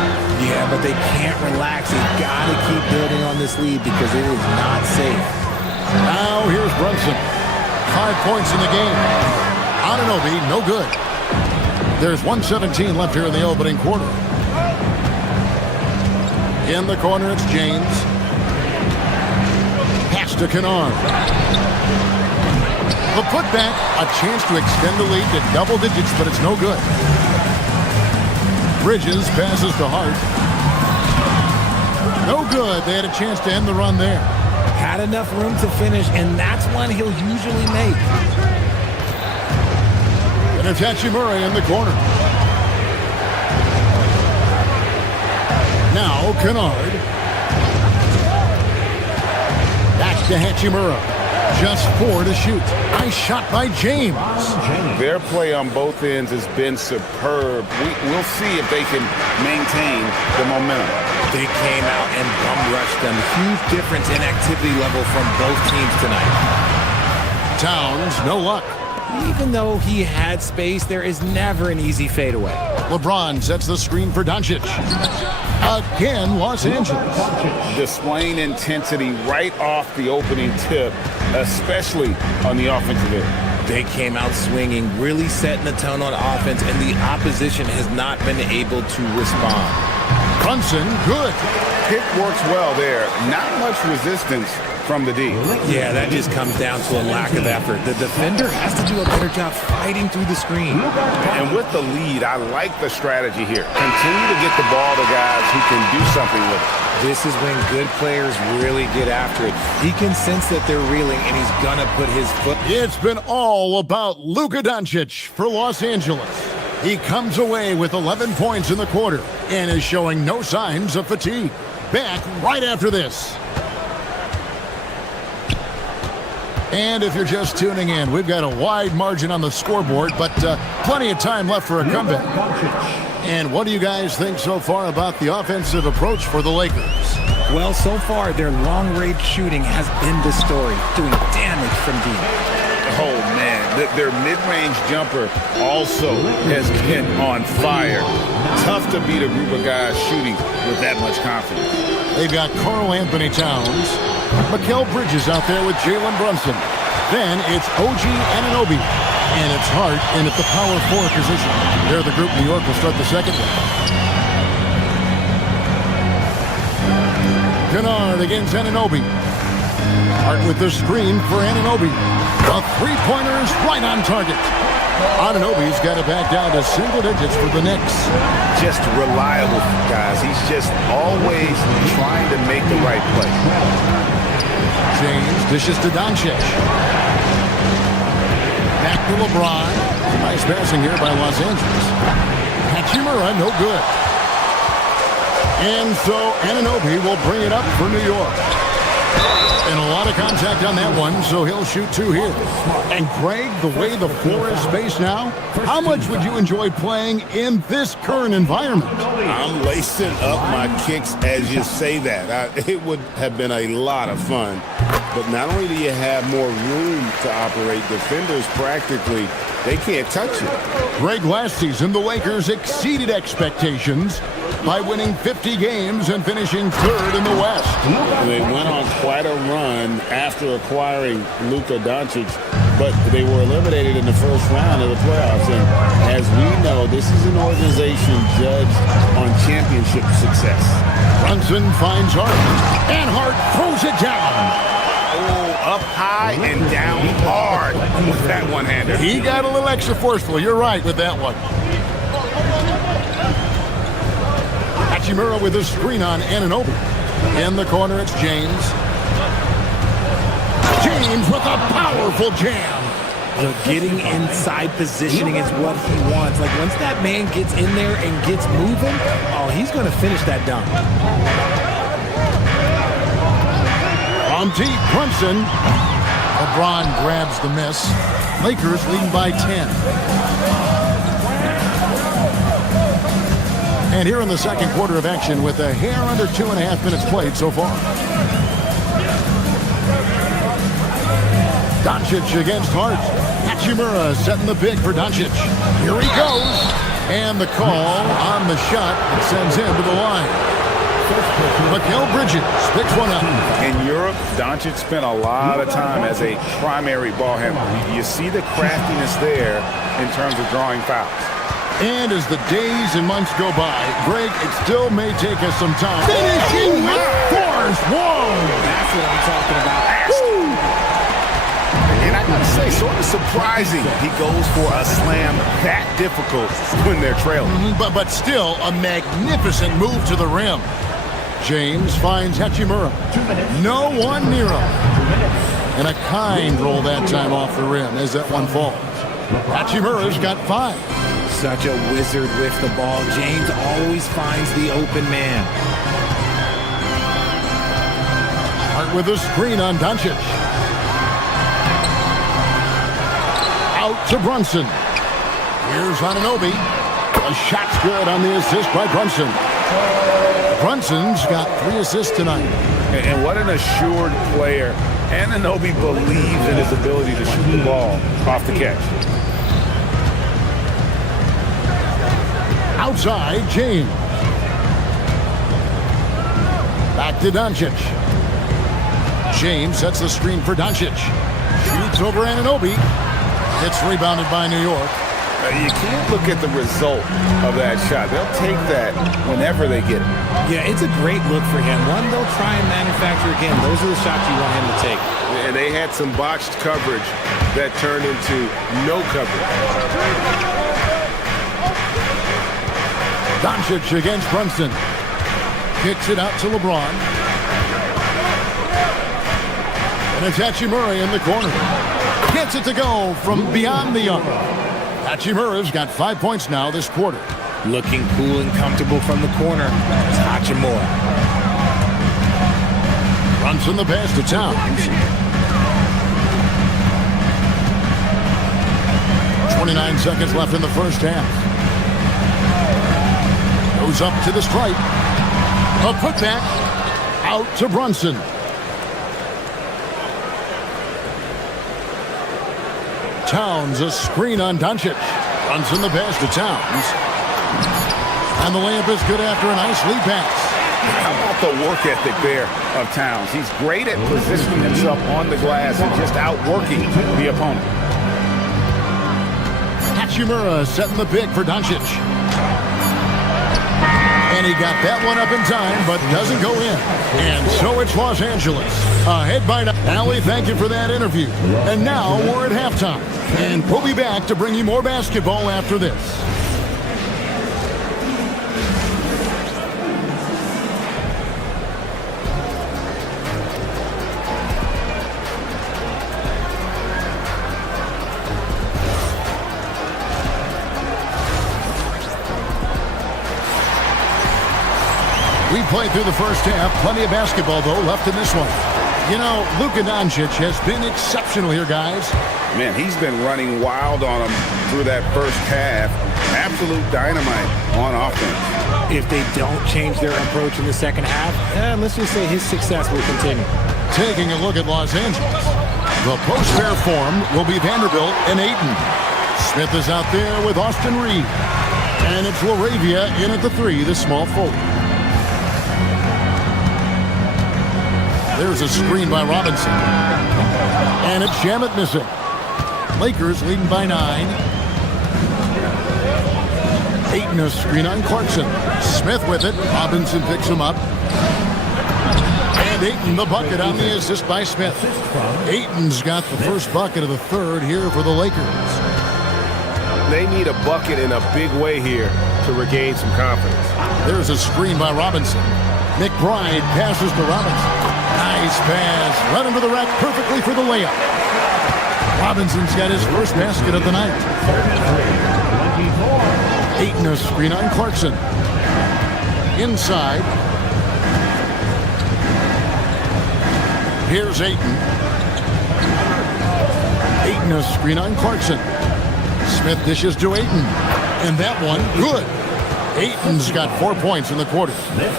Yeah, but they can't relax. They've got to keep building on this lead because it is not safe. Now here's Brunson. 5 points in the game. Anunoby, no good. There's 1:17 left here in the opening quarter. In the corner, it's James. Pass to Kennard. The putback, a chance to extend the lead to double digits, but it's no good. Bridges passes to Hart. No good. They had a chance to end the run there. Had enough room to finish, and that's one he'll usually make. And it's Hachimura in the corner. Now Kennard. Back to Hachimura. Just 4 to shoot. Nice shot by James. Their play on both ends has been superb. We'll see if they can maintain the momentum. They came out and bum rushed them. Huge difference in activity level from both teams tonight. Towns, no luck. Even though he had space, there is never an easy fadeaway. LeBron sets the screen for Doncic. Again, Los Angeles. Displaying intensity right off the opening tip, especially on the offensive end. They came out swinging, really setting the tone on offense, and the opposition has not been able to respond. Brunson, good. Pick works well there. Not much resistance from the D. Yeah, that just comes down to a lack of effort. The defender has to do a better job fighting through the screen. And with the lead, I like the strategy here. Continue to get the ball to guys who can do something with it. This is when good players really get after it. He can sense that they're reeling, and he's gonna put his foot. It's been all about Luka Doncic for Los Angeles. He comes away with 11 points in the quarter and is showing no signs of fatigue. Back right after this. And if you're just tuning in, we've got a wide margin on the scoreboard, but plenty of time left for a comeback. And what do you guys think so far about the offensive approach for the Lakers? Well, so far, their long-range shooting has been the story, doing damage from deep. Oh, man. Their mid-range jumper also has been on fire. Tough to beat a group of guys shooting with that much confidence. They've got Karl Anthony Towns, Mikal Bridges out there with Jalen Brunson. Then it's OG Anunoby, and it's Hart in at the power forward position. They're the group. New York will start the second one. Kennard against Anunoby. Hart with the screen for Anunoby. The three-pointer is right on target. Anunoby's got it back down to single digits for the Knicks. Just reliable, guys. He's just always trying to make the right play. James dishes to Doncic. Back to LeBron. Nice passing here by Los Angeles. Hachimura, no good. And so Anunoby will bring it up for New York. And a lot of contact on that one, so he'll shoot two here. And Greg, the way the floor is spaced now, how much would you enjoy playing in this current environment? I'm lacing up my kicks as you say that. It would have been a lot of fun. But not only do you have more room to operate, defenders practically, they can't touch it. Greg, last season, the Lakers exceeded expectations by winning 50 games and finishing third in the West. They went on quite a run after acquiring Luka Doncic, but they were eliminated in the first round of the playoffs. And as we know, this is an organization judged on championship success. Brunson finds Hart, and Hart throws it down. Oh, up high and down hard with that one-hander. He got a little extra forceful. You're right with that one. Hachimura with a screen on Anunoby. In the corner, it's James. James with a powerful jam. So getting inside positioning is what he wants. Like, once that man gets in there and gets moving, oh, he's going to finish that dunk. From deep, Brunson. LeBron grabs the miss. Lakers leading by 10. And here in the second quarter of action with a hair under 2.5 minutes played so far. Doncic against Hart. Hachimura setting the pick for Doncic. Here he goes. And the call on the shot that sends him to the line. Mikal Bridges picks one up. In Europe, Doncic spent a lot of time as a primary ball handler. You see the craftiness there in terms of drawing fouls. And as the days and months go by, Greg, it still may take us some time. Finishing with force. Whoa! That's what I'm talking about. And I gotta say, sort of surprising he goes for a slam that difficult when they're trailing. But still a magnificent move to the rim. James finds Hachimura. No one near him. And a kind roll that time off the rim as that one falls. Hachimura's got 5. Such a wizard with the ball. James always finds the open man. Hart with a screen on Doncic. Out to Brunson. Here's Anunoby. A shot's good on the assist by Brunson. Brunson's got 3 assists tonight. And what an assured player. Anunoby believes in his ability to shoot the ball off the catch. Outside, James. Back to Doncic. James sets the screen for Doncic. Shoots over Anunoby. It's rebounded by New York. You can't look at the result of that shot. They'll take that whenever they get it. Yeah, it's a great look for him. One, they'll try and manufacture again. Those are the shots you want him to take. And they had some botched coverage that turned into no coverage. Doncic against Brunson. Kicks it out to LeBron. And it's Hachimura in the corner. Gets it to go from beyond the arc. Hachimura's got 5 points now this quarter. Looking cool and comfortable from the corner. It's Hachimura. Runs in the pass to Towns. 29 seconds left in the first half. Goes up to the stripe. A putback out to Brunson. Towns, a screen on Doncic. Runs in the pass to Towns. And the layup is good after a nice lead pass. How about the work ethic there of Towns? He's great at positioning himself on the glass and just outworking the opponent. Hachimura setting the pick for Doncic. And he got that one up in time, but doesn't go in. And so it's Los Angeles. Ahead by now. Allie, thank you for that interview. And now we're at halftime. And we'll be back to bring you more basketball after this. We played through the first half. Plenty of basketball, though, left in this one. You know, Luka Doncic has been exceptional here, guys. Man, he's been running wild on them through that first half. Absolute dynamite on offense. If they don't change their approach in the second half, let's just say his success will continue. Taking a look at Los Angeles. The post-pair form will be Vanderbilt and Ayton. Smith is out there with Austin Reed. And it's Laravia in at the 3, the small forward. There's a screen by Robinson. And it's Shamet missing. Lakers leading by 9. Ayton a screen on Clarkson. Smith with it. Robinson picks him up. And Ayton the bucket on the assist by Smith. Ayton's got the first bucket of the third here for the Lakers. They need a bucket in a big way here to regain some confidence. There's a screen by Robinson. McBride passes to Robinson. Nice pass. Right into the rack perfectly for the layup. Robinson's got his first basket of the night. Ayton a screen on Clarkson. Inside. Here's Ayton. Ayton a screen on Clarkson. Smith dishes to Ayton. And that one, good. Ayton's got 4 points in the quarter.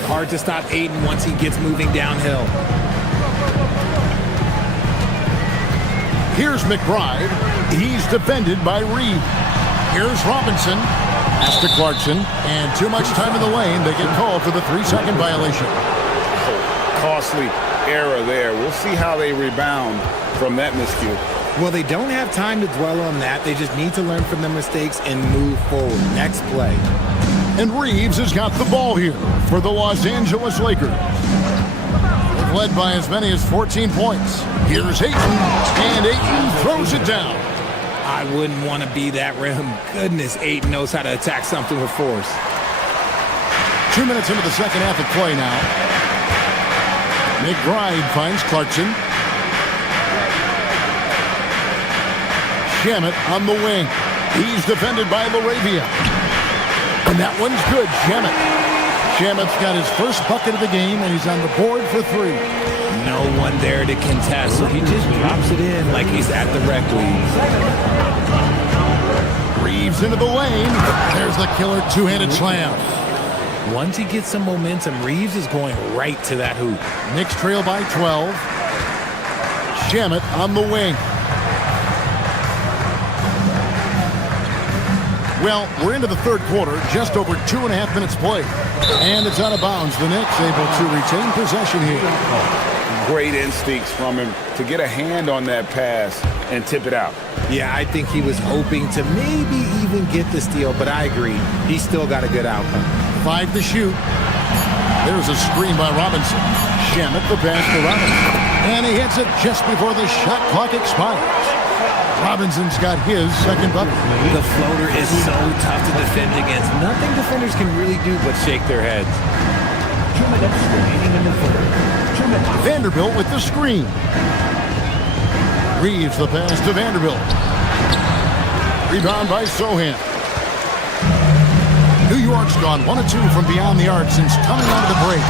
Hard to stop Ayton once he gets moving downhill. Here's McBride. He's defended by Reed. Here's Robinson. Pass to Clarkson. And too much time in the lane. They get called for the 3-second violation. Costly error there. We'll see how they rebound from that miscue. Well, they don't have time to dwell on that. They just need to learn from their mistakes and move forward. Next play. And Reeves has got the ball here for the Los Angeles Lakers. They've led by as many as 14 points. Here's Ayton, and Ayton throws it down. I wouldn't want to be that rim. Goodness, Ayton knows how to attack something with force. 2 minutes into the second half of play now. McBride finds Clarkson. Shamet on the wing. He's defended by Laravia. And that one's good, Shamet. Shamet's got his first bucket of the game, and he's on the board for 3. No one there to contest, so he just drops it in like he's at the rec league. Reeves into the lane. There's the killer two-handed slam. Once he gets some momentum, Reeves is going right to that hoop. Knicks trail by 12. Shamet on the wing. Well, we're into the third quarter, just over 2.5 minutes played. And it's out of bounds. The Knicks able to retain possession here. Great instincts from him to get a hand on that pass and tip it out. Yeah, I think he was hoping to maybe even get the steal, but I agree. He still got a good outcome. 5 to shoot. There's a screen by Robinson. Shamet the pass to Robinson. And he hits it just before the shot clock expires. Robinson's got his second bucket. The floater is so tough to defend against. Nothing defenders can really do but shake their heads. 2 minutes remaining in the third. 2 minutes. Vanderbilt with the screen. Reeves the pass to Vanderbilt. Rebound by Sohan. New York's gone 1 of 2 from beyond the arc since coming out of the break.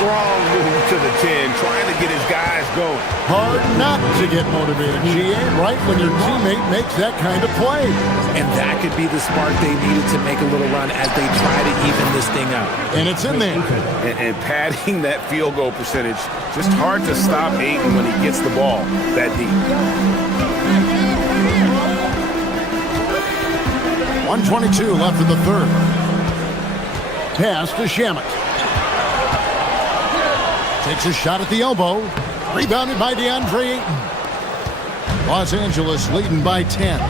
Strong move to the 10, trying to get his guys going. Hard not to get motivated, GA, right when your teammate makes that kind of play. And that could be the spark they needed to make a little run as they try to even this thing up. And it's in there. And padding that field goal percentage, just hard to stop Ayton when he gets the ball that deep. 1:22 left in the third. Pass to Shamet. Takes a shot at the elbow. Rebounded by DeAndre Ayton. Los Angeles leading by 10.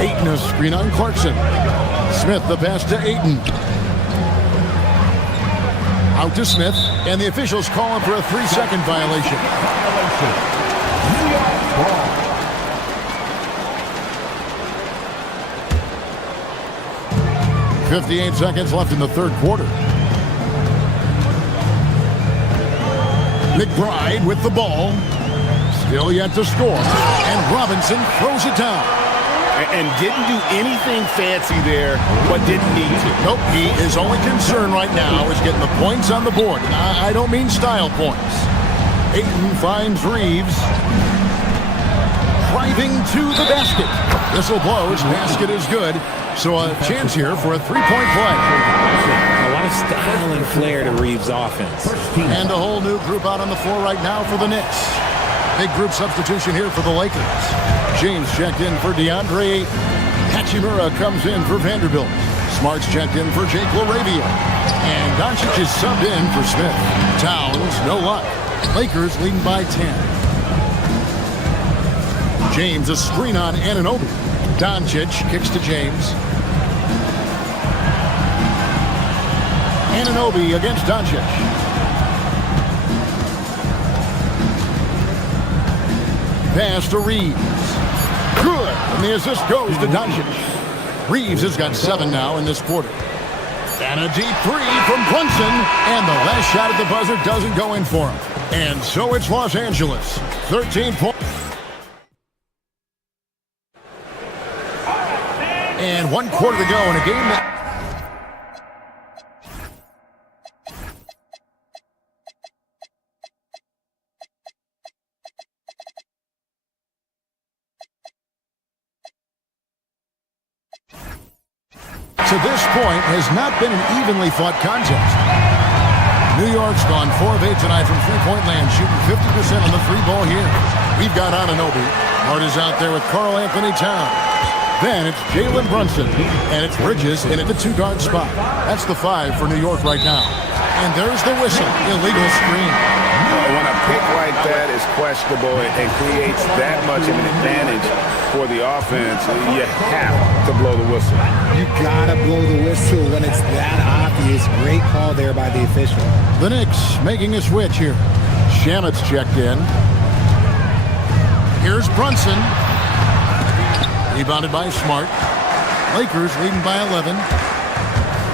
Ayton a screen on Clarkson. Smith the pass to Ayton. Out to Smith, and the officials calling for a 3-second violation. 58 seconds left in the third quarter. McBride with the ball. Still yet to score. And Robinson throws it down. And didn't do anything fancy there, but didn't need to. Nope, his only concern right now is getting the points on the board. And I don't mean style points. Ayton finds Reeves. Driving to the basket. Whistle blows. Basket is good. So a chance here for a three-point play. A lot of style and flair to Reeves' offense. And a whole new group out on the floor right now for the Knicks. Big group substitution here for the Lakers. James checked in for DeAndre Ayton. Hachimura comes in for Vanderbilt. Smart's checked in for Jake LaRavia. And Doncic is subbed in for Smith. Towns, no luck. Lakers leading by 10. James a screen on Anunoby. Doncic kicks to James. Anunoby against Doncic. Pass to Reeves. Good. And the assist goes to Doncic. Reeves has got 7 now in this quarter. And a deep 3 from Brunson. And the last shot at the buzzer doesn't go in for him. And so it's Los Angeles. 13 points. And 1 quarter to go in a game that... to this point has not been an evenly fought contest. New York's gone 4 of 8 tonight from three-point land, shooting 50% on the three ball here. We've got Anunoby. Hart is out there with Karl Anthony Towns. Then it's Jalen Brunson, and it's Bridges in at the 2-guard spot. That's the 5 for New York right now. And there's the whistle, illegal screen. When a pick like that is questionable and creates that much of an advantage for the offense, you have to blow the whistle. You gotta blow the whistle when it's that obvious. Great call there by the official. The Knicks making a switch here. Shamet's checked in. Here's Brunson. Rebounded by Smart. Lakers leading by 11.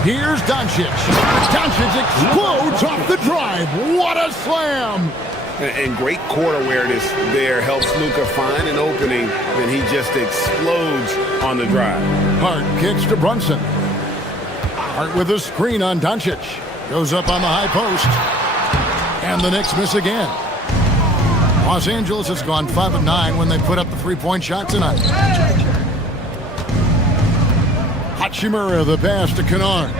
Here's Doncic. Doncic explodes off the drive. What a slam! And great court awareness there helps Luka find an opening, and he just explodes on the drive. Hart kicks to Brunson. Hart with a screen on Doncic. Goes up on the high post. And the Knicks miss again. Los Angeles has gone 5 of 9 when they put up the three-point shot tonight. Hachimura the pass to Kennard.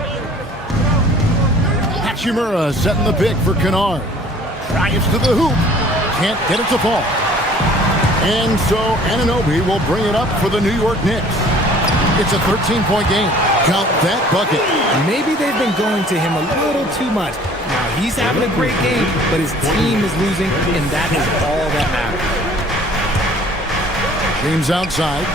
Hachimura setting the pick for Kennard. Drives to the hoop. Can't get it to fall. And so Anunoby will bring it up for the New York Knicks. It's a 13-point game. Count that bucket. Maybe they've been going to him a little too much. Now, he's having a great game, but his team is losing, and that is all that matters. James outside.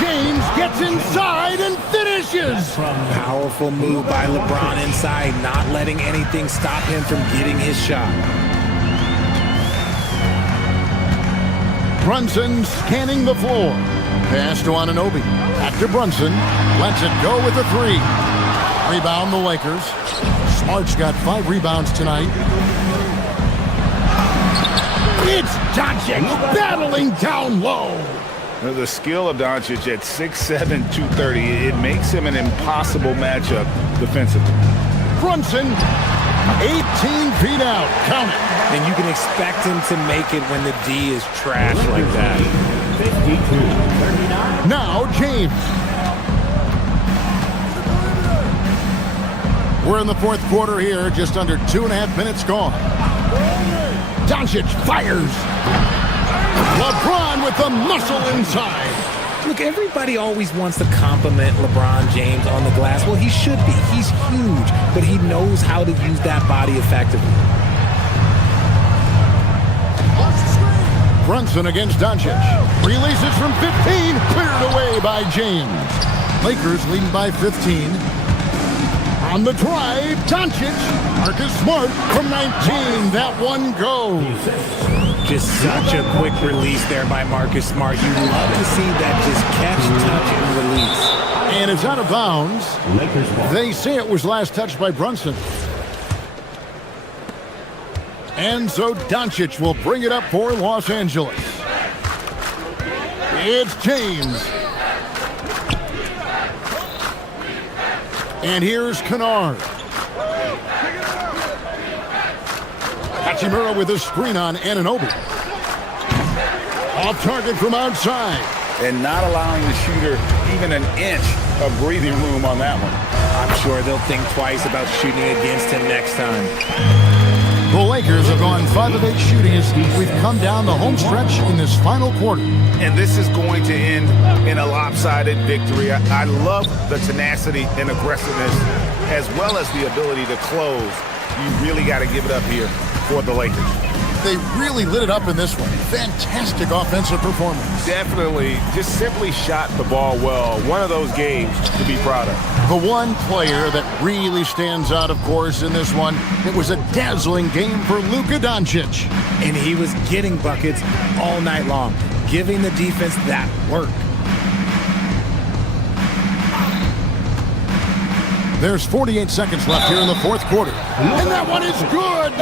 James gets inside and finishes. Powerful move by LeBron inside, not letting anything stop him from getting his shot. Brunson scanning the floor. Pass to Anunoby. After Brunson, lets it go with a 3. Rebound the Lakers. Smart's got 5 rebounds tonight. It's Doncic battling down low. The skill of Doncic at 6'7", 230, it makes him an impossible matchup defensively. Brunson, 18 feet out. Count it. And you can expect him to make it when the D is trash like that. Now James. We're in the fourth quarter here, just under 2.5 minutes gone. Doncic fires. LeBron with the muscle inside. Look, everybody always wants to compliment LeBron James on the glass. Well, he should be. He's huge, but he knows how to use that body effectively. Brunson against Doncic. Releases from 15, cleared away by James. Lakers leading by 15. On the drive, Doncic. Marcus Smart from 19. That one goes. Just such a quick release there by Marcus Smart. You love to see that just catch, touch, and release. And it's out of bounds. They say it was last touched by Brunson. And so Doncic will bring it up for Los Angeles. It's James. And here's Kennard. Hachimura with a screen on Anunoby. Off target from outside. And not allowing the shooter even an inch of breathing room on that one. I'm sure they'll think twice about shooting against him next time. The Lakers have gone 5 of 8 shooting as we've come down the home stretch in this final quarter. And this is going to end in a lopsided victory. I love the tenacity and aggressiveness as well as the ability to close. You really got to give it up here for the Lakers. They really lit it up in this one. Fantastic offensive performance. Definitely just simply shot the ball well. One of those games to be proud of. The one player that really stands out, of course, in this one, it was a dazzling game for Luka Doncic. And he was getting buckets all night long, giving the defense that work. There's 48 seconds left here in the fourth quarter. And that one is good.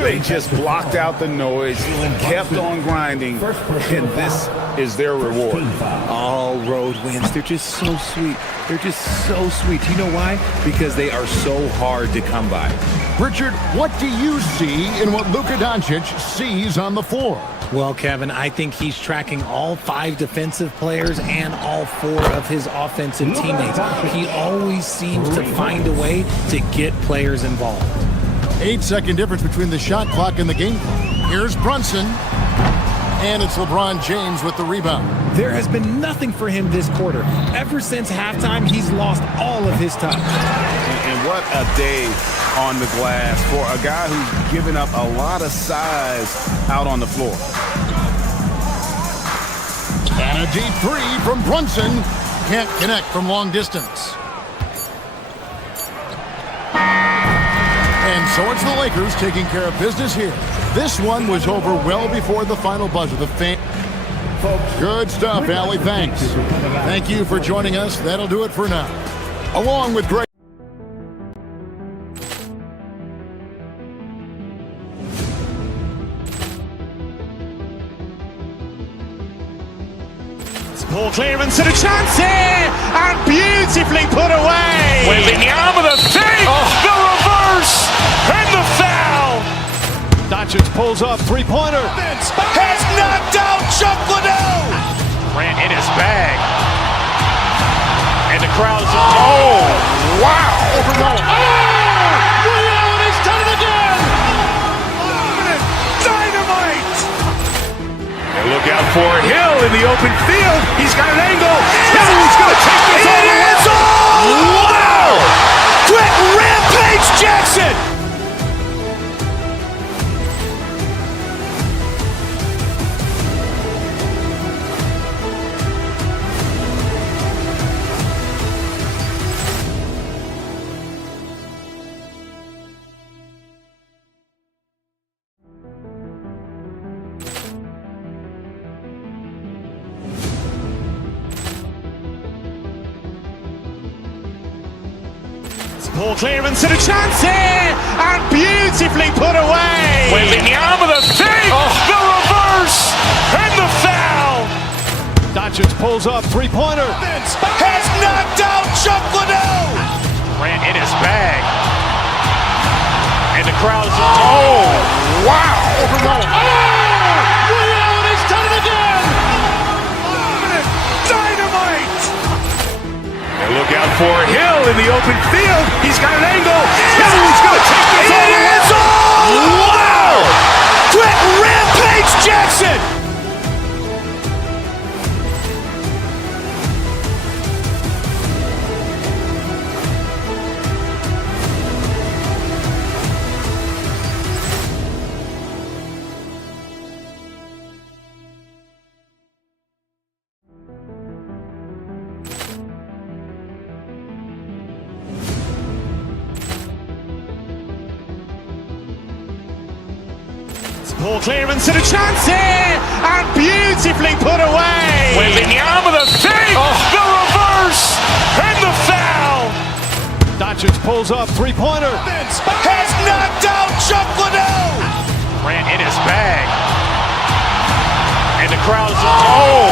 They just blocked out the noise, kept on grinding, and this is their reward. All road wins. They're just so sweet. They're just so sweet. You know why? Because they are so hard to come by. Richard, what do you see in what Luka Doncic sees on the floor? Well, Kevin, I think he's tracking all 5 defensive players and all 4 of his offensive teammates. He always seems to find a way to get players involved. 8-second difference between the shot clock and the game clock. Here's Brunson. And it's LeBron James with the rebound. There has been nothing for him this quarter. Ever since halftime, he's lost all of his touch. And what a day on the glass for a guy who's given up a lot of size out on the floor. And a deep 3 from Brunson. Can't connect from long distance. And so it's the Lakers taking care of business here. This one was over well before the final buzzer. Good stuff, Allie. Thanks. Thank you for joining us. That'll do it for now. Along with Greg. Ball clearance and a chance here, and beautifully put away. Wembanyama the save, the reverse, and the foul. Doncic pulls off three-pointer. Has knocked out Chuck Liddell. Grant in his bag, and the crowd's wow! He's done it again. Dynamite. Look out for Hill in the open field. He's got an angle. He's going to take this all the way. Wow! Quick rampage Jackson. Ball clearance and a chance here, and beautifully put away. Wembanyama the save, the reverse. Doncic pulls up, three-pointer. Vince has knocked out Chuck Liddell. Grant in his bag. And the crowd is... Oh, wow. Ray Allen has done it again. Dynamite. And look out for Hill in the open field. He's got an angle. Hill's going to take this all the way. Wow. Quick Rampage Jackson. Ball clearance and a chance here, and beautifully put away. Wembanyama the fake, the reverse, and the foul. Doncic pulls up, three-pointer. Vince has knocked out Chuck Liddell. Grant in his bag. And the crowd is... Oh,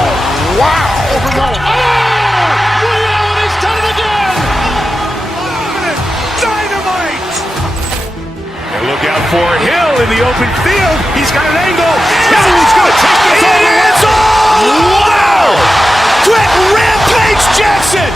wow. Ray Allen has done it again. Dynamite. And look out for Hill in the open field. He's got an angle. Hill's going to take this all the way. Wow. Quick Rampage Jackson.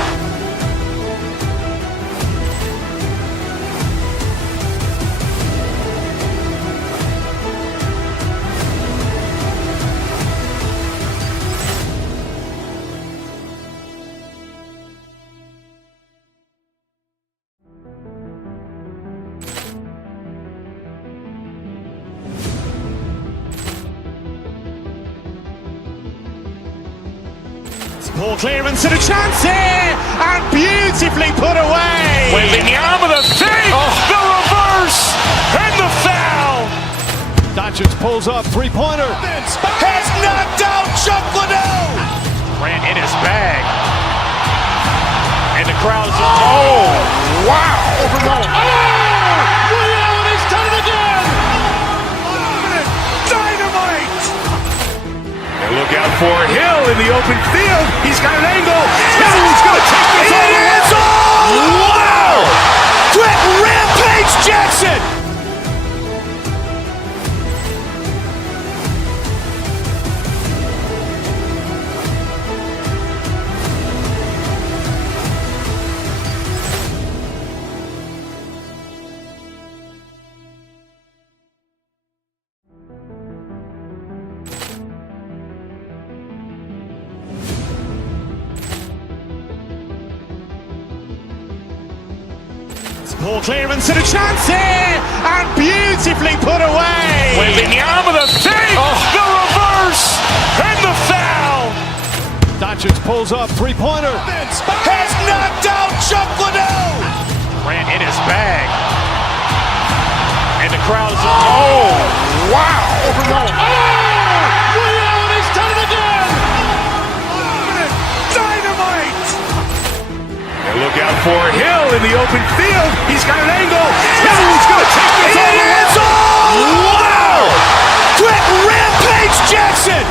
Ball clearance and a chance here, and beautifully put away. Wembanyama the fake, the reverse, and the foul. Doncic pulls up, three-pointer. Vince has knocked out Chuck Liddell. Grant in his bag. And the crowd is... Oh, wow. Ray Allen has done it again. Dynamite. And look out for Hill in the open field. He's got an angle. Hill's going to take this all the way. Wow. Quick Rampage Jackson. Ball clearance and a chance here, and beautifully put away. Wembanyama the fake, the reverse, and the foul. Doncic pulls up, three-pointer. Vince has knocked out Chuck Liddell. Grant in his bag. And the crowd is... Oh, wow. Ray Allen has done it again. Dynamite. And look out for Hill in the open field. He's got an angle. Hill's going to take this all the way. Wow. Quick Rampage Jackson.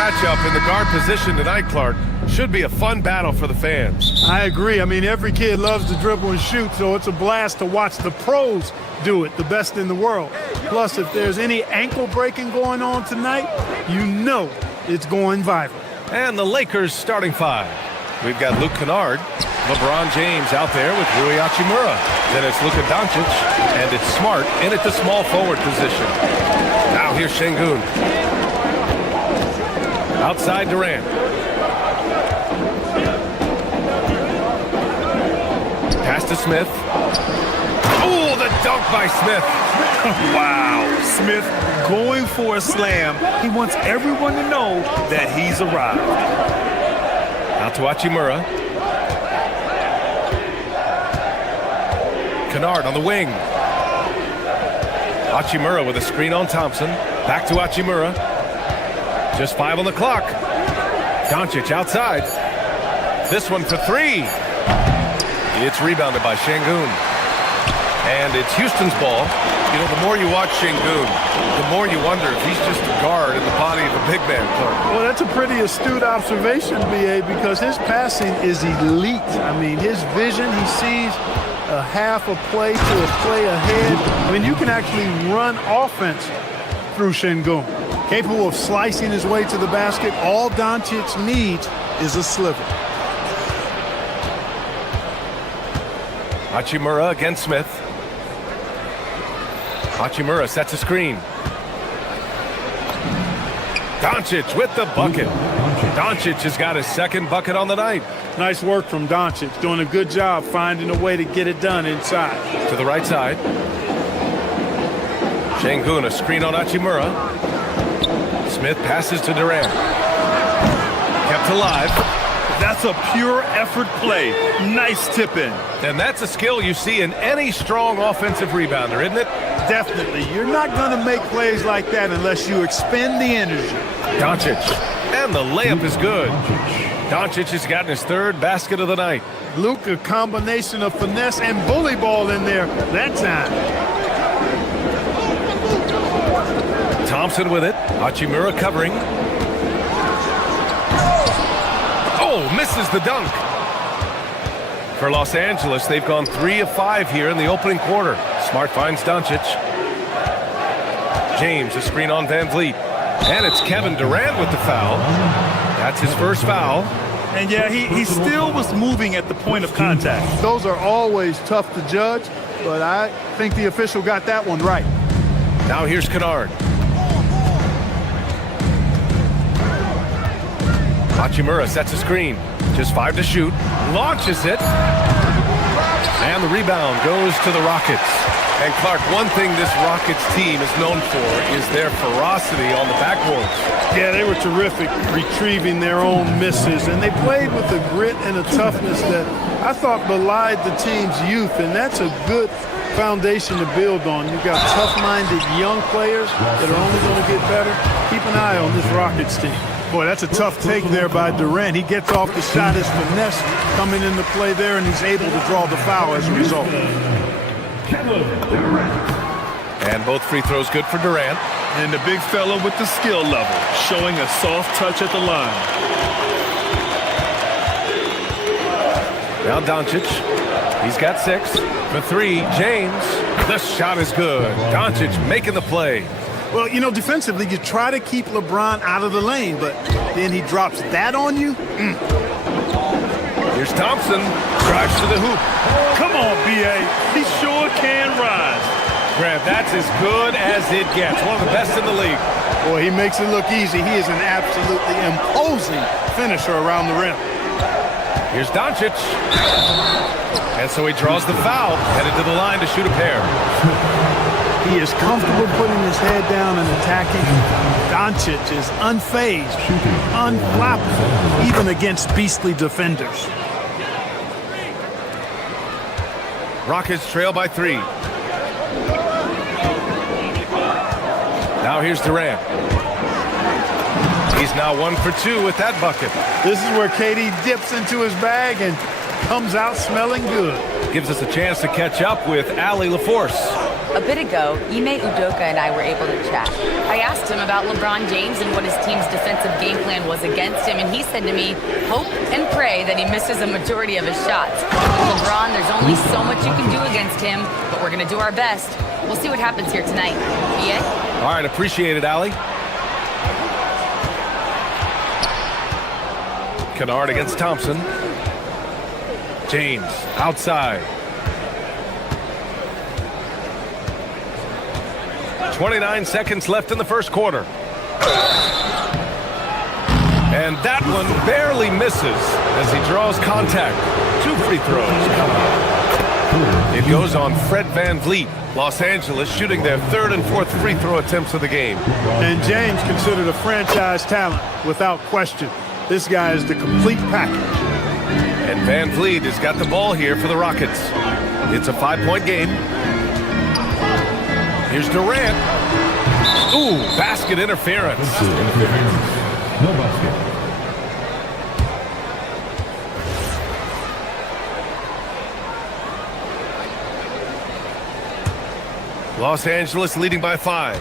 Matchup in the guard position tonight, Clark. Should be a fun battle for the fans. I agree. I mean, every kid loves to dribble and shoot, so it's a blast to watch the pros do it, the best in the world. Plus, if there's any ankle breaking going on tonight, you know it's going viral. And the Lakers starting five. We've got Luke Kennard, LeBron James out there with Rui Hachimura. Then it's Luka Doncic, and it's Smart in at the small forward position. Now here's Şengün. Outside Durant. Pass to Smith. Oh, the dunk by Smith. Wow. Smith going for a slam. He wants everyone to know that he's arrived. Out to Hachimura. Kennard on the wing. Hachimura with a screen on Thompson. Back to Hachimura. Just 5 on the clock. Doncic outside. This one for 3. It's rebounded by Şengün. And it's Houston's ball. You know, the more you watch Şengün, the more you wonder if he's just a guard in the body of a big man, Clark. Well, that's a pretty astute observation, B.A., because his passing is elite. I mean, his vision, he sees a half a play to a play ahead. I mean, you can actually run offense through Şengün. Capable of slicing his way to the basket. All Doncic needs is a sliver. Hachimura against Smith. Hachimura sets a screen. Doncic with the bucket. Doncic has got his second bucket on the night. Nice work from Doncic, doing a good job finding a way to get it done inside. To the right side. Şengün, a screen on Hachimura. Smith passes to Durant. Kept alive. That's a pure effort play. Nice tip in. And that's a skill you see in any strong offensive rebounder, isn't it? Definitely. You're not going to make plays like that unless you expend the energy. Doncic. And the layup is good. Doncic has gotten his 3rd basket of the night. Luka, combination of finesse and bully ball in there that time. Thompson with it. Hachimura covering. Oh, misses the dunk. For Los Angeles, they've gone 3 of 5 here in the opening quarter. Smart finds Doncic. James, a screen on Van Vliet. And it's Kevin Durant with the foul. That's his first foul. And yeah, he still was moving at the point of contact. Those are always tough to judge, but I think the official got that one right. Now here's Kennard. Hachimura sets a screen. Just 5 to shoot. Launches it. And the rebound goes to the Rockets. And Clark, one thing this Rockets team is known for is their ferocity on the backboards. Yeah, they were terrific retrieving their own misses, and they played with a grit and a toughness that I thought belied the team's youth, and that's a good foundation to build on. You've got tough-minded young players that are only going to get better. Keep an eye on this Rockets team. Boy, that's a tough take there by Durant. He gets off the shot, his finesse coming into play there, and he's able to draw the foul as a result. And both free throws good for Durant. And the big fella with the skill level, showing a soft touch at the line. Now Doncic. He's got 6. For 3, James. The shot is good. Doncic making the play. Well, you know, defensively, you try to keep LeBron out of the lane, but then he drops that on you. Here's Thompson. Drives to the hoop. Come on, B.A. He sure can rise. Grant, that's as good as it gets. One of the best in the league. Boy, he makes it look easy. He is an absolutely imposing finisher around the rim. Here's Doncic. And so he draws the foul, headed to the line to shoot a pair. He is comfortable putting his head down and attacking. Doncic is unfazed, unflappable, even against beastly defenders. Rockets trail by 3. Now here's Durant. He's now 1 for 2 with that bucket. This is where KD dips into his bag and comes out smelling good. Gives us a chance to catch up with Allie LaForce. A bit ago, Ime Udoka and I were able to chat. I asked him about LeBron James and what his team's defensive game plan was against him, and he said to me, hope and pray that he misses a majority of his shots. With LeBron, there's only so much you can do against him, but we're going to do our best. We'll see what happens here tonight. B.A.? All right, appreciate it, Allie. Kennard against Thompson. James outside. 29 seconds left in the first quarter. And that one barely misses as he draws contact. 2 free throws come up. It goes on Fred VanVleet. Los Angeles shooting their 3rd and 4th free throw attempts of the game. And James considered a franchise talent without question. This guy is the complete package. And VanVleet has got the ball here for the Rockets. It's a 5-point game. Here's Durant. Ooh, basket interference. No basket. Los Angeles leading by 5.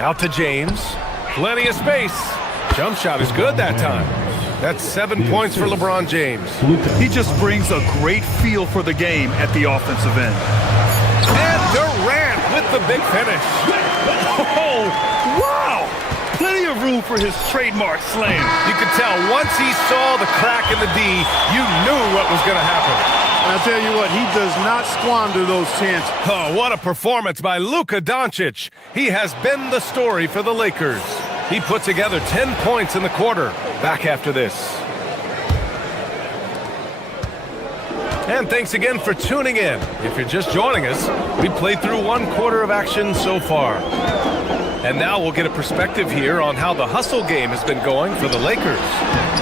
Out to James. Plenty of space. Jump shot is good that time. That's 7 points for LeBron James. He just brings a great feel for the game at the offensive end. And Durant with the big finish. Oh, wow! Plenty of room for his trademark slam. You could tell once he saw the crack in the D, you knew what was going to happen. And I tell you what, he does not squander those chances. Oh, what a performance by Luka Doncic. He has been the story for the Lakers. He put together 10 points in the quarter. Back after this. And thanks again for tuning in. If you're just joining us, we played through 1 quarter of action so far. And now we'll get a perspective here on how the hustle game has been going for the Lakers.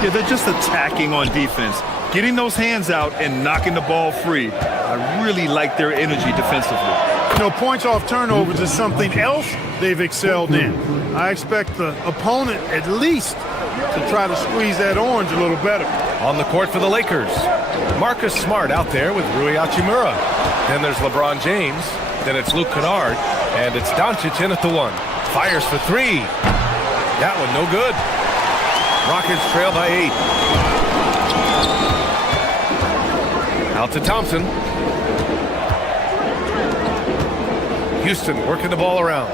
Yeah, they're just attacking on defense, getting those hands out and knocking the ball free. I really like their energy defensively. You know, points off turnovers is something else they've excelled in. I expect the opponent at least to try to squeeze that orange a little better. On the court for the Lakers, Marcus Smart out there with Rui Hachimura. Then there's LeBron James. Then it's Luke Kennard. And it's Doncic in at the 1. Fires for 3. That one no good. Rockets trail by 8. Out to Thompson. Houston working the ball around.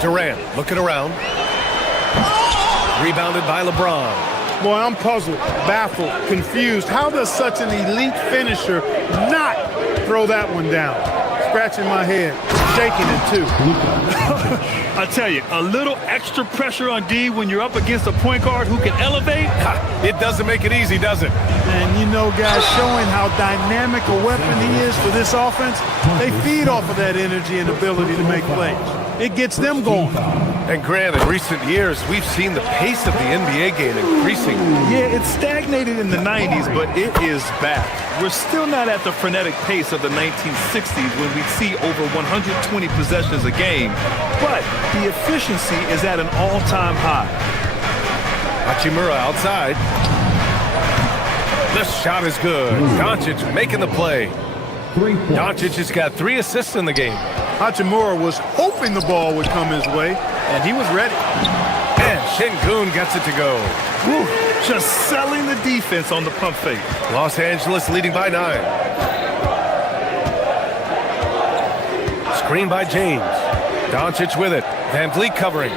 Durant looking around. Rebounded by LeBron. Boy, I'm puzzled, baffled, confused. How does such an elite finisher not throw that one down? Scratching my head, shaking it too. I tell you, a little extra pressure on D when you're up against a point guard who can elevate. It doesn't make it easy, does it? And you know, guys, showing how dynamic a weapon he is for this offense, they feed off of that energy and ability to make plays. It gets them going. And Grant, in recent years, we've seen the pace of the NBA game increasing. Yeah, it stagnated in the 90s, but it is back. We're still not at the frenetic pace of the 1960s when we see over 120 possessions a game, but the efficiency is at an all-time high. Hachimura outside. The shot is good. Doncic making the play. Doncic has got 3 assists in the game. Hachimura was hoping the ball would come his way, and he was ready. And Şengün gets it to go. Whew, just selling the defense on the pump fake. Los Angeles leading by 9. Screen by James. Doncic with it. VanVleet covering.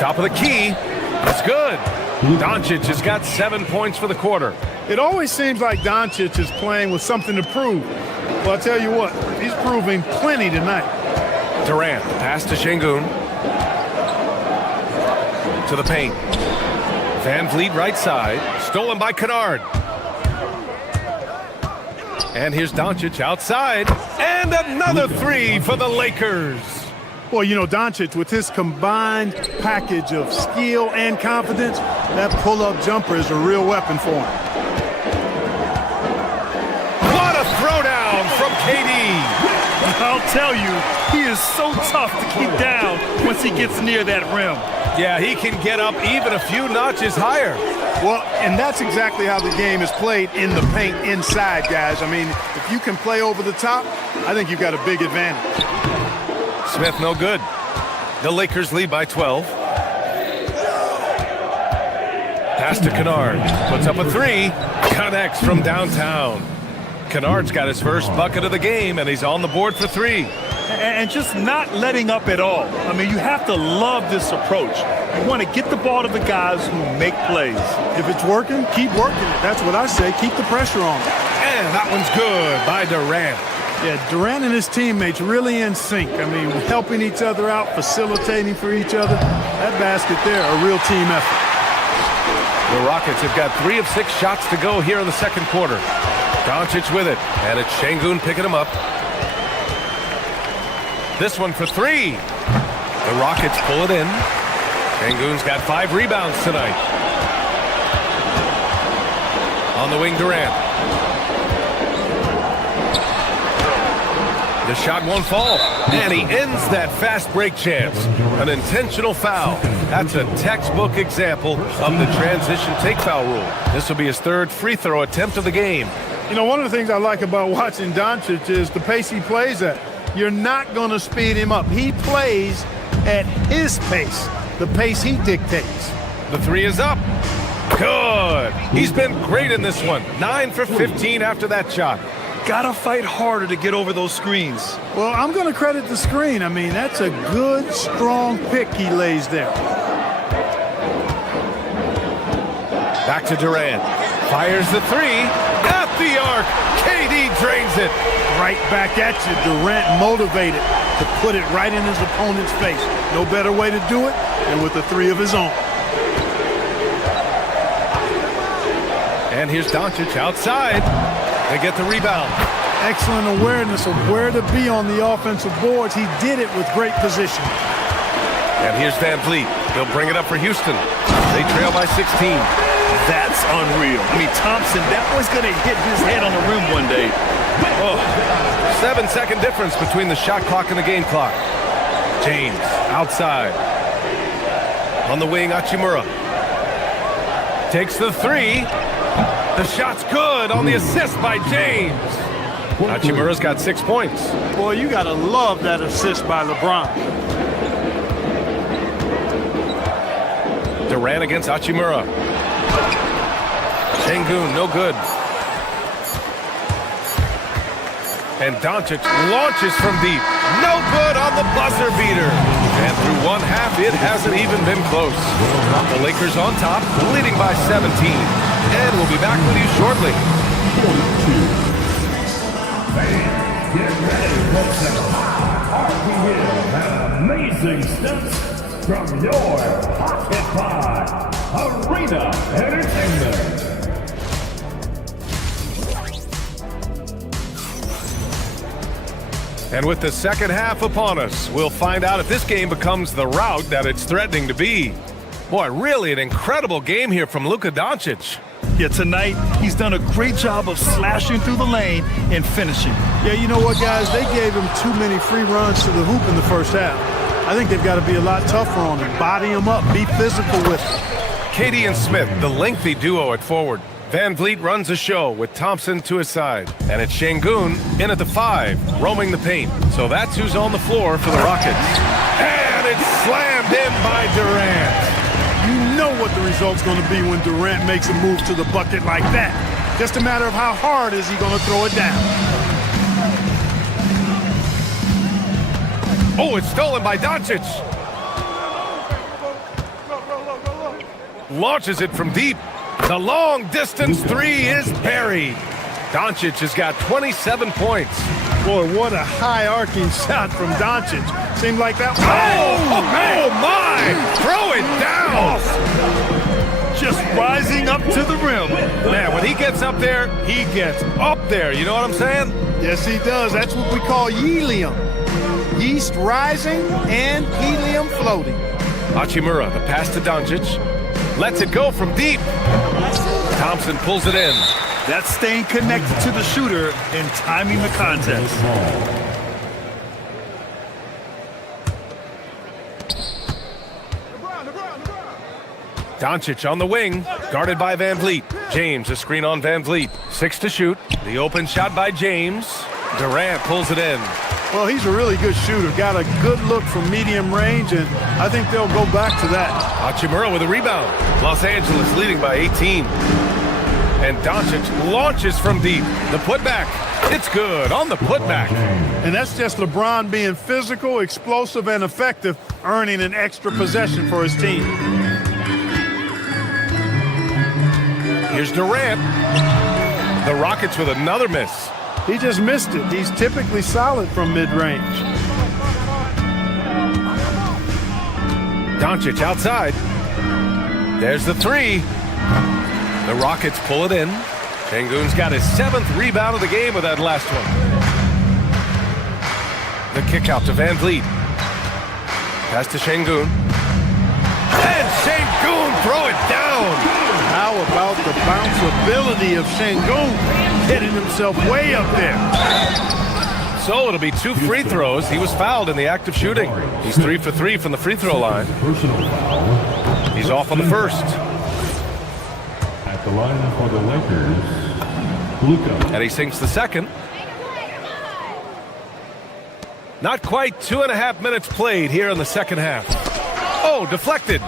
Top of the key. It's good. Doncic has got 7 points for the quarter. It always seems like Doncic is playing with something to prove. Well, I'll tell you what, he's proving plenty tonight. Durant, pass to Şengün. To the paint. VanVleet right side. Stolen by Kennard. And here's Doncic outside. And another 3 for the Lakers. Well, you know, Doncic, with his combined package of skill and confidence, that pull-up jumper is a real weapon for him. What a throwdown from KD. I'll tell you, he is so tough to keep down once he gets near that rim. Yeah, he can get up even a few notches higher. Well, and that's exactly how the game is played in the paint inside, guys. I mean, if you can play over the top, I think you've got a big advantage. Smith no good. The Lakers lead by 12. Pass to Kennard. Puts up a 3. Connects from downtown. Kennard's got his first bucket of the game, and he's on the board for 3. And just not letting up at all. I mean, you have to love this approach. You want to get the ball to the guys who make plays. If it's working, keep working it. That's what I say. Keep the pressure on. And that one's good by Durant. Yeah, Durant and his teammates really in sync. I mean, helping each other out, facilitating for each other. That basket there, a real team effort. The Rockets have got 3 of 6 shots to go here in the second quarter. Doncic with it, and it's Şengün picking him up. This one for 3. The Rockets pull it in. Şengün's got 5 rebounds tonight. On the wing, Durant. The shot won't fall, and he ends that fast break chance. An intentional foul. That's a textbook example of the transition take foul rule. This will be his 3rd free throw attempt of the game. You know, one of the things I like about watching Doncic is the pace he plays at. You're not going to speed him up. He plays at his pace, the pace he dictates. The 3 is up. Good. He's been great in this one. 9 for 15 after that shot. Gotta fight harder to get over those screens. Well, I'm going to credit the screen. I mean, that's a good, strong pick he lays there. Back to Durant. Fires the 3. At the arc. KD drains it. Right back at you. Durant motivated to put it right in his opponent's face. No better way to do it than with a 3 of his own. And here's Doncic outside. They get the rebound. Excellent awareness of where to be on the offensive boards. He did it with great position. And here's Van Vliet. He'll bring it up for Houston. They trail by 16. That's unreal. I mean, Thompson, that was going to hit his head on the rim one day. Oh, 7-second difference between the shot clock and the game clock. James outside. On the wing, Hachimura. Takes the 3. The shot's good on the assist by James. Hachimura's got 6 points. Boy, you got to love that assist by LeBron. Durant against Hachimura. Şengün, no good. And Doncic launches from deep. No good on the buzzer beater. And through one half, it hasn't even been close. The Lakers on top, leading by 17. And we'll be back with you shortly. Get ready for some high-RPM and amazing steps from your Pocket Pod Arena Entertainment. And with the second half upon us, we'll find out if this game becomes the rout that it's threatening to be. Boy, really an incredible game here from Luka Doncic. Yeah, tonight, he's done a great job of slashing through the lane and finishing. Yeah, you know what, guys? They gave him too many free runs to the hoop in the first half. I think they've got to be a lot tougher on him. Body him up. Be physical with him. KD and Smith, the lengthy duo at forward. Van Vliet runs the show with Thompson to his side. And it's Şengün in at the 5, roaming the paint. So that's who's on the floor for the Rockets. And it's slammed in by Durant. You know what the result's going to be when Durant makes a move to the bucket like that. Just a matter of how hard is he going to throw it down. Oh, it's stolen by Doncic. Launches it from deep. The long-distance 3 is buried. Doncic has got 27 points. Boy, what a high-arcing shot from Doncic. Seemed like that. Oh my! Throw it down! Just rising up to the rim. Man, when he gets up there, he gets up there. You know what I'm saying? Yes, he does. That's what we call helium. Yeast rising and helium floating. Hachimura, the pass to Doncic. Lets it go from deep. Thompson pulls it in. That's staying connected to the shooter and timing the contest. Doncic on the wing, guarded by Van Vliet. James, a screen on Van Vliet. 6 to shoot. The open shot by James. Durant pulls it in. Well, he's a really good shooter. Got a good look from medium range, and I think they'll go back to that. Hachimura with a rebound. Los Angeles leading by 18. And Doncic launches from deep. The putback. It's good on the putback. And that's just LeBron being physical, explosive, and effective, earning an extra possession for his team. Here's Durant. The Rockets with another miss. He just missed it. He's typically solid from mid-range. Doncic outside. There's the three. The Rockets pull it in. Şengün's got his 7th rebound of the game with that last one. The kick out to Van Vliet. Pass to Şengün. And Şengün throw it down. How about the bounceability of Şengün getting himself way up there? So it'll be 2 free throws. He was fouled in the act of shooting. He's 3 for 3 from the free throw line. He's off on the first. At the line for the Lakers, Luka. And he sinks the second. Not quite 2.5 minutes played here in the second half. Oh, deflected.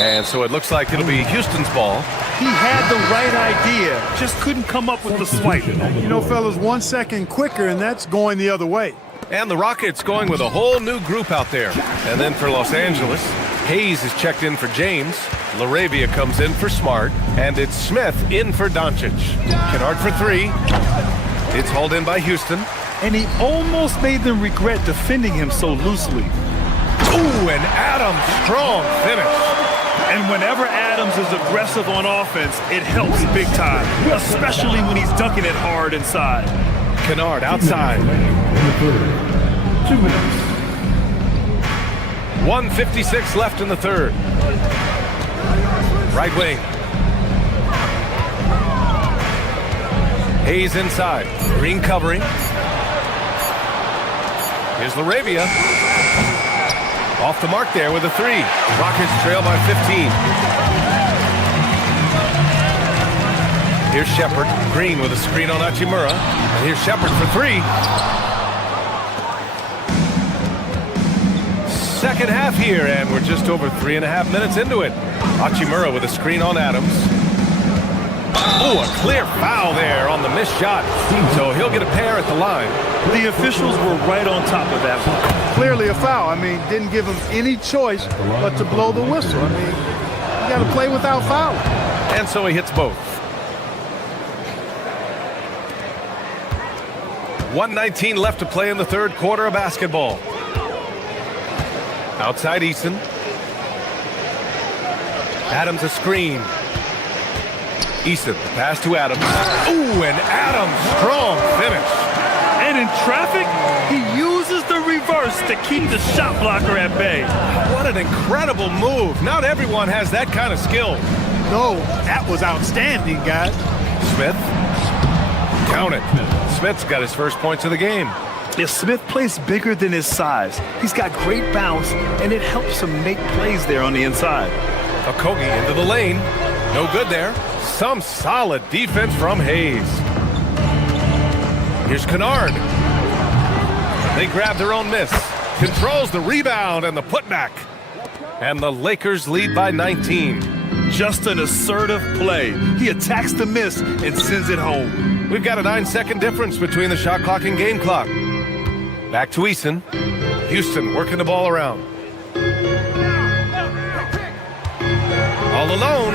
And so it looks like it'll be Houston's ball. He had the right idea, just couldn't come up with the swipe. You know, fellas, 1 second quicker, and that's going the other way. And the Rockets going with a whole new group out there. And then for Los Angeles, Hayes is checked in for James. LaRavia comes in for Smart. And it's Smith in for Doncic. Kennard for 3. It's hauled in by Houston. And he almost made them regret defending him so loosely. Ooh, and Adams, strong finish. And whenever Adams is aggressive on offense, it helps big time, especially when he's dunking it hard inside. Kennard outside. 2 minutes. 1:56 left in the third. Right wing. Hayes inside. Green covering. Here's LaRavia. Off the mark there with a 3. Rockets trail by 15. Here's Shepard. Green with a screen on Hachimura. And here's Shepard for 3. Second half here, and we're just over 3.5 minutes into it. Hachimura with a screen on Adams. Oh, a clear foul there on the missed shot. So he'll get a pair at the line. The officials were right on top of that one. Clearly a foul. I mean, didn't give him any choice but to blow the whistle. I mean, you got to play without fouling. And so he hits both. 1:19 left to play in the third quarter of basketball. Outside Eason. Adams a screen. Eason, pass to Adams. Ooh, and Adams, strong finish. And in traffic, he uses the reverse to keep the shot blocker at bay. What an incredible move. Not everyone has that kind of skill. No, that was outstanding, guys. Smith. Count it. Smith's got his first points of the game. Yeah, Smith plays bigger than his size. He's got great bounce, and it helps him make plays there on the inside. Okogie into the lane. No good there. Some solid defense from Hayes. Here's Kennard. They grab their own miss. Controls the rebound and the putback. And the Lakers lead by 19. Just an assertive play. He attacks the miss and sends it home. We've got a 9-second difference between the shot clock and game clock. Back to Eason. Houston working the ball around. All alone.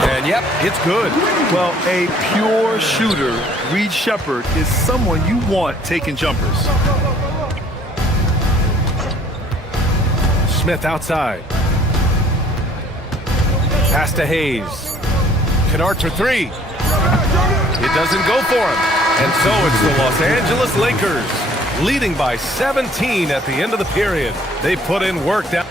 And yep, it's good. Well, a pure shooter, Reed Shepard, is someone you want taking jumpers. Smith outside. Pass to Hayes. Kennard for 3. It doesn't go for him. And so it's the Los Angeles Lakers leading by 17 at the end of the period. They put in work down.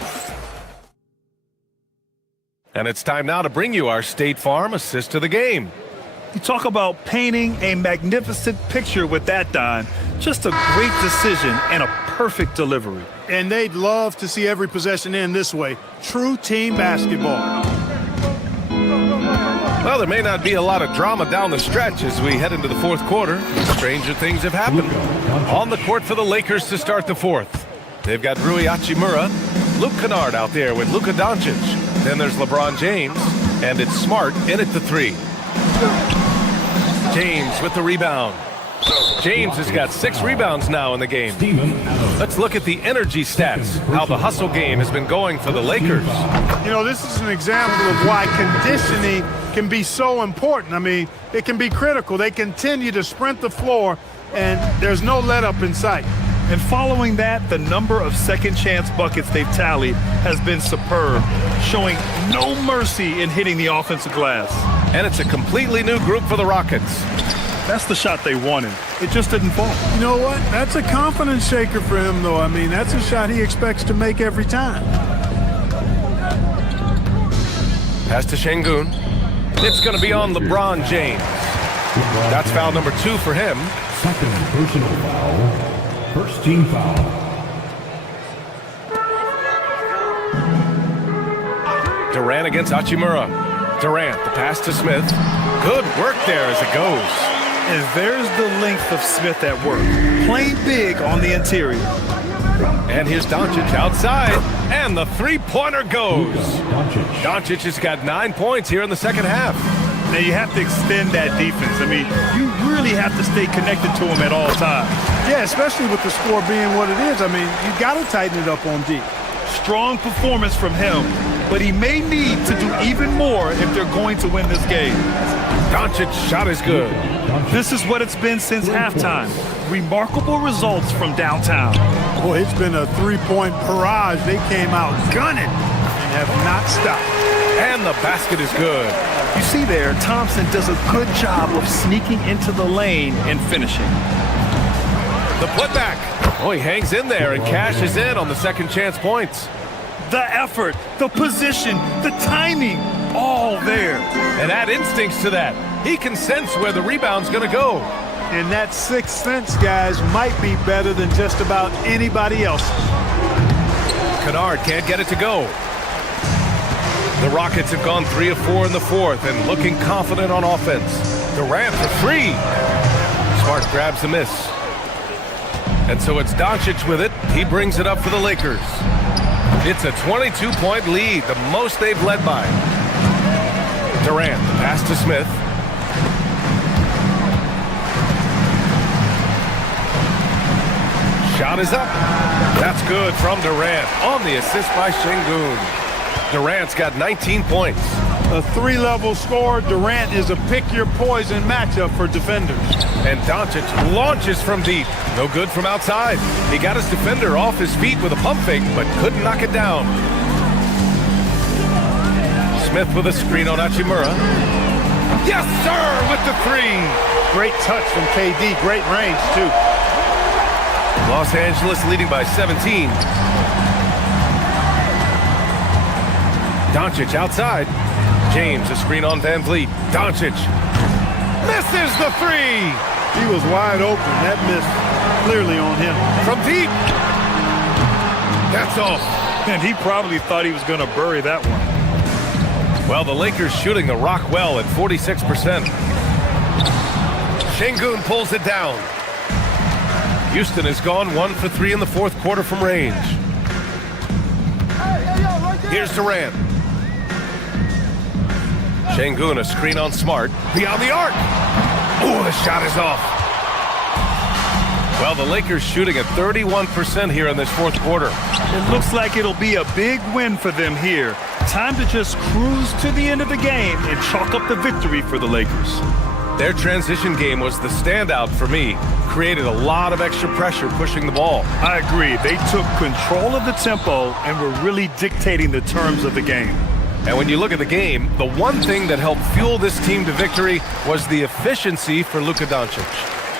And it's time now to bring you our State Farm assist of the game. You talk about painting a magnificent picture with that, Don. Just a great decision and a perfect delivery. And they'd love to see every possession end this way. True team basketball. Well, there may not be a lot of drama down the stretch as we head into the fourth quarter. Stranger things have happened. On the court for the Lakers to start the fourth. They've got Rui Hachimura, Luke Kennard out there with Luka Doncic. Then there's LeBron James, and it's Smart in at the 3. James with the rebound. James has got 6 rebounds now in the game. Let's look at the energy stats, how the hustle game has been going for the Lakers. You know, this is an example of why conditioning can be so important. I mean, it can be critical. They continue to sprint the floor, and there's no let up in sight. And following that, the number of second chance buckets they've tallied has been superb, showing no mercy in hitting the offensive glass. And it's a completely new group for the Rockets. That's the shot they wanted. It just didn't fall. You know what? That's a confidence shaker for him, though. I mean, that's a shot he expects to make every time. Pass to Şengün. It's going to be on LeBron James. That's foul number 2 for him. Second personal foul. First team foul. Durant against Hachimura. Durant, the pass to Smith. Good work there as it goes. And there's the length of Smith at work. Playing big on the interior. And here's Doncic outside, and the three-pointer goes. Doncic has got 9 points here in the second half. Now you have to extend that defense. I mean, you really have to stay connected to him at all times. Yeah, especially with the score being what it is. I mean, you got to tighten it up on D. Strong performance from him, but he may need to do even more if they're going to win this game. Doncic's shot is good. This is what it's been since halftime. Remarkable results from downtown. Boy, it's been a three-point barrage. They came out gunning and have not stopped. And the basket is good. You see there, Thompson does a good job of sneaking into the lane and finishing. The putback. Oh, he hangs in there and cashes in on the second chance points. The effort, the position, the timing, all there. And add instincts to that. He can sense where the rebound's going to go. And that sixth sense, guys, might be better than just about anybody else. Kennard can't get it to go. The Rockets have gone 3 of 4 in the fourth and looking confident on offense. Durant for 3. Smart grabs the miss. And so it's Doncic with it. He brings it up for the Lakers. It's a 22-point lead, the most they've led by. Durant, the pass to Smith. Shot is up. That's good from Durant on the assist by Şengün. Durant's got 19 points. A 3-level score. Durant is a pick-your-poison matchup for defenders. And Doncic launches from deep. No good from outside. He got his defender off his feet with a pump fake, but couldn't knock it down. Smith with a screen on Hachimura. Yes, sir, with the 3. Great touch from KD. Great range, too. Los Angeles leading by 17. Doncic outside. James, a screen on Van Vliet. Doncic misses the 3. He was wide open. That miss clearly on him. From deep. That's off. And he probably thought he was going to bury that one. Well, the Lakers shooting the rock well at 46%. Şengün pulls it down. Houston has gone 1 for 3 in the fourth quarter from range. Here's Durant. Şengün, a screen on Smart. Beyond the arc. Ooh, the shot is off. Well, the Lakers shooting at 31% here in this fourth quarter. It looks like it'll be a big win for them here. Time to just cruise to the end of the game and chalk up the victory for the Lakers. Their transition game was the standout for me. Created a lot of extra pressure pushing the ball. I agree. They took control of the tempo and were really dictating the terms of the game. And when you look at the game, the one thing that helped fuel this team to victory was the efficiency for Luka Doncic.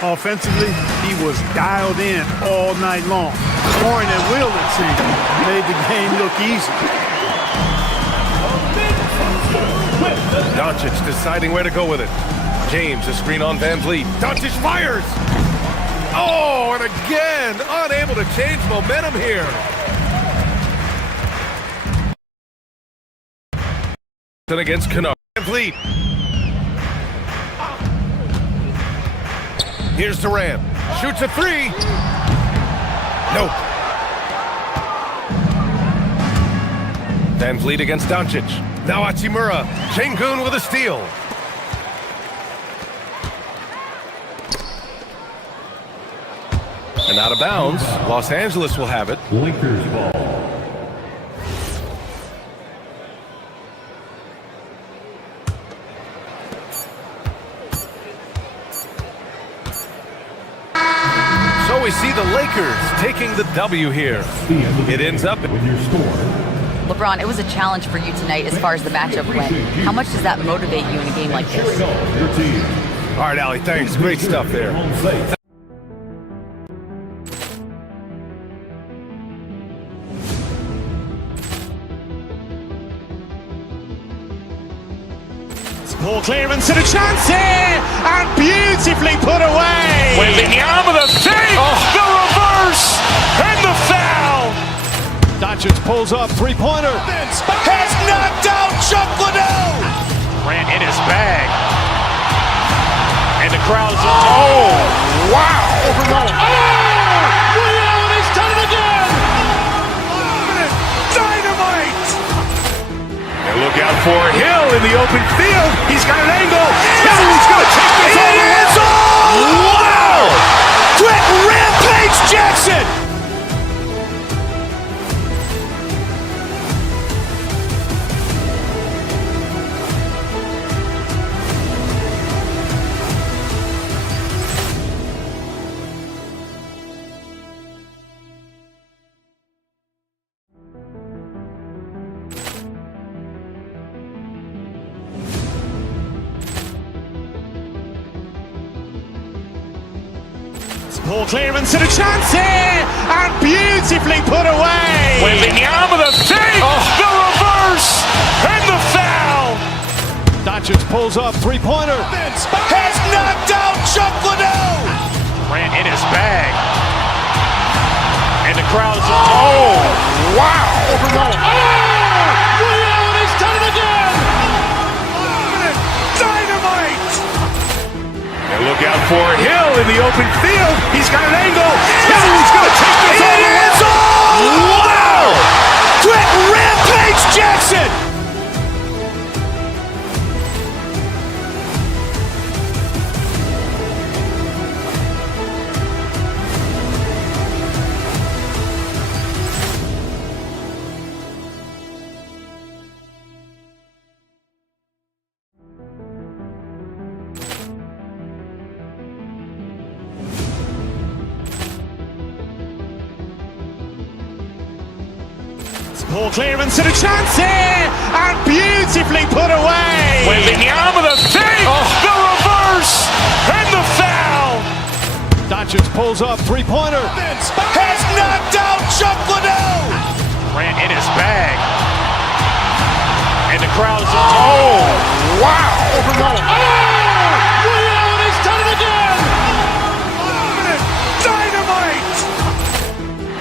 Offensively, he was dialed in all night long. Scoring at will, it seemed, made the game look easy. Doncic deciding where to go with it. James, a screen on Van Vliet. Doncic fires! Oh, and again, unable to change momentum here. And against Kennard. Van Vliet. Here's Durant. Shoots a 3. Nope. Van Vliet against Doncic. Now Hachimura. Şengün with a steal. And out of bounds, Los Angeles will have it. Lakers ball. So we see the Lakers taking the W here. It ends up with your score. LeBron, it was a challenge for you tonight as far as the matchup went. How much does that motivate you in a game like this? Your team. All right, Allie, thanks. Great stuff there. Ball clearance and a chance here, and beautifully put away. Wembanyama the save, the reverse, and the foul. Doncic pulls up, three-pointer. Has knocked out Chuck Liddell. Grant in his bag. And the crowd's wow. Ray Allen has done it again. Dynamite. And look out for Hill in the open field. He's got an angle. He's going to take this all the way. Wow. Quick Rampage Jackson. Ball clearance and a chance here, and beautifully put away. Wembanyama the save, the reverse, and the foul. Doncic pulls up, three-pointer. Has knocked out Chuck Liddell. Grant in his bag. And the crowd's wow. Ray Allen has done it again. Dynamite. And look out for Hill in the open field. He's got an angle. He's going to take this all the way. Wow. Quick Rampage Jackson. Ball clearance and a chance here, and beautifully put away. Wembanyama the save, the reverse, and the foul. Doncic pulls up, three-pointer. Has knocked out Chuck Liddell. Grant in his bag. And the crowd's wow. Ray Allen has done it again. Dynamite.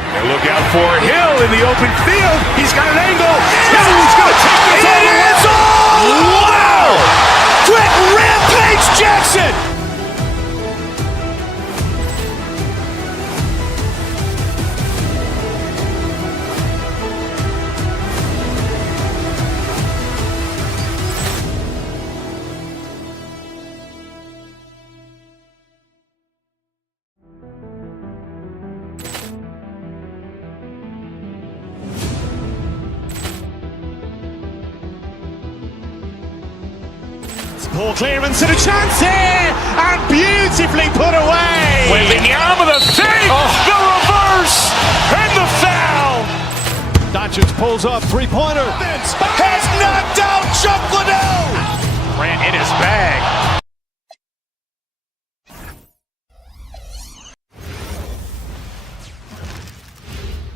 And look out for Hill in the open field. He's got an angle. He's going to take this all the way. Wow. Quick Rampage Jackson. Ball clearance and a chance here, and beautifully put away. Wembanyama the save, the reverse, and the foul. Doncic pulls up, three-pointer. Has knocked out Chuck Liddell. Grant in his bag.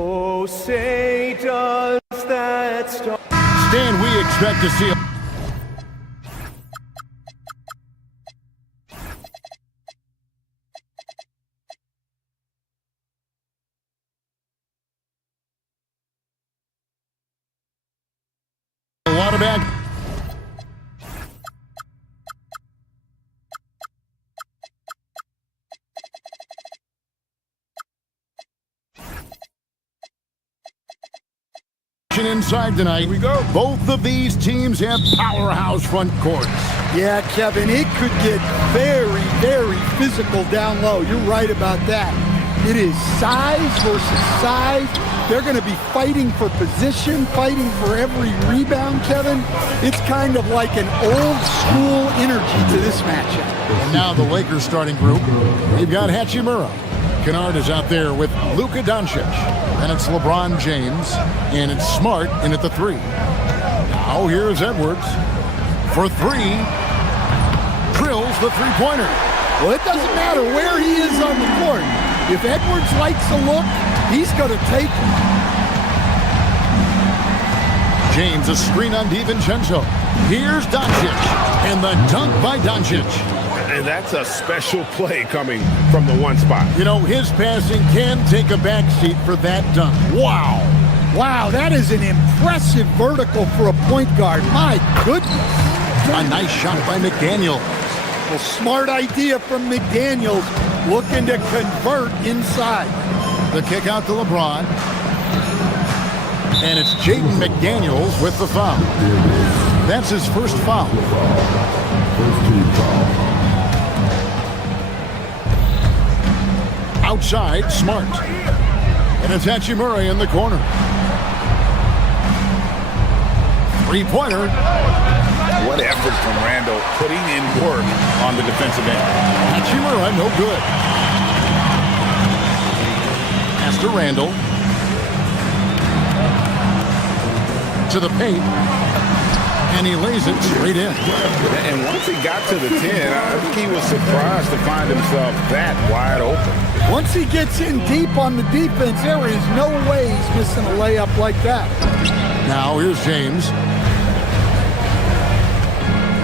Oh, say does that star. Stan, we expect to see a lot of action. Inside tonight. Here we go. Both of these teams have powerhouse front courts. Yeah, Kevin, it could get very, very physical down low. You're right about that. It is size versus size. They're going to be fighting for position, fighting for every rebound, Kevin. It's kind of like an old school energy to this matchup. And now the Lakers starting group. We've got Hachimura. Kennard is out there with Luka Doncic. And it's LeBron James. And it's Smart in at the 3. Now here's Edwards. For 3. Drills the three-pointer. Well, it doesn't matter where he is on the court. If Edwards likes a look, he's going to take it. James, a screen on DiVincenzo. Here's Doncic. And the dunk by Doncic. And that's a special play coming from the one spot. You know, his passing can take a backseat for that dunk. Wow. Wow, that is an impressive vertical for a point guard. My goodness. A nice shot by McDaniel. Well, smart idea from McDaniels, looking to convert inside. The kick out to LeBron. And it's Jaden McDaniels with the foul. That's his first foul. First team foul. Outside, Smart. And it's Hachimura in the corner. Three-pointer. What effort from Randall, putting in work on the defensive end. Hachimura, no good. Pass to Randall. To the paint. And he lays it straight in. And once he got to the 10, I think he was surprised to find himself that wide open. Once he gets in deep on the defense, there is no way he's missing a layup like that. Now here's James.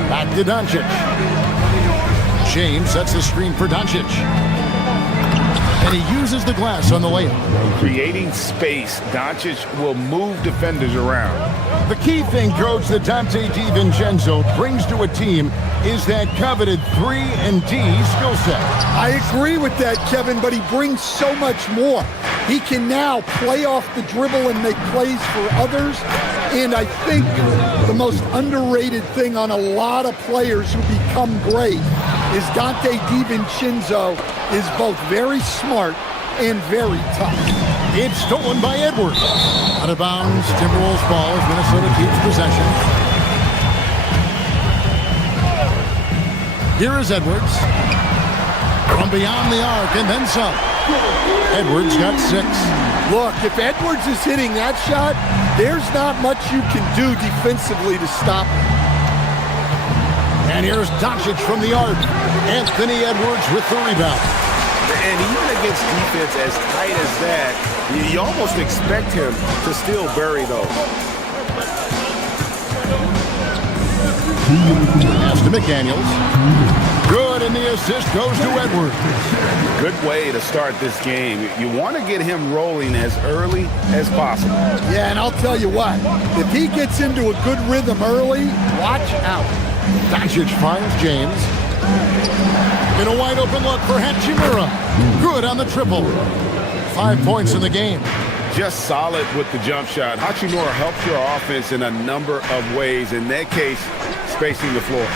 Back to Doncic. James sets the screen for Doncic. And he uses the glass on the layup. Creating space, Doncic will move defenders around. The key thing, Coach, that Dante DiVincenzo brings to a team is that coveted 3-and-D skill set. I agree with that, Kevin, but he brings so much more. He can now play off the dribble and make plays for others. And I think the most underrated thing on a lot of players who become great is Dante DiVincenzo is both very smart and very tough. It's stolen by Edwards. Out of bounds, Timberwolves ball as Minnesota keeps possession. Here is Edwards. From beyond the arc and then some. Edwards got 6. Look, if Edwards is hitting that shot, there's not much you can do defensively to stop him. And here's Doncic from the arc. Anthony Edwards with the rebound. And even against defense as tight as that, you almost expect him to still bury those. Pass to McDaniels. Good, and the assist goes to Edwards. Good way to start this game. You want to get him rolling as early as possible. Yeah, and I'll tell you what, if he gets into a good rhythm early, watch out. Doncic finds James. In a wide open look for Hachimura. Good on the triple. 5 points in the game. Just solid with the jump shot. Hachimura helps your offense in a number of ways. In that case, spacing the floor.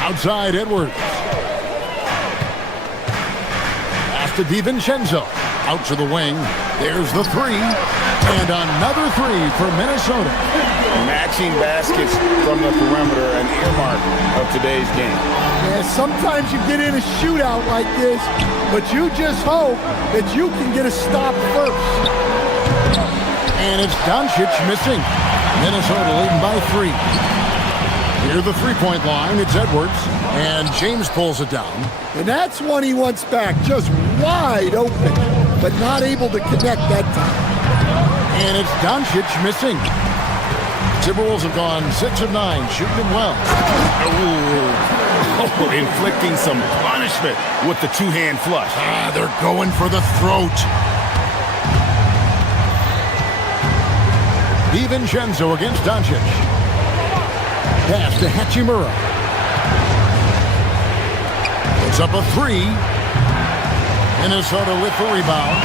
Outside Edwards. Pass to DiVincenzo. Out to the wing. There's the 3. And another 3 for Minnesota. Matching baskets from the perimeter, an earmark of today's game. Yeah, sometimes you get in a shootout like this, but you just hope that you can get a stop first. And it's Doncic missing. Minnesota leading by 3. Near the three-point line, it's Edwards, and James pulls it down. And that's one he wants back, just wide open, but not able to connect that time. And it's Doncic missing. Timberwolves have gone 6 of 9, shooting them well. Oh, inflicting some punishment with the two-hand flush. They're going for the throat. DiVincenzo against Doncic. Pass to Hachimura. It's up a 3. Minnesota with the rebound.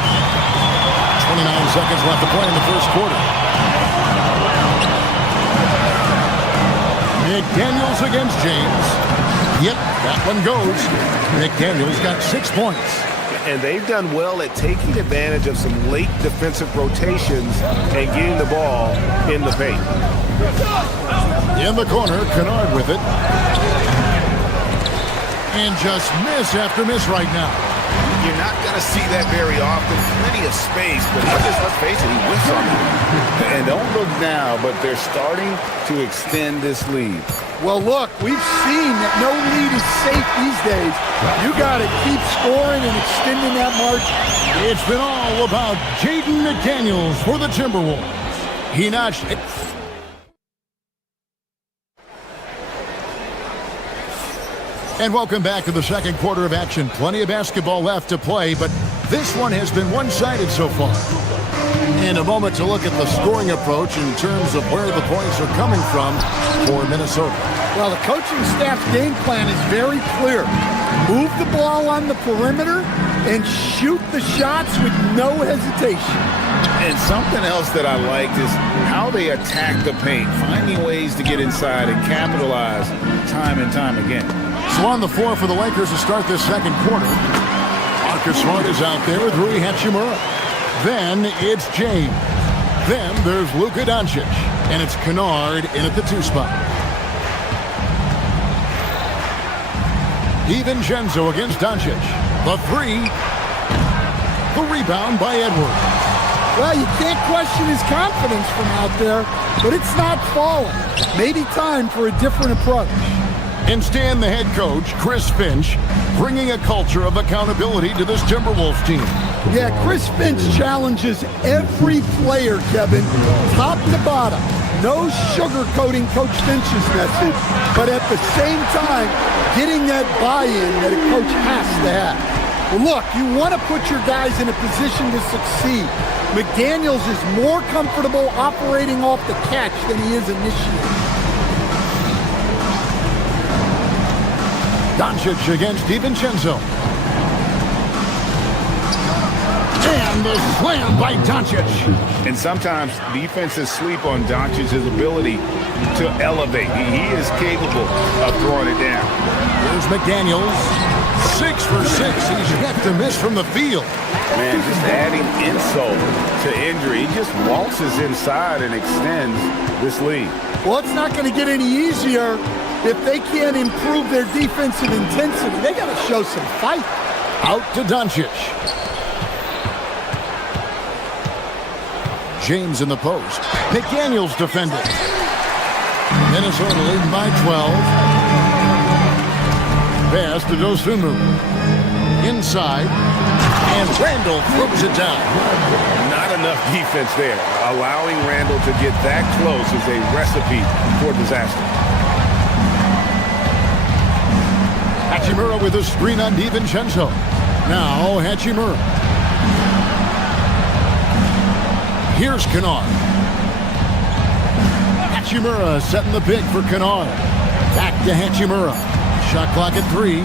29 seconds left to play in the first quarter. McDaniels against James. Yep, that one goes. McDaniels got 6 points. and they've done well at taking advantage of some late defensive rotations and getting the ball in the paint. In the corner, Kennard with it. And just miss after miss right now. You're not going to see that very often. Plenty of space, but let's face it, he whiffs on it. And don't look now, but they're starting to extend this lead. Well, look, we've seen that no lead is safe these days. You got to keep scoring and extending that margin. It's been all about Jaden McDaniels for the Timberwolves. He notched it. And welcome back to the second quarter of action. Plenty of basketball left to play, but this one has been one-sided so far. And a moment to look at the scoring approach in terms of where the points are coming from for Minnesota. Well, the coaching staff's game plan is very clear. Move the ball on the perimeter and shoot the shots with no hesitation. And something else that I liked is how they attack the paint, finding ways to get inside and capitalize time and time again. So on the floor for the Lakers to start this second quarter, Marcus Smart is out there with Rui Hachimura. Then it's James. Then there's Luka Doncic. And it's Kennard in at the 2 spot. DiVincenzo against Doncic. The 3. The rebound by Edwards. Well, you can't question his confidence from out there, but it's not falling. Maybe time for a different approach. And Stan, the head coach, Chris Finch, bringing a culture of accountability to this Timberwolves team. Yeah, Chris Finch challenges every player, Kevin, top to bottom. No sugarcoating Coach Finch's message, but at the same time, getting that buy-in that a coach has to have. Well, look, you want to put your guys in a position to succeed. McDaniels is more comfortable operating off the catch than he is initiating. Doncic against DiVincenzo. And the slam by Doncic. And sometimes defenses sleep on Doncic's ability to elevate. He is capable of throwing it down. Here's McDaniels. 6 for 6. He's yet to miss from the field. Man, just adding insult to injury. He just waltzes inside and extends this lead. Well, it's not going to get any easier. If they can't improve their defensive intensity, they got to show some fight. Out to Doncic. James in the post. McDaniels defended. Minnesota leading by 12. Pass to Dosunmu. Inside. And Randall throws it down. Not enough defense there. Allowing Randall to get that close is a recipe for disaster. Hachimura with a screen on DiVincenzo. Now Hachimura. Here's Kennard. Hachimura setting the pick for Kennard. Back to Hachimura. Shot clock at 3.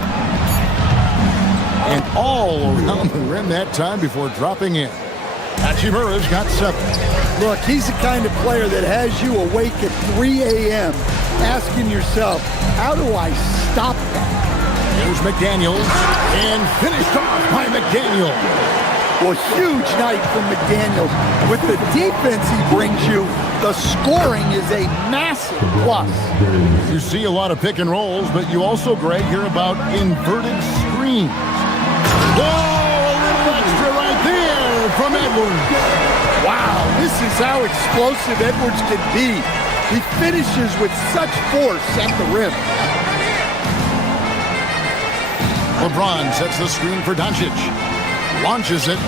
And all around the rim that time before dropping in. Hachimura's got 7. Look, he's the kind of player that has you awake at 3 a.m. asking yourself, how do I stop that? Here's McDaniels, and finished off by McDaniels. Well, huge night from McDaniels. With the defense he brings you, the scoring is a massive plus. You see a lot of pick and rolls, but you also, Greg, hear about inverted screens. Oh, a little extra right there from Edwards. Wow, this is how explosive Edwards can be. He finishes with such force at the rim. LeBron sets the screen for Doncic. Launches it.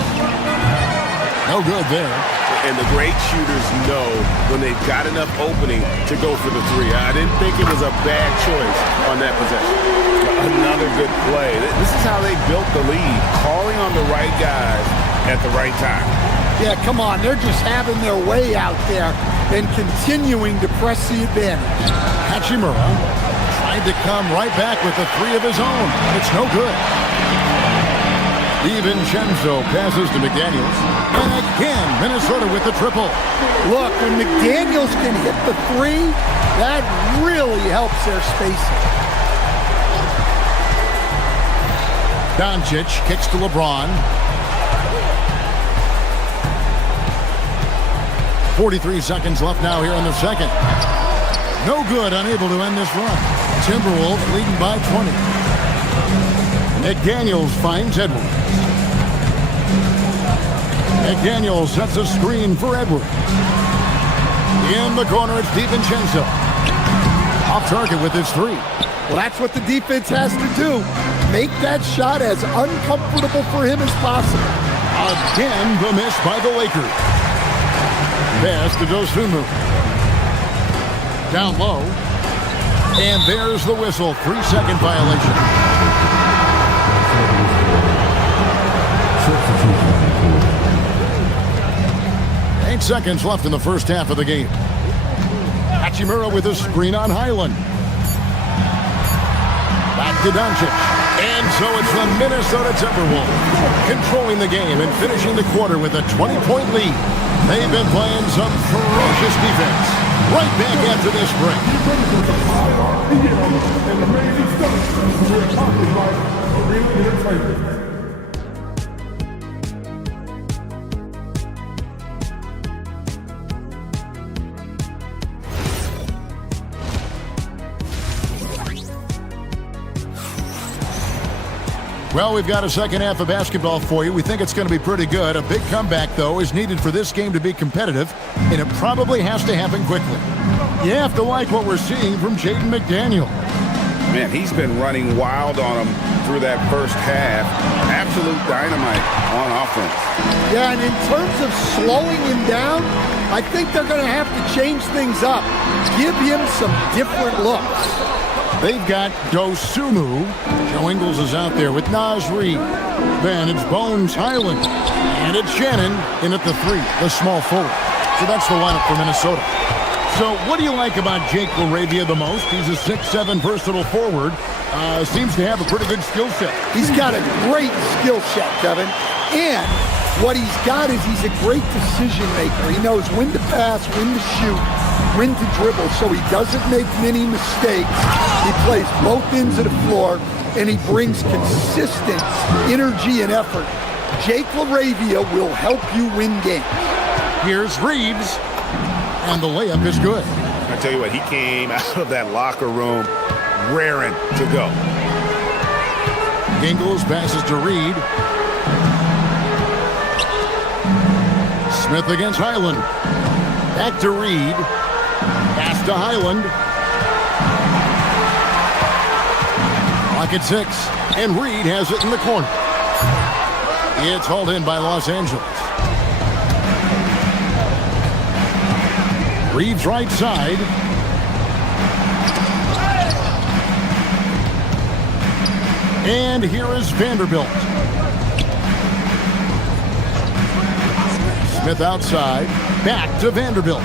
No good there. And the great shooters know when they've got enough opening to go for the 3. I didn't think it was a bad choice on that possession. Another good play. This is how they built the lead, calling on the right guys at the right time. Yeah, come on. They're just having their way out there and continuing to press the advantage. Hachimura tried to come right back with a 3 of his own. It's no good. DiVincenzo passes to McDaniels. And again, Minnesota with the triple. Look, when McDaniels can hit the 3, that really helps their spacing. Doncic kicks to LeBron. 43 seconds left now here in the second. No good, unable to end this run. Timberwolves leading by 20. McDaniels finds Edwards. McDaniels sets a screen for Edwards. In the corner, it's DiVincenzo. Off target with his three. Well, that's what the defense has to do. Make that shot as uncomfortable for him as possible. Again, the miss by the Lakers. Pass to Dosunmu. Down low. And there's the whistle. 3-second violation. 8 seconds left in the first half of the game. Hachimura with a screen on Highland. Back to Doncic. And so it's the Minnesota Timberwolves controlling the game and finishing the quarter with a 20-point lead. They've been playing some ferocious defense. Right back after this break. Well, we've got a second half of basketball for you. We think it's going to be pretty good. A big comeback, though, is needed for this game to be competitive, and it probably has to happen quickly. You have to like what we're seeing from Jaden McDaniel. Man, he's been running wild on him through that first half. Absolute dynamite on offense. Yeah, and in terms of slowing him down, I think they're going to have to change things up. Give him some different looks. They've got Dosunmu. Joe Ingles is out there with Naz Reid. Then it's Bones Highland. And it's Shannon in at the three, the small forward. So that's the lineup for Minnesota. So what do you like about Jake LaRavia the most? He's a 6'7" versatile forward. Seems to have a pretty good skill set. He's got a great skill set, Kevin. And what he's got is he's a great decision maker. He knows when to pass, when to shoot, when to dribble, so he doesn't make many mistakes. He plays both ends of the floor, and he brings consistent energy and effort. Jake LaRavia will help you win games. Here's Reeves, and the layup is good. I tell you what, he came out of that locker room raring to go. Ingles passes to Reed. Smith against Highland. Back to Reed. Pass to Highland. Clock at 6. And Reed has it in the corner. It's hauled in by Los Angeles. Reeves right side. And here is Vanderbilt. Smith outside. Back to Vanderbilt.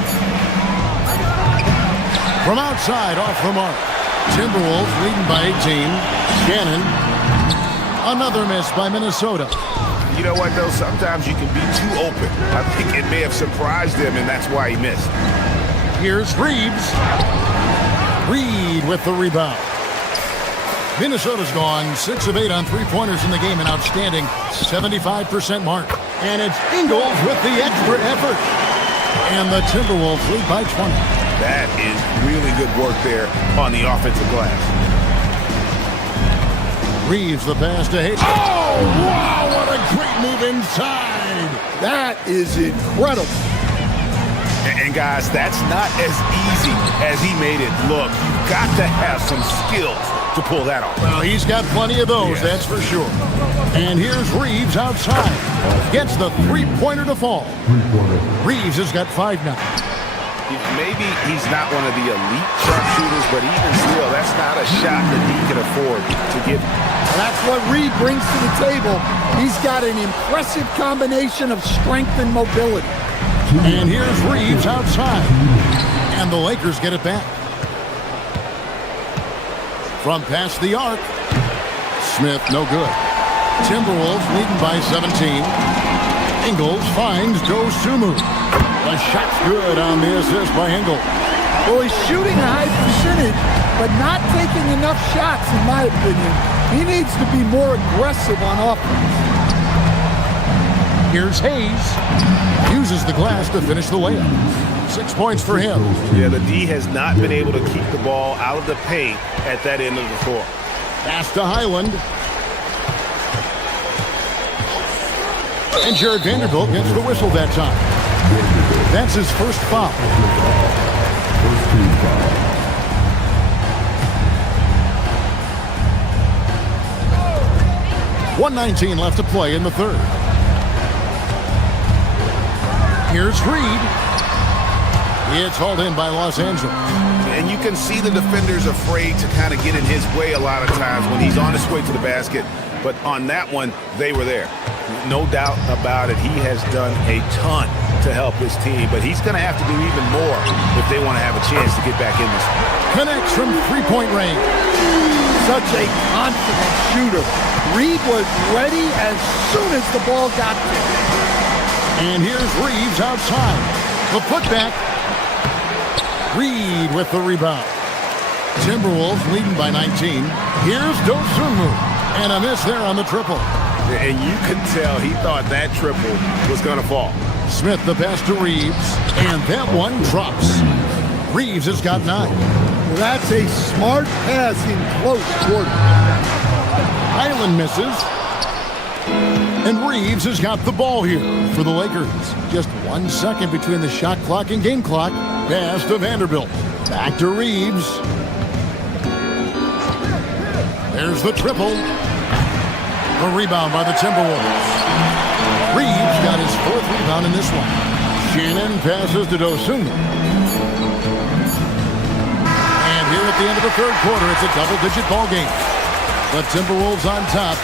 From outside, off the mark. Timberwolves leading by 18. Shannon. Another miss by Minnesota. You know what, though? Sometimes you can be too open. I think it may have surprised him, and that's why he missed. Here's Reeves. Reed with the rebound. Minnesota's gone 6 of 8 on three-pointers in the game, an outstanding 75% mark. And it's Ingles with the extra effort. And the Timberwolves lead by 20. That is really good work there on the offensive glass. Reeves the pass to Hayes. Oh, wow, what a great move inside. That is incredible. And guys, that's not as easy as he made it look. You've got to have some skills to pull that off. Well, he's got plenty of those, that's for sure. And here's Reeves outside. Gets the three-pointer to fall. Reeves has got 5 now. Maybe he's not one of the elite sharpshooters, but even still, that's not a shot that he can afford to give. That's what Reed brings to the table. He's got an impressive combination of strength and mobility. And here's Reeves outside. And the Lakers get it back. From past the arc. Smith, no good. Timberwolves leading by 17. Ingles finds Dosunmu. The shot's good on the assist by Ingles. Well, he's shooting a high percentage, but not taking enough shots, in my opinion, He needs to be more aggressive on offense. Here's Hayes. Uses the glass to finish the layup. 6 points for him. Yeah, the D has not been able to keep the ball out of the paint at that end of the floor. Pass to Highland. And Jared Vanderbilt gets the whistle that time. That's his first foul. First team foul. .119 left to play in the third. Here's Reed. It's hauled in by Los Angeles. And you can see the defenders afraid to kind of get in his way a lot of times when he's on his way to the basket. But on that one, they were there. No doubt about it. He has done a ton to help his team, but he's going to have to do even more if they want to have a chance to get back in this one. Connects from three-point range. Such a confident shooter. Reed was ready as soon as the ball got to him. And here's Reeves outside. The putback. Reed with the rebound. Timberwolves leading by 19. Here's Dosunmu. And a miss there on the triple. And you could tell he thought that triple was going to fall. Smith the pass to Reeves. And that one drops. Reeves has got 9. Well, that's a smart pass in close quarter. Highland misses. And Reeves has got the ball here for the Lakers. Just 1 second between the shot clock and game clock. Pass to Vanderbilt. Back to Reeves. There's the triple. The rebound by the Timberwolves. Reeves got his 4th rebound in this one. Shannon passes to Dosunmu. And here at the end of the third quarter, it's a double-digit ball game. The Timberwolves on top.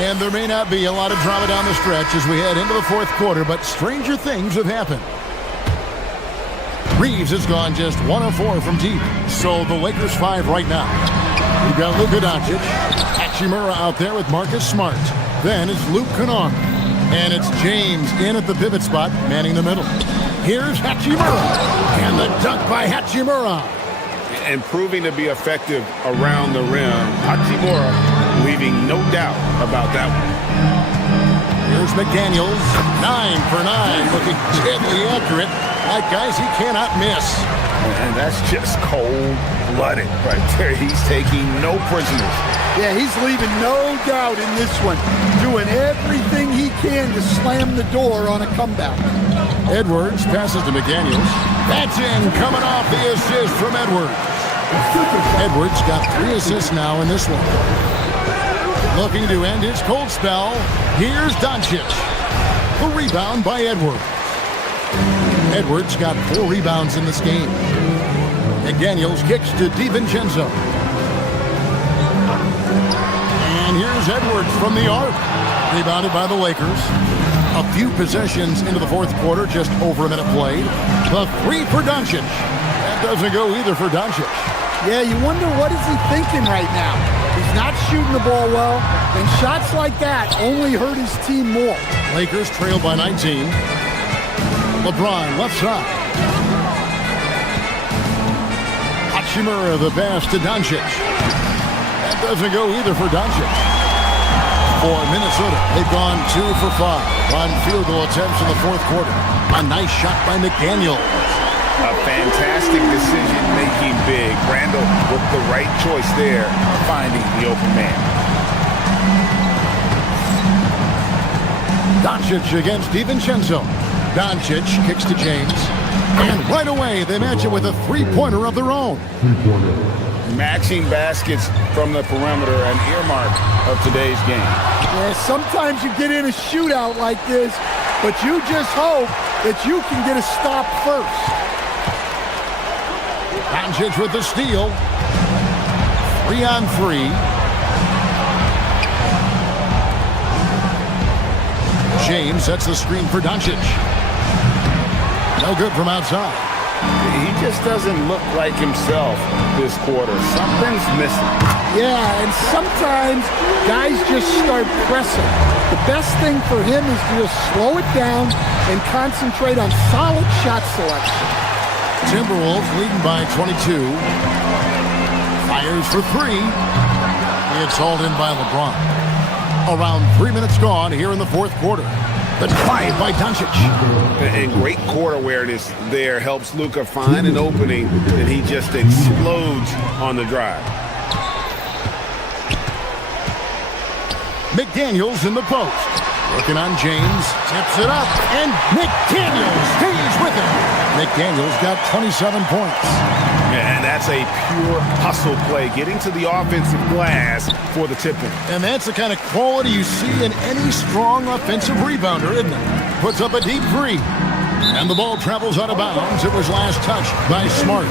And there may not be a lot of drama down the stretch as we head into the fourth quarter, but stranger things have happened. Reeves has gone just 1 of 4 from deep. So the Lakers 5 right now. We've got Luka Doncic. Hachimura out there with Marcus Smart. Then it's Luke Kennard. And it's James in at the pivot spot, manning the middle. Here's Hachimura. And the dunk by Hachimura. And proving to be effective around the rim. Hachimura leaving no doubt about that one. Here's McDaniels. 9 for 9. Looking deadly accurate. Like guys he cannot miss. And that's just cold-blooded right there. He's taking no prisoners. Yeah, he's leaving no doubt in this one. Doing everything he can to slam the door on a comeback. Edwards passes to McDaniels. That's in, coming off the assist from Edwards. Edwards got 3 assists now in this one. Looking to end his cold spell. Here's Doncic. The rebound by Edwards. Edwards got 4 rebounds in this game. McDaniels kicks to DiVincenzo. And here's Edwards from the arc. Rebounded by the Lakers. A few possessions into the fourth quarter, just over a minute played. The 3 for Doncic. That doesn't go either for Doncic. Yeah, you wonder what is he thinking right now. He's not shooting the ball well, and shots like that only hurt his team more. Lakers trail by 19. LeBron left side. Hachimura the pass to Doncic. That doesn't go either for Doncic. For Minnesota, they've gone 2 for 5 on field goal attempts in the fourth quarter. A nice shot by McDaniel. A fantastic decision-making big. Randall with the right choice there, finding the open man. Doncic against DiVincenzo. Doncic kicks to James. And right away, they match it with a three-pointer of their own. Matching baskets from the perimeter, an earmark of today's game. Yeah, sometimes you get in a shootout like this, but you just hope that you can get a stop first. Doncic with the steal. 3-on-3. James sets the screen for Doncic. No good from outside. He just doesn't look like himself this quarter. Something's missing. Yeah, and sometimes guys just start pressing. The best thing for him is to just slow it down and concentrate on solid shot selection. Timberwolves leading by 22. Fires for three. It's hauled in by LeBron. Around 3 minutes gone here in the fourth quarter. The drive by Doncic. And great court awareness there helps Luka find an opening, and he just explodes on the drive. McDaniels in the post. Working on James. Tips it up. And McDaniels stays with him. McDaniels got 27 points. And that's a pure hustle play, getting to the offensive glass for the tip-in. And that's the kind of quality you see in any strong offensive rebounder, isn't it? Puts up a deep three. And the ball travels out of bounds. It was last touched by Smart.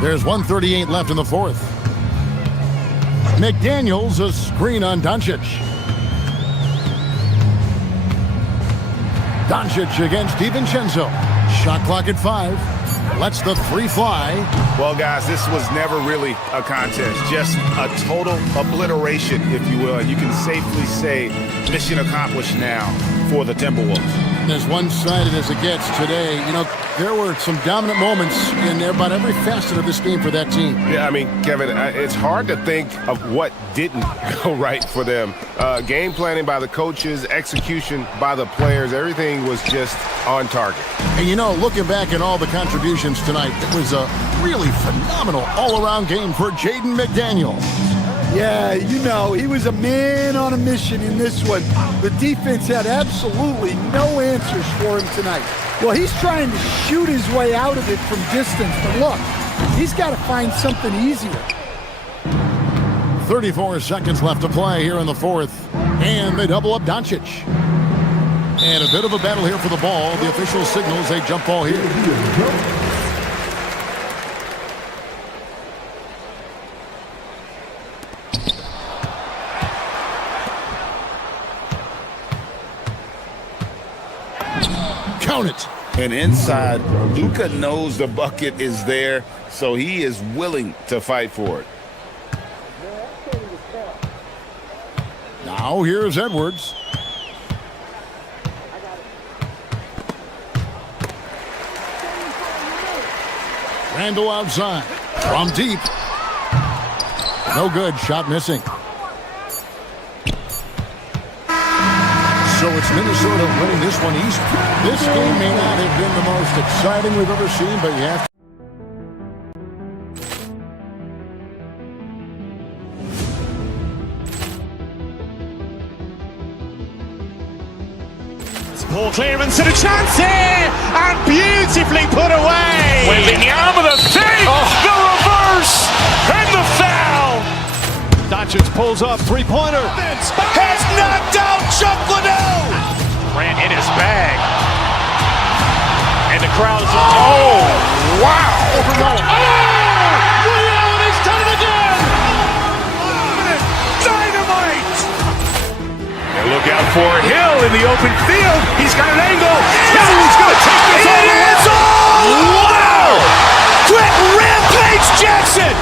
There's 1:38 left in the fourth. McDaniels, a screen on Doncic. Doncic against DiVincenzo. Shot clock at 5. Lets the three fly. Well, guys, this was never really a contest. Just a total obliteration, if you will. You can safely say mission accomplished now for the Timberwolves. As one-sided as it gets today, you know, there were some dominant moments in about every facet of this game for that team. Yeah, I mean, Kevin, it's hard to think of what didn't go right for them. Game planning by the coaches, execution by the players, everything was just on target. And, you know, looking back at all the contributions tonight, it was a really phenomenal all-around game for Jaden McDaniels. Yeah, you know, he was a man on a mission in this one. The defense had absolutely no answers for him tonight. Well, he's trying to shoot his way out of it from distance, but look, he's got to find something easier. 34 seconds left to play here in the fourth, and they double up Doncic. And a bit of a battle here for the ball. The official signals a jump ball here. Count it. And inside, Luka knows the bucket is there, so he is willing to fight for it. Now here's Edwards. Randall outside. From deep. No good. Shot missing. So it's Minnesota winning this one easy. This game may not have been the most exciting we've ever seen, but you have to. Poor clearance and a chance here, and beautifully put away. Wembanyama the save, the reverse, and the foul. Doncic pulls up, three-pointer. Has knocked out Chuck Liddell. Ran in his bag. And the crowd is, oh, wow. He's done it again. Dynamite. And look out for Hill in the open field. He's got an angle. Hill's going to take this all the way. Wow! Quick rampage Jackson.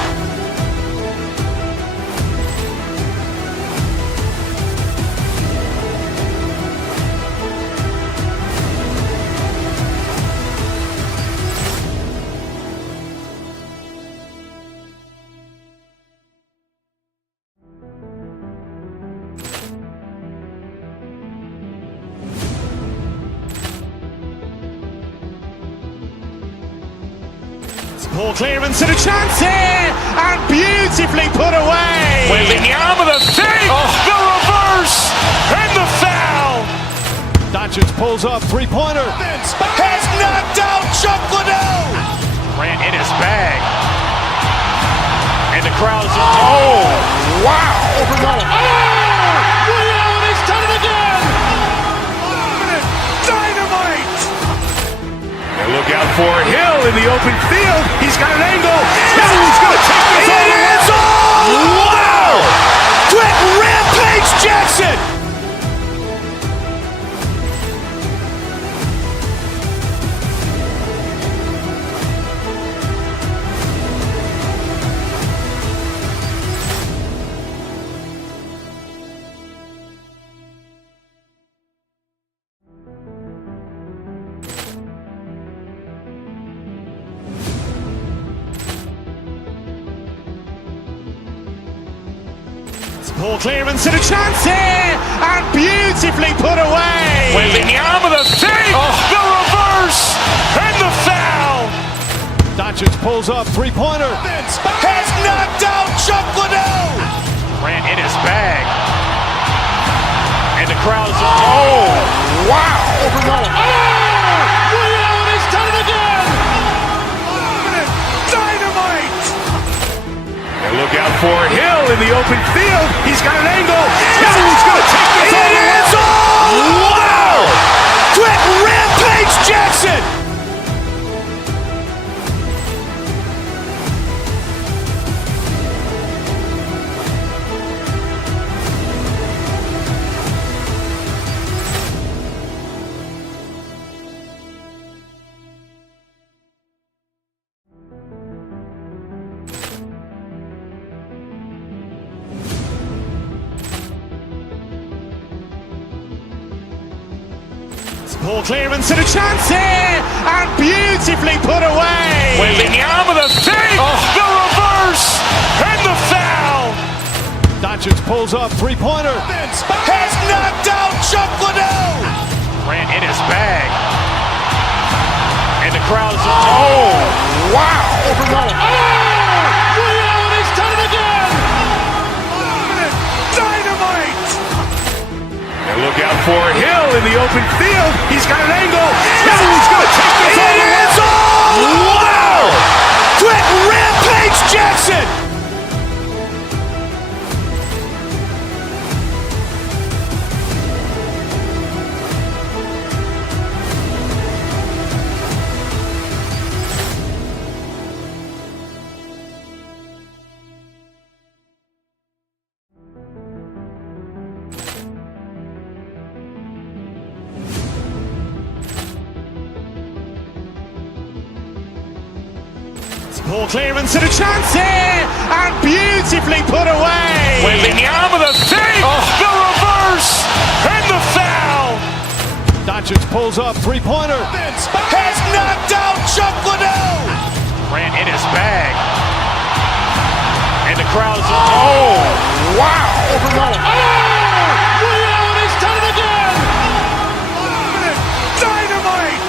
Poor clearance and a chance here, and beautifully put away. Wembanyama the save, the reverse, and the foul. Doncic pulls up, three-pointer. Has knocked out Chuck Liddell. Ran in his bag. And the crowd is, oh, wow. He's done it again. Dynamite. And look out for Hill in the open field. He's got an angle. Hill's going to take this all the way. Wow! Quick rampage Jackson. Poor clearance and a chance here, and beautifully put away. Wembanyama the save, the reverse, and the foul. Doncic pulls up, three-pointer. Has knocked out Chuck Liddell. Grant in his bag. And the crowd's wow. Liddell has done it again. Dynamite. And look out for Hill in the open field. He's got an angle. He's going to take this all the way. Wow. Quick Rampage Jackson. Poor clearance and a chance here, and beautifully put away. Wembanyama the save, the reverse, and the foul. Doncic pulls up, three-pointer. Has knocked out Chuck Liddell. Grant in his bag. And the crowd's wow. Liddell has done it again. Dynamite. And look out for Hill in the open field. He's got an angle. He's going to take this all the way. Wow. Quick Rampage Jackson. Poor clearance and a chance here, and beautifully put away. Wembanyama the save, the reverse, and the foul. Doncic pulls up, three-pointer. Has knocked out Chuck Liddell. Grant in his bag. And the crowd's wow. Liddell has done it again. Dynamite.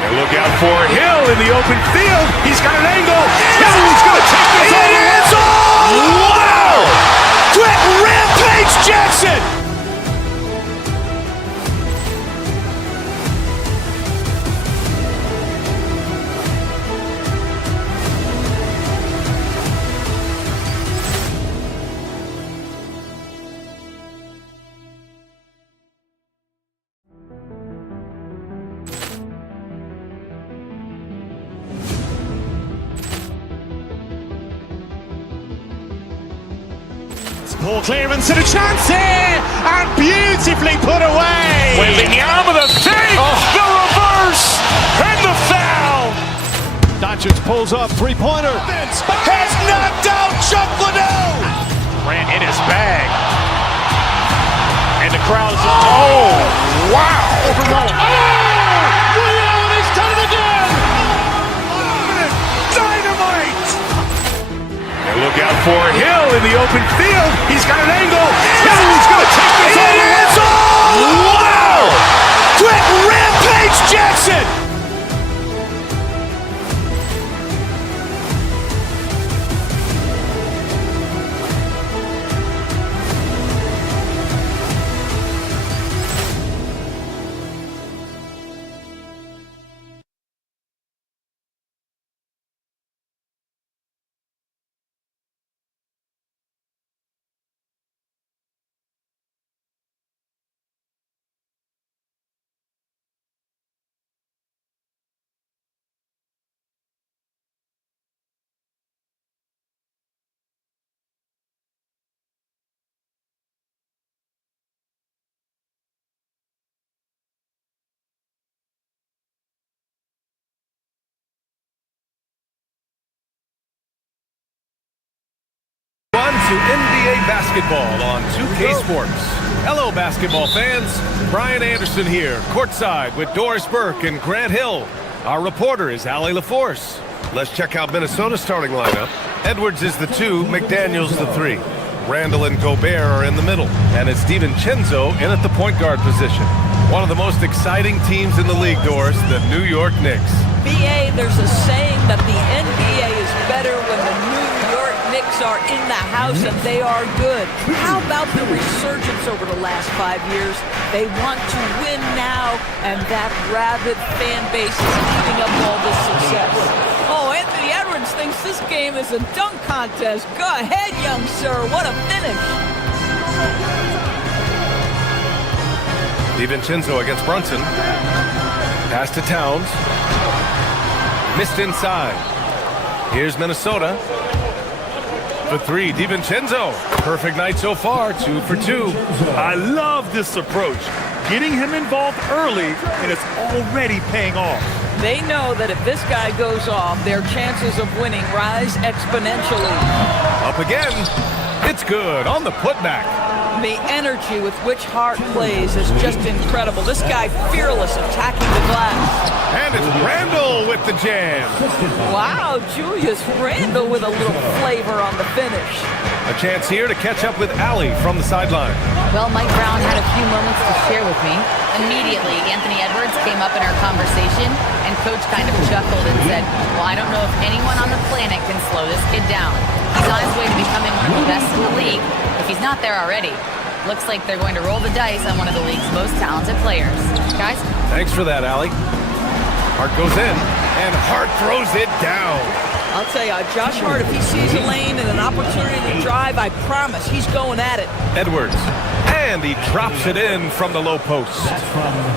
And look out for Hill in the open field. He's got an angle. He's going to take this all the way. Wow. Quick Rampage Jackson. Poor clearance and a chance here, and beautifully put away. Wembanyama the save, the reverse, and the foul. Doncic pulls up, three-pointer. Has knocked out Chuck Liddell. Grant in his bag. And the crowd's wow. Liddell has done it again. Dynamite. And look out for Hill in the open field. He's got an angle. He's going to take this all the way. Wow. Quick Rampage Jackson. To NBA basketball on 2K Sports. Hello, basketball fans. Brian Anderson here, courtside with Doris Burke and Grant Hill. Our reporter is Allie LaForce. Let's check out Minnesota's starting lineup. Edwards is the 2, McDaniels the 3. Randall and Gobert are in the middle, and it's DiVincenzo in at the point guard position. One of the most exciting teams in the league, Doris, the New York Knicks. BA, there's a saying that the NBA is better when the New York Knicks are in the house, and they are good. How about the resurgence over the last 5 years? They want to win now, and that rabid fan base is eating up all this success. Oh, Anthony Edwards thinks this game is a dunk contest. Go ahead, young sir. What a finish. DiVincenzo against Brunson. Pass to Towns. Missed inside. Here's Minnesota. For three, DiVincenzo. Perfect night so far, 2 for 2. I love this approach. Getting him involved early, and it's already paying off. They know that if this guy goes off, their chances of winning rise exponentially. Up again. It's good on the putback. The energy with which Hart plays is just incredible. This guy fearless attacking the glass. And it's Randall with the jam. Wow, Julius Randall with a little flavor on the finish. A chance here to catch up with Allie from the sideline. Well, Mike Brown had a few moments to share with me. Immediately, Anthony Edwards came up in our conversation, and Coach kind of chuckled and said, well, I don't know if anyone on the planet can slow this kid down. He's on his way to becoming one of the best in the league, if he's not there already. Looks like they're going to roll the dice on one of the league's most talented players. Guys? Thanks for that, Allie. Hart goes in, and Hart throws it down. I'll tell you, Josh Hart, if he sees a lane and an opportunity to drive, I promise he's going at it. Edwards, and he drops it in from the low post.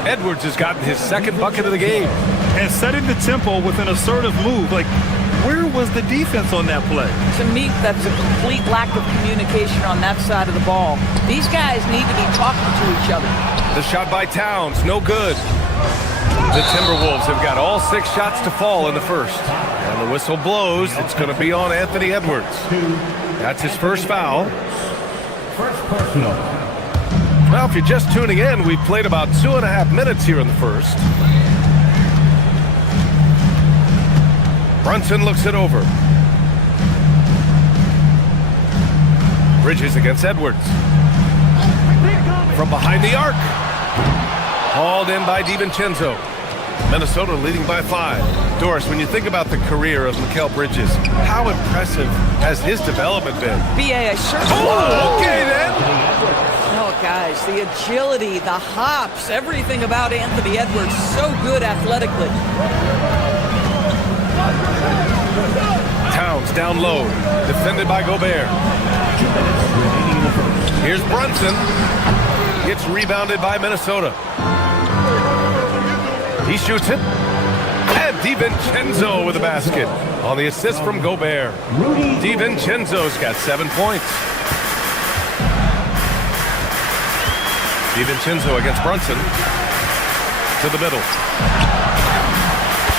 Edwards has gotten his second bucket of the game. And setting the tempo with an assertive move. Like, where was the defense on that play? To me, that's a complete lack of communication on that side of the ball. These guys need to be talking to each other. The shot by Towns, no good. The Timberwolves have got all 6 shots to fall in the first. And the whistle blows. It's going to be on Anthony Edwards. That's his first foul. First personal. Well, if you're just tuning in, we've played about 2.5 minutes here in the first. Brunson looks it over. Bridges against Edwards. From behind the arc. Hauled in by DiVincenzo. Minnesota leading by 5. Doris, when you think about the career of Mikal Bridges, how impressive has his development been? B.A., I certainly... Oh, okay then. No, guys, the agility, the hops, everything about Anthony Edwards, so good athletically. Towns down low, defended by Gobert. Here's Brunson. Gets rebounded by Minnesota. He shoots it. And DiVincenzo with the basket on the assist from Gobert. DiVincenzo's got 7 points. DiVincenzo against Brunson. To the middle.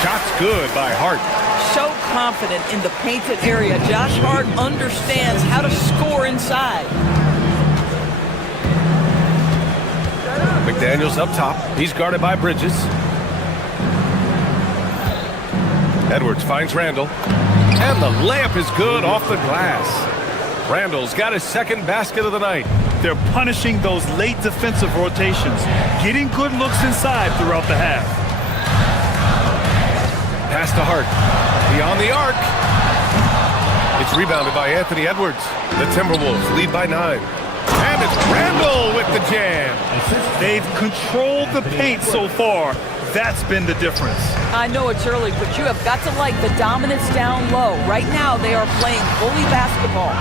Shot's good by Hart. So confident in the painted area. Josh Hart understands how to score inside. McDaniels up top. He's guarded by Bridges. Edwards finds Randall. And the layup is good off the glass. Randall's got his second basket of the night. They're punishing those late defensive rotations, getting good looks inside throughout the half. Pass to Hart. Beyond the arc. It's rebounded by Anthony Edwards. The Timberwolves lead by 9. And it's Randall with the jam. They've controlled the paint so far. That's been the difference. I know it's early, but you have got to like the dominance down low. Right now, they are playing bully basketball.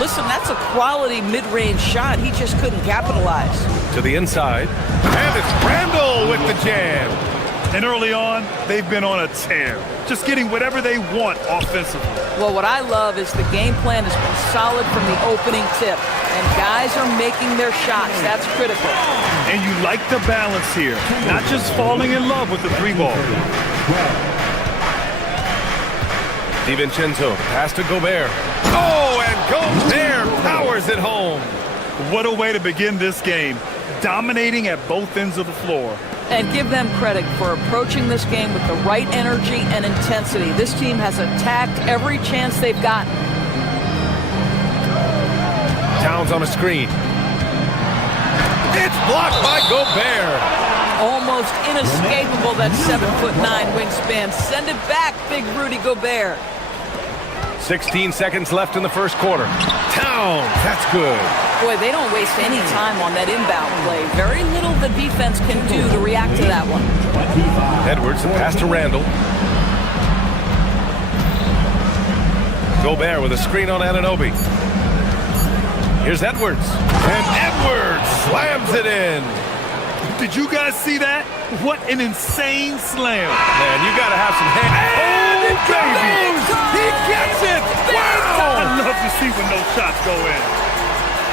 Listen, that's a quality mid-range shot. He just couldn't capitalize. To the inside. And it's Randall with the jam. And early on, they've been on a tear, just getting whatever they want offensively. Well, what I love is the game plan has been solid from the opening tip, and guys are making their shots. That's critical. And you like the balance here, not just falling in love with the 3-ball. DiVincenzo, pass to Gobert. Oh, and Gobert powers it home. What a way to begin this game, dominating at both ends of the floor. And give them credit for approaching this game with the right energy and intensity. This team has attacked every chance they've gotten. Towns on a screen. It's blocked by Gobert. Almost inescapable, that 7'9" wingspan. Send it back, big Rudy Gobert. 16 seconds left in the first quarter. Towns, that's good. Boy, they don't waste any time on that inbound play. Very little the defense can do to react to that one. Edwards, a pass to Randall. Gobert with a screen on Anunoby. Here's Edwards. And Edwards slams it in. Did you guys see that? What an insane slam. Man, you got to have some hands. And it goes! He gets it! Wow! I love to see when those shots go in.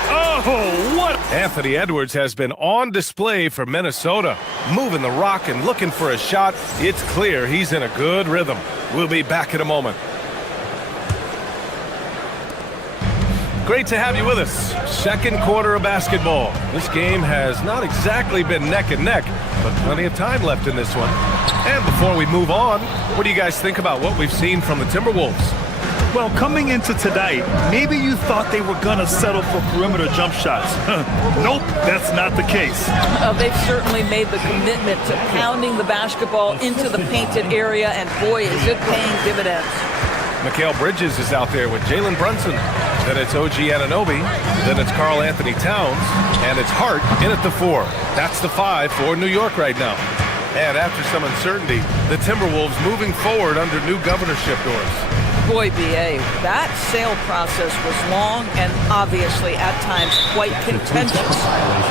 Oh, what? Anthony Edwards has been on display for Minnesota. Moving the rock and looking for a shot. It's clear he's in a good rhythm. We'll be back in a moment. Great to have you with us. Second quarter of basketball. This game has not exactly been neck and neck, but plenty of time left in this one. And before we move on, what do you guys think about what we've seen from the Timberwolves? Well, coming into tonight, maybe you thought they were going to settle for perimeter jump shots. Nope, that's not the case. They've certainly made the commitment to pounding the basketball into the painted area, and boy, is it paying dividends. Mikal Bridges is out there with Jalen Brunson. Then it's OG Anunoby. Then it's Karl Anthony Towns. And it's Hart in at the 4. That's the 5 for New York right now. And after some uncertainty, the Timberwolves moving forward under new governorship doors. Boy, B.A., that sale process was long and obviously at times quite contentious.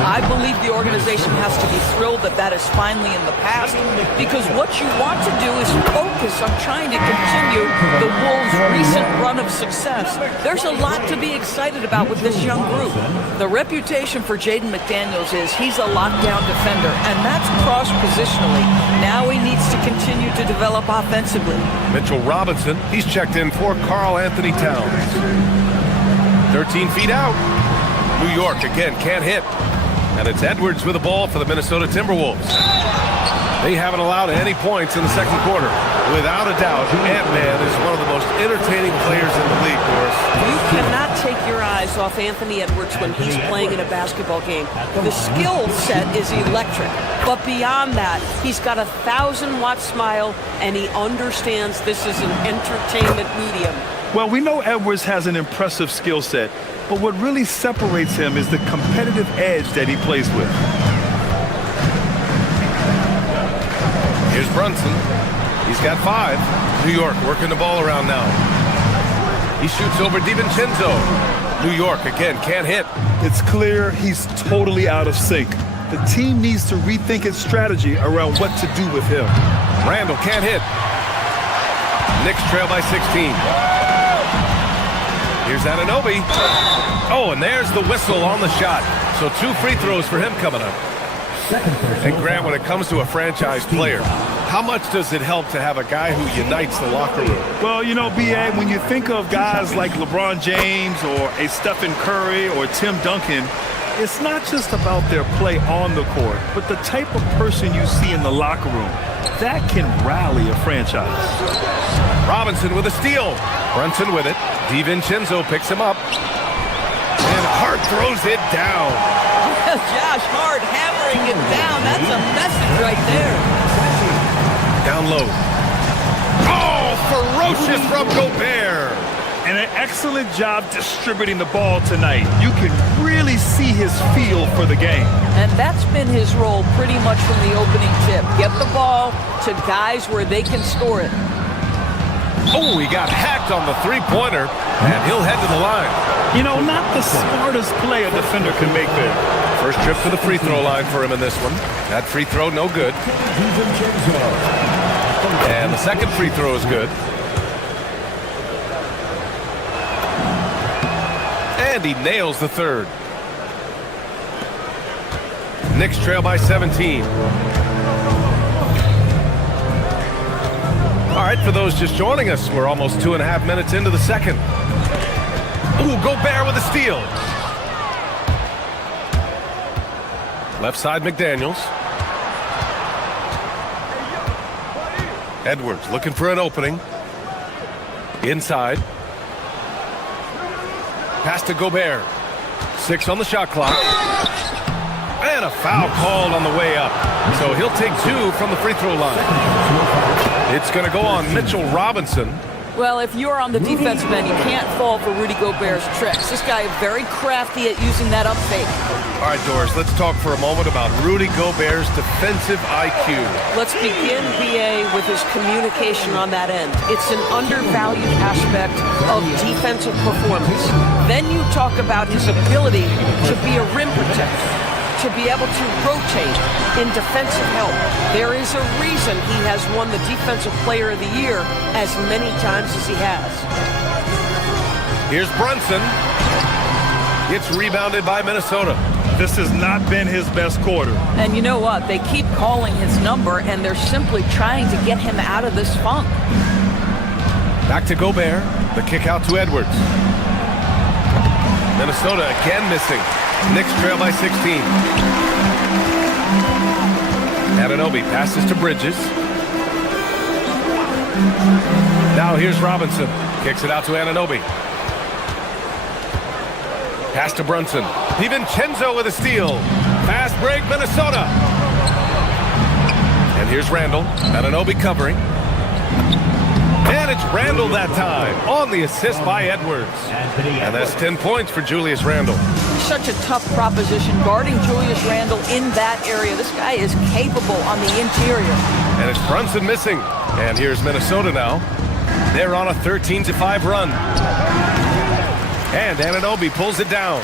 I believe the organization has to be thrilled that that is finally in the past, because what you want to do is focus on trying to continue the Wolves' recent run of success. There's a lot to be excited about with this young group. The reputation for Jaden McDaniels is he's a lockdown defender, and that's cross-positionally. Now he needs to continue to develop offensively. Mitchell Robinson, he's checked in for Karl Anthony Towns. 13 feet out. New York again can't hit. And it's Edwards with the ball for the Minnesota Timberwolves. They haven't allowed any points in the second quarter. Without a doubt, Ant-Man is one of the most entertaining players in the league, Boris. You cannot take your eyes off Anthony Edwards when he's playing in a basketball game. The skill set is electric. But beyond that, he's got a 1,000-watt smile, and he understands this is an entertainment medium. Well, we know Edwards has an impressive skill set, but what really separates him is the competitive edge that he plays with. Here's Brunson. He's got 5. New York working the ball around now. He shoots over DiVincenzo. New York again can't hit. It's clear he's totally out of sync. The team needs to rethink its strategy around what to do with him. Randall can't hit. Knicks trail by 16. Here's Anunoby. Oh, and there's the whistle on the shot. So 2 free throws for him coming up. And Grant, when it comes to a franchise player, how much does it help to have a guy who unites the locker room? Well, you know, B.A., when you think of guys like LeBron James or a Stephen Curry or Tim Duncan, it's not just about their play on the court, but the type of person you see in the locker room. That can rally a franchise. Robinson with a steal. Brunson with it. DiVincenzo picks him up. And Hart throws it down. Josh Hart hammering it down. That's a message right there. Down low. Oh, ferocious from Gobert. And an excellent job distributing the ball tonight. You can really see his feel for the game. And that's been his role pretty much from the opening tip. Get the ball to guys where they can score it. Oh, he got hacked on the three-pointer, and he'll head to the line. You know, not the smartest play a defender can make there. First trip to the free throw line for him in this one. That free throw, no good. And the second free throw is good. And he nails the third. Knicks trail by 17. All right, for those just joining us, we're almost 2.5 minutes into the second. Ooh, Gobert with a steal. Left side, McDaniels. Edwards looking for an opening. Inside. Pass to Gobert. 6 on the shot clock. And a foul called on the way up. So he'll take 2 from the free throw line. It's going to go on Mitchell Robinson. Well, if you're on the defensive end, you can't fall for Rudy Gobert's tricks. This guy is very crafty at using that up fake. All right, Doris, let's talk for a moment about Rudy Gobert's defensive IQ. Let's begin, BA, with his communication on that end. It's an undervalued aspect of defensive performance. Then you talk about his ability to be a rim protector, to be able to rotate in defensive help. There is a reason he has won the Defensive Player of the Year as many times as he has. Here's Brunson. Gets rebounded by Minnesota. This has not been his best quarter. And you know what? They keep calling his number, and they're simply trying to get him out of this funk. Back to Gobert. The kick out to Edwards. Minnesota again missing. Knicks trail by 16. Anunoby passes to Bridges. Now here's Robinson. Kicks it out to Anunoby. Pass to Brunson. DiVincenzo with a steal. Fast break, Minnesota. And here's Randall. Anunoby covering. And it's Randall that time on the assist by Edwards. And that's 10 points for Julius Randle. Such a tough proposition guarding Julius Randle in that area. This guy is capable on the interior. And it's Brunson missing. And here's Minnesota now. They're on a 13-5 run. And Anunoby pulls it down.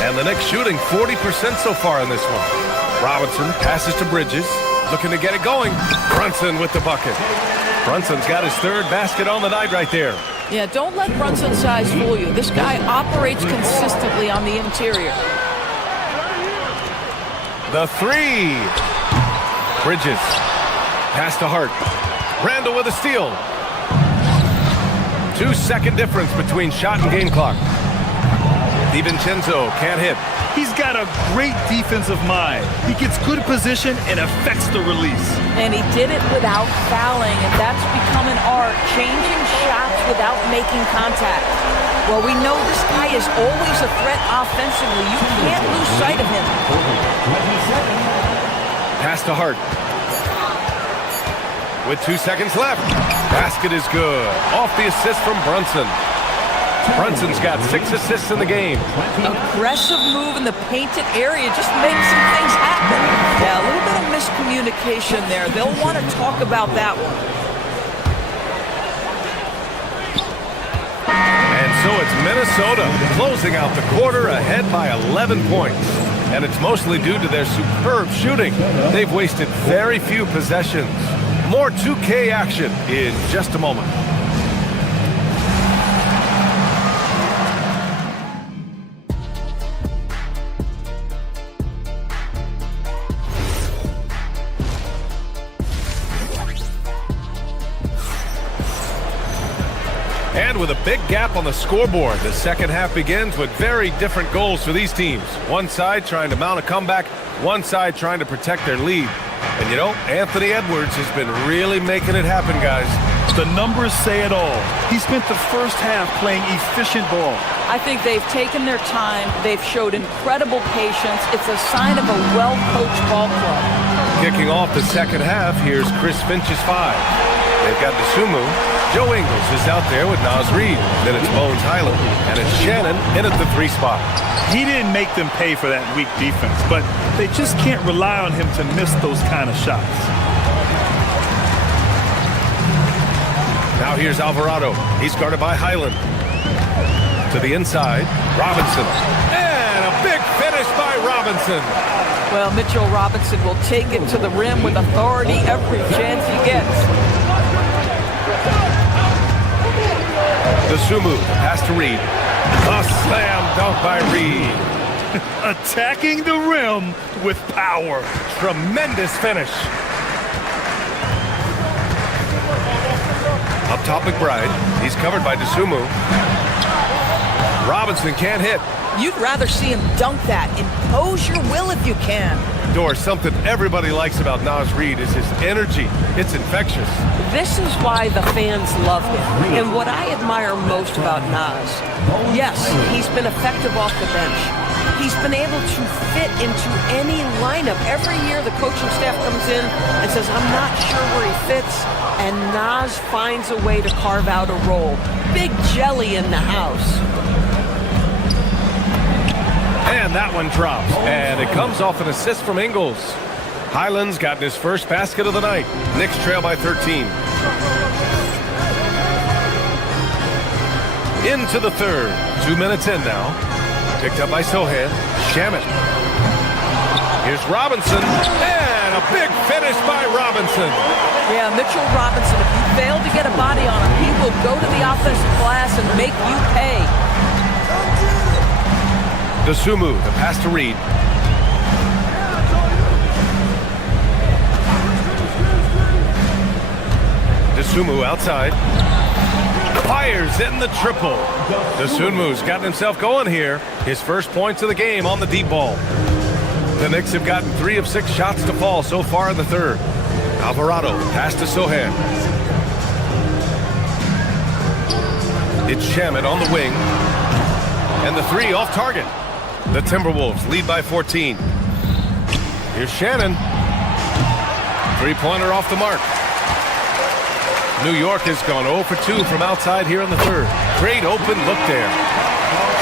And the Knicks shooting 40% so far in this one. Robinson passes to Bridges, looking to get it going. Brunson with the bucket. Brunson's got his 3rd basket on the night right there. Yeah, don't let Brunson's size fool you. This guy operates consistently on the interior. The 3. Bridges. Pass to Hart. Randall with a steal. 2-second difference between shot and game clock. DiVincenzo can't hit. He's got a great defensive mind. He gets good position and affects the release. And he did it without fouling, and that's become an art, changing shots without making contact. Well, we know this guy is always a threat offensively. You can't lose sight of him. Pass to Hart. With 2 seconds left. Basket is good. Off the assist from Brunson. Brunson's got 6 assists in the game. Aggressive move in the painted area just makes some things happen. Yeah, a little bit of miscommunication there. They'll want to talk about that one. And so it's Minnesota closing out the quarter ahead by 11 points. And it's mostly due to their superb shooting. They've wasted very few possessions. More 2K action in just a moment. And with a big gap on the scoreboard, the second half begins with very different goals for these teams. One side trying to mount a comeback, one side trying to protect their lead. And you know, Anthony Edwards has been really making it happen, guys. The numbers say it all. He spent the first half playing efficient ball. I think they've taken their time. They've showed incredible patience. It's a sign of a well-coached ball club. Kicking off the second half, here's Chris Finch's 5. They've got Dosunmu. Joe Ingles is out there with Naz Reid. Then it's Bones Highland. And it's Shannon in at the 3 spot. He didn't make them pay for that weak defense, but they just can't rely on him to miss those kind of shots. Now here's Alvarado. He's guarded by Highland. To the inside, Robinson. And a big finish by Robinson. Well, Mitchell Robinson will take it to the rim with authority every chance he gets. Dosunmu, pass to Reid. A slam dunk by Reid. Attacking the rim with power. Tremendous finish. Up top, McBride. He's covered by Dosunmu. Robinson can't hit. You'd rather see him dunk that. Impose your will if you can. Dor, something everybody likes about Naz Reid is his energy. It's infectious. This is why the fans love him. And what I admire most about Naz, yes, he's been effective off the bench. He's been able to fit into any lineup. Every year the coaching staff comes in and says, I'm not sure where he fits, and Naz finds a way to carve out a role. Big jelly in the house. And that one drops, and it comes off an assist from Ingles. Highland's gotten his first basket of the night. Knicks trail by 13. Into the third. 2 minutes in now. Picked up by Sohan. Shamet. Here's Robinson, and a big finish by Robinson. Yeah, Mitchell Robinson, if you fail to get a body on him, he will go to the offensive glass and make you pay. Dosunmu, the pass to Reid. Dosunmu outside. Fires in the triple. Dosunmu's gotten himself going here. His first points of the game on the deep ball. The Knicks have gotten 3 of 6 shots to fall so far in the third. Alvarado, pass to Sohan. It's Shamet on the wing. And the 3 off target. The Timberwolves lead by 14. Here's Shannon. 3-pointer off the mark. New York has gone 0 for 2 from outside here in the third. Great open look there.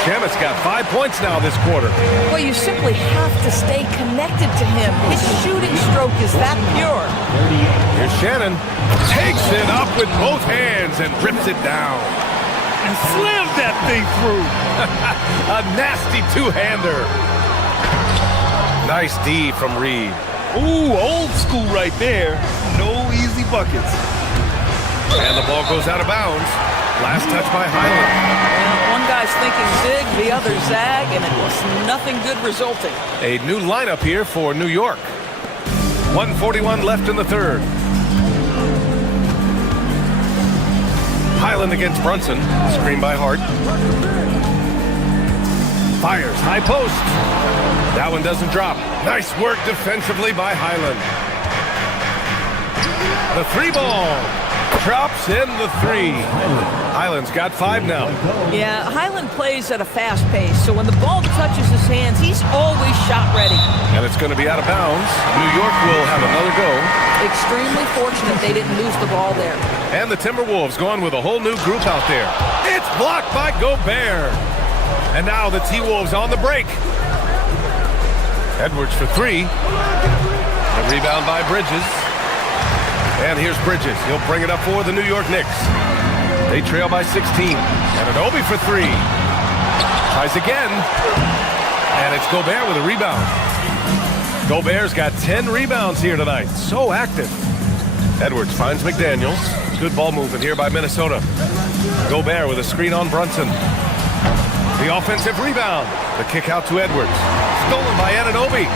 Shamet's got 5 points now this quarter. Well, you simply have to stay connected to him. His shooting stroke is that pure. Here's Shannon. Takes it up with both hands and rips it down. And slammed that thing through. A nasty two-hander. Nice D from Reid. Ooh, old school right there. No easy buckets. And the ball goes out of bounds. Last touch by Highland. Well, one guy's thinking zig, the other zag, and it was nothing good resulting. A new lineup here for New York. 1:41 left in the third. Highland against Brunson. Screen by Hart. Fires. High post. That one doesn't drop. Nice work defensively by Highland. The 3-ball. Drops in the 3. Highland's got 5 now. Yeah, Highland plays at a fast pace, so when the ball touches his hands, he's always shot ready. And it's going to be out of bounds. New York will have another go. Extremely fortunate they didn't lose the ball there. And the Timberwolves going with a whole new group out there. It's blocked by Gobert. And now the T-Wolves on the break. Edwards for 3. A rebound by Bridges. And here's Bridges. He'll bring it up for the New York Knicks. They trail by 16. And Anunoby for 3. Tries again. And it's Gobert with a rebound. Gobert's got 10 rebounds here tonight. So active. Edwards finds McDaniels. Good ball movement here by Minnesota. Gobert with a screen on Brunson. The offensive rebound. The kick out to Edwards. Stolen by Anunoby.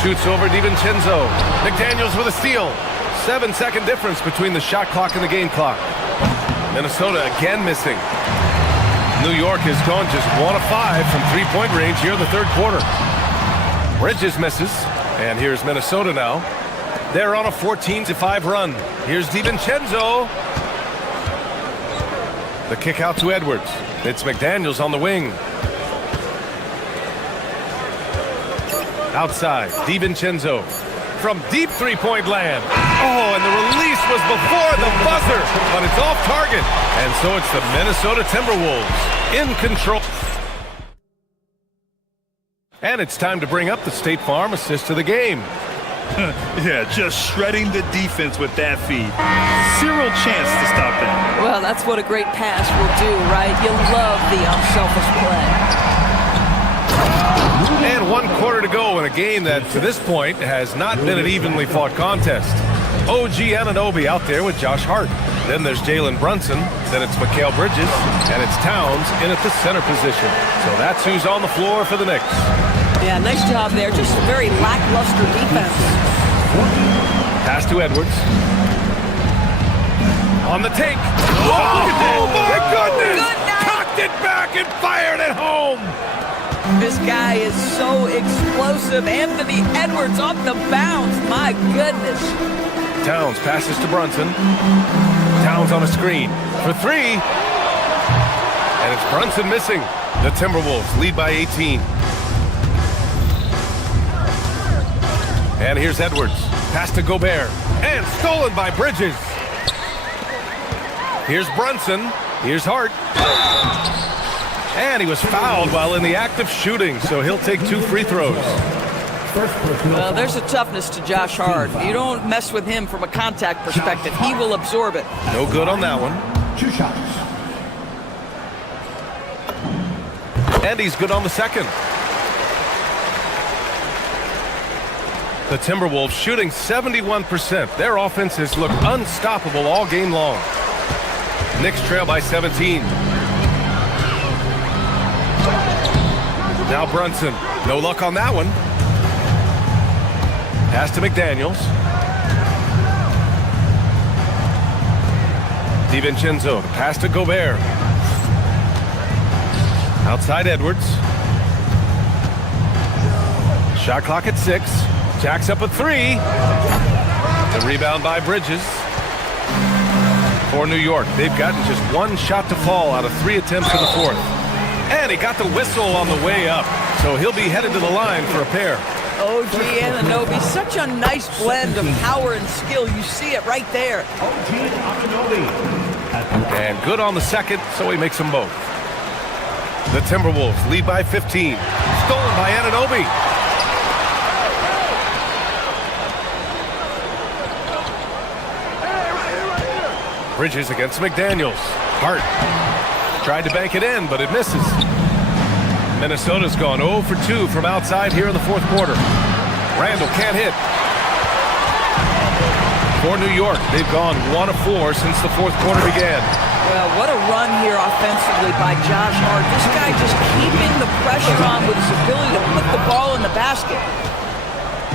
Shoots over DiVincenzo. McDaniels with a steal. 7-second difference between the shot clock and the game clock. Minnesota again missing. New York has gone just 1 of 5 from 3-point range here in the third quarter. Bridges misses. And here's Minnesota now. They're on a 14-5 run. Here's DiVincenzo. The kick out to Edwards. It's McDaniels on the wing. Outside, DiVincenzo from deep 3-point land. Oh, and the release was before the buzzer, but it's off target. And so it's the Minnesota Timberwolves in control. And it's time to bring up the State Farm assist of the game. Yeah, just shredding the defense with that feed. Zero chance to stop that. Well, that's what a great pass will do, right? You love the unselfish play. And 1 quarter to go in a game that, to this point, has not been an evenly fought contest. OG Anunoby out there with Josh Hart. Then there's Jalen Brunson. Then it's Mikal Bridges. And it's Towns in at the center position. So that's who's on the floor for the Knicks. Yeah, nice job there. Just very lackluster defense. Pass to Edwards. On the take. Oh, my goodness! Cocked it back and fired it home. This guy is so explosive. Anthony Edwards off the bounce. My goodness. Towns passes to Brunson. Towns on a screen for three. And it's Brunson missing. The Timberwolves lead by 18. And here's Edwards. Pass to Gobert. And stolen by Bridges. Here's Brunson. Here's Hart. And he was fouled while in the act of shooting, so he'll take 2 free throws. Well, there's a toughness to Josh Hart. You don't mess with him from a contact perspective. He will absorb it. No good on that one. 2 shots. And he's good on the second. The Timberwolves shooting 71%. Their offense has looked unstoppable all game long. Knicks trail by 17. Now Brunson. No luck on that one. Pass to McDaniels. DiVincenzo. Pass to Gobert. Outside Edwards. Shot clock at 6. Jacks up a 3. The rebound by Bridges. For New York, they've gotten just 1 shot to fall out of 3 attempts in the fourth. And he got the whistle on the way up, so he'll be headed to the line for a pair. OG Anunoby, such a nice blend of power and skill. You see it right there. And good on the second, so he makes them both. The Timberwolves lead by 15. Stolen by Anunoby. Bridges against McDaniels. Hart tried to bank it in, but it misses. Minnesota's gone 0 for 2 from outside here in the fourth quarter. Randall can't hit. For New York, they've gone 1 of 4 since the fourth quarter began. Well, what a run here offensively by Josh Hart. This guy just keeping the pressure on with his ability to put the ball in the basket.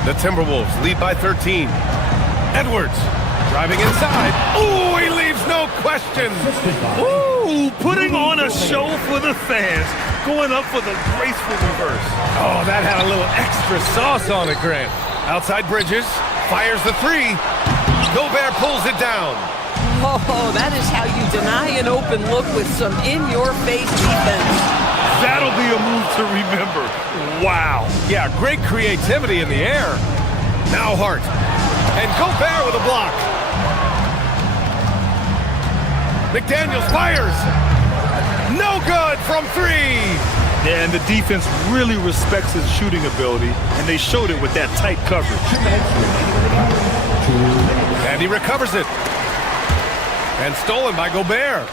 The Timberwolves lead by 13. Edwards driving inside. Ooh, he leaves no question. Ooh, putting on a show for the fans. Going up for the graceful reverse. Oh, that had a little extra sauce on it, Grant. Outside Bridges. Fires the 3. Gobert pulls it down. Oh, that is how you deny an open look with some in-your-face defense. That'll be a move to remember. Wow. Yeah, great creativity in the air. Now Hart. And Gobert with a block. McDaniels fires. No good from 3. Yeah, and the defense really respects his shooting ability, and they showed it with that tight coverage. And he recovers it. And stolen by Gobert.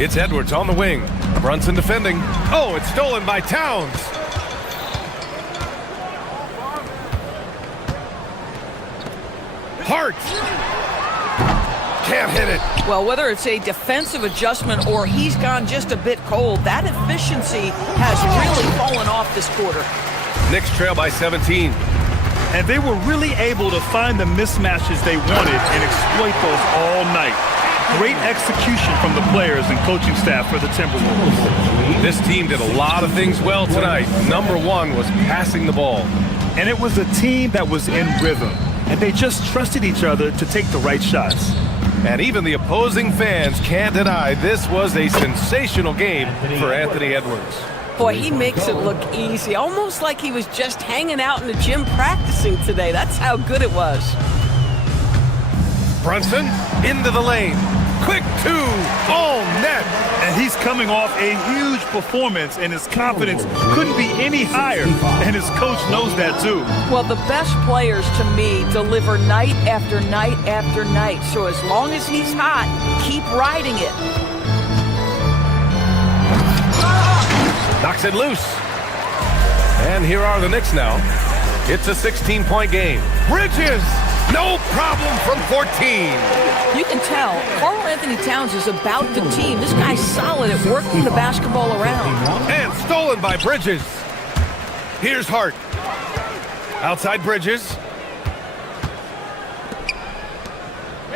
It's Edwards on the wing. Brunson defending. Oh, it's stolen by Towns. Hart. Can't hit it. Well, whether it's a defensive adjustment or he's gone just a bit cold, that efficiency has really fallen off this quarter. Knicks trail by 17. And they were really able to find the mismatches they wanted and exploit those all night. Great execution from the players and coaching staff for the Timberwolves. This team did a lot of things well tonight. Number 1 was passing the ball. And it was a team that was in rhythm. And they just trusted each other to take the right shots. And even the opposing fans can't deny this was a sensational game for Anthony Edwards. Boy, he makes it look easy, almost like he was just hanging out in the gym practicing today. That's how good it was. Brunson into the lane. Quick 2, all net. And he's coming off a huge performance, and his confidence couldn't be any higher. And his coach knows that too. Well, the best players to me deliver night after night after night. So as long as he's hot, keep riding it. Knocks it loose. And here are the Knicks now. It's a 16-point game. Bridges, no problem from 14. You can tell Karl Anthony Towns is about the team. This guy's solid at working the basketball around. And stolen by Bridges. Here's Hart. Outside Bridges.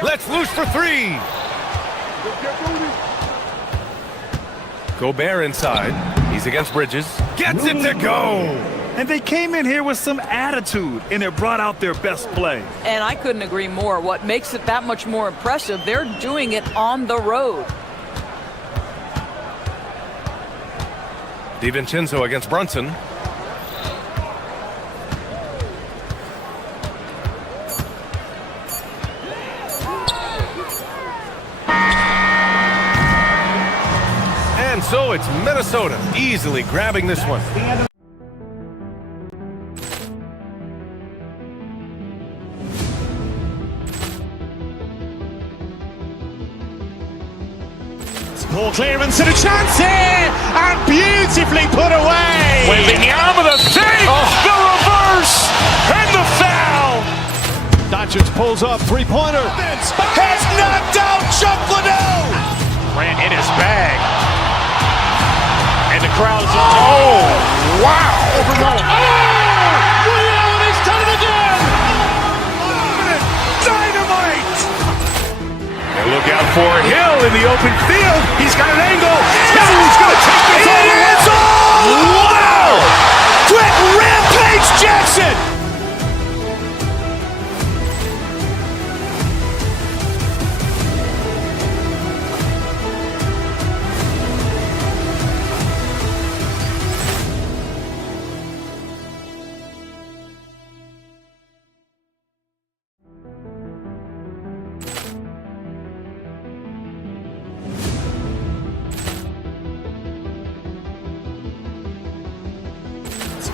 Let's loose for 3. Gobert inside. He's against Bridges. Gets it to go. And they came in here with some attitude, and it brought out their best play. And I couldn't agree more. What makes it that much more impressive, they're doing it on the road. DiVincenzo against Brunson. And so it's Minnesota easily grabbing this one. Ball clearance and a chance here, and beautifully put away. Wembanyama the save, the reverse, and the foul. Doncic pulls up, three-pointer. Has knocked out Chuck Liddell. Ran in his bag. And the crowd's wow. He's done it again. Dynamite. And look out for Hill in the open field. He's got an angle. Hill's going to take this all the way. Wow! Quick rampage Jackson.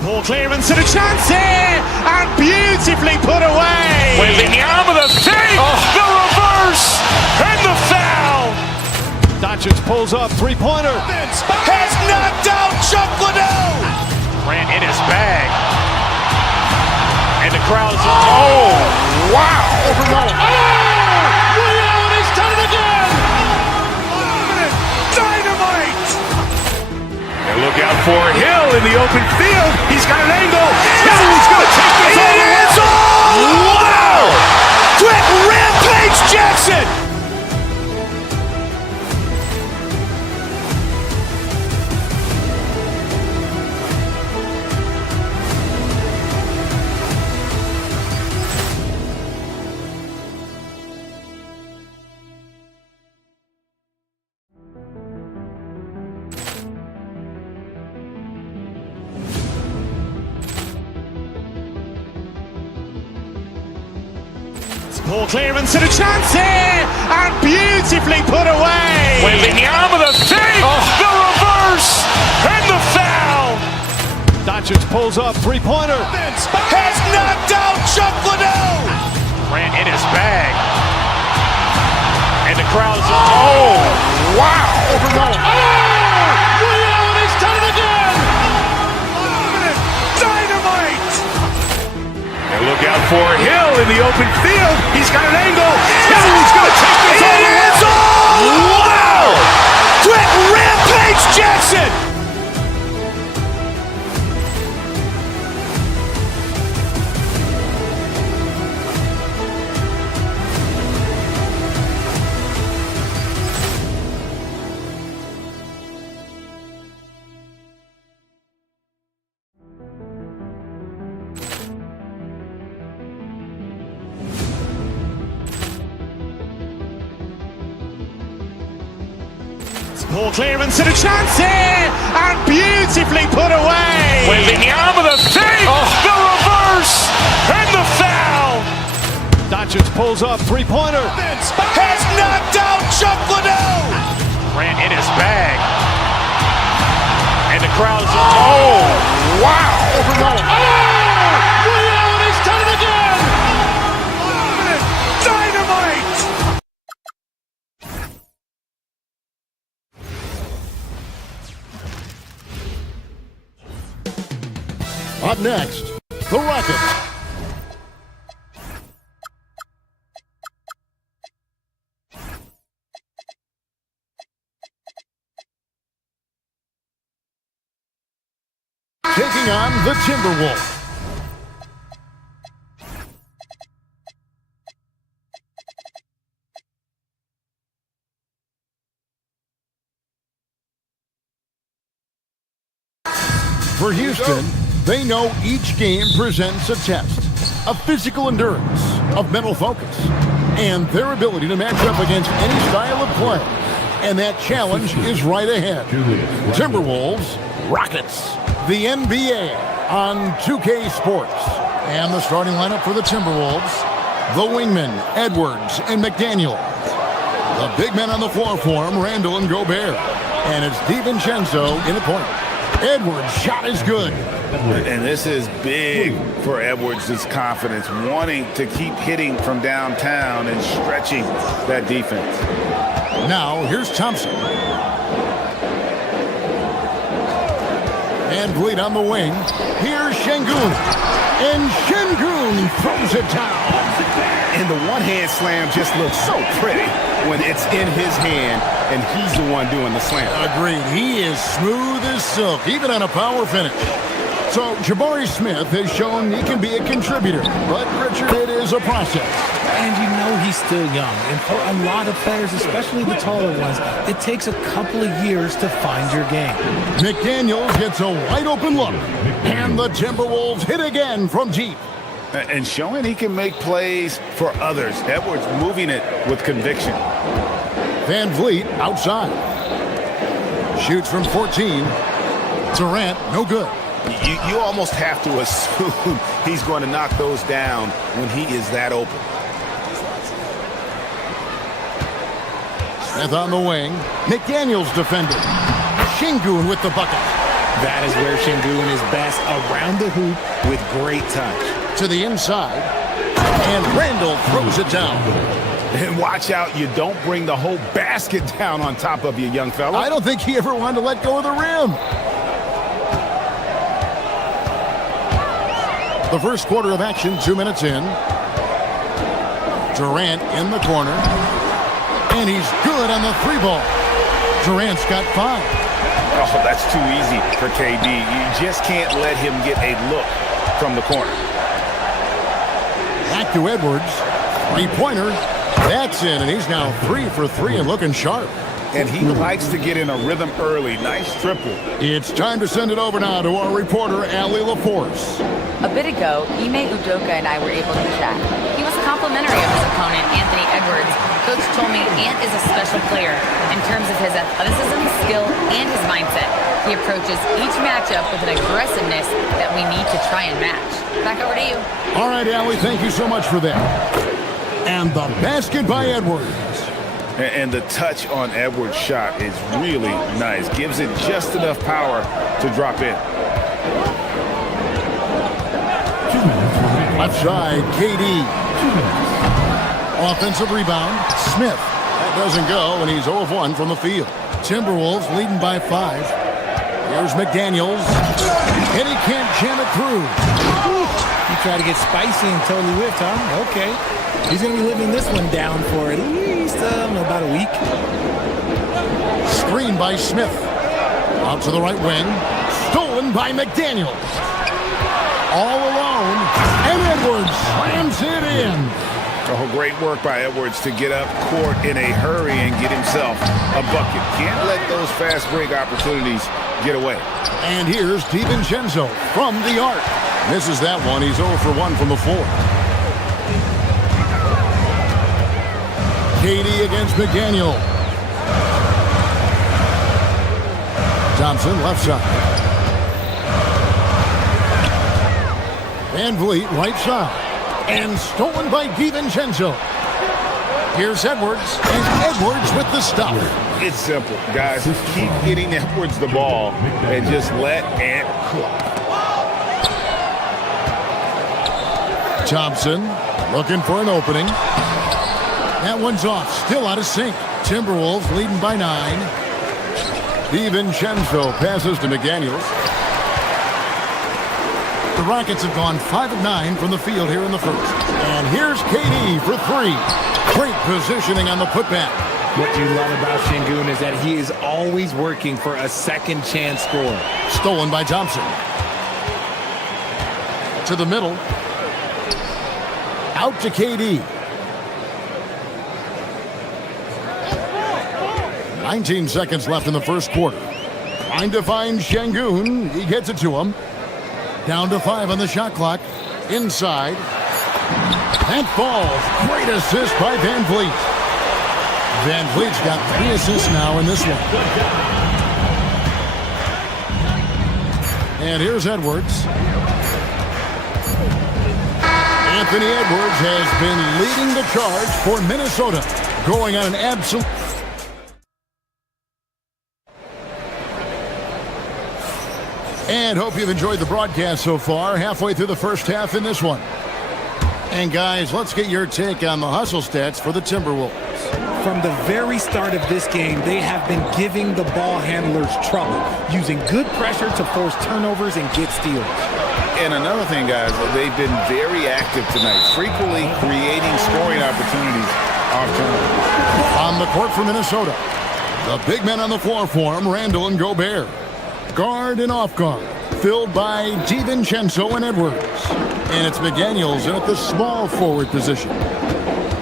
Ball clearance and a chance here, and beautifully put away. Wembanyama the save, the reverse, and the foul. Doncic pulls up, three-pointer. Has knocked out Chuck Liddell. Ran in his bag. And the crowd's wow. He's done it again. Dynamite. And look out for Hill in the open field. He's got an angle. Hill's going to take this all the way. Wow! Quick rampage Jackson. Ball clearance and a chance here, and beautifully put away. Wembanyama the save, the reverse, and the foul. Doncic pulls up, three-pointer. Has knocked out Chuck Liddell. Ran in his bag. And the crowd's wow. He's done it again. Dynamite. And look out for Hill in the open field. He's got an angle. Hill's going to take this all the way. Wow! Quick rampage Jackson. Ball clearance and a chance here, and beautifully put away. Wembanyama the save, the reverse, and the foul. Doncic pulls up, three-pointer. Has knocked out Chuck Liddell. Ran in his bag. And the crowd's wow. He's done it again. Dynamite. Up next, the Rockets. Taking on the Timberwolves. For Houston, they know each game presents a test of physical endurance, of mental focus, and their ability to match up against any style of play. And that challenge is right ahead. Timberwolves, Rockets, the NBA on 2K Sports. And the starting lineup for the Timberwolves, the wingmen, Edwards and McDaniel. The big men on the floor for him, Randall and Gobert. And it's DiVincenzo in the point. Edwards' shot is good. And this is big for Edwards' confidence, wanting to keep hitting from downtown and stretching that defense. Now, here's Thompson. Van Vliet on the wing. Here's Şengün. And Şengün throws it down. And the one-hand slam just looks so pretty when it's in his hand and he's the one doing the slam. Agreed. He is smooth as silk, even on a power finish. So Jabari Smith has shown he can be a contributor, but Richard, it is a process. And you know he's still young. And for a lot of players, especially the taller ones, it takes a couple of years to find your game. McDaniels gets a wide open look. And the Timberwolves hit again from deep. And showing he can make plays for others. Edwards moving it with conviction. Van Vliet outside. Shoots from 14. Durant, no good. You almost have to assume he's going to knock those down when he is that open. Smith on the wing. McDaniels defended. Şengün with the bucket. That is where Şengün is best, around the hoop with great touch. To the inside. And Randall throws it down. And watch out, you don't bring the whole basket down on top of you, young fella. I don't think he ever wanted to let go of the rim. The first quarter of action, 2 minutes in. Durant in the corner. And he's good on the three ball. Durant's got 5. Oh, that's too easy for KD. You just can't let him get a look from the corner. Back to Edwards. Three-pointer. That's in, and he's now 3 for 3 and looking sharp. And he likes to get in a rhythm early. Nice triple. It's time to send it over now to our reporter, Allie LaForce. A bit ago, Ime Udoka and I were able to chat. He was complimentary of his opponent, Anthony Edwards. Coach told me Ant is a special player in terms of his athleticism, skill, and his mindset. He approaches each matchup with an aggressiveness that we need to try and match. Back over to you. All right, Allie, thank you so much for that. And the basket by Edwards. And the touch on Edwards' shot is really nice. Gives it just enough power to drop in. Left side, KD. Offensive rebound, Smith. That doesn't go, and he's 0 of 1 from the field. Timberwolves leading by 5. Here's McDaniels. And he can't jam it through. He tried to get spicy and totally whiffed, huh? Okay. He's going to be living this one down for at least about a week. Screen by Smith. Out to the right wing. Stolen by McDaniels. All alone. And Edwards slams it in. Oh, great work by Edwards to get up court in a hurry and get himself a bucket. Can't let those fast break opportunities get away. And here's DiVincenzo from the arc. Misses that one. He's 0 for 1 from the floor. KD against McDaniel. Thompson left side. Van Vliet right side. And stolen by DiVincenzo. Here's Edwards. And Edwards with the stop. It's simple, guys. Keep getting Edwards the ball and just let Ant cook. Thompson looking for an opening. That one's off. Still out of sync. Timberwolves leading by 9. DiVincenzo passes to McDaniels. The Rockets have gone 5 of 9 from the field here in the first. And here's KD for 3. Great positioning on the putback. What you love about Şengün is that he is always working for a second chance score. Stolen by Thompson. To the middle. Out to KD. 19 seconds left in the first quarter. Trying to find Şengün. He gets it to him. Down to 5 on the shot clock. Inside. That falls. Great assist by Van Vliet. Van Vliet's got 3 assists now in this one. And here's Edwards. Anthony Edwards has been leading the charge for Minnesota, going on an absolute... And hope you've enjoyed the broadcast so far. Halfway through the first half in this one. And guys, let's get your take on the hustle stats for the Timberwolves. From the very start of this game, they have been giving the ball handlers trouble, using good pressure to force turnovers and get steals. And another thing, guys, they've been very active tonight, frequently creating scoring opportunities off turnovers. On the court for Minnesota, the big men on the floor for him, Randall and Gobert. Guard and off guard, filled by DiVincenzo and Edwards. And it's McDaniels in at the small forward position.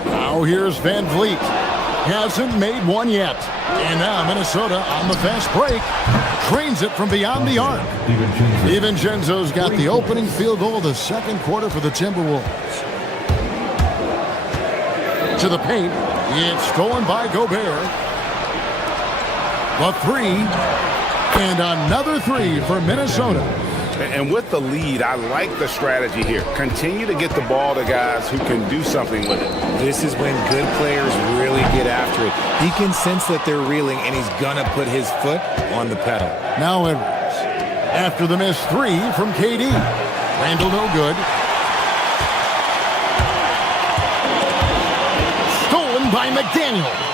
Now here's Van Vliet. Hasn't made one yet. And now Minnesota on the fast break. Trains it from beyond the arc. DiVincenzo's got the opening field goal of the second quarter for the Timberwolves. To the paint. It's stolen by Gobert. The 3. And another 3 for Minnesota. And with the lead, I like the strategy here. Continue to get the ball to guys who can do something with it. This is when good players really get after it. He can sense that they're reeling, and he's going to put his foot on the pedal. Now Edwards. After the missed 3 from KD. Randall no good. Stolen by McDaniels.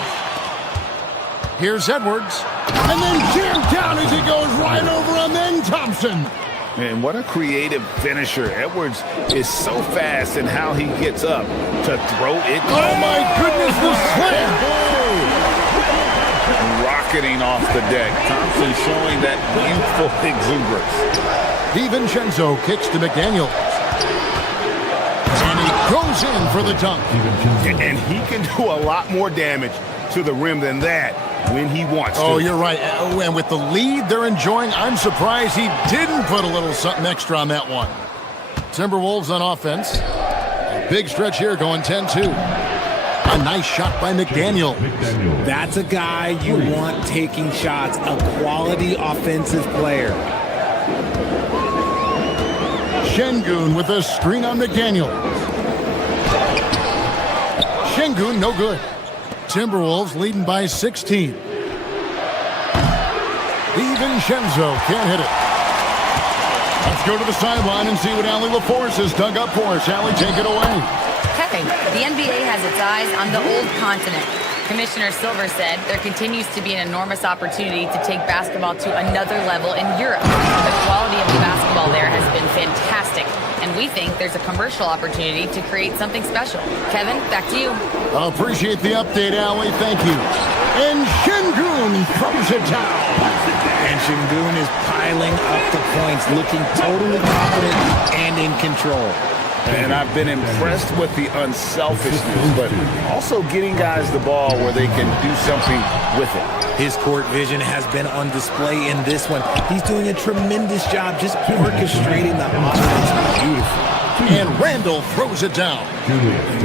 Here's Edwards. And then jammed down as he goes right over him. Then Thompson. And what a creative finisher. Edwards is so fast in how he gets up to throw it. Oh, my goodness, the slam. Rocketing off the deck. Thompson showing that youthful exuberance. DiVincenzo kicks to McDaniels. And he goes in for the dunk. And he can do a lot more damage to the rim than that when he wants to. Oh, you're right. And with the lead they're enjoying, I'm surprised he didn't put a little something extra on that one. Timberwolves on offense. A big stretch here going 10-2. A nice shot by McDaniel. That's a guy you want taking shots, a quality offensive player. Şengün with a screen on McDaniel. Şengün no good. Timberwolves leading by 16. DiVincenzo can't hit it. Let's go to the sideline and see what Allie LaForce has dug up for us. Allie, take it away. Okay, the NBA has its eyes on the old continent. Commissioner Silver said there continues to be an enormous opportunity to take basketball to another level in Europe. The quality of the basketball there has been fantastic, and we think there's a commercial opportunity to create something special. Kevin, back to you. I appreciate the update, Allie. Thank you. And Şengün throws it down. And Şengün is piling up the points, looking totally confident and in control. And I've been impressed with the unselfishness, but also getting guys the ball where they can do something with it. His court vision has been on display in this one. He's doing a tremendous job just orchestrating the offense beautifully. And Randall throws it down.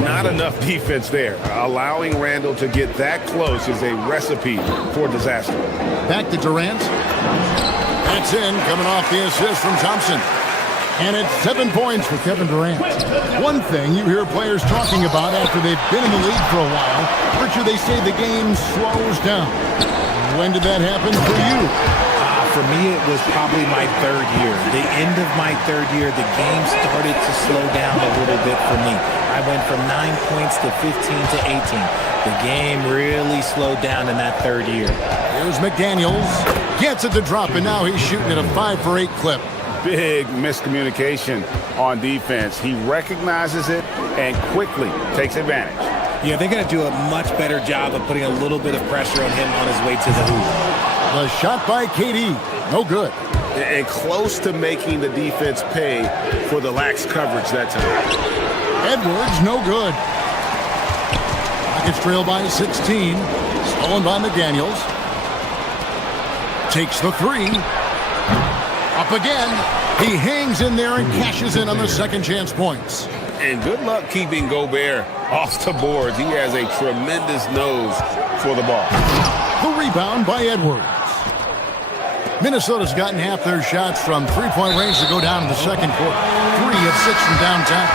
Not enough defense there. Allowing Randall to get that close is a recipe for disaster. Back to Durant. That's in, coming off the assist from Thompson. And it's 7 points for Kevin Durant. One thing you hear players talking about after they've been in the league for a while, Richard, they say the game slows down. When did that happen for you? For me, it was probably my 3rd year. The end of my 3rd year, the game started to slow down a little bit for me. I went from 9 points to 15 to 18. The game really slowed down in that 3rd year. Here's McDaniels. Gets it to drop, and now he's shooting at a 5-for-8 clip. Big miscommunication on defense. He recognizes it and quickly takes advantage. Yeah, they're going to do a much better job of putting a little bit of pressure on him on his way to the hoop. The shot by KD, no good. And close to making the defense pay for the lax coverage that time. Edwards, no good. Rockets trail by 16. Stolen by McDaniels. Takes the three. Up again. He hangs in there and cashes in on the second chance points. And good luck keeping Gobert off the boards. He has a tremendous nose for the ball. The rebound by Edwards. Minnesota's gotten half their shots from three-point range to go down in the second quarter. 3 of 6 from downtown.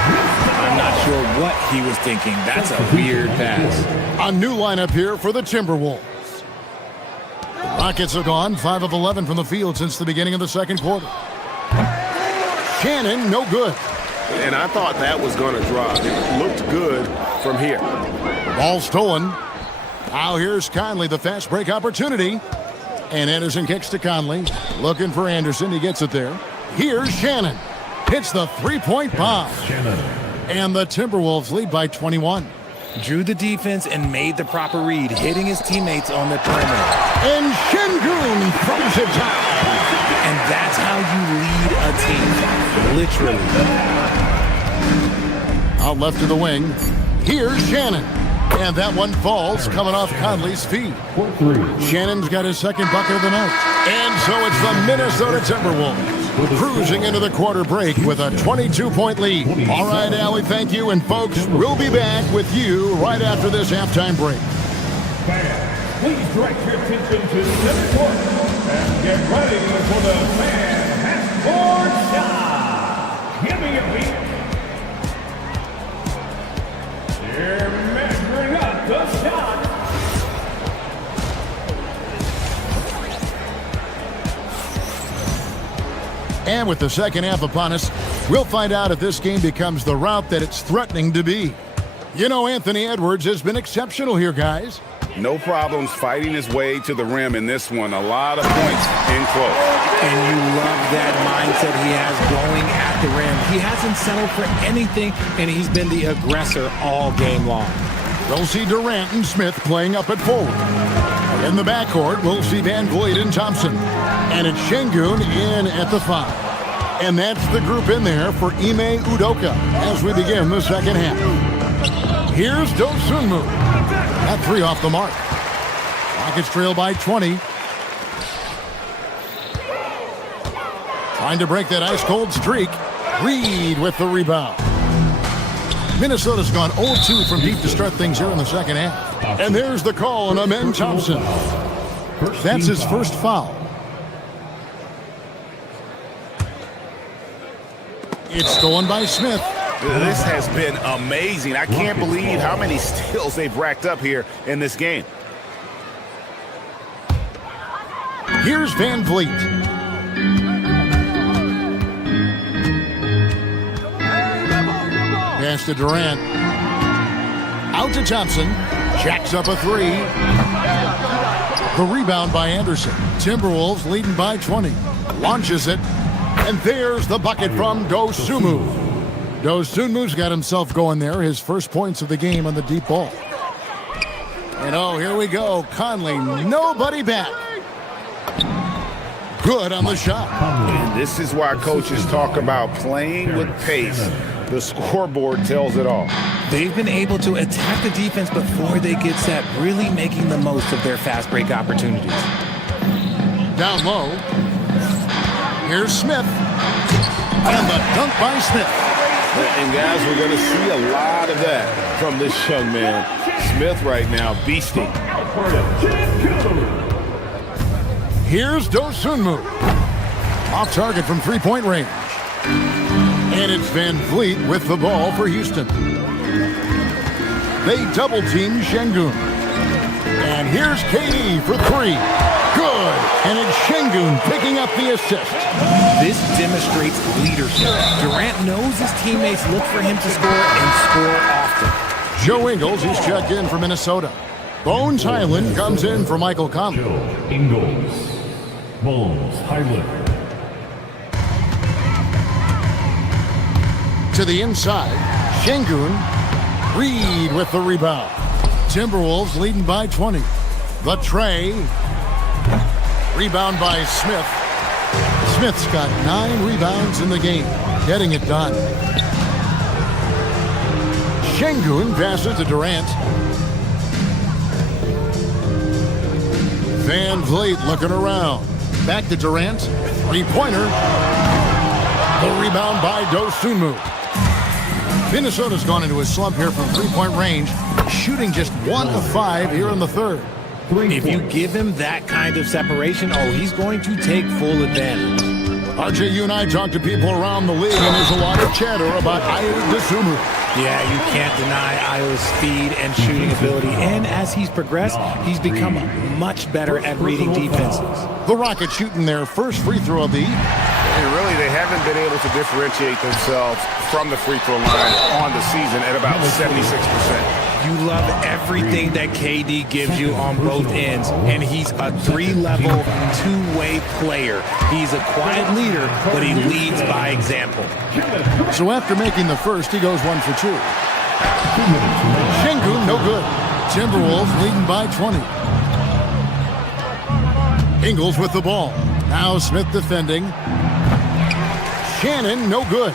I'm not sure what he was thinking. That's a weird pass. A new lineup here for the Timberwolves. The Rockets have gone 5 of 11 from the field since the beginning of the second quarter. Shannon, no good. And I thought that was going to drop. It looked good from here. Ball stolen. Now here's Conley, the fast break opportunity. And Anderson kicks to Conley. Looking for Anderson. He gets it there. Here's Shannon. Hits the three-point bomb. And the Timberwolves lead by 21. Drew the defense and made the proper read, hitting his teammates on the perimeter. And Şengün throws it down. And that's how you lead a team. Literally. Out left to the wing. Here's Shannon. And that one falls, coming off Conley's feet. Shannon's got his second bucket of the night. And so it's the Minnesota Timberwolves cruising into the quarter break with a 22-point lead. All right, Allie, thank you. And folks, we'll be back with you right after this halftime break. Fans, please direct your attention to center court and get ready for the fan half-court shot. Give me a beat. They're measuring up the shot. And with the second half upon us, we'll find out if this game becomes the route that it's threatening to be. You know, Anthony Edwards has been exceptional here, guys. No problems fighting his way to the rim in this one. A lot of points in close. And you love that mindset he has going at the rim. He hasn't settled for anything, and he's been the aggressor all game long. We'll see Durant and Smith playing up at forward. In the backcourt, we'll see Van Vleet and Thompson. And it's Şengün in at the 5. And that's the group in there for Ime Udoka as we begin the second half. Here's Dosunmu. That 3 off the mark. Rockets trail by 20. Trying to break that ice-cold streak. Reed with the rebound. Minnesota's gone 0-2 from deep to start things here in the second half. And there's the call on Amen Thompson. That's his first foul. It's stolen by Smith. This has been amazing. I can't believe how many steals they've racked up here in this game. Here's Van Vleet. Pass to Durant. Out to Thompson. Jacks up a 3. The rebound by Anderson. Timberwolves leading by 20. Launches it. And there's the bucket from Dosunmu. Dosunmu's got himself going there. His first points of the game on the deep ball. And oh, here we go. Conley, nobody back. Good on the shot. And this is why coaches talk about playing with pace. The scoreboard tells it all. They've been able to attack the defense before they get set, really making the most of their fast break opportunities. Down low. Here's Smith. And the dunk by Smith. And guys, we're going to see a lot of that from this young man. Smith right now, beasting. Here's Dosunmu. Off target from three-point range. And it's Van Vleet with the ball for Houston. They double-team Şengün. And here's KD for 3. Good. And it's Şengün picking up the assist. This demonstrates leadership. Durant knows his teammates look for him to score and score often. Joe Ingles is checked in for Minnesota. Bones Highland comes in for Michael Conley. Joe Ingles. Bones Highland. To the inside, Şengün. Reed with the rebound. Timberwolves leading by 20. The tray. Rebound by Smith. Smith's got 9 rebounds in the game, getting it done. Şengün passes to Durant. Van Vleet looking around. Back to Durant. Three-pointer. The rebound by Dosunmu. Minnesota's gone into a slump here from three-point range, shooting just 1 of 5 here in the third. If you give him that kind of separation, he's going to take full advantage. RJ, you and I talk to people around the league, and there's a lot of chatter about Ayo Dosunmu. Yeah, you can't deny Ayo's speed and shooting ability, and as he's progressed, he's become much better at reading defenses. The Rockets shooting their first free throw of the evening. And really, they haven't been able to differentiate themselves from the free throw line on the season at about 76%. You love everything that KD gives you on both ends, and he's a three-level, two-way player. He's a quiet leader, but he leads by example. So after making the first, he goes 1 for 2. Shingu, no good. Timberwolves leading by 20. Ingles with the ball. Now Smith defending. Shannon, no good.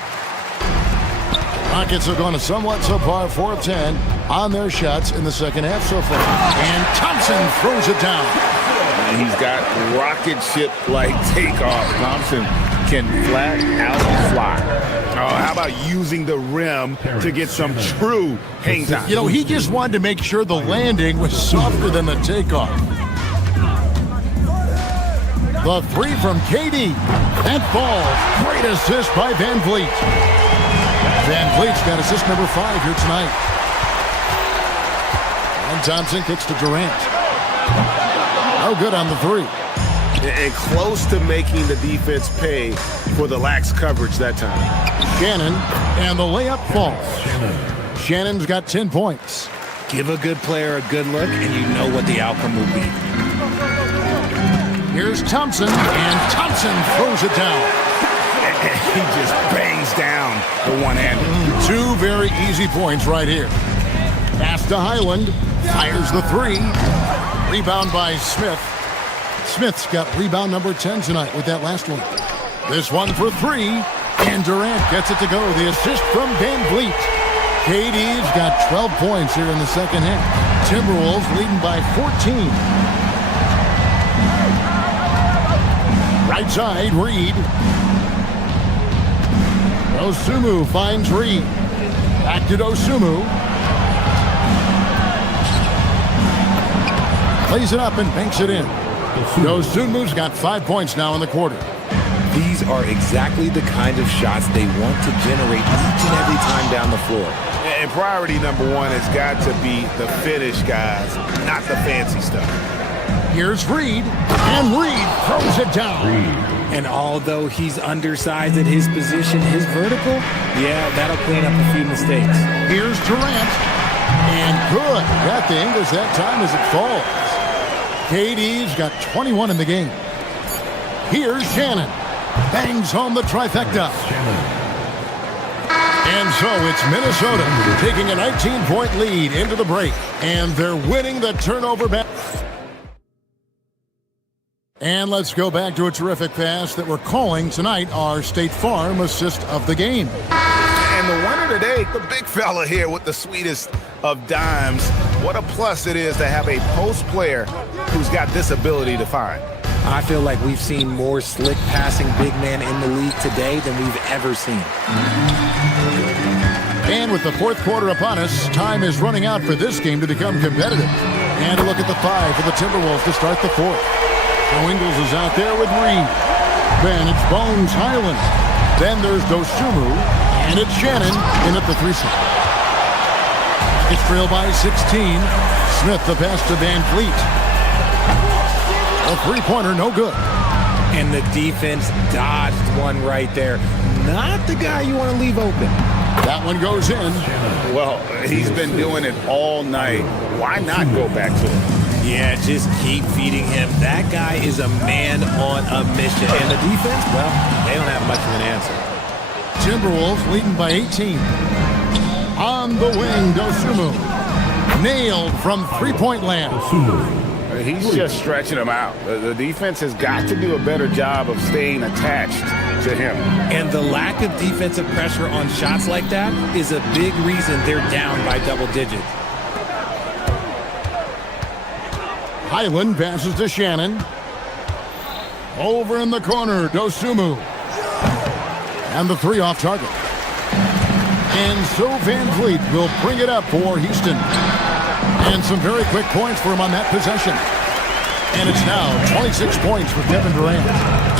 Rockets have gone a somewhat subpar 4 of 10 on their shots in the second half so far. And Thompson throws it down. And he's got rocket ship-like takeoff. Thompson can flat out fly. Oh, how about using the rim to get some true hang time? You know, he just wanted to make sure the landing was softer than the takeoff. The three from KD. That falls. Great assist by Van Vliet. Van Vliet's got assist number 5 here tonight. And Thompson kicks to Durant. No good on the three. And close to making the defense pay for the lax coverage that time. Shannon, and the layup falls. Shannon's got 10 points. Give a good player a good look, and you know what the outcome will be. Here's Thompson, and Thompson throws it down. He just bangs down the one-hander. 2 very easy points right here. Pass to Highland. Fires the 3. Rebound by Smith. Smith's got rebound number 10 tonight with that last one. This one for 3. And Durant gets it to go. The assist from Van Vliet. KD's got 12 points here in the second half. Timberwolves leading by 14. Right side, Reed. Dosunmu finds Reed. Back to Dosunmu. Plays it up and banks it in. Dosunmu's got 5 points now in the quarter. These are exactly the kind of shots they want to generate each and every time down the floor. And priority number 1 has got to be the finish, guys, not the fancy stuff. Here's Reed, and Reed throws it down. And although he's undersized at his position, his vertical, yeah, that'll clean up a few mistakes. Here's Durant, and good. Got the Ingles that time as it falls. KD's got 21 in the game. Here's Shannon. Bangs home the trifecta. And so it's Minnesota taking a 19-point lead into the break. And they're winning the turnover battle. And let's go back to a terrific pass that we're calling tonight our State Farm assist of the game. And the winner today, the big fella here with the sweetest of dimes. What a plus it is to have a post player who's got this ability to find. I feel like we've seen more slick passing big man in the league today than we've ever seen. And with the fourth quarter upon us, time is running out for this game to become competitive. And a look at the 5 for the Timberwolves to start the fourth. So Ingles is out there with Reed. Then it's Bones Highland. Then there's Dosunmu. And it's Shannon in at the 3 side. It's trailed by 16. Smith the pass to Van Vliet. A three-pointer, no good. And the defense dodged one right there. Not the guy you want to leave open. That one goes in. Well, he's been doing it all night. Why not go back to it? Yeah, just keep feeding him. That guy is a man on a mission. And the defense, well, they don't have much of an answer. Timberwolves leading by 18. On the wing, Dosunmu. Nailed from three-point land. He's just stretching him out. The defense has got to do a better job of staying attached to him. And the lack of defensive pressure on shots like that is a big reason they're down by double digits. Highland passes to Shannon. Over in the corner, Dosumu. And the three off target. And so Van Vliet will bring it up for Houston. And some very quick points for him on that possession. And it's now 26 points for Kevin Durant.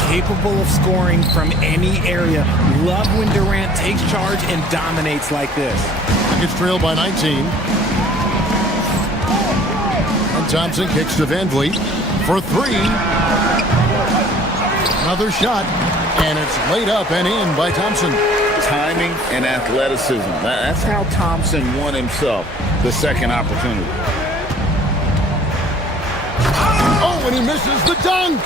Capable of scoring from any area. Love when Durant takes charge and dominates like this. It's trailed by 19. And Thompson kicks to Van Vliet for three. Another shot. And it's laid up and in by Thompson. Timing and athleticism. That's how Thompson won himself the second opportunity. Oh, and he misses the dunk.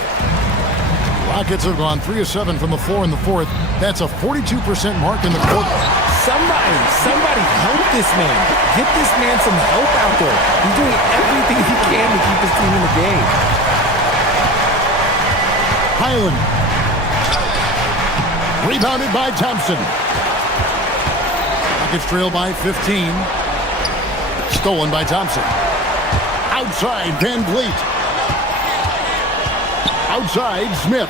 Rockets have gone 3 of 7 from the floor in the fourth. That's a 42% mark in the quarter. Somebody help this man. Get this man some help out there. He's doing everything he can to keep his team in the game. Highland. Rebounded by Thompson. Rockets trail by 15. Stolen by Thompson. Outside Van Vliet. Outside Smith.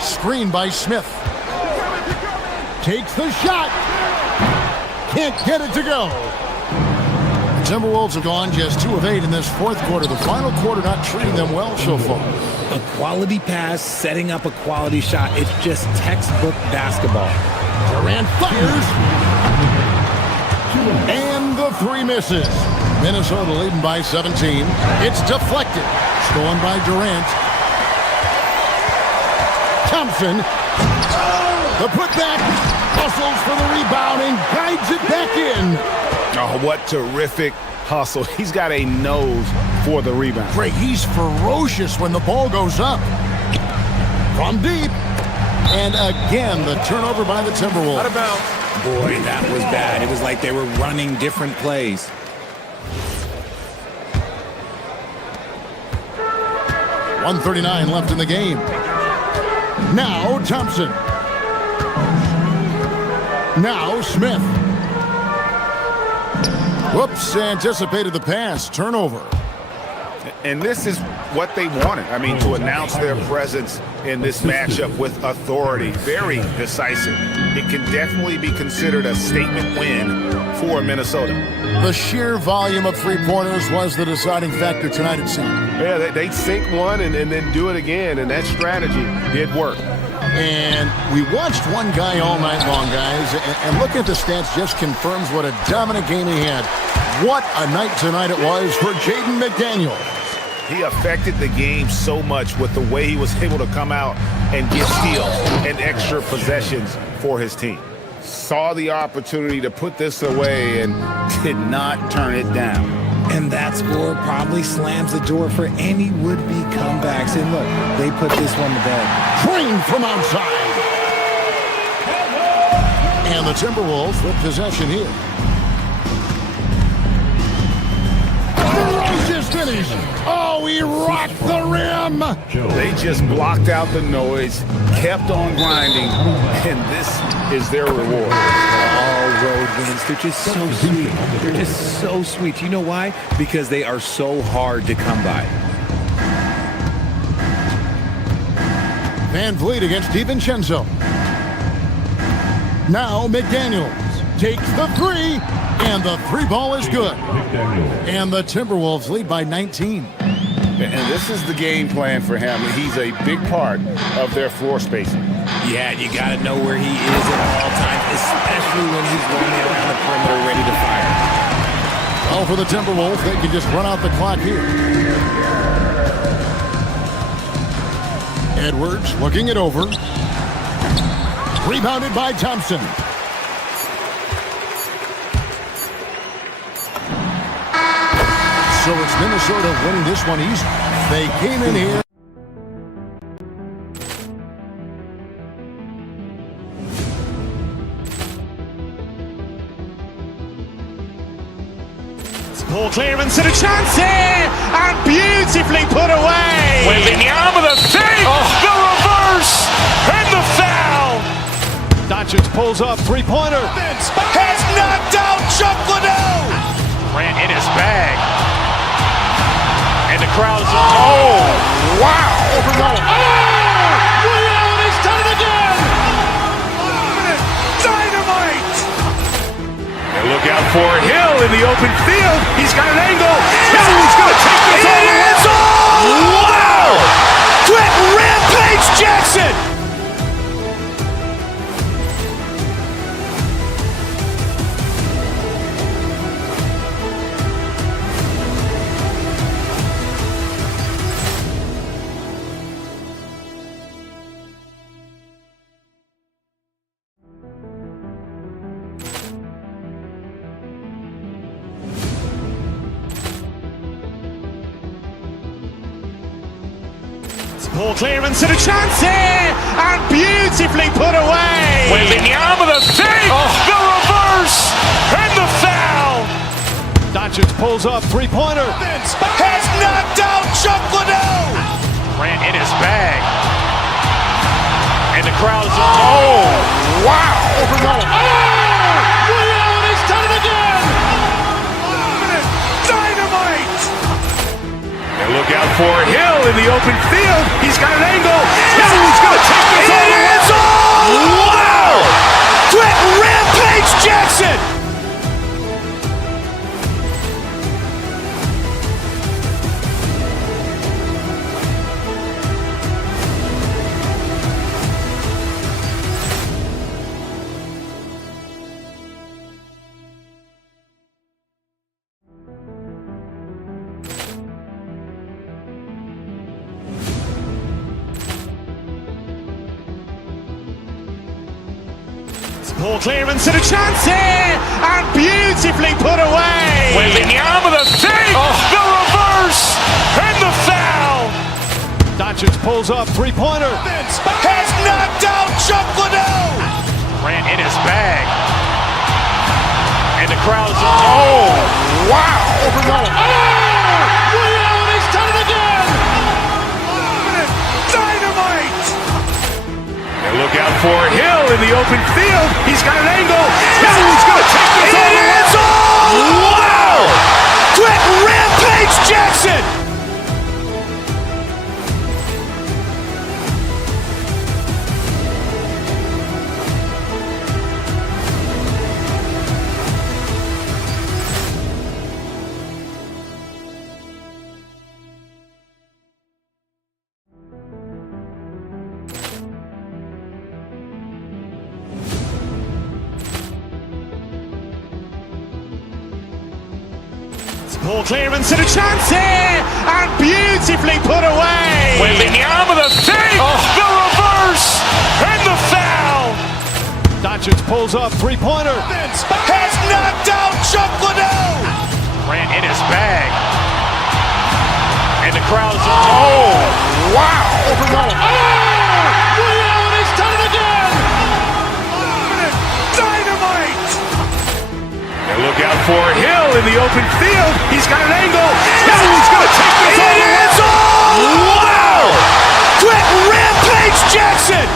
Screen by Smith. Takes the shot. Can't get it to go. The Timberwolves have gone just 2 of 8 in this fourth quarter. The final quarter not treating them well so far. A quality pass, setting up a quality shot. It's just textbook basketball. Durant fires. And the three misses. Minnesota leading by 17. It's deflected. Stolen by Durant. Thompson. The putback. Hustles for the rebound and guides it back in. Oh, what terrific hustle. He's got a nose for the rebound. Greg, he's ferocious when the ball goes up. From deep. And again, the turnover by the Timberwolves. Out of bounds. Boy, that was bad. It was like they were running different plays. .139 left in the game. Now Thompson. Now Smith. Whoops, anticipated the pass. Turnover. And this is what they wanted. I mean, to announce their presence in this matchup with authority. Very decisive. It can definitely be considered a statement win for Minnesota. The sheer volume of three-pointers was the deciding factor tonight, it seemed. Yeah, they'd sink one and then do it again, and that strategy did work. And we watched one guy all night long, guys, and looking at the stats just confirms what a dominant game he had. What a night tonight it was for Jaden McDaniels. He affected the game so much with the way he was able to come out and get steals and extra possessions for his team. Saw the opportunity to put this away and did not turn it down. And that score probably slams the door for any would-be comebacks. And look, they put this one to bed. Drained from outside. And the Timberwolves with possession here. Ferocious finish. Oh, he rocked the rim. They just blocked out the noise, kept on grinding, and this is their reward. All road wins. They're just so sweet. They're just so sweet. You know why? Because they are so hard to come by. Van Vliet against DiVincenzo. Now McDaniels takes the three, and the three ball is good. And the Timberwolves lead by 19. And this is the game plan for him. He's a big part of their floor spacing. Yeah, you got to know where he is at all times, especially when he's roaming around the perimeter ready to fire. Well, for the Timberwolves, they can just run out the clock here. Edwards looking it over. Rebounded by Thompson. So it's Minnesota winning this one easy. They came in here. Poor clearance and a chance here, and beautifully put away. Wembanyama the save, the reverse, and the foul. Doncic pulls up, three-pointer. Has knocked out Chuck Liddell. Ran in his bag. And the crowd is... Oh! out for Hill in the open field. He's got an angle. Hill's going to take this all the way. Wow! Quick rampage Jackson! Ball clearance and a chance here, and beautifully put away. Wembanyama the save, the reverse, and the foul. Doncic pulls up, three-pointer. Has knocked out Chuck Liddell. Grant in his bag. And the crowd is... Oh, wow. Allen has done it again. Dynamite. And look out for Hill in the open field. He's got an angle. Hill's going to take this all the way. Wow. Quick rampage Jackson. Ball clearance and a chance here, and beautifully put away. Wembanyama the save, the reverse, and the foul. Doncic pulls up, three-pointer. Has knocked out Chuck Liddell. Grant in his bag. And the crowd is... Oh, wow. Allen has done it again. Dynamite. And look out for Hill in the open field. He's got an angle. Hill's going to take this all the way. Wow. Quick rampage Jackson. Ball clearance and a chance here, and beautifully put away. Wembanyama the save, the reverse, and the foul. Doncic pulls up, three-pointer. Has knocked out Chuck Liddell. Grant in his bag. And the crowd is... Oh, wow. Allen has done it again. Dynamite. And look out for Hill in the open field. He's got an angle. Hill's going to take this all the way. Wow. Quick rampage Jackson.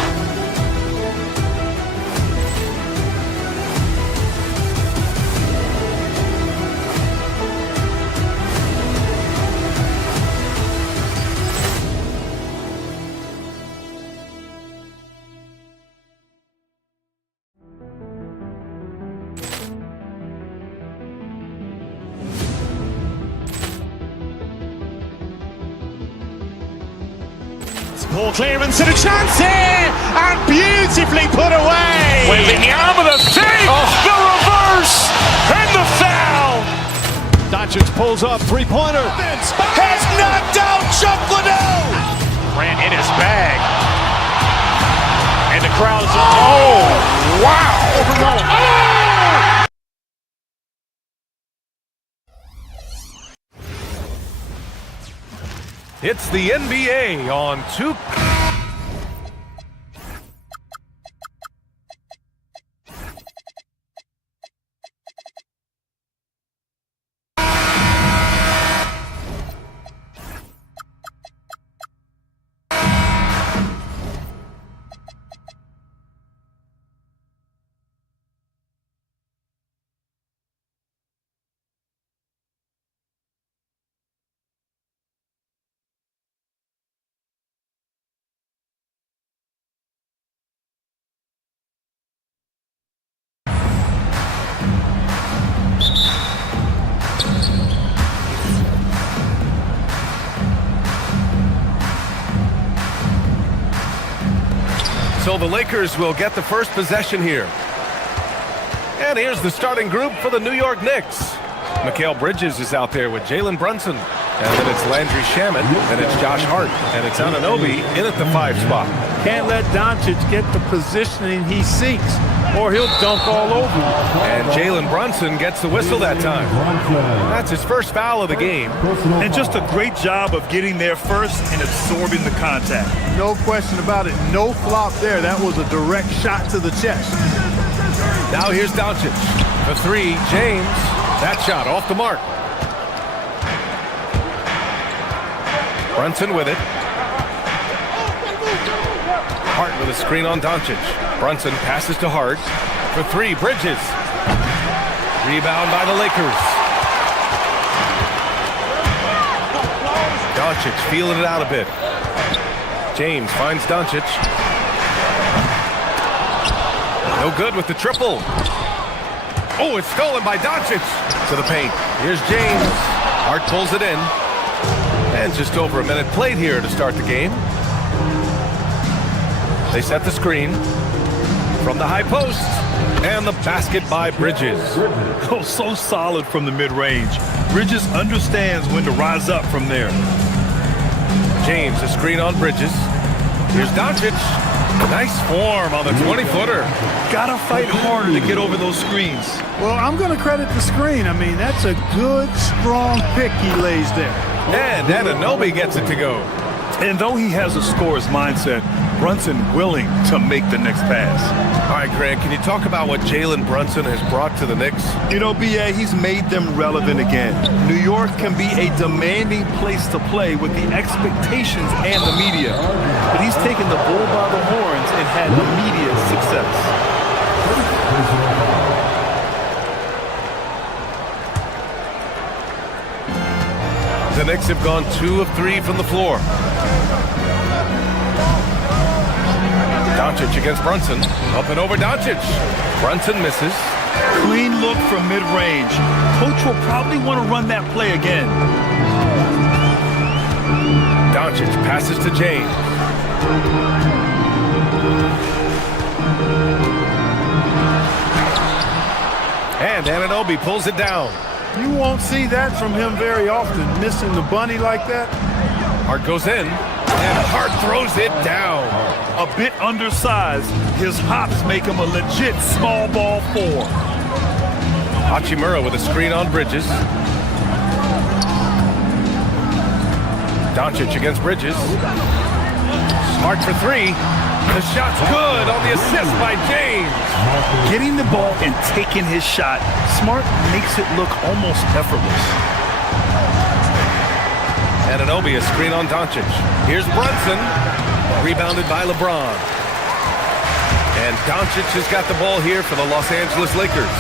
Ball clearance and a chance here, and beautifully put away. Wembanyama the save, the reverse, and the foul. Doncic pulls up, three-pointer. Has knocked out Chuck Liddell. Grant in his bag. And the crowd is... Oh, wow. It's the NBA on 2. So the Lakers will get the first possession here. And here's the starting group for the New York Knicks. Mikal Bridges is out there with Jalen Brunson. And then it's Landry Shamet, and it's Josh Hart, and it's Anunoby in at the 5 spot. Can't let Doncic get the positioning he seeks, or he'll dunk all over him. And Jalen Brunson gets the whistle that time. That's his first foul of the game. And just a great job of getting there first and absorbing the contact. No question about it. No flop there. That was a direct shot to the chest. Now here's Doncic. The 3, James. That shot off the mark. Brunson with it. Hart with a screen on Doncic. Brunson passes to Hart. For 3, Bridges. Rebound by the Lakers. Doncic feeling it out a bit. James finds Doncic. No good with the triple. Oh, it's stolen by Doncic. To the paint. Here's James. Hart pulls it in. And just over a minute played here to start the game. They set the screen from the high post. And the basket by Bridges. Oh, so solid from the mid-range. Bridges understands when to rise up from there. James, a screen on Bridges. Here's Doncic. Nice form on the 20-footer. Gotta fight harder to get over those screens. Well, I'm going to credit the screen. I mean, that's a good, strong pick he lays there. And Anunoby gets it to go. And though he has a scorer's mindset, Brunson willing to make the next pass. All right, Grant, can you talk about what Jalen Brunson has brought to the Knicks? You know, B.A., he's made them relevant again. New York can be a demanding place to play with the expectations and the media. But he's taken the bull by the horns and had immediate success. The Knicks have gone 2 of 3 from the floor. Doncic against Brunson. Up and over Doncic. Brunson misses. Clean look from mid-range. Coach will probably want to run that play again. Doncic passes to James. And Anunoby pulls it down. You won't see that from him very often, missing the bunny like that. Hart goes in, and Hart throws it down. A bit undersized, his hops make him a legit small ball 4. Hachimura with a screen on Bridges. Doncic against Bridges. Smart for 3. The shot's good on the assist by James. Getting the ball and taking his shot, Smart makes it look almost effortless. Anunoby, a screen on Doncic. Here's Brunson, rebounded by LeBron. And Doncic has got the ball here for the Los Angeles Lakers.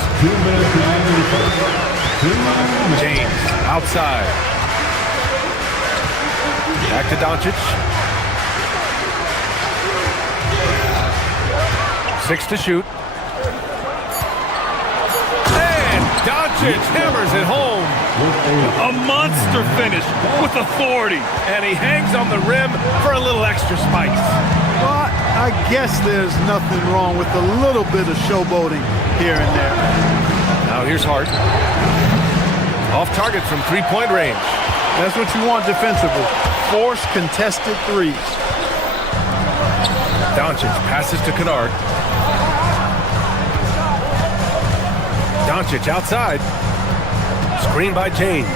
James, outside. Back to Doncic. 6 to shoot. And Doncic hammers it home. A monster finish with authority. And he hangs on the rim for a little extra spice. Well, I guess there's nothing wrong with a little bit of showboating here and there. Now here's Hart. Off target from 3-point range. That's what you want defensively. Force contested threes. Doncic passes to Kennard. Doncic outside. Screen by James.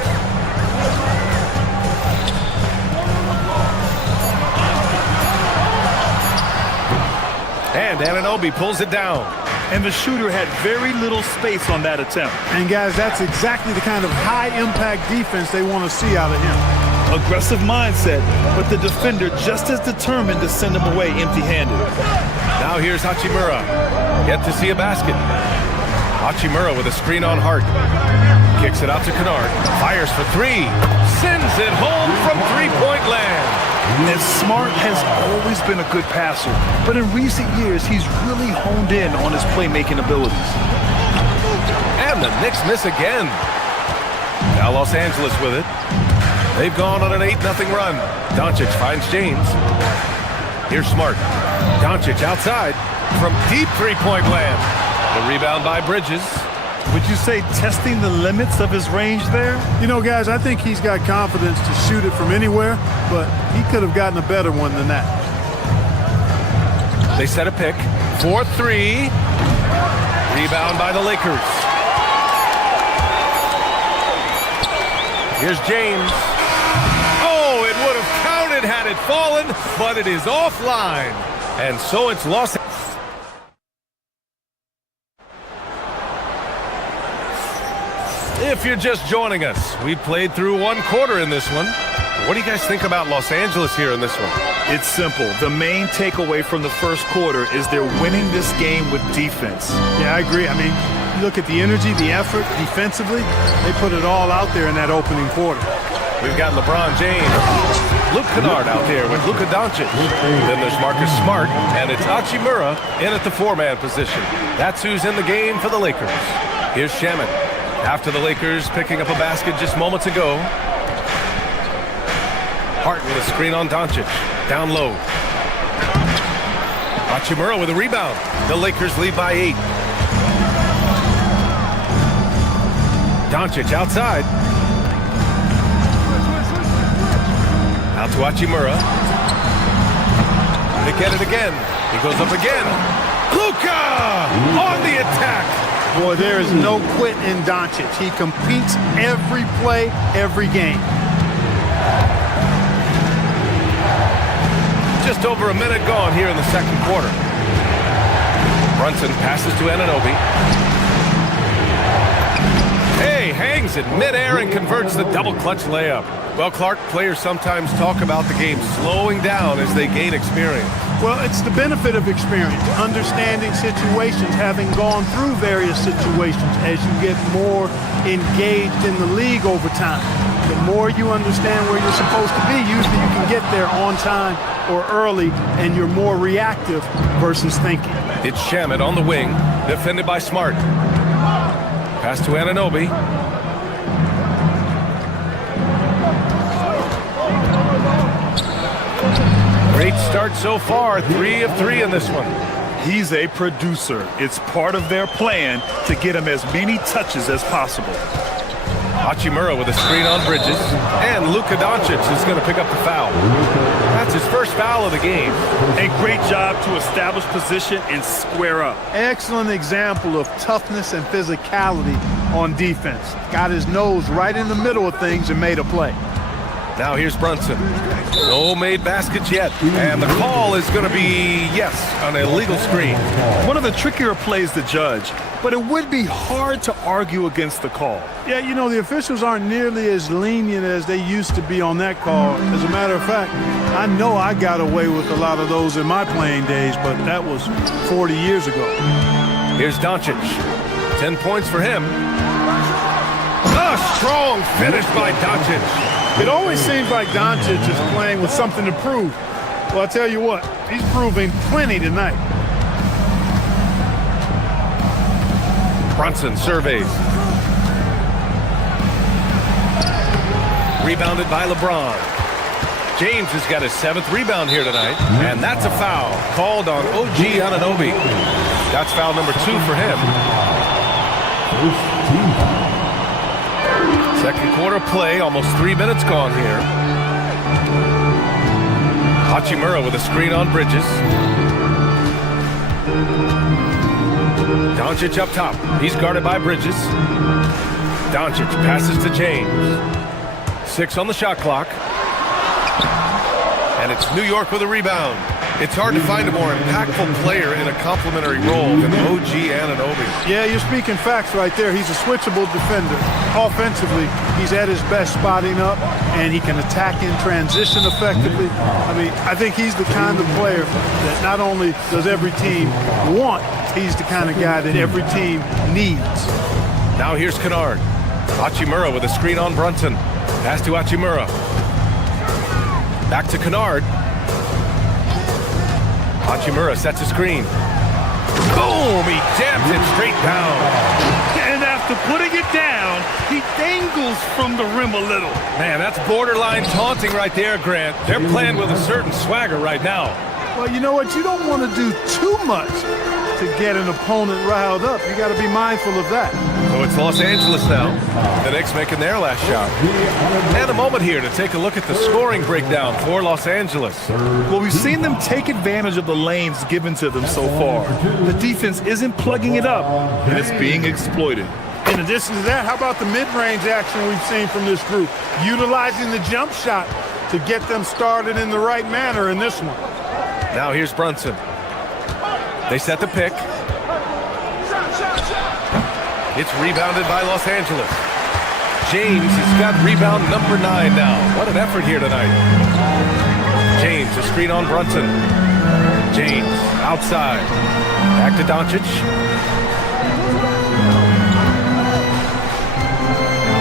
And Anunoby pulls it down. And the shooter had very little space on that attempt. And guys, that's exactly the kind of high-impact defense they want to see out of him. Aggressive mindset, but the defender just as determined to send him away empty-handed. Now here's Hachimura. Yet to see a basket. Hachimura with a screen on Hart. Kicks it out to Kennard. Fires for 3. Sends it home from 3-point land. And Smart has always been a good passer, but in recent years, he's really honed in on his playmaking abilities. And the Knicks miss again. Now Los Angeles with it. They've gone on an 8-0 run. Doncic finds James. Here's Smart. Doncic outside from deep three-point land. The rebound by Bridges. Would you say testing the limits of his range there? You know, guys, I think he's got confidence to shoot it from anywhere, but he could have gotten a better one than that. They set a pick. 4-3. Rebound by the Lakers. Here's James. Oh, it would have counted had it fallen, but it is offline. And so it's lost. If you're just joining us, we played through one quarter in this one. What do you guys think about Los Angeles here in this one? It's simple. The main takeaway from the first quarter is they're winning this game with defense. Yeah, I agree. I mean, look at the energy, the effort defensively. They put it all out there in that opening quarter. We've got LeBron James, Luke Kennard out there with Luka Doncic. Then there's Marcus Smart, and it's Hachimura in at the four-man position. That's who's in the game for the Lakers. Here's Shaman. After the Lakers picking up a basket just moments ago. Hart with a screen on Doncic. Down low. Hachimura with a rebound. The Lakers lead by 8. Doncic outside. Out to Hachimura. They get it again. He goes up again. Luka on the attack. Boy, there is no quit in Doncic. He competes every play, every game. Just over a minute gone here in the second quarter. Brunson passes to Anunoby. Hey, hangs in midair and converts the double clutch layup. Well, Clark, players sometimes talk about the game slowing down as they gain experience. Well, it's the benefit of experience, understanding situations, having gone through various situations as you get more engaged in the league over time. The more you understand where you're supposed to be, usually you can get there on time or early, and you're more reactive versus thinking. It's Shamet on the wing, defended by Smart. Pass to Anunoby. Great start so far, 3 of 3 in this one. He's a producer. It's part of their plan to get him as many touches as possible. Hachimura with a screen on Bridges, and Luka Doncic is going to pick up the foul. That's his first foul of the game. A great job to establish position and square up. Excellent example of toughness and physicality on defense. Got his nose right in the middle of things and made a play. Now here's Brunson. No made baskets yet. And the call is going to be, yes, an illegal screen. One of the trickier plays to judge, but it would be hard to argue against the call. Yeah, you know, the officials aren't nearly as lenient as they used to be on that call. As a matter of fact, I know I got away with a lot of those in my playing days, but that was 40 years ago. Here's Doncic. 10 points for him. A strong finish by Doncic. It always seems like Doncic is playing with something to prove. Well, I tell you what, he's proving plenty tonight. Brunson surveys. Rebounded by LeBron. James has got his 7th rebound here tonight, and that's a foul called on OG Anunoby. That's foul number 2 for him. Second quarter play, almost 3 minutes gone here. Hachimura with a screen on Bridges. Doncic up top. He's guarded by Bridges. Doncic passes to James. 6 on the shot clock. And it's New York with a rebound. It's hard to find a more impactful player in a complementary role than OG Anunoby. Yeah, you're speaking facts right there. He's a switchable defender. Offensively, he's at his best spotting up, and he can attack in transition effectively. I mean, I think he's the kind of player that not only does every team want, he's the kind of guy that every team needs. Now here's Kennard. Hachimura with a screen on Brunson. Pass to Hachimura. Back to Kennard. Hachimura sets a screen. Boom! He jams it straight down. And after putting it down, he dangles from the rim a little. Man, that's borderline taunting right there, Grant. They're playing with a certain swagger right now. Well, you know what? You don't want to do too much to get an opponent riled up. You got to be mindful of that. So it's Los Angeles now. The Knicks making their last shot. And a moment here to take a look at the scoring breakdown for Los Angeles. Well, we've seen them take advantage of the lanes given to them so far. The defense isn't plugging it up, and it's being exploited. In addition to that, how about the mid-range action we've seen from this group? Utilizing the jump shot to get them started in the right manner in this one. Now here's Brunson. They set the pick. It's rebounded by Los Angeles. James has got rebound number 9 now. What an effort here tonight. James, a screen on Brunson. James, outside. Back to Doncic.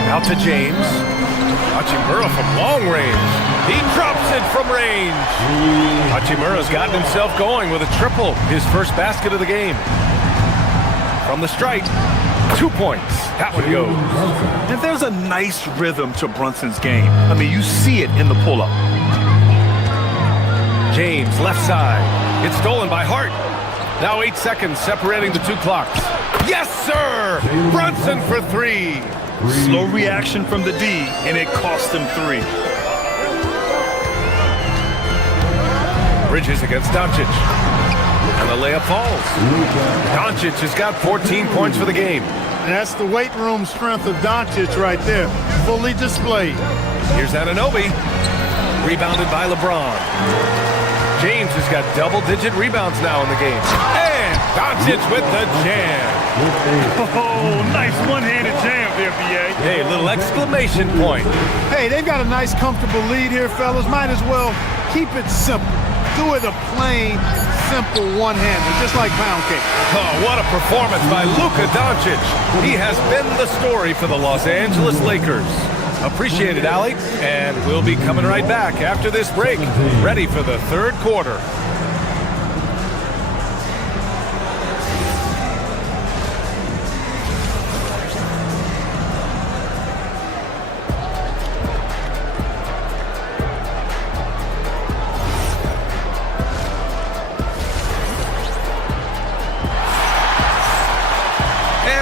Out to James. Hachimura from long range. He drops it from range. Hachimura's gotten himself going with a triple. His first basket of the game. From the stripe, 2 points. That one goes. And there's a nice rhythm to Brunson's game. I mean, you see it in the pull-up. James, left side. It's stolen by Hart. Now 8 seconds separating the 2 clocks. Yes, sir! Brunson for 3. Slow reaction from the D, and it cost him 3. Bridges against Doncic. And the layup falls. Doncic has got 14 points for the game. And that's the weight room strength of Doncic right there. Fully displayed. Here's Anunoby. Rebounded by LeBron. James has got double-digit rebounds now in the game. And Doncic with the jam. Oh, nice one-handed jam there, B.A. Hey, little exclamation point. Hey, they've got a nice, comfortable lead here, fellas. Might as well keep it simple. Do it a plain, simple one-hander, just like pound cake. Oh, what a performance by Luka Doncic. He has been the story for the Los Angeles Lakers. Appreciate it, Allie. And we'll be coming right back after this break, ready for the third quarter.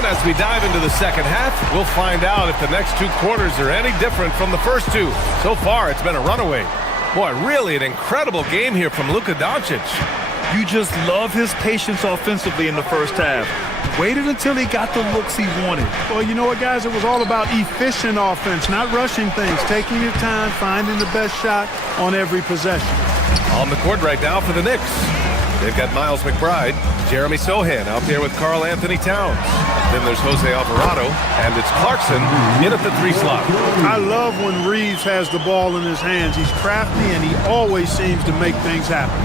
As we dive into the second half, we'll find out if the next 2 quarters are any different from the first 2. So far, it's been a runaway. Boy, really an incredible game here from Luka Doncic. You just love his patience offensively in the first half. Waited until he got the looks he wanted. Well, you know what, guys? It was all about efficient offense, not rushing things, taking your time, finding the best shot on every possession. On the court right now for the Knicks. They've got Miles McBride, Jeremy Sohan out there with Karl Anthony Towns. Then there's Jose Alvarado, and it's Clarkson in at the 3 slot. I love when Reeves has the ball in his hands. He's crafty, and he always seems to make things happen.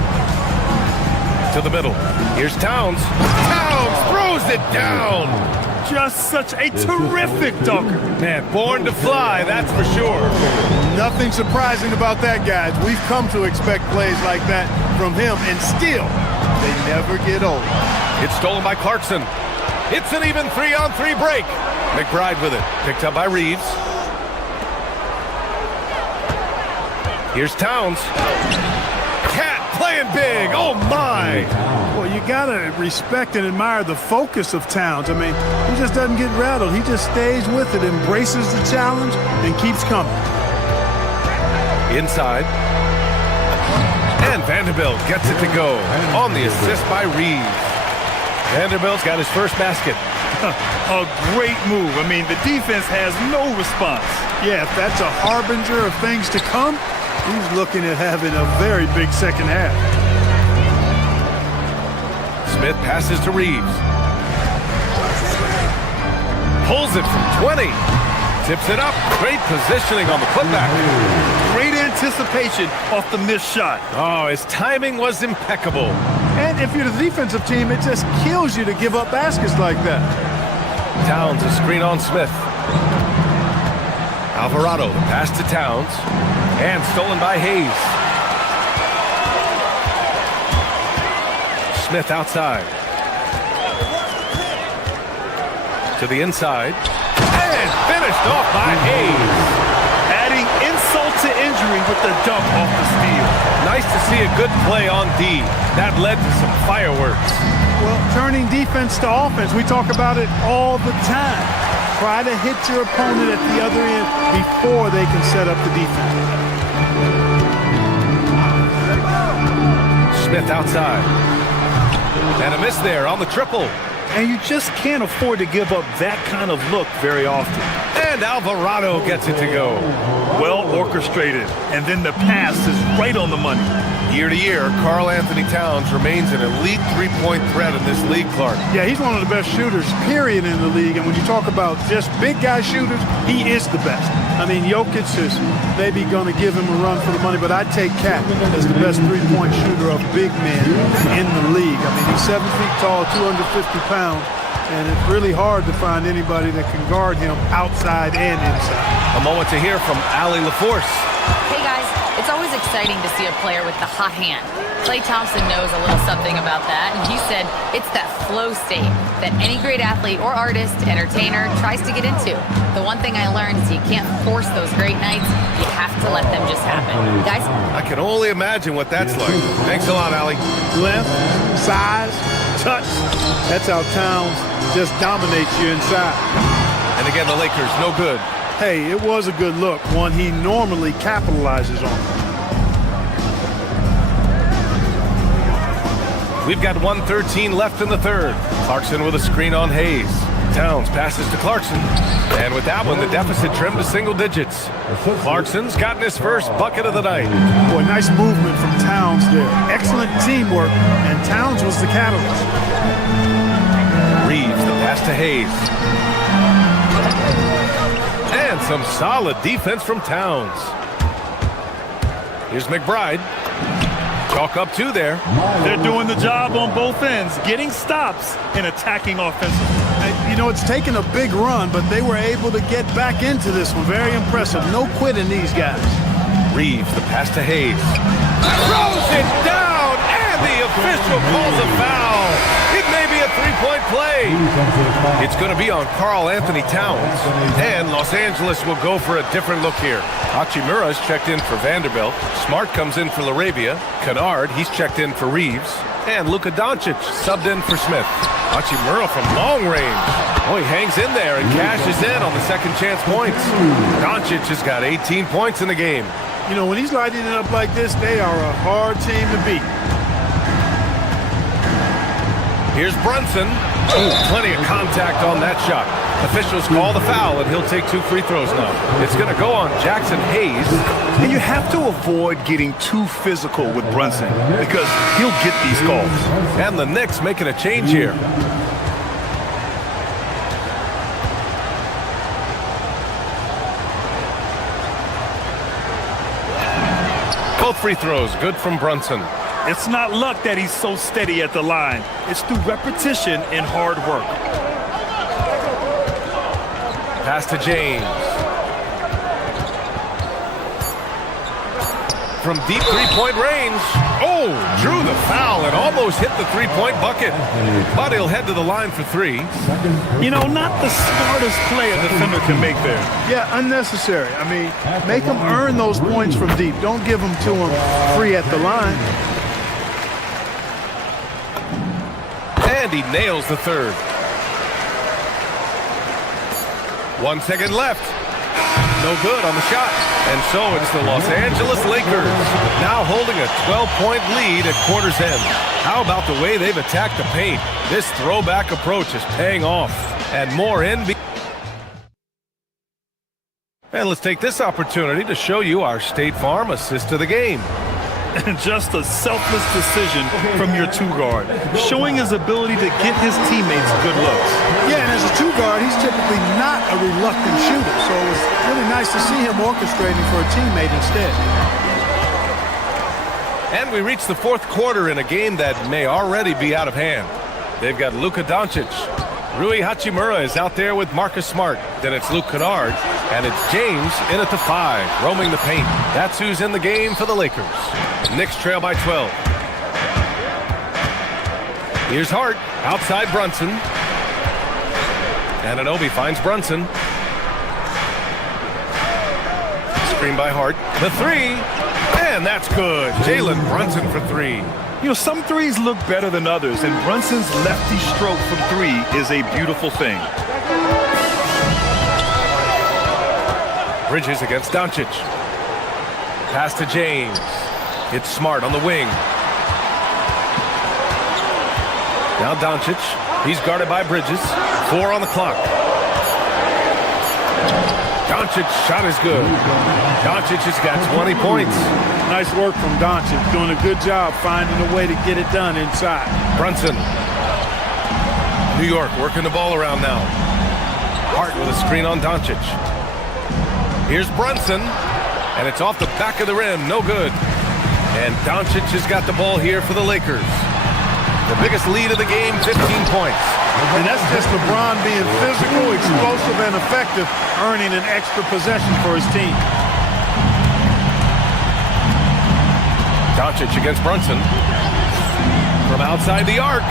To the middle. Here's Towns. Towns throws it down. Just such a terrific dunker. Man, born to fly, that's for sure. Nothing surprising about that, guys. We've come to expect plays like that from him, and still, they never get old. It's stolen by Clarkson. It's an even 3-on-3 break. McBride with it. Picked up by Reeves. Here's Towns. Cat playing big. Oh, my. Well, you got to respect and admire the focus of Towns. I mean, he just doesn't get rattled. He just stays with it, embraces the challenge, and keeps coming. Inside. And Vanderbilt gets it to go on the assist by Reeves. Vanderbilt's got his first basket. A great move. I mean, the defense has no response. Yeah, if that's a harbinger of things to come, he's looking at having a very big second half. Smith passes to Reeves. Pulls it from 20. Tips it up. Great positioning on the putback. Great anticipation off the missed shot. Oh, his timing was impeccable. And if you're the defensive team, it just kills you to give up baskets like that. Towns, a screen on Smith. Alvarado, the pass to Towns. And stolen by Hayes. Smith outside. To the inside. And finished off by Hayes. Adding insult into injury with the dunk off the steal. Nice to see a good play on D. That led to some fireworks. Well, turning defense to offense, we talk about it all the time. Try to hit your opponent at the other end before they can set up the defense. Smith outside. And a miss there on the triple. And you just can't afford to give up that kind of look very often. And Alvarado gets it to go. Well orchestrated. And then the pass is right on the money. Year to year, Karl Anthony Towns remains an elite three-point threat in this league, Clark. Yeah, he's one of the best shooters, period, in the league. And when you talk about just big guy shooters, he is the best. I mean, Jokic is maybe going to give him a run for the money, but I'd take Cat as the best three-point shooter of big men in the league. I mean, he's 7 feet tall, 250 pounds, and it's really hard to find anybody that can guard him outside and inside. A moment to hear from Allie LaForce. Hey guys, it's always exciting to see a player with the hot hand. Klay Thompson knows a little something about that, and he said it's that flow state that any great athlete or artist, entertainer, tries to get into. The one thing I learned is you can't force those great nights. You have to let them just happen. Guys? I can only imagine what that's like. Thanks a lot, Allie. Length, size, touch. That's how Towns just dominates you inside. And again, the Lakers, no good. Hey, it was a good look, one he normally capitalizes on. We've got 1:13 left in the third. Clarkson with a screen on Hayes. Towns passes to Clarkson. And with that one, the deficit trimmed to single digits. Clarkson's gotten his first bucket of the night. Boy, nice movement from Towns there. Excellent teamwork, and Towns was the catalyst. Reeves, the pass to Hayes. And some solid defense from Towns. Here's McBride. Chalk up two there. They're doing the job on both ends, getting stops and attacking offensively. You know, it's taken a big run, but they were able to get back into this one. Very impressive. No quitting these guys. Reeves, the pass to Hayes. Throws it down, and the official calls a foul. It may be a three-point play. It's going to be on Karl Anthony Towns, and Los Angeles will go for a different look here. Hachimura's checked in for Vanderbilt. Smart comes in for LaRavia. Kennard, he's checked in for Reeves. And Luka Doncic subbed in for Smith. Hachimura from long range. Oh, he hangs in there and cashes in on the second chance points. Doncic has got 18 points in the game. You know, when he's lighting it up like this, they are a hard team to beat. Here's Brunson. Ooh, plenty of contact on that shot. Officials call the foul, and he'll take 2 free throws now. It's going to go on Jackson Hayes. And you have to avoid getting too physical with Brunson because he'll get these calls. And the Knicks making a change here. Both free throws, good from Brunson. It's not luck that he's so steady at the line. It's through repetition and hard work. Pass to James. From deep three-point range. Oh, drew the foul and almost hit the three-point bucket. But he'll head to the line for 3. You know, not the smartest play a defender can make there. Yeah, unnecessary. I mean, make him earn those points from deep. Don't give them to him free at the line. And he nails the third. 1 second left. No good on the shot. And so it's the Los Angeles Lakers now holding a 12-point lead at quarter's end. How about the way they've attacked the paint? This throwback approach is paying off. And more NBA. And let's take this opportunity to show you our State Farm assist to the game. And just a selfless decision from your 2-guard, showing his ability to get his teammates good looks. Yeah, and as a 2-guard, he's typically not a reluctant shooter, so it was really nice to see him orchestrating for a teammate instead. And we reach the fourth quarter in a game that may already be out of hand. They've got Luka Doncic. Rui Hachimura is out there with Marcus Smart. Then it's Luke Kennard, and it's James in at the 5, roaming the paint. That's who's in the game for the Lakers. Knicks trail by 12. Here's Hart, outside Brunson. And Anunoby finds Brunson. screen by Hart. The three, and that's good. Jalen Brunson for three. You know, some threes look better than others, and Brunson's lefty stroke from three is a beautiful thing. Bridges against Doncic. Pass to James. It's Smart on the wing. Now Doncic. He's guarded by Bridges. 4 on the clock. Doncic's shot is good. Doncic has got 20 points. Nice work from Doncic. Doing a good job finding a way to get it done inside. Brunson. New York working the ball around now. Hart with a screen on Doncic. Here's Brunson. And it's off the back of the rim. No good. And Doncic has got the ball here for the Lakers. The biggest lead of the game, 15 points. And that's just LeBron being physical, explosive, and effective, earning an extra possession for his team. Doncic against Brunson. From outside the arc.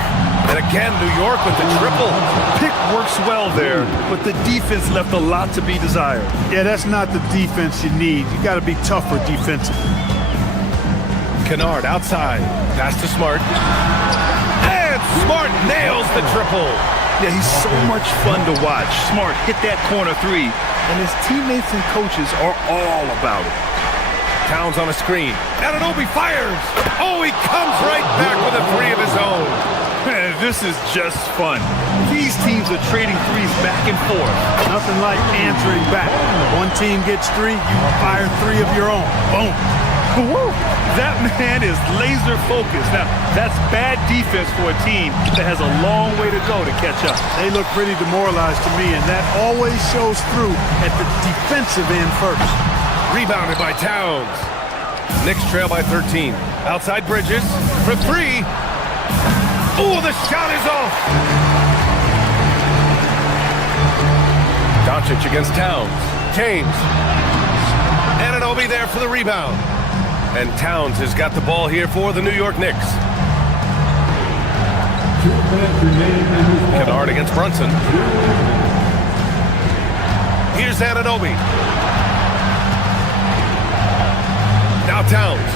And again, New York with the triple. Pick works well there, but the defense left a lot to be desired. Yeah, that's not the defense you need. You got to be tougher defensively. Kennard outside. Pass to Smart. And Smart nails the triple. Yeah, he's so much fun to watch. Smart hit that corner three, and his teammates and coaches are all about it. Towns on a screen. Anunoby fires. Oh, he comes right back with a three of his own. Man, this is just fun. These teams are trading threes back and forth. Nothing like answering back. One team gets three, you fire three of your own. Boom. Woo! That man is laser focused. Now, that's bad defense for a team that has a long way to go to catch up. They look pretty demoralized to me, and that always shows through at the defensive end first. Rebounded by Towns. Knicks trail by 13. Outside Bridges for three. Oh, the shot is off. Doncic against Towns. James. Anunoby there for the rebound. And Towns has got the ball here for the New York Knicks. Kennard against Brunson. Here's Anunoby. Now Towns.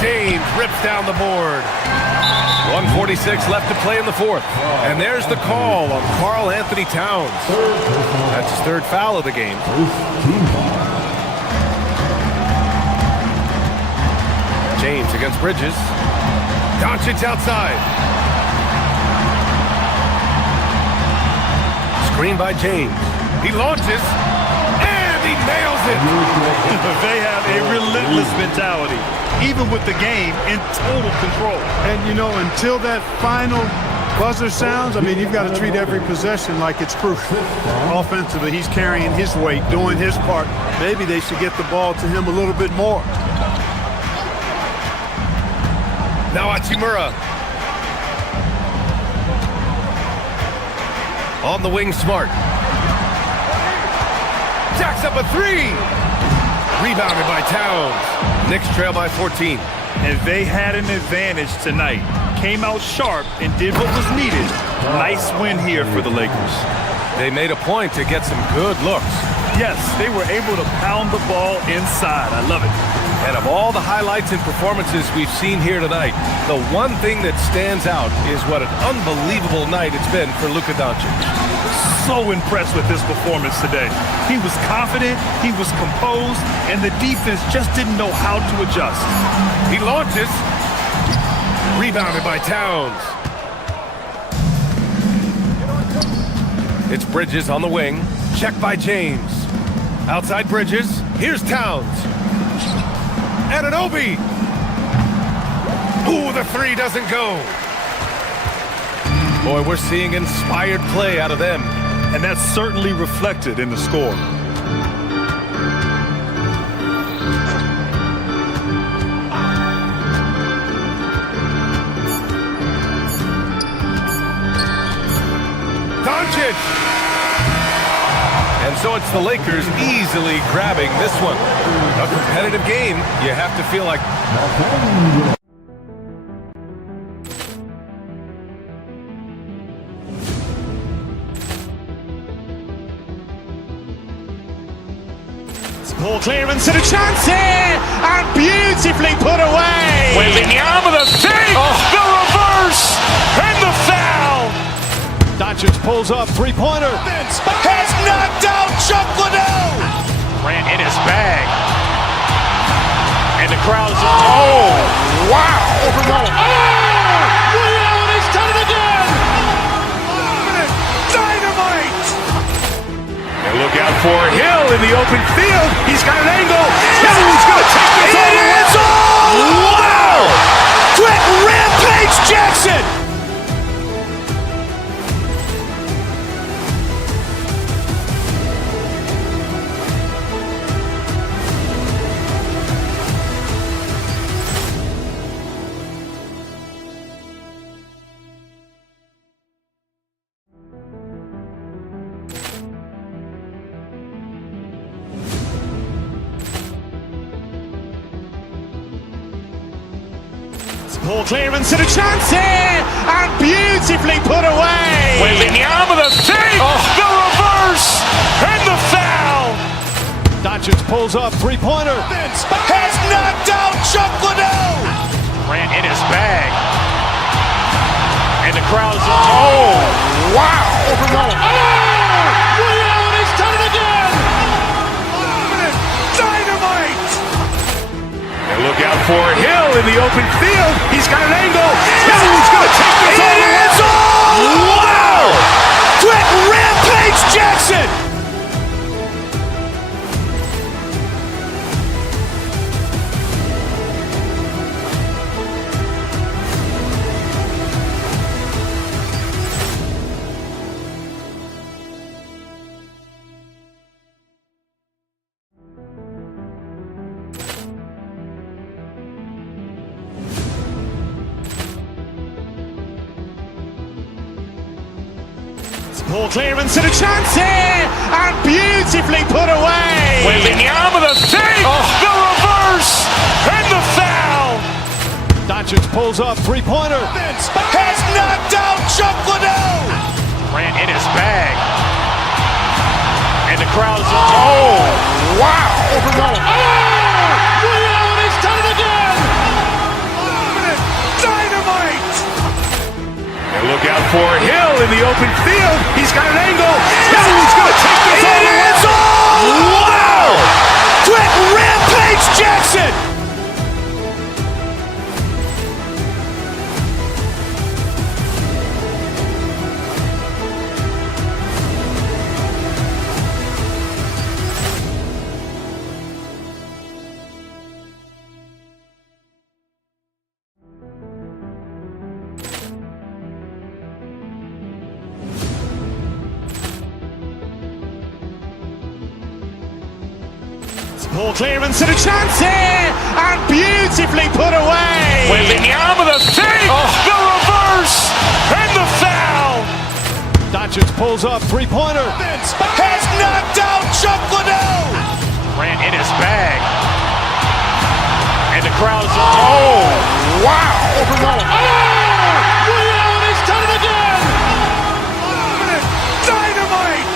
James rips down the board. 1:46 left to play in the fourth. And there's the call on Karl Anthony Towns. That's his third foul of the game. James against Bridges. Doncic outside. Screen by James. He launches. And he nails it. They have a relentless mentality, even with the game in total control. And, you know, until that final buzzer sounds, I mean, you've got to treat every possession like it's crucial. Offensively, he's carrying his weight, doing his part. Maybe they should get the ball to him a little bit more. Now Hachimura. On the wing, Smart. Jacks up a three. Rebounded by Towns. Knicks trail by 14. And they had an advantage tonight. Came out sharp and did what was needed. Nice win here for the Lakers. They made a point to get some good looks. Yes, they were able to pound the ball inside. I love it. And of all the highlights and performances we've seen here tonight, the one thing that stands out is what an unbelievable night it's been for Luka Doncic. So impressed with his performance today. He was confident, he was composed, and the defense just didn't know how to adjust. He launches. Rebounded by Towns. It's Bridges on the wing. Check by James. Outside Bridges. Here's Towns. Anunoby. Ooh, the three doesn't go. Boy, we're seeing inspired play out of them. And that's certainly reflected in the score. Doncic! And so it's the Lakers easily grabbing this one. A competitive game, you have to feel like... Poor clearance and a chance here, and beautifully put away. Wembanyama the save, the reverse, and the foul. Doncic pulls up, three-pointer. Has knocked out Chuck Liddell. Grant in his bag. And the crowd's wow. He's done it again. Dynamite. And look out for Hill in the open field. He's got an angle. He's going to take this all the way. Wow. Quick rampage Jackson. Poor clearance and a chance here, and beautifully put away. Wembanyama the save, the reverse, and the foul. Doncic pulls up, three-pointer. Has knocked out Chuck Liddell. Grant in his bag. And the crowd's wow. He's done it again. Dynamite. And look out for Hill in the open field. He's got an angle. He's going to take this all the way. Wow. Quick rampage Jackson. Poor clearance and a chance here, and beautifully put away. Wembanyama the save, the reverse, and the foul. Doncic pulls up, three-pointer. Has knocked out Chuck Liddell. Grant in his bag. And the crowd's wow. He's done it again. Dynamite. And look out for Hill in the open field. He's got an angle. He's going to take this all the way. Wow. Quick rampage Jackson. Poor clearance and a chance here, and beautifully put away. Wembanyama the save, the reverse, and the foul. Doncic pulls up, three-pointer. Has knocked out Chuck Liddell. Grant in his bag. And the crowd's wow. He's done it again. Dynamite.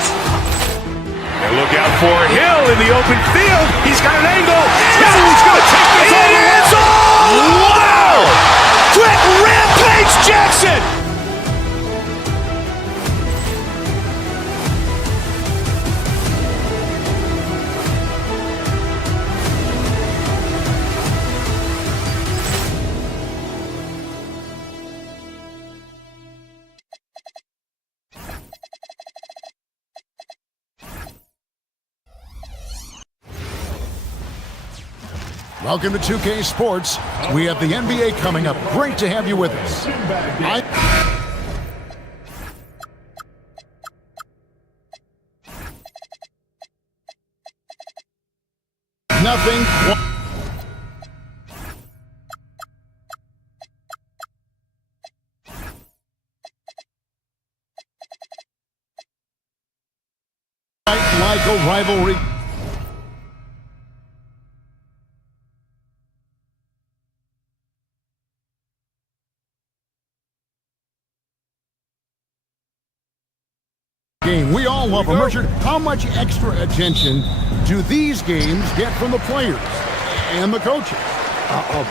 And look out for Hill in the open field. He's got an angle. He's going to take this all the way. Wow. Quick rampage Jackson. Welcome to 2K Sports. We have the NBA coming up. Great to have you with us. Nothing. Like a rivalry. game. We all love them. Richard, how much extra attention do these games get from the players and the coaches?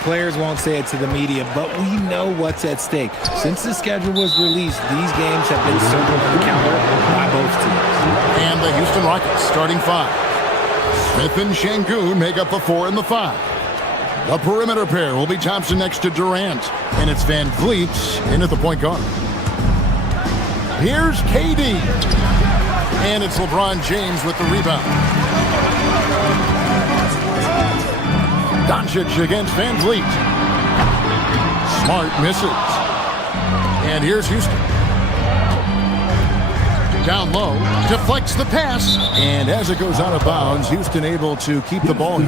Players won't say it to the media, but we know what's at stake. Since the schedule was released, these games have been circled on the calendar by both teams. And the Houston Rockets starting 5. Smith and Şengün make up the 4 and the 5. The perimeter pair will be Thompson next to Durant, and it's Van Vliet in at the point guard. Here's KD, and it's LeBron James with the rebound. Doncic against Van Vliet. Smart misses. And here's Houston. Down low, deflects the pass, and as it goes out of bounds, Houston able to keep the ball.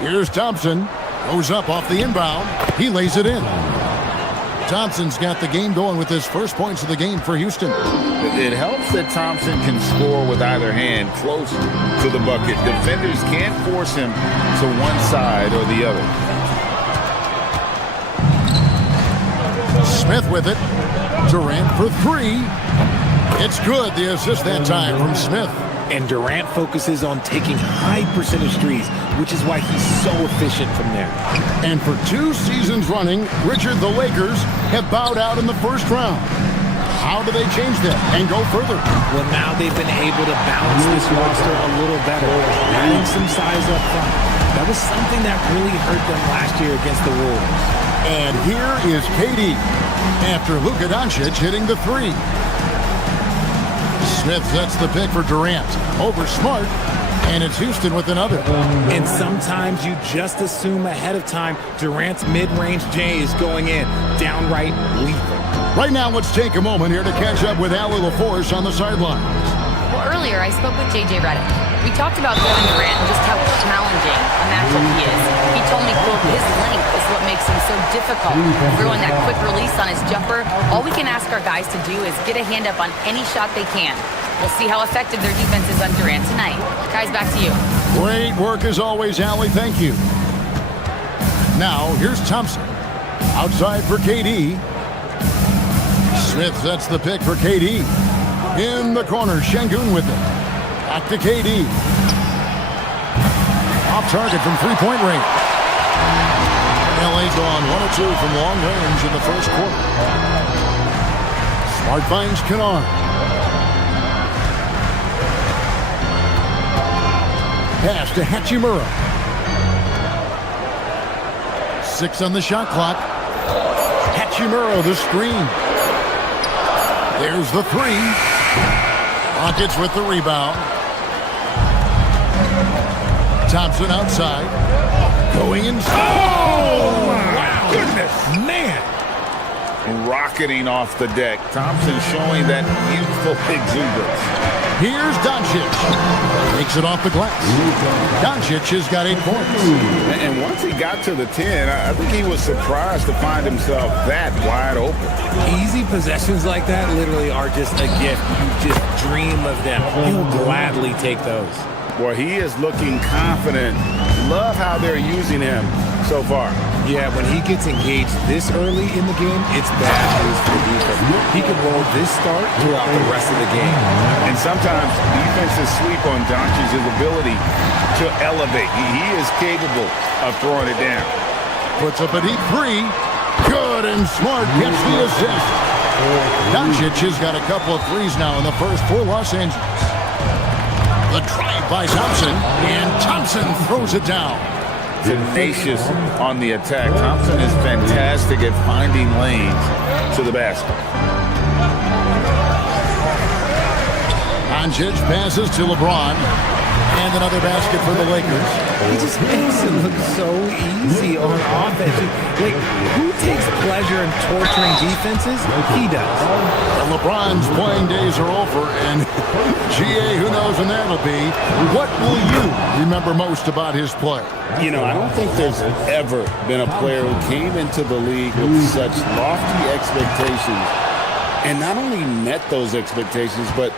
Here's Thompson, goes up off the inbound, he lays it in. Thompson's got the game going with his first points of the game for Houston. It helps that Thompson can score with either hand close to the bucket. Defenders can't force him to one side or the other. Smith with it. Durant for 3. It's good. The assist that time from Smith. And Durant focuses on taking high percentage threes, which is why he's so efficient from there. And for 2 seasons running, Richard, the Lakers have bowed out in the first round. How do they change that and go further? Well, now they've been able to balance this roster a little better, adding some size up front. That was something that really hurt them last year against the Wolves. And here is KD after Luka Doncic hitting the 3. Smith sets the pick for Durant over Smart, and it's Houston with another. And sometimes you just assume ahead of time Durant's mid-range J is going in, downright lethal. Right now, let's take a moment here to catch up with Allie LaForce on the sidelines. Well, earlier I spoke with JJ Redick. We talked about Kevin Durant and just how challenging a matchup he is. He told me, quote, his length is what makes him so difficult. Throwing that quick release on his jumper, all we can ask our guys to do is get a hand up on any shot they can. We'll see how effective their defense is on Durant tonight. Guys, back to you. Great work as always, Allie. Thank you. Now, here's Thompson. Outside for KD. Smith sets the pick for KD. In the corner, Şengün with it. Back to KD. Off target from three-point range. LA gone 1 of 2 from long range in the first quarter. Smart finds Kennard. Pass to Hachimura. 6 on the shot clock. Hachimura, the screen. There's the 3. Rockets with the rebound. Thompson outside. Going inside. Oh, my goodness. Man. Rocketing off the deck. Thompson showing that youthful exuberance. Here's Doncic. Takes it off the glass. Doncic has got 8 points. And once he got to the 10, I think he was surprised to find himself that wide open. Easy possessions like that literally are just a gift. You just dream of them. He'll gladly take those. Boy, he is looking confident. Love how they're using him so far. Yeah, when he gets engaged this early in the game, it's bad news for the defense. He can roll this start throughout the rest of the game. And sometimes defenses sleep on Doncic's ability to elevate. He is capable of throwing it down. Puts up a deep 3. Good, and Smart gets the assist. Doncic has got a couple of threes now in the first for Los Angeles. The drive by Thompson, and Thompson throws it down. Tenacious on the attack. Thompson is fantastic at finding lanes to the basket. Doncic passes to LeBron, and another basket for the Lakers. He just makes it look so easy on offense. Like, who takes pleasure in torturing defenses? He does. Well, LeBron's playing days are over, and GA, who knows when that'll be. What will you remember most about his play? You know, I don't think there's ever been a player who came into the league with such lofty expectations and not only met those expectations, but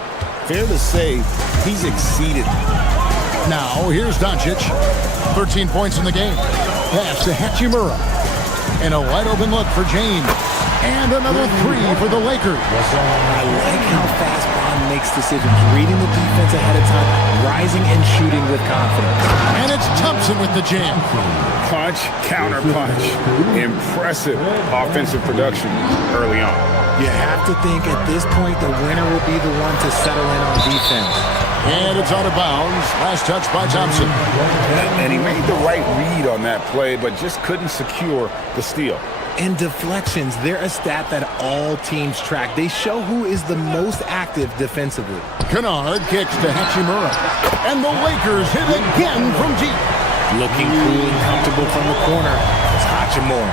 fair to say, he's exceeded. Now, here's Doncic. 13 points in the game. Pass to Hachimura. And a wide open look for James. And another three for the Lakers. I like how fast Bron makes decisions, reading the defense ahead of time, rising and shooting with confidence. And it's Thompson with the jam. Punch, counter punch. Impressive offensive production early on. You have to think at this point the winner will be the one to settle in on defense. And it's out of bounds. Last touch by Thompson. And he made the right read on that play, but just couldn't secure the steal. And deflections, they're a stat that all teams track. They show who is the most active defensively. Kennard kicks to Hachimura. And the Lakers hit again from deep. Looking cool and comfortable from the corner. It's Hachimura.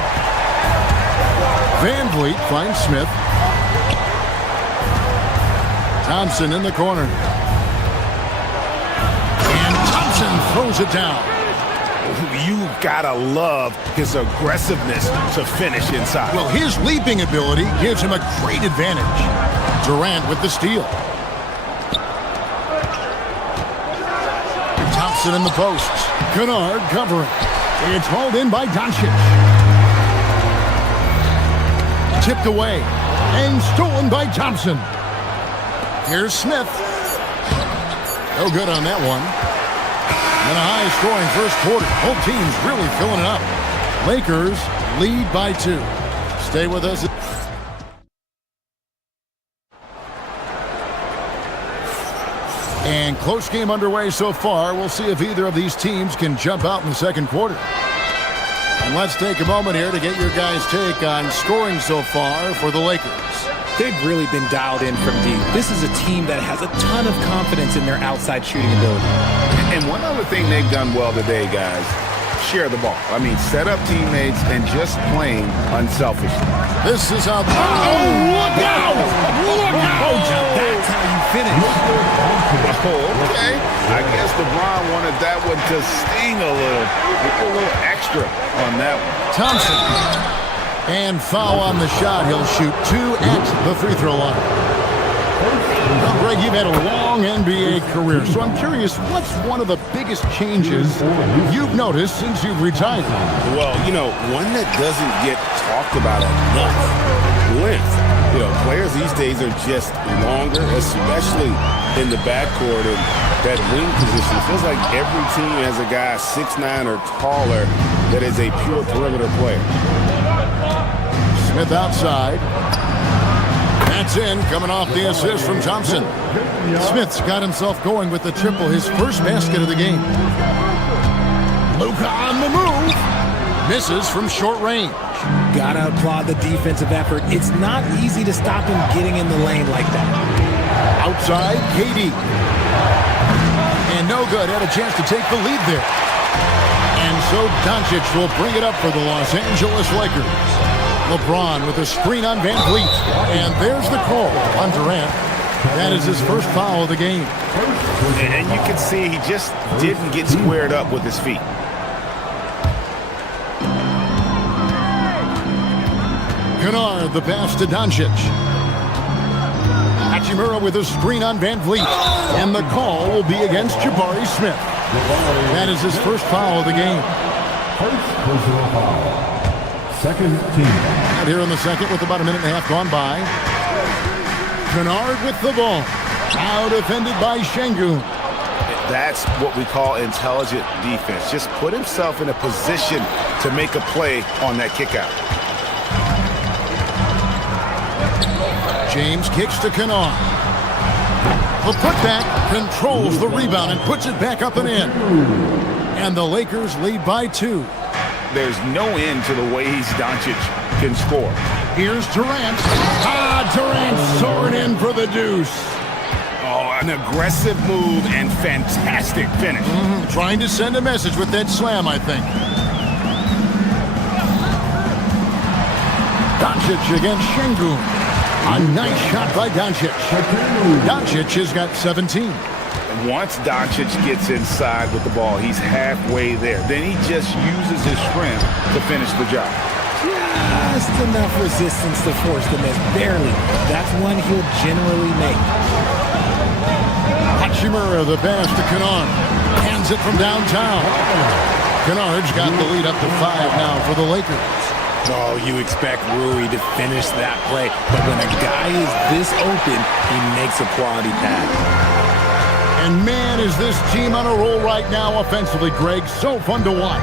Van Vliet finds Smith. Thompson in the corner. And Thompson throws it down. You gotta love his aggressiveness to finish inside. Well, his leaping ability gives him a great advantage. Durant with the steal. Thompson in the posts. Kennard covering. It's hauled in by Doncic. Tipped away and stolen by Thompson. Here's Smith. No good on that one. And a high-scoring first quarter. Both teams really filling it up. Lakers lead by 2. Stay with us. And close game underway so far. We'll see if either of these teams can jump out in the second quarter. And let's take a moment here to get your guys' take on scoring so far for the Lakers. They've really been dialed in from deep. This is a team that has a ton of confidence in their outside shooting ability. And one other thing they've done well today, guys, share the ball. I mean, set up teammates and just playing unselfishly. This is how... Oh, look out! Look out! That's how you finish. Oh, okay. I guess LeBron wanted that one to sting a little. Get a little extra on that one. Thompson. And foul on the shot. He'll shoot 2 at the free throw line. Well, Greg, you've had a long NBA career, so I'm curious, what's one of the biggest changes you've noticed since you've retired? Well, you know, one that doesn't get talked about enough, length. You know, players these days are just longer, especially in the backcourt, and that wing position. It feels like every team has a guy 6'9" or taller that is a pure perimeter player. Smith outside. That's in, coming off the assist from Thompson. Smith's got himself going with the triple, his first basket of the game. Luka on the move. Misses from short range. Gotta applaud the defensive effort. It's not easy to stop him getting in the lane like that. Outside, KD. And no good, had a chance to take the lead there. And so Doncic will bring it up for the Los Angeles Lakers. LeBron with a screen on Van Vliet. And there's the call on Durant. That is his first foul of the game. And you can see he just didn't get squared up with his feet. Kennard, the pass to Doncic. Hachimura with a screen on Van Vliet. And the call will be against Jabari Smith. That is his first foul of the game. First personal foul. Second team. Out here in the second with about a minute and a half gone by. Kennard with the ball. Now defended by Şengün. That's what we call intelligent defense. Just put himself in a position to make a play on that kick out. James kicks to Kennard. The putback controls the rebound and puts it back up and in. And the Lakers lead by 2. There's no end to the ways Doncic can score. Here's Durant. Durant soaring in for the deuce. Oh, an aggressive move and fantastic finish. Trying to send a message with that slam, I think. Doncic against Şengün. A nice shot by Doncic. Doncic has got 17. Once Doncic gets inside with the ball, he's halfway there. Then he just uses his strength to finish the job. Just enough resistance to force the miss. Barely. That's one he'll generally make. Hachimura, the pass to Kennard. Hands it from downtown. Kennard's got the lead up to 5 now for the Lakers. Oh, you expect Rui to finish that play, but when a guy is this open, he makes a quality pass. And man, is this team on a roll right now offensively, Greg. So fun to watch.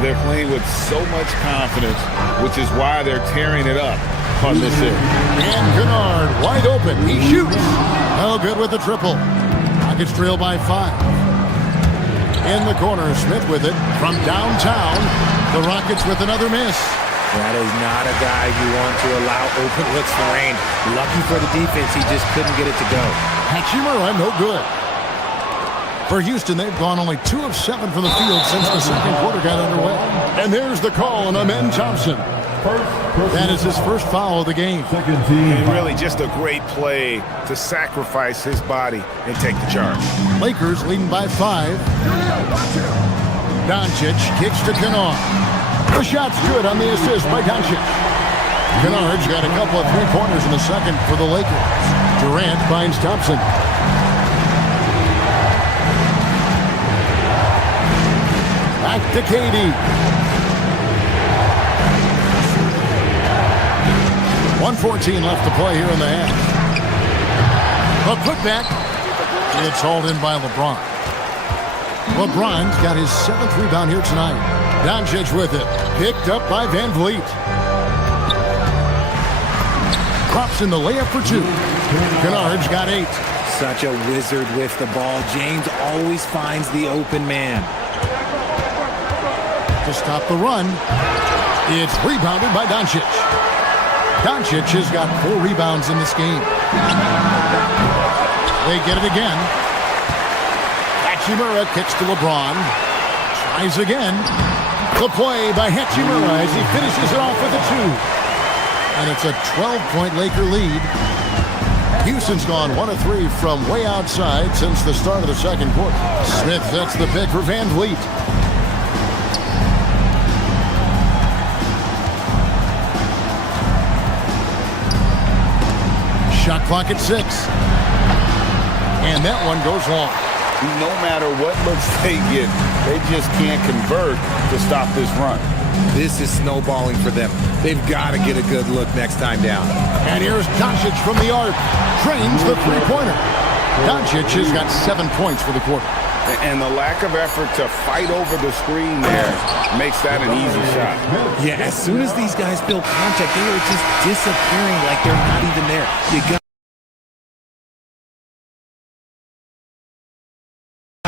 They're playing with so much confidence, which is why they're tearing it up on this here. And Kennard wide open. He shoots. No good with the triple. Rockets trail by 5. In the corner, Smith with it from downtown. The Rockets with another miss. That is not a guy you want to allow open looks for rain. Lucky for the defense, he just couldn't get it to go. Hachimura, no good. For Houston, they've gone only 2 of 7 from the field since the second quarter got underway. And there's the call on Amen Thompson. That is his first foul of the game. And really just a great play to sacrifice his body and take the charge. Lakers leading by 5. Doncic kicks to Kennard. The shot's good on the assist by Doncic. Kennard's got a couple of three-pointers in the second for the Lakers. Durant finds Thompson. Back to KD. 1:14 left to play here in the half. A putback. It's hauled in by LeBron. LeBron's got his 7th rebound here tonight. Doncic with it. Picked up by Van Vliet. Drops in the layup for 2. Kennard's got 8. Such a wizard with the ball. James always finds the open man. To stop the run, it's rebounded by Doncic. Doncic has got 4 rebounds in this game. They get it again. Hachimura kicks to LeBron. Tries again. The play by Hachimura as he finishes it off with a 2. And it's a 12-point Laker lead. Houston's gone 1 of 3 from way outside since the start of the second quarter. Smith sets the pick for Van Vliet. Shot clock at 6. And that one goes long. No matter what looks they get, they just can't convert to stop this run. This is snowballing for them. They've got to get a good look next time down. And here's Doncic from the arc. Drains the three-pointer. Doncic has got 7 points for the quarter. And the lack of effort to fight over the screen there makes that an easy shot. Yeah, as soon as these guys build contact, they are just disappearing like they're not even there. You got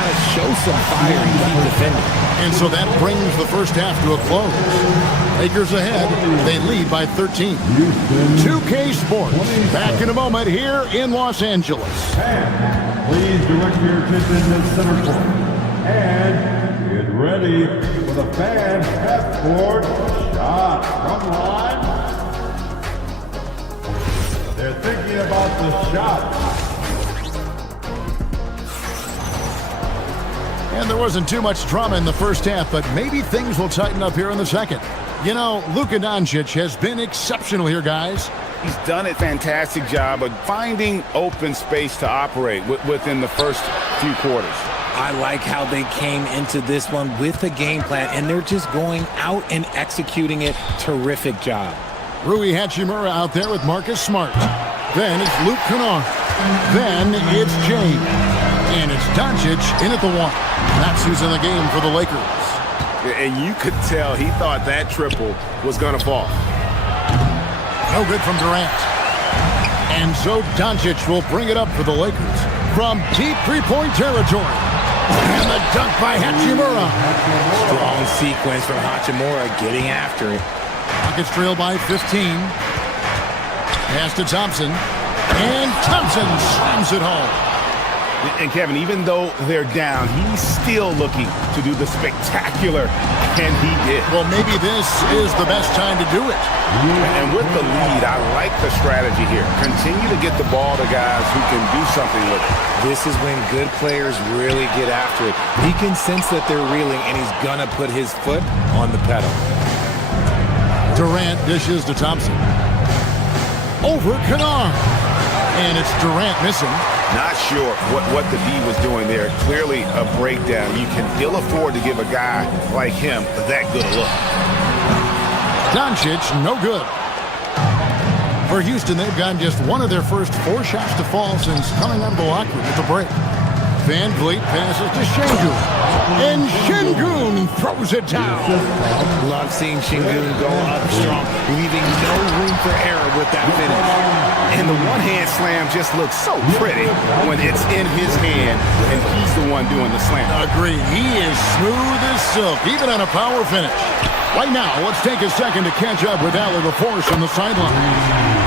to show some fire and keep defending. And so that brings the first half to a close. Lakers ahead. They lead by 13. 2K Sports. Back in a moment here in Los Angeles. Please direct your attention to center court. And get ready for the fan half-court shot. From line. They're thinking about the shot. And there wasn't too much drama in the first half, but maybe things will tighten up here in the second. You know, Luka Doncic has been exceptional here, guys. He's done a fantastic job of finding open space to operate within the first few quarters. I like how they came into this one with a game plan, and they're just going out and executing it. Terrific job. Rui Hachimura out there with Marcus Smart. Then it's Luke Kennard. Then it's James. And it's Doncic in at the 1. That's who's in the game for the Lakers. And you could tell he thought that triple was going to fall. No good from Durant. And so Doncic will bring it up for the Lakers from deep three-point territory. And the dunk by Hachimura. Strong sequence from Hachimura getting after it. Rockets trail by 15. Pass to Thompson. And Thompson slams it home. And Kevin, even though they're down, he's still looking to do the spectacular, and he did. Well, maybe this is the best time to do it. And with the lead, I like the strategy here. Continue to get the ball to guys who can do something with it. This is when good players really get after it. He can sense that they're reeling, and he's going to put his foot on the pedal. Durant dishes to Thompson. Over Kennard. And it's Durant missing. Not sure what the D was doing there. Clearly a breakdown. You can ill afford to give a guy like him that good a look. Doncic, no good. For Houston, they've gotten just one of their first 4 shots to fall since coming out of the locker room at the break. Van Vliet passes to Şengün. And Şengün throws it down. Love seeing Şengün go up strong, leaving no room for error with that finish. And the one-hand slam just looks so pretty when it's in his hand and he's the one doing the slam. Agreed. He is smooth as silk, even on a power finish. Right now, let's take a second to catch up with Allie LaForce on the sideline.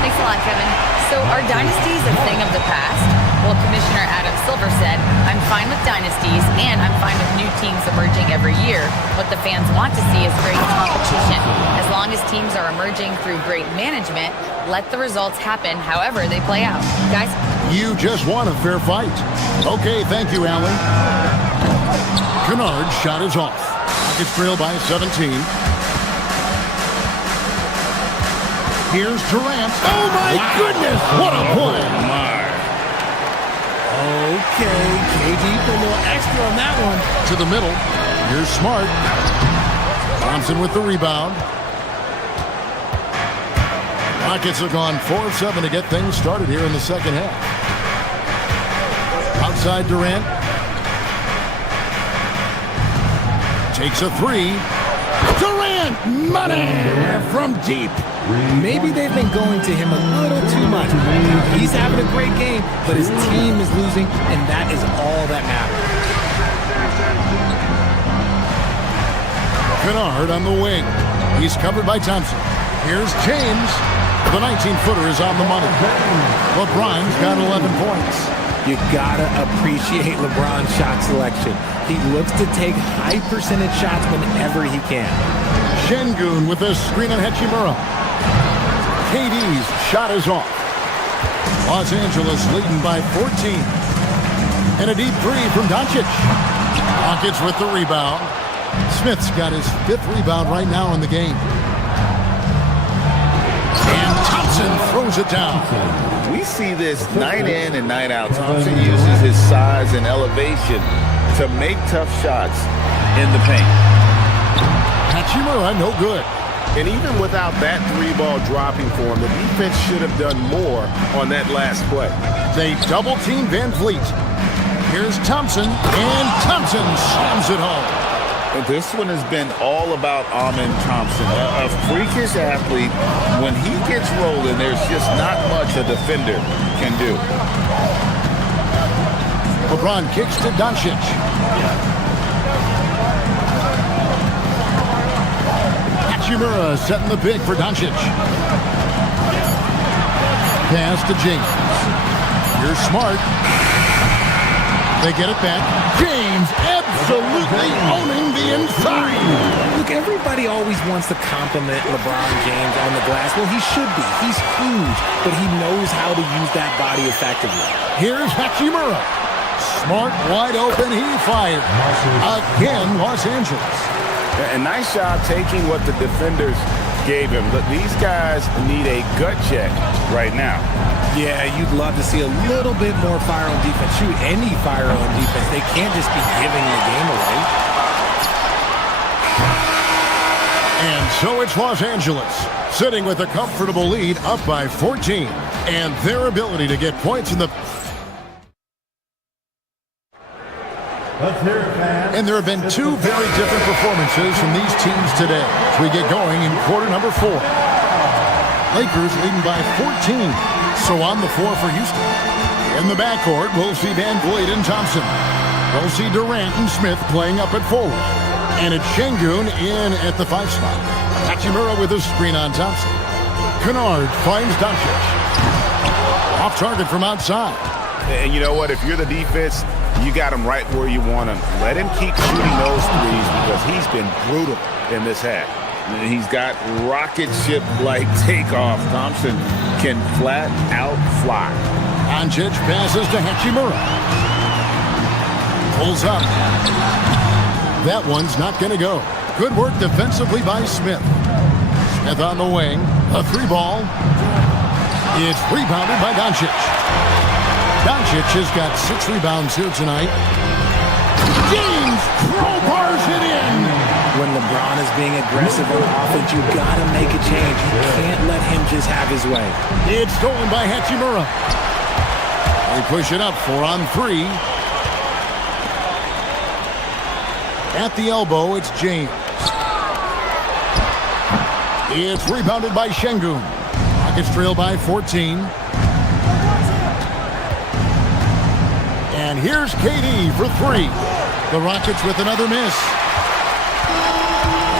Thanks a lot, Kevin. So are dynasties a thing of the past? Well, Commissioner Adam Silver said, I'm fine with dynasties and I'm fine with new teams emerging every year. What the fans want to see is great competition. As long as teams are emerging through great management, let the results happen however they play out. Guys? You just won a fair fight. Okay, thank you, Allie. Kennard's shot is off. Rockets trail by 17. Here's Durant. Oh, my goodness! What a play! Okay, KD put a little extra on that one. To the middle. Here's Smart. Thompson with the rebound. Rockets have gone 4 of 7 to get things started here in the second half. Outside Durant. Takes a 3. Durant! Money from deep. Maybe they've been going to him a little too much. He's having a great game, but his team is losing, and that is all that matters. Kennard on the wing. He's covered by Thompson. Here's James. The 19-footer is on the money. LeBron's got 11 points. You gotta appreciate LeBron's shot selection. He looks to take high percentage shots whenever he can. Şengün with a screen on Hachimura. KD's shot is off. Los Angeles leading by 14. And a deep 3 from Doncic. Rockets with the rebound. Smith's got his 5th rebound right now in the game. And Thompson throws it down. We see this night in and night out. Thompson uses his size and elevation to make tough shots in the paint. Hachimura, no good. And even without that 3-ball dropping for him, the defense should have done more on that last play. They double-team Van Vliet. Here's Thompson, and Thompson slams it home. And this one has been all about Amen Thompson, a freakish athlete. When he gets rolling, there's just not much a defender can do. LeBron kicks to Doncic. Hachimura setting the pick for Doncic. Pass to James. Here's Smart. They get it back. James absolutely owning the inside. Look, everybody always wants to compliment LeBron James on the glass. Well, he should be. He's huge, but he knows how to use that body effectively. Here's Hachimura. Smart wide open. He fired. Again, Los Angeles. A nice job taking what the defenders gave him. But these guys need a gut check right now. Yeah, you'd love to see a little bit more fire on defense. Shoot, any fire on defense. They can't just be giving the game away. And so it's Los Angeles, sitting with a comfortable lead up by 14. And their ability to get points in the... And there have been 2 very different performances from these teams today as we get going in quarter number 4. Lakers leading by 14. So on the floor for Houston. In the backcourt, we'll see Van Vliet and Thompson. We'll see Durant and Smith playing up at forward. And it's Şengün in at the 5 spot. Hachimura with a screen on Thompson. Kennard finds Doncic. Off target from outside. And you know what? If you're the defense, you got him right where you want him. Let him keep shooting those threes because he's been brutal in this half. He's got rocket ship-like takeoff. Thompson can flat out fly. Doncic passes to Hachimura. Pulls up. That one's not going to go. Good work defensively by Smith. Smith on the wing. A 3-ball. It's rebounded by Doncic. Doncic has got 6 rebounds here tonight. James crowbars it in. When LeBron is being aggressive on offense, you got to make a change. You can't let him just have his way. It's stolen by Hachimura. They push it up 4-on-3. At the elbow, it's James. It's rebounded by Şengün. Rockets trail by 14. And here's KD for 3. The Rockets with another miss.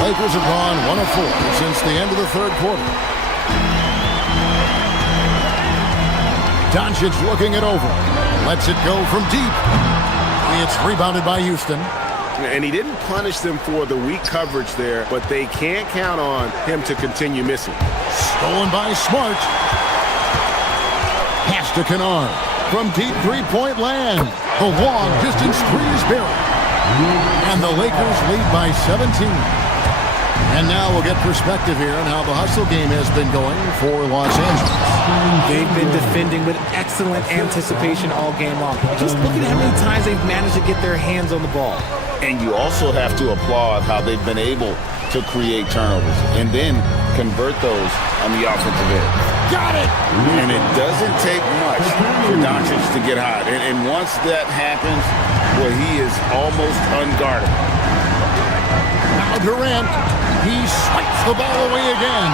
Lakers have gone 1 of 4 since the end of the third quarter. Doncic looking it over. Lets it go from deep. It's rebounded by Houston. And he didn't punish them for the weak coverage there, but they can't count on him to continue missing. Stolen by Smart. Pass to Kennard. From deep three-point land. The long distance three is buried. And the Lakers lead by 17. And now we'll get perspective here on how the hustle game has been going for Los Angeles. They've been defending with excellent anticipation all game long. Just look at how many times they've managed to get their hands on the ball. And you also have to applaud how they've been able to create turnovers and then convert those on the offensive end. Got it! And it doesn't take much for Doncic to get hot. And once that happens, well, he is almost unguardable. Now Durant, he swipes the ball away again.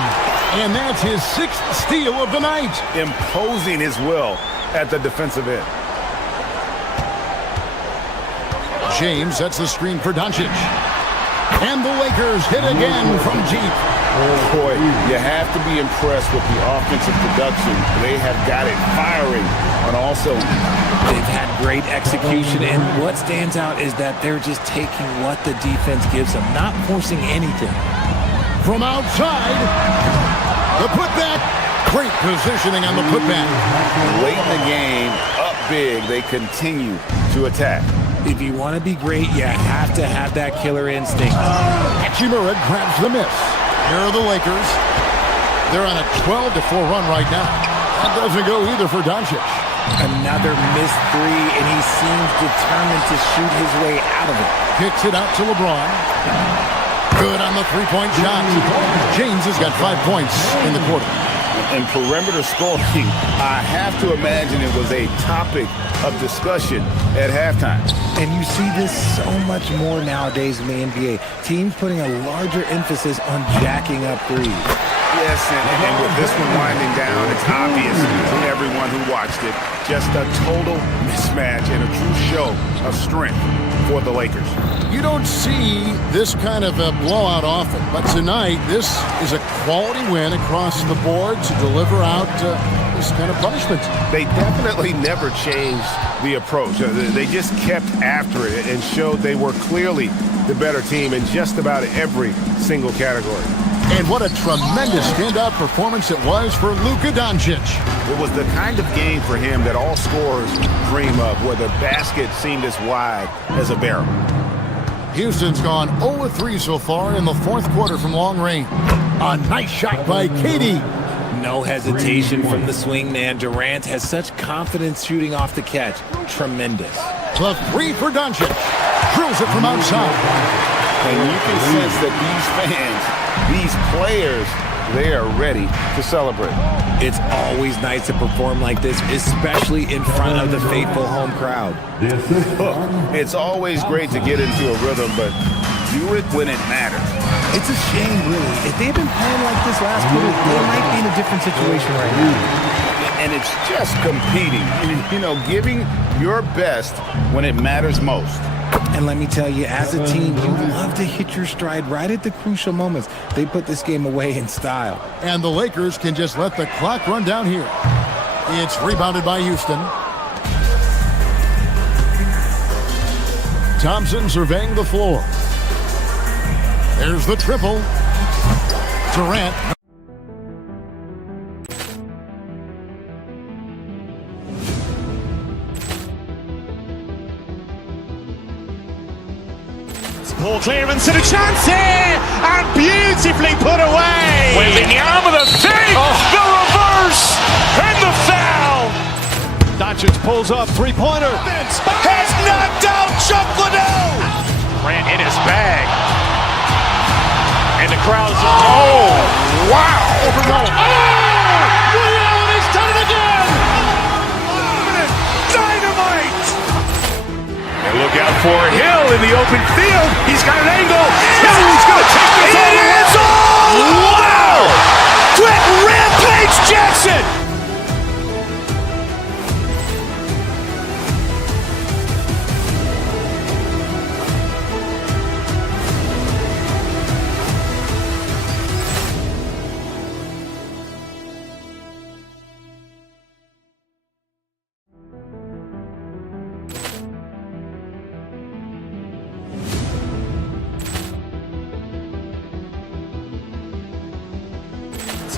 And that's his 6th steal of the night. Imposing his will at the defensive end. James sets the screen for Doncic. And the Lakers hit again from deep. Oh, boy, you have to be impressed with the offensive production. They have got it firing on all cylinders. They've had great execution, and what stands out is that they're just taking what the defense gives them, not forcing anything. From outside, the putback. Great positioning on the putback. Late in the game, up big, they continue to attack. If you want to be great, you have to have that killer instinct. Hachimura grabs the miss. Here are the Lakers. They're on a 12-4 run right now. That doesn't go either for Doncic. Another missed three, and he seems determined to shoot his way out of it. Kicks it out to LeBron. Good on the three-point shot. James has got 5 points in the quarter. And perimeter scoring, I have to imagine it was a topic of discussion at halftime. And you see this so much more nowadays in the NBA. Teams putting a larger emphasis on jacking up threes. Yes, and with this one winding down, it's obvious to everyone who watched it. Just a total mismatch and a true show of strength for the Lakers. You don't see this kind of a blowout often, but tonight this is a quality win across the board to deliver out this kind of punishment. They definitely never changed the approach. They just kept after it and showed they were clearly the better team in just about every single category. And what a tremendous standout performance it was for Luka Doncic. It was the kind of game for him that all scorers dream of, where the basket seemed as wide as a barrel. Houston's gone 0-3 so far in the fourth quarter from long range. A nice shot by KD. No hesitation from the swing man. Durant has such confidence shooting off the catch. Tremendous. The three for Doncic. Drills it from outside. And you can sense that these fans, these players, they are ready to celebrate. It's always nice to perform like this, especially in front of the faithful home crowd. Look, it's always great to get into a rhythm, but do it when it matters. It's a shame, really. If they'd been playing like this last year, they might be in a different situation right now. And it's just competing, you know, giving your best when it matters most. And let me tell you, as a team, you love to hit your stride right at the crucial moments. They put this game away in style. And the Lakers can just let the clock run down here. It's rebounded by Houston. Thompson surveying the floor. There's the triple. Durant. Ball clearance and a chance here, and beautifully put away. Wembanyama the save, the reverse, and the foul. Doncic pulls up, three-pointer. Has knocked out Chuck Liddell. Grant in his bag. And the crowd's He's done it again! Dynamite! And look out for Hill in the open field. He's got an angle. He's going to take this all the way. Wow! Quick Rampage Jackson!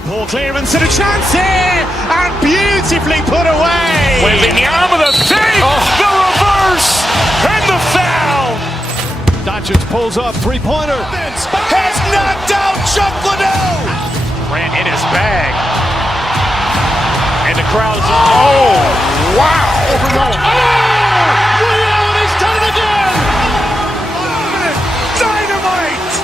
Ball clearance and a chance here, and beautifully put away. Wembanyama the save, the reverse, and the foul. Doncic pulls up, three-pointer. Has knocked out Chuck Liddell. Ran in his bag. And the crowd's He's done it again. Dynamite.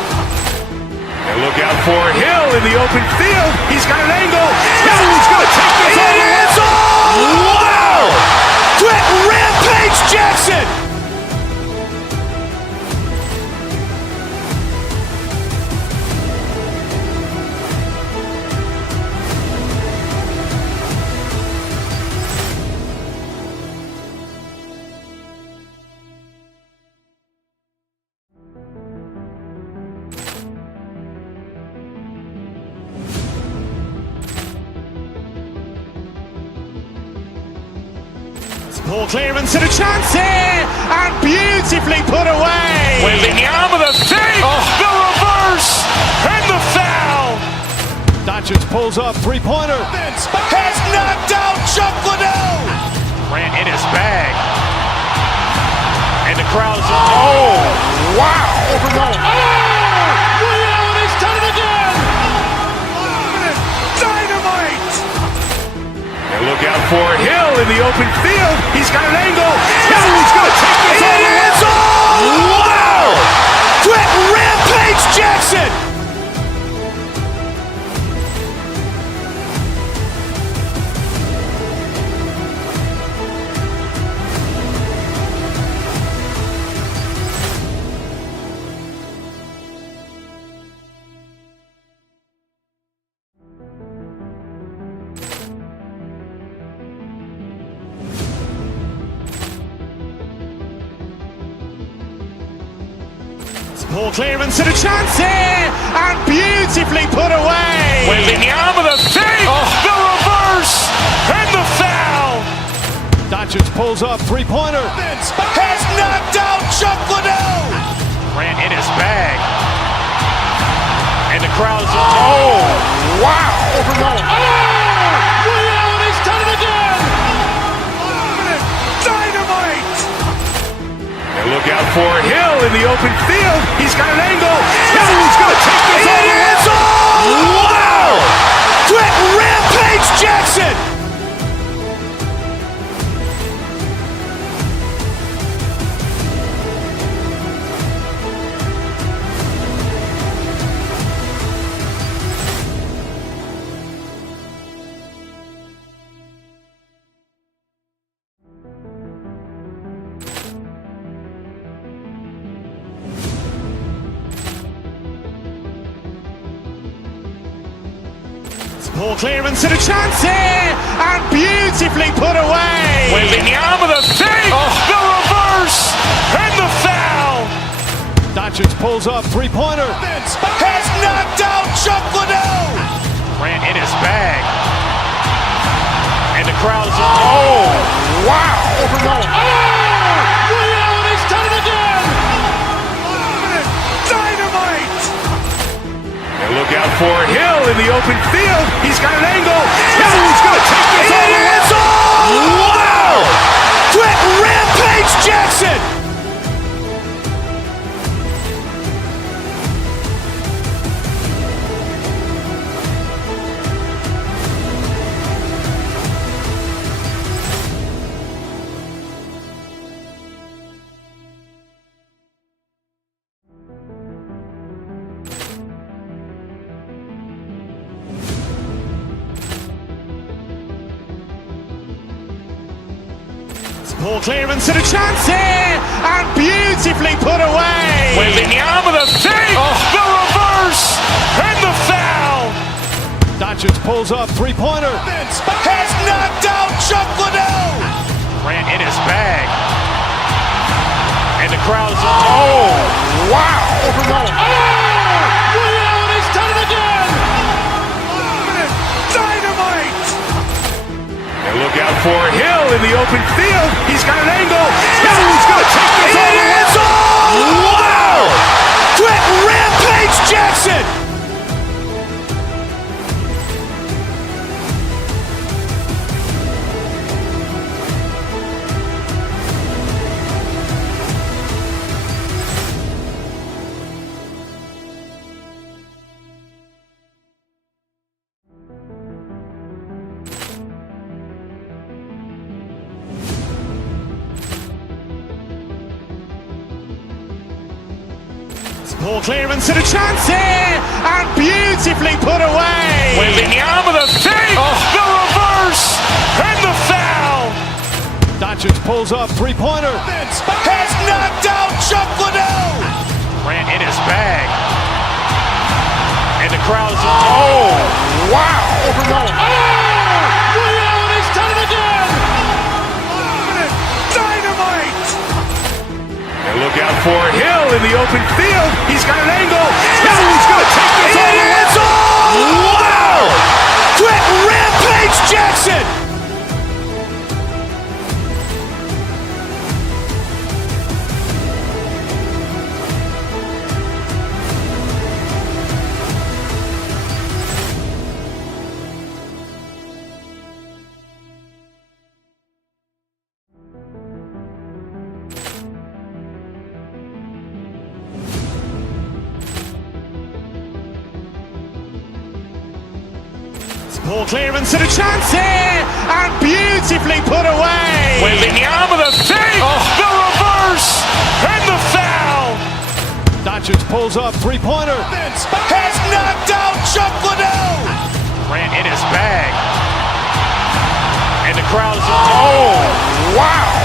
And look out for Hill in the open field. He's got an angle. He's going to take this all the way. Wow! Quick Rampage Jackson! Ball clearance and a chance here, and beautifully put away. Wembanyama the save, the reverse, and the foul. Doncic pulls up, three-pointer. Has knocked out Chuck Liddell. ran in his bag. And the crowd's He's done it again. Dynamite. And look out for Hill in the open field. He's got an angle. He's going to take this all the way. Wow! Quick Rampage Jackson. Ball clearance and a chance here, and beautifully put away. Wembanyama the save, the reverse, and the foul. Doncic pulls up, three-pointer. Has knocked out Chuck Liddell. ran in his bag. And the crowd's He's done it again. Dynamite. And look out for Hill in the open field. He's got an angle. He's going to take this all the way. Wow! Quick Rampage Jackson. Ball clearance and a chance here, and beautifully put away. Wembanyama the save, the reverse, and the foul. Doncic pulls up, three-pointer. Has knocked out Chuck Liddell. ran in his bag. And the crowd's He's done it again. Dynamite. And look out for Hill in the open field. He's got an angle. He's going to take this all the way. Wow! Quick Rampage Jackson. Ball clearance and a chance here, and beautifully put away. Wembanyama the save, the reverse, and the foul. Doncic pulls up, three-pointer. Has knocked out Chuck Liddell. Grant in his bag. And the crowd's wow. He's done it again. Dynamite. And look out for Hill in the open field. He's got an angle. Hill's going to take this all the way. Wow. Quick Rampage Jackson. Ball clearance and a chance here, and beautifully put away. Wembanyama the save, the reverse, and the foul. Doncic pulls up, three-pointer. Has knocked out Chuck Liddell. Grant in his bag. And the crowd's wow. He's done it again. Dynamite. And look out for Hill in the open field. He's got an angle. Hill's going to take this all the way. Wow. Quick Rampage Jackson. Ball clearance and a chance here, and beautifully put away. Wembanyama the save, the reverse, and the foul. Doncic pulls up, three-pointer. Has knocked out Chuck Liddell. Grant in his bag. And the crowd's wow.